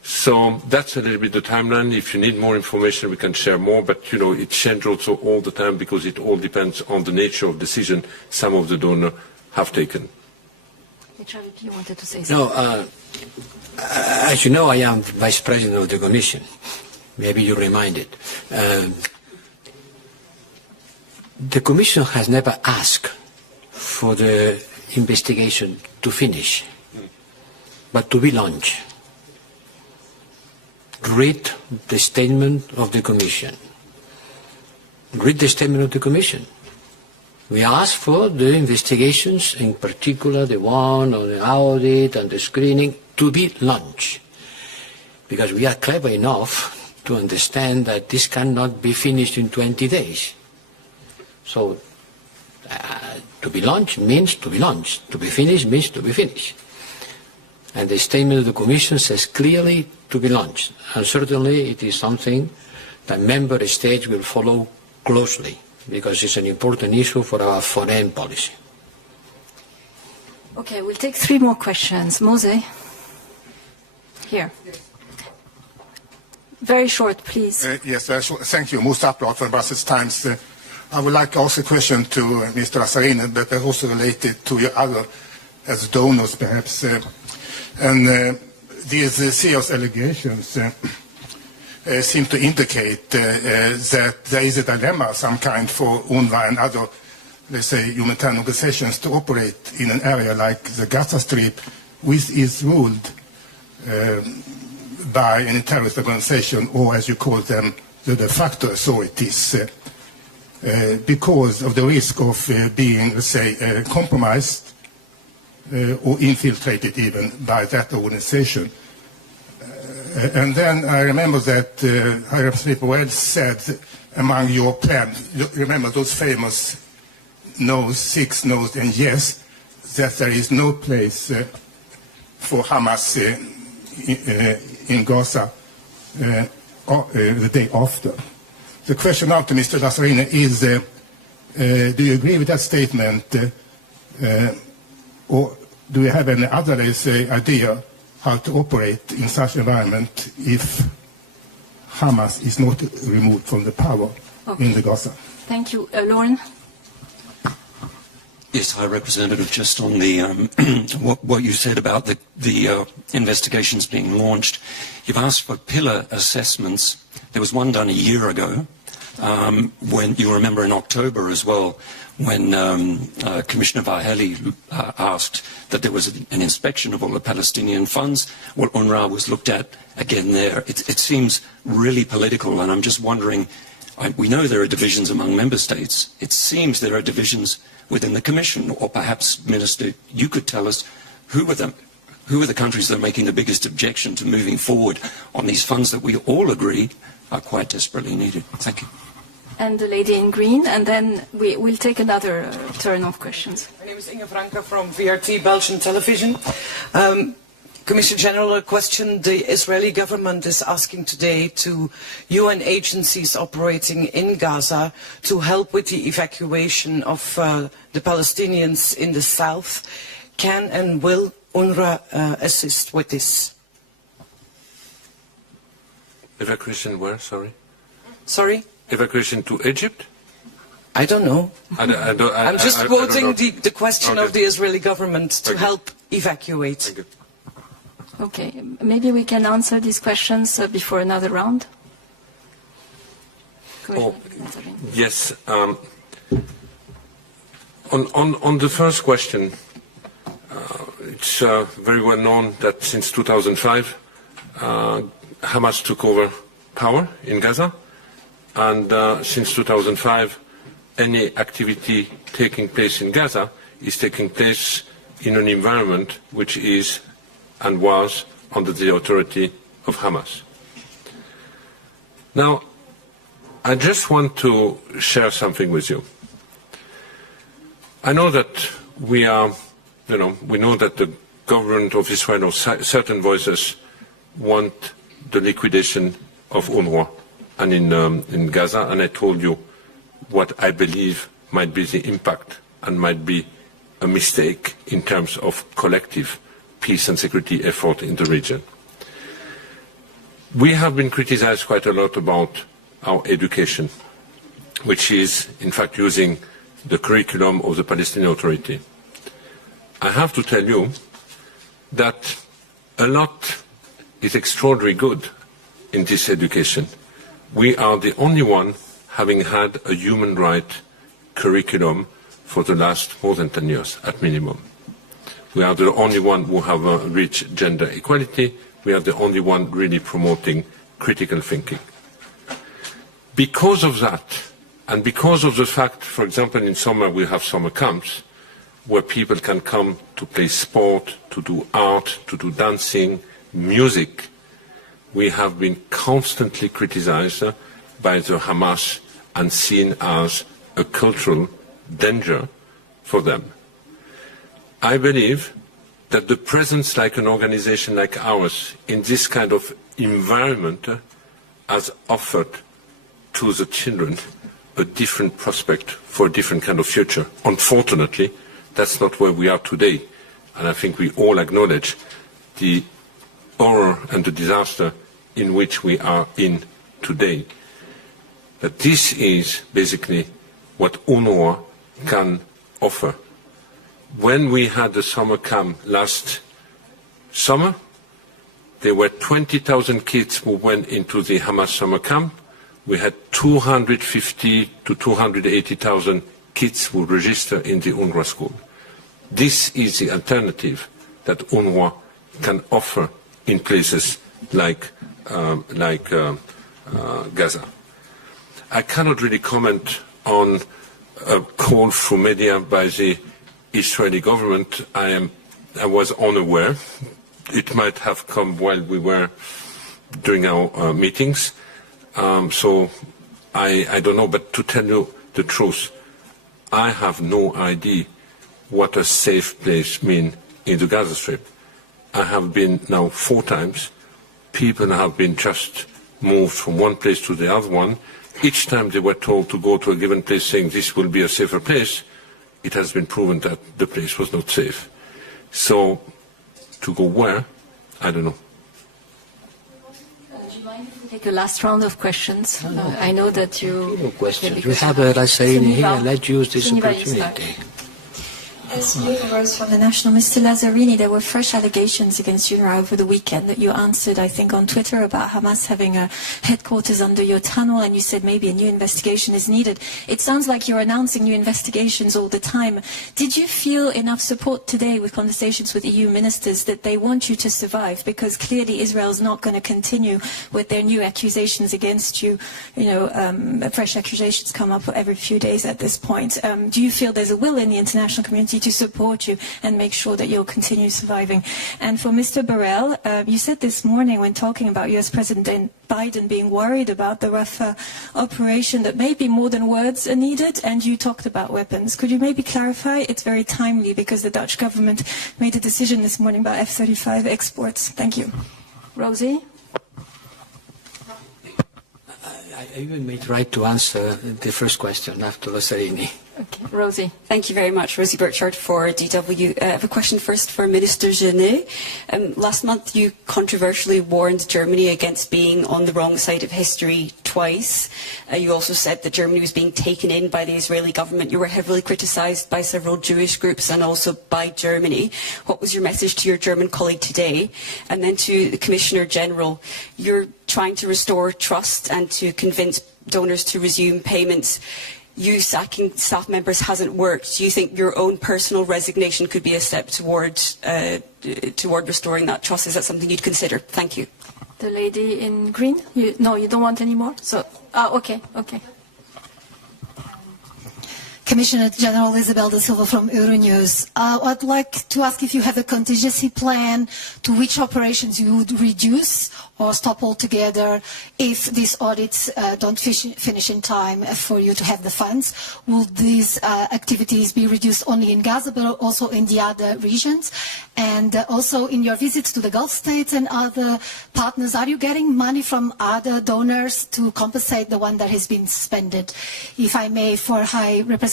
So that's a little bit the timeline. If you need more information, we can share more, but it changes also all the time because it all depends on the nature of decision some of the donors have taken. You wanted to say something? No, as you know, I am Vice President of the Commission. Maybe you reminded. The Commission has never asked for the investigation to finish, but to be launched. Read the statement of the Commission. Read the statement of the Commission. We asked for the investigations, in particular the one on the audit and the screening, to be launched. Because we are clever enough to understand that this cannot be finished in 20 days. So, to be launched means to be launched. To be finished means to be finished. And the statement of the Commission says clearly to be launched. And certainly it is something that member states will follow closely, because it's an important issue for our foreign policy. Okay, we'll take 3 more questions. Mose? Here. Very short, please. Yes, thank you. Musa Upload from Brussels Times. I would like to ask a question to Mr. Lazzarini, but also related to your other, as donors perhaps. These serious allegations seem to indicate that there is a dilemma of some kind for UNRWA and other, let's say, humanitarian organizations to operate in an area like the Gaza Strip, which is ruled by a terrorist organization, or as you call them, the de facto authorities, because of the risk of being, let's say, compromised or infiltrated even by that organization. And then I remember that High Representative Borrell said among your plans, remember those famous no's, 6 no's and yes, that there is no place for Hamas in Gaza the day after. The question now to Mr. Lazzarini is, do you agree with that statement, or do you have any other, let's say, idea how to operate in such environment if Hamas is not removed from the power in the Gaza? Thank you. Lauren? Yes, High Representative, just on the what you said about the investigations being launched. You've asked for pillar assessments. There was one done a year ago, when you remember in October as well, when Commissioner Vaheli asked that there was an inspection of all the Palestinian funds. Well, UNRWA was looked at again there. It seems really political, and I'm just wondering, we know there are divisions among member states. It seems there are divisions within the Commission, or perhaps, Minister, you could tell us who are the countries that are making the biggest objection to moving forward on these funds that we all agree are quite desperately needed. Thank you. And the lady in green, and then we'll take another turn of questions. My name is Inge Franke from VRT Belgian Television. Commissioner General, a question the Israeli government is asking today to UN agencies operating in Gaza to help with the evacuation of the Palestinians in the south. Can and will UNRWA assist with this? Evacuation where, sorry? Sorry? Evacuation to Egypt? I don't know. I'm just quoting the question okay. of the Israeli government to help evacuate. Okay, maybe we can answer these questions before another round. Yes. On the first question, it's very well known that since 2005, Hamas took over power in Gaza, and since 2005, any activity taking place in Gaza is taking place in an environment which is and was under the authority of Hamas. Now, I just want to share something with you. I know that we know that the government of Israel or certain voices want the liquidation of UNRWA and in Gaza, and I told you what I believe might be the impact and might be a mistake in terms of collective peace and security effort in the region. We have been criticized quite a lot about our education, which is, in fact, using the curriculum of the Palestinian Authority. I have to tell you that a lot is extraordinarily good in this education. We are the only one having had a human rights curriculum for the last more than 10 years, at minimum. We are the only one who have reached gender equality. We are the only one really promoting critical thinking. Because of that, and because of the fact, for example, in summer we have summer camps where people can come to play sport, to do art, to do dancing, music, we have been constantly criticized by the Hamas and seen as a cultural danger for them. I believe that the presence like an organization like ours in this kind of environment has offered to the children a different prospect for a different kind of future. Unfortunately, that's not where we are today. And I think we all acknowledge the horror and the disaster in which we are in today. But this is basically what Unrwa can offer. When we had the summer camp last summer, there were 20,000 kids who went into the Hamas summer camp. We had 250 to 280,000 kids who registered in the Unrwa school. This is the alternative that Unrwa can offer in places like Gaza. I cannot really comment on a call through media by the Israeli government. I was unaware. It might have come while we were doing our meetings. So I don't know, but to tell you the truth, I have no idea what a safe place means in the Gaza Strip. I have been now 4 times. People have been just moved from one place to the other one. Each time they were told to go to a given place saying this will be a safer place, it has been proven that the place was not safe. So to go where, I don't know. Do you mind if we take a last round of questions? I know that you... No questions. We have Lazzarini here. Let's use this opportunity. As Phillippe rose from the National, Mr. Lazzarini, there were fresh allegations against Unrwa over the weekend that you answered, I think, on Twitter about Hamas having a headquarters under your tunnel, and you said maybe a new investigation is needed. It sounds like you're announcing new investigations all the time. Did you feel enough support today with conversations with EU ministers that they want you to survive? Because clearly Israel is not going to continue with their new accusations against you. Fresh accusations come up every few days at this point. Do you feel there's a will in the international community to support you and make sure that you'll continue surviving? And for Mr. Borrell, you said this morning when talking about US President Biden being worried about the Rafah operation that maybe more than words are needed, and you talked about weapons. Could you maybe clarify? It's very timely because the Dutch government made a decision this morning about F-35 exports. Thank you. Rosie? I even made right to answer the first question after Lazzarini. Okay, Rosie. Thank you very much. Rosie Burchard for DW. I have a question first for Minister Gennez. Last month you controversially warned Germany against being on the wrong side of history twice. You also said that Germany was being taken in by the Israeli government. You were heavily criticised by several Jewish groups and also by Germany. What was your message to your German colleague today? And then to the Commissioner General, you're trying to restore trust and to convince donors to resume payments. You sacking staff members hasn't worked. Do you think your own personal resignation could be a step toward restoring that trust? Is that something you'd consider? Thank you. The lady in green? No, you don't want any more? So, okay. Commissioner General Isabel da Silva from Euronews. I'd like to ask if you have a contingency plan to which operations you would reduce or stop altogether if these audits don't finish in time for you to have the funds. Will these activities be reduced only in Gaza but also in the other regions? And also in your visits to the Gulf states and other partners, are you getting money from other donors to compensate the one that has been suspended? If I may, for High Representative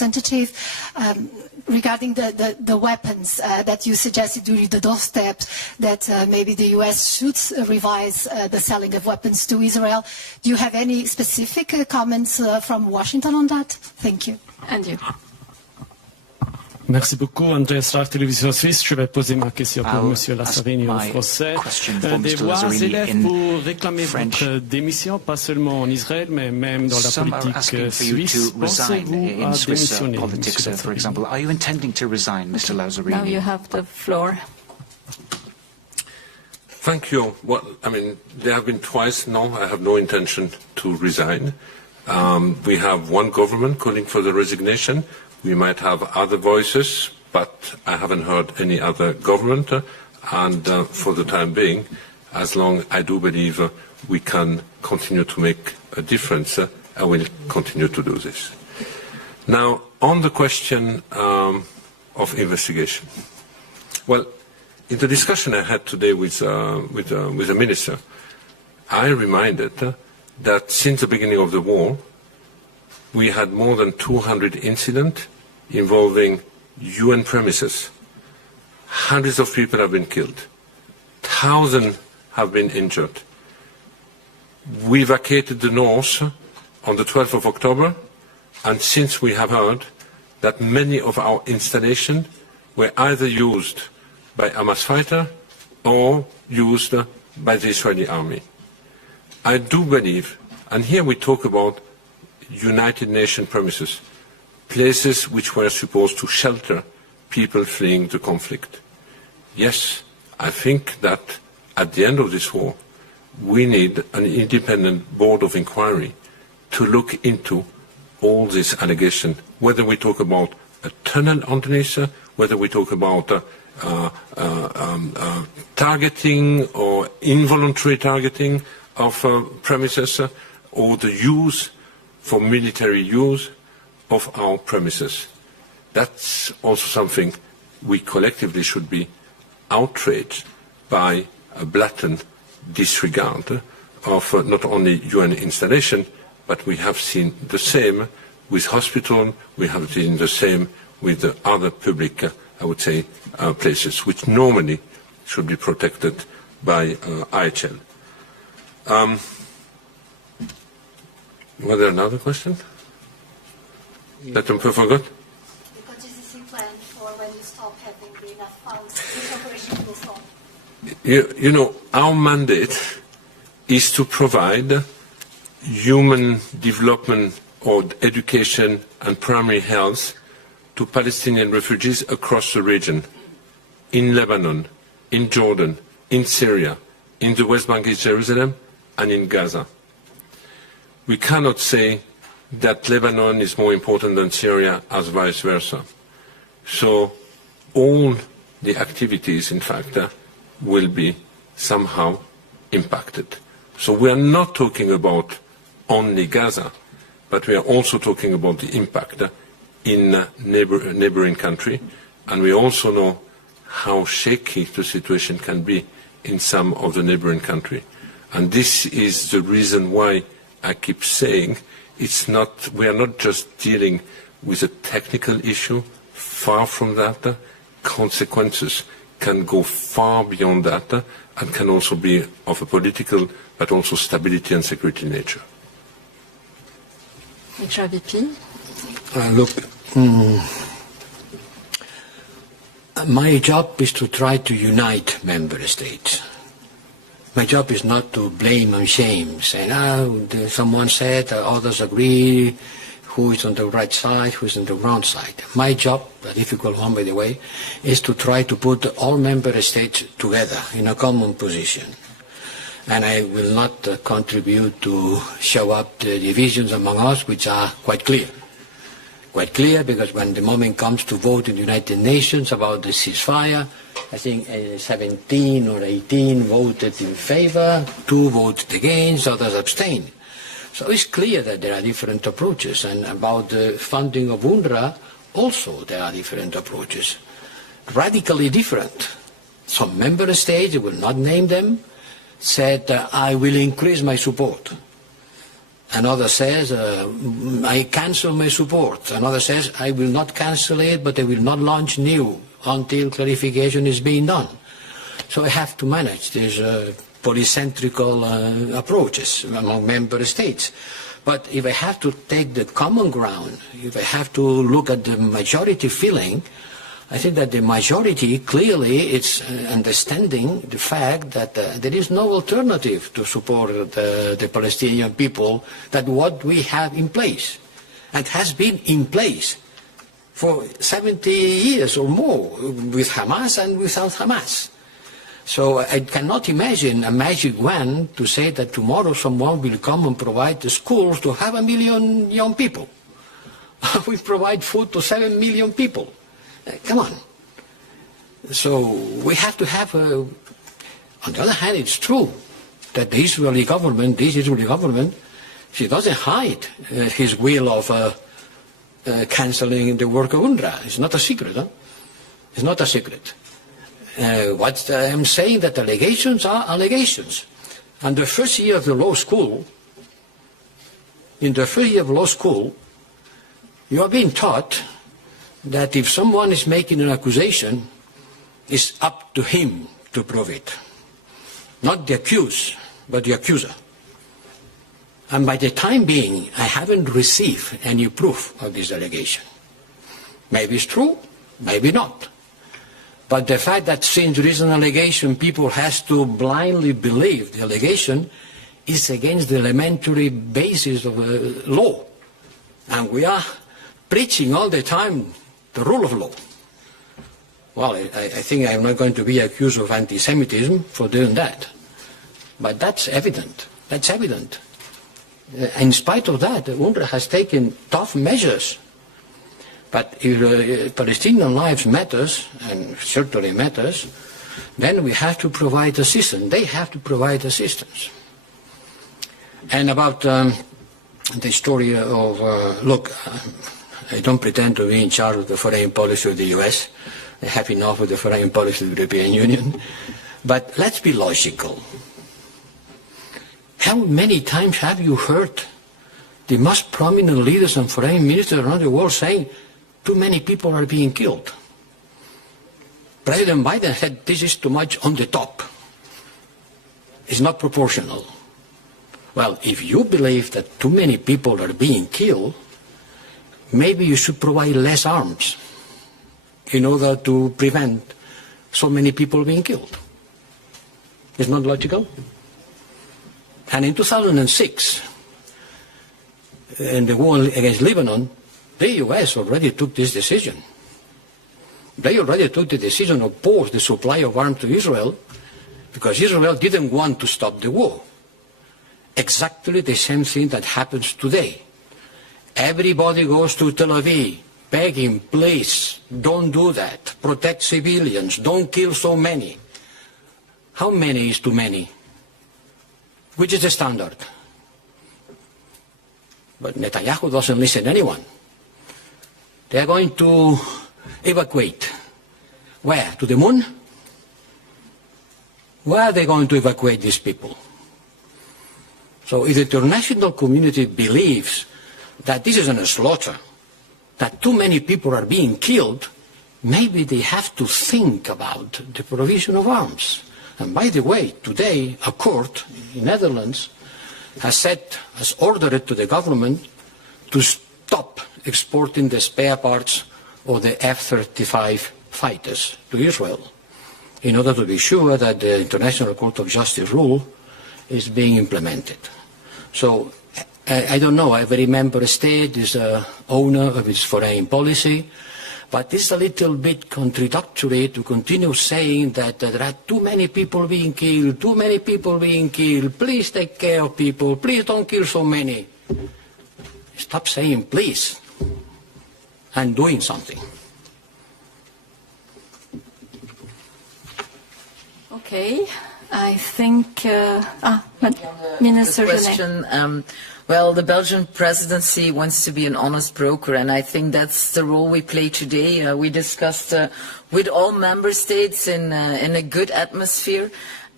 representative. Regarding the weapons that you suggested during the doorstep, that maybe the US should revise the selling of weapons to Israel. Do you have any specific comments from Washington on that? Thank you. And you. Merci beaucoup, Andreas Rath, Télévision Suisse. Je vais poser ma question pour M. Lazzarini en français. Des voix s'élèvent pour réclamer votre démission, pas seulement en Israël, mais même dans la politique suisse. Pensez-vous à démissionner, for example, are you intending to resign, Mr. Lazzarini? Now you have the floor. Thank you. Well, I mean, there have been twice. No, I have no intention to resign. We have one government calling for the resignation. We might have other voices, but I haven't heard any other government. And for the time being, as long I do believe we can continue to make a difference, I will continue to do this. Now, on the question of investigation. Well, in the discussion I had today with the minister, I reminded that since the beginning of the war, we had more than 200 incidents involving UN premises. Hundreds of people have been killed. Thousands have been injured. We vacated the north on the 12th of October, and since we have heard that many of our installations were either used by Hamas fighters or used by the Israeli army. I do believe, and here we talk about United Nations premises, places which were supposed to shelter people fleeing the conflict. Yes, I think that at the end of this war, we need an independent board of inquiry to look into all these allegations, whether we talk about a tunnel underneath, whether we talk about targeting or involuntary targeting of premises, or the use for military use of our premises. That's also something we collectively should be outraged by a blatant disregard of not only UN installation, but we have seen the same with hospitals, we have seen the same with the other public, I would say, places, which normally should be protected by IHL. Was there another question? That I forgot? The contingency plan for when you stop having enough funds, which operation will stop? You know, our mandate is to provide human development or education and primary health to Palestinian refugees across the region, in Lebanon, in Jordan, in Syria, in the West Bank, East Jerusalem, and in Gaza. We cannot say that Lebanon is more important than Syria, as vice versa. So all the activities, in fact, will be somehow impacted. So we are not talking about only Gaza, but we are also talking about the impact in neighboring country, and we also know how shaky the situation can be in some of the neighboring country. And this is the reason why I keep saying we are not just dealing with a technical issue. Far from that, consequences can go far beyond that and can also be of a political but also stability and security nature. HRVP? Look, my job is to try to unite member states. My job is not to blame and shame, saying, someone said, others agree, who is on the right side, who is on the wrong side. My job, a difficult one by the way, is to try to put all member states together in a common position. And I will not contribute to show up the divisions among us, which are quite clear. Quite clear, because when the moment comes to vote in the United Nations about the ceasefire, I think 17 or 18 voted in favor, 2 voted against, others abstained. So it's clear that there are different approaches, and about the funding of Unrwa, also there are different approaches, radically different. Some member states, I will not name them, said, I will increase my support. Another says, I cancel my support. Another says, I will not cancel it, but I will not launch new until clarification is being done. So I have to manage these polycentrical approaches among member states. But if I have to take the common ground, if I have to look at the majority feeling, I think that the majority clearly is understanding the fact that there is no alternative to support the Palestinian people than what we have in place, and has been in place for 70 years or more, with Hamas and without Hamas. So I cannot imagine a magic wand to say that tomorrow someone will come and provide the schools to have 1 million young people. We provide food to 7 million people. Come on. So we have to have on the other hand, it's true that the Israeli government, she doesn't hide his will of cancelling the work of Unrwa. It's not a secret. Huh? It's not a secret. What I'm saying that allegations are allegations. And the first year of the law school, in the first year of law school, you are being taught that if someone is making an accusation, it's up to him to prove it. Not the accused, but the accuser. And by the time being, I haven't received any proof of this allegation. Maybe it's true, maybe not. But the fact that since there is an allegation, people has to blindly believe the allegation is against the elementary basis of law. And we are preaching all the time the rule of law. Well, I think I'm not going to be accused of anti-Semitism for doing that. But that's evident. That's evident. In spite of that, UNRWA has taken tough measures. But if Palestinian lives matters, and certainly matters, then we have to provide assistance. They have to provide assistance. And about the story of, look, I don't pretend to be in charge of the foreign policy of the US. I have enough with the foreign policy of the European Union. But let's be logical. How many times have you heard the most prominent leaders and foreign ministers around the world saying, too many people are being killed? President Biden said, this is too much on the top. It's not proportional. Well, if you believe that too many people are being killed, maybe you should provide less arms in order to prevent so many people being killed. It's not logical? And in 2006, in the war against Lebanon, the US already took this decision. They already took the decision to pause the supply of arms to Israel because Israel didn't want to stop the war. Exactly the same thing that happens today. Everybody goes to Tel Aviv begging, please, don't do that. Protect civilians. Don't kill so many. How many is too many? Which is the standard? But Netanyahu doesn't listen to anyone. They are going to evacuate. Where? To the moon? Where are they going to evacuate these people? So if the international community believes that this is a slaughter, that too many people are being killed, maybe they have to think about the provision of arms. And by the way, today a court in the Netherlands has ordered to the government to stop exporting the spare parts of the F-35 fighters to Israel in order to be sure that the International Court of Justice rule is being implemented. So I don't know, every member state is the owner of its foreign policy, but it's a little bit contradictory to continue saying that there are too many people being killed, please take care of people, please don't kill so many. Stop saying please and doing something. Okay, I think, Minister Gennez. Well, the Belgian presidency wants to be an honest broker, and I think that's the role we play today. We discussed with all member states in a good atmosphere,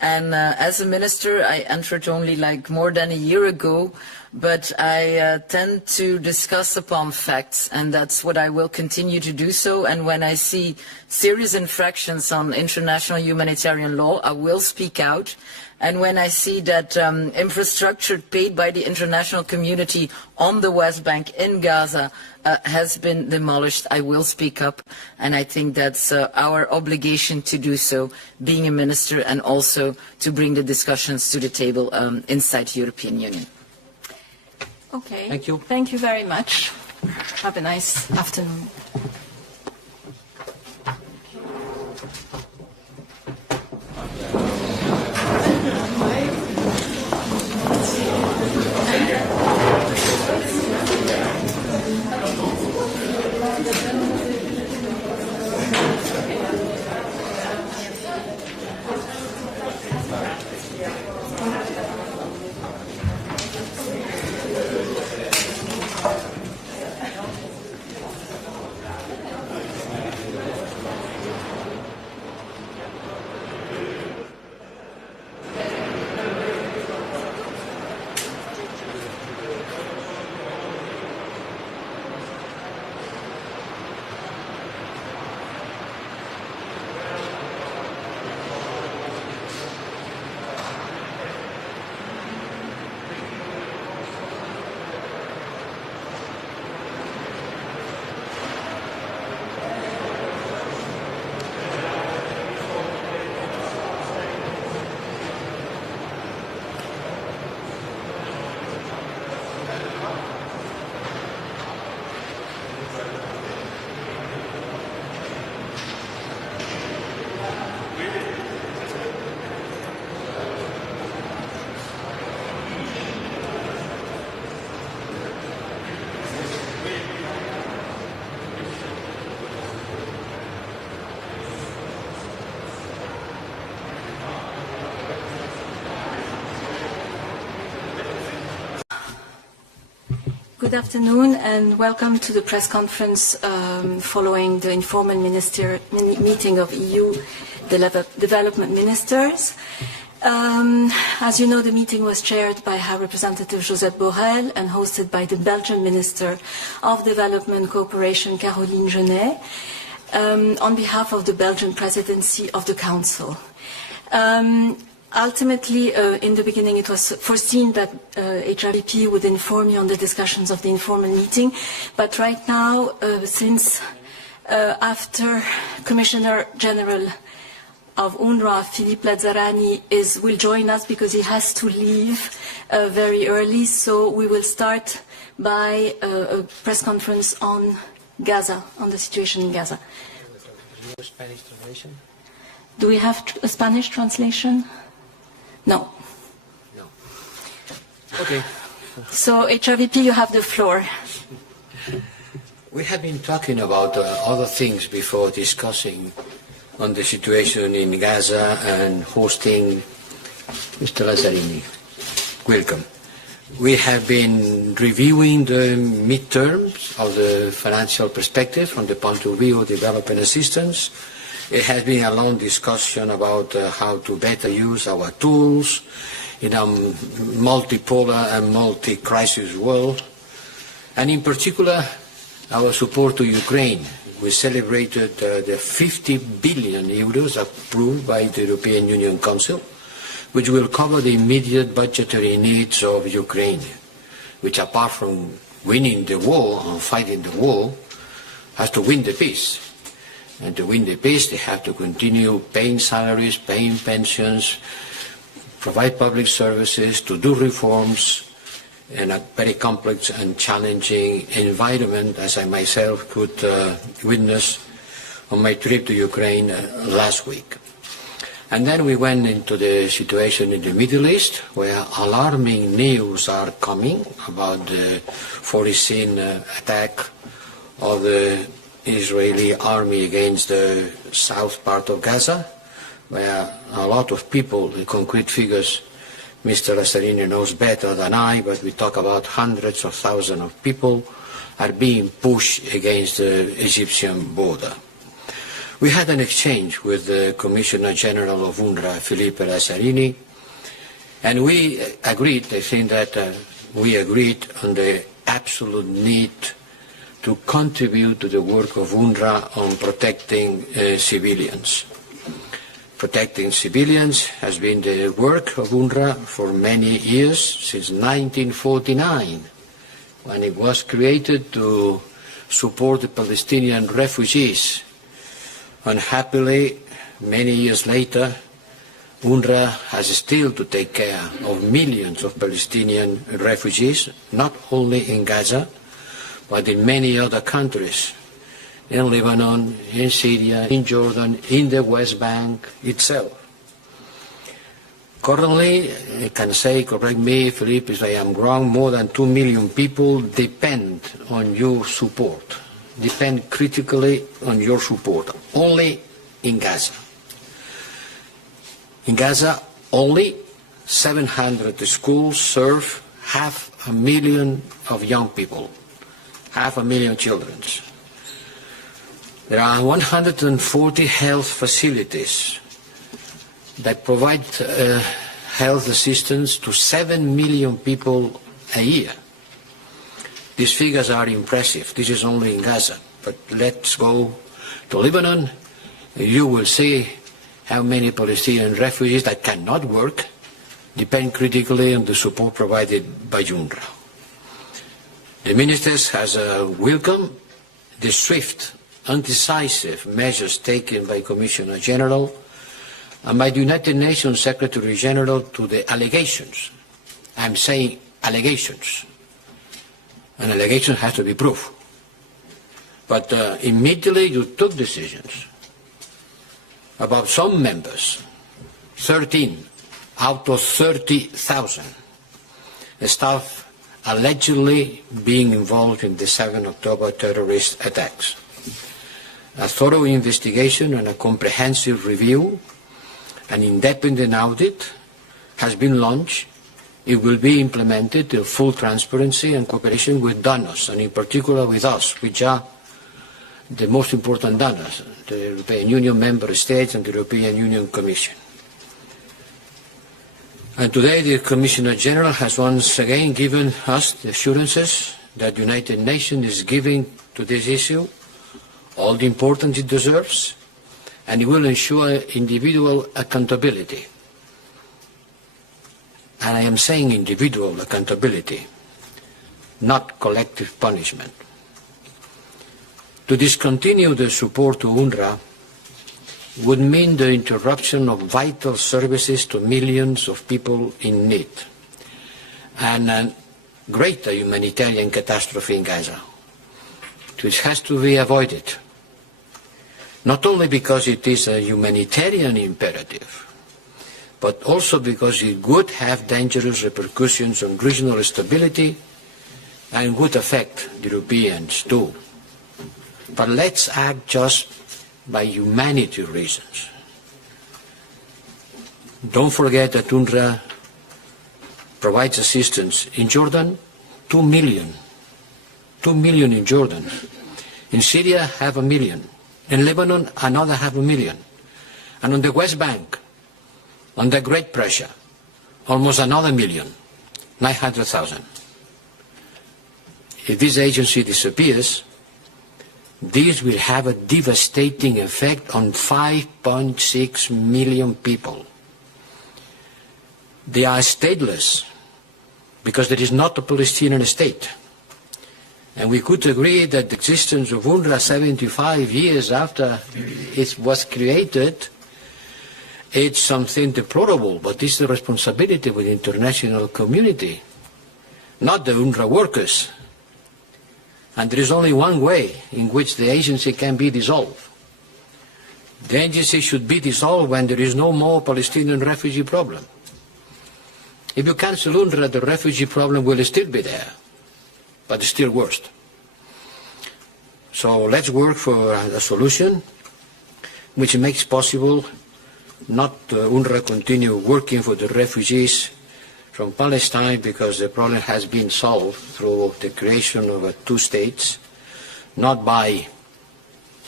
And as a minister, I entered only like more than a year ago, but I tend to discuss upon facts, and that's what I will continue to do so. And when I see serious infractions on international humanitarian law, I will speak out. And when I see that infrastructure paid by the international community on the West Bank in Gaza has been demolished, I will speak up. And I think that's our obligation to do so, being a minister, and also to bring the discussions to the table inside the European Union. Okay. Thank you. Thank you very much. Have a nice afternoon. Good afternoon and welcome to the press conference following the informal meeting of EU development ministers. As you know, the meeting was chaired by High Representative Josep Borrell and hosted by the Belgian Minister of Development Cooperation, Gennez, on behalf of the Belgian Presidency of the Council. Ultimately, in the beginning, it was foreseen that HRVP would inform you on the discussions of the informal meeting. But right now, since after Commissioner General of Unrwa, Phillippe Lazzarini, will join us because he has to leave very early, so we will start by a press conference on Gaza, on the situation in Gaza. Spanish translation? Do we have a Spanish translation? No. No. Okay. So, HRVP, you have the floor. We have been talking about other things before discussing on the situation in Gaza and hosting Mr. Lazzarini. Welcome. We have been reviewing the midterms of the financial perspective from the point of view of development assistance. It has been a long discussion about how to better use our tools in a multipolar and multi-crisis world, and in particular, our support to Ukraine. We celebrated the 50 billion euros approved by the European Union Council, which will cover the immediate budgetary needs of Ukraine, which apart from winning the war and fighting the war, has to win the peace. And to win the peace, they have to continue paying salaries, paying pensions, provide public services, to do reforms in a very complex and challenging environment, as I myself could witness on my trip to Ukraine last week. And then we went into the situation in the Middle East, where alarming news are coming about the foreseen attack of the Israeli army against the south part of Gaza, where a lot of people, the concrete figures, Mr. Lazzarini knows better than I, but we talk about hundreds of thousands of people are being pushed against the Egyptian border. We had an exchange with the Commissioner General of Unrwa, Phillippe Lazzarini, and we agreed, I think that we agreed on the absolute need to contribute to the work of UNRWA on protecting civilians. Protecting civilians has been the work of UNRWA for many years, since 1949, when it was created to support the Palestinian refugees. Unhappily, many years later, UNRWA has still to take care of millions of Palestinian refugees, not only in Gaza, but in many other countries, in Lebanon, in Syria, in Jordan, in the West Bank itself. Currently, I can say, correct me, Philippe, if I am wrong, more than 2 million people depend on your support, depend critically on your support, only in Gaza. In Gaza, only 700 schools serve 500,000 of young people, 500,000 children. There are 140 health facilities that provide health assistance to 7 million people a year. These figures are impressive. This is only in Gaza. But let's go to Lebanon. You will see how many Palestinian refugees that cannot work depend critically on the support provided by UNRWA. The ministers has welcomed the swift and decisive measures taken by Commissioner General and by the United Nations Secretary General to the allegations. I'm saying allegations. An allegation has to be proved. But immediately you took decisions about some members, 13 out of 30,000 staff allegedly being involved in the 7 October terrorist attacks. A thorough investigation and a comprehensive review, an independent audit has been launched. It will be implemented in full transparency and cooperation with donors, and in particular with us, which are the most important donors, the European Union member states and the European Union Commission. And today the Commissioner General has once again given us the assurances that the United Nations is giving to this issue all the importance it deserves, and it will ensure individual accountability. And I am saying individual accountability, not collective punishment. To discontinue the support to UNRWA would mean the interruption of vital services to millions of people in need and a greater humanitarian catastrophe in Gaza, which has to be avoided, not only because it is a humanitarian imperative, but also because it would have dangerous repercussions on regional stability and would affect the Europeans too. But let's act just by humanitarian reasons. Don't forget that UNRWA provides assistance in Jordan, 2 million. 2 million in Jordan. In Syria, 500,000. In Lebanon, another 500,000. And on the West Bank, under great pressure, almost another 1,000,000, 900,000. If this agency disappears, this will have a devastating effect on 5.6 million people. They are stateless because there is not a Palestinian state. And we could agree that the existence of UNRWA 75 years after it was created, it's something deplorable, but it's the responsibility of the international community, not the UNRWA workers. And there is only one way in which the agency can be dissolved. The agency should be dissolved when there is no more Palestinian refugee problem. If you cancel UNRWA, the refugee problem will still be there, but it's still worse. So let's work for a solution which makes possible not UNRWA continue working for the refugees from Palestine, because the problem has been solved through the creation of 2 states, not by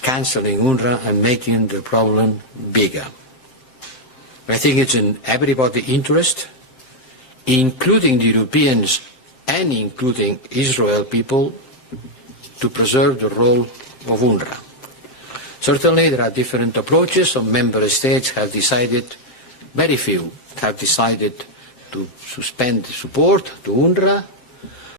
cancelling UNRWA and making the problem bigger. I think it's in everybody's interest, including the Europeans and including Israel people, to preserve the role of UNRWA. Certainly there are different approaches. Some member states have decided, very few have decided to suspend support to UNRWA.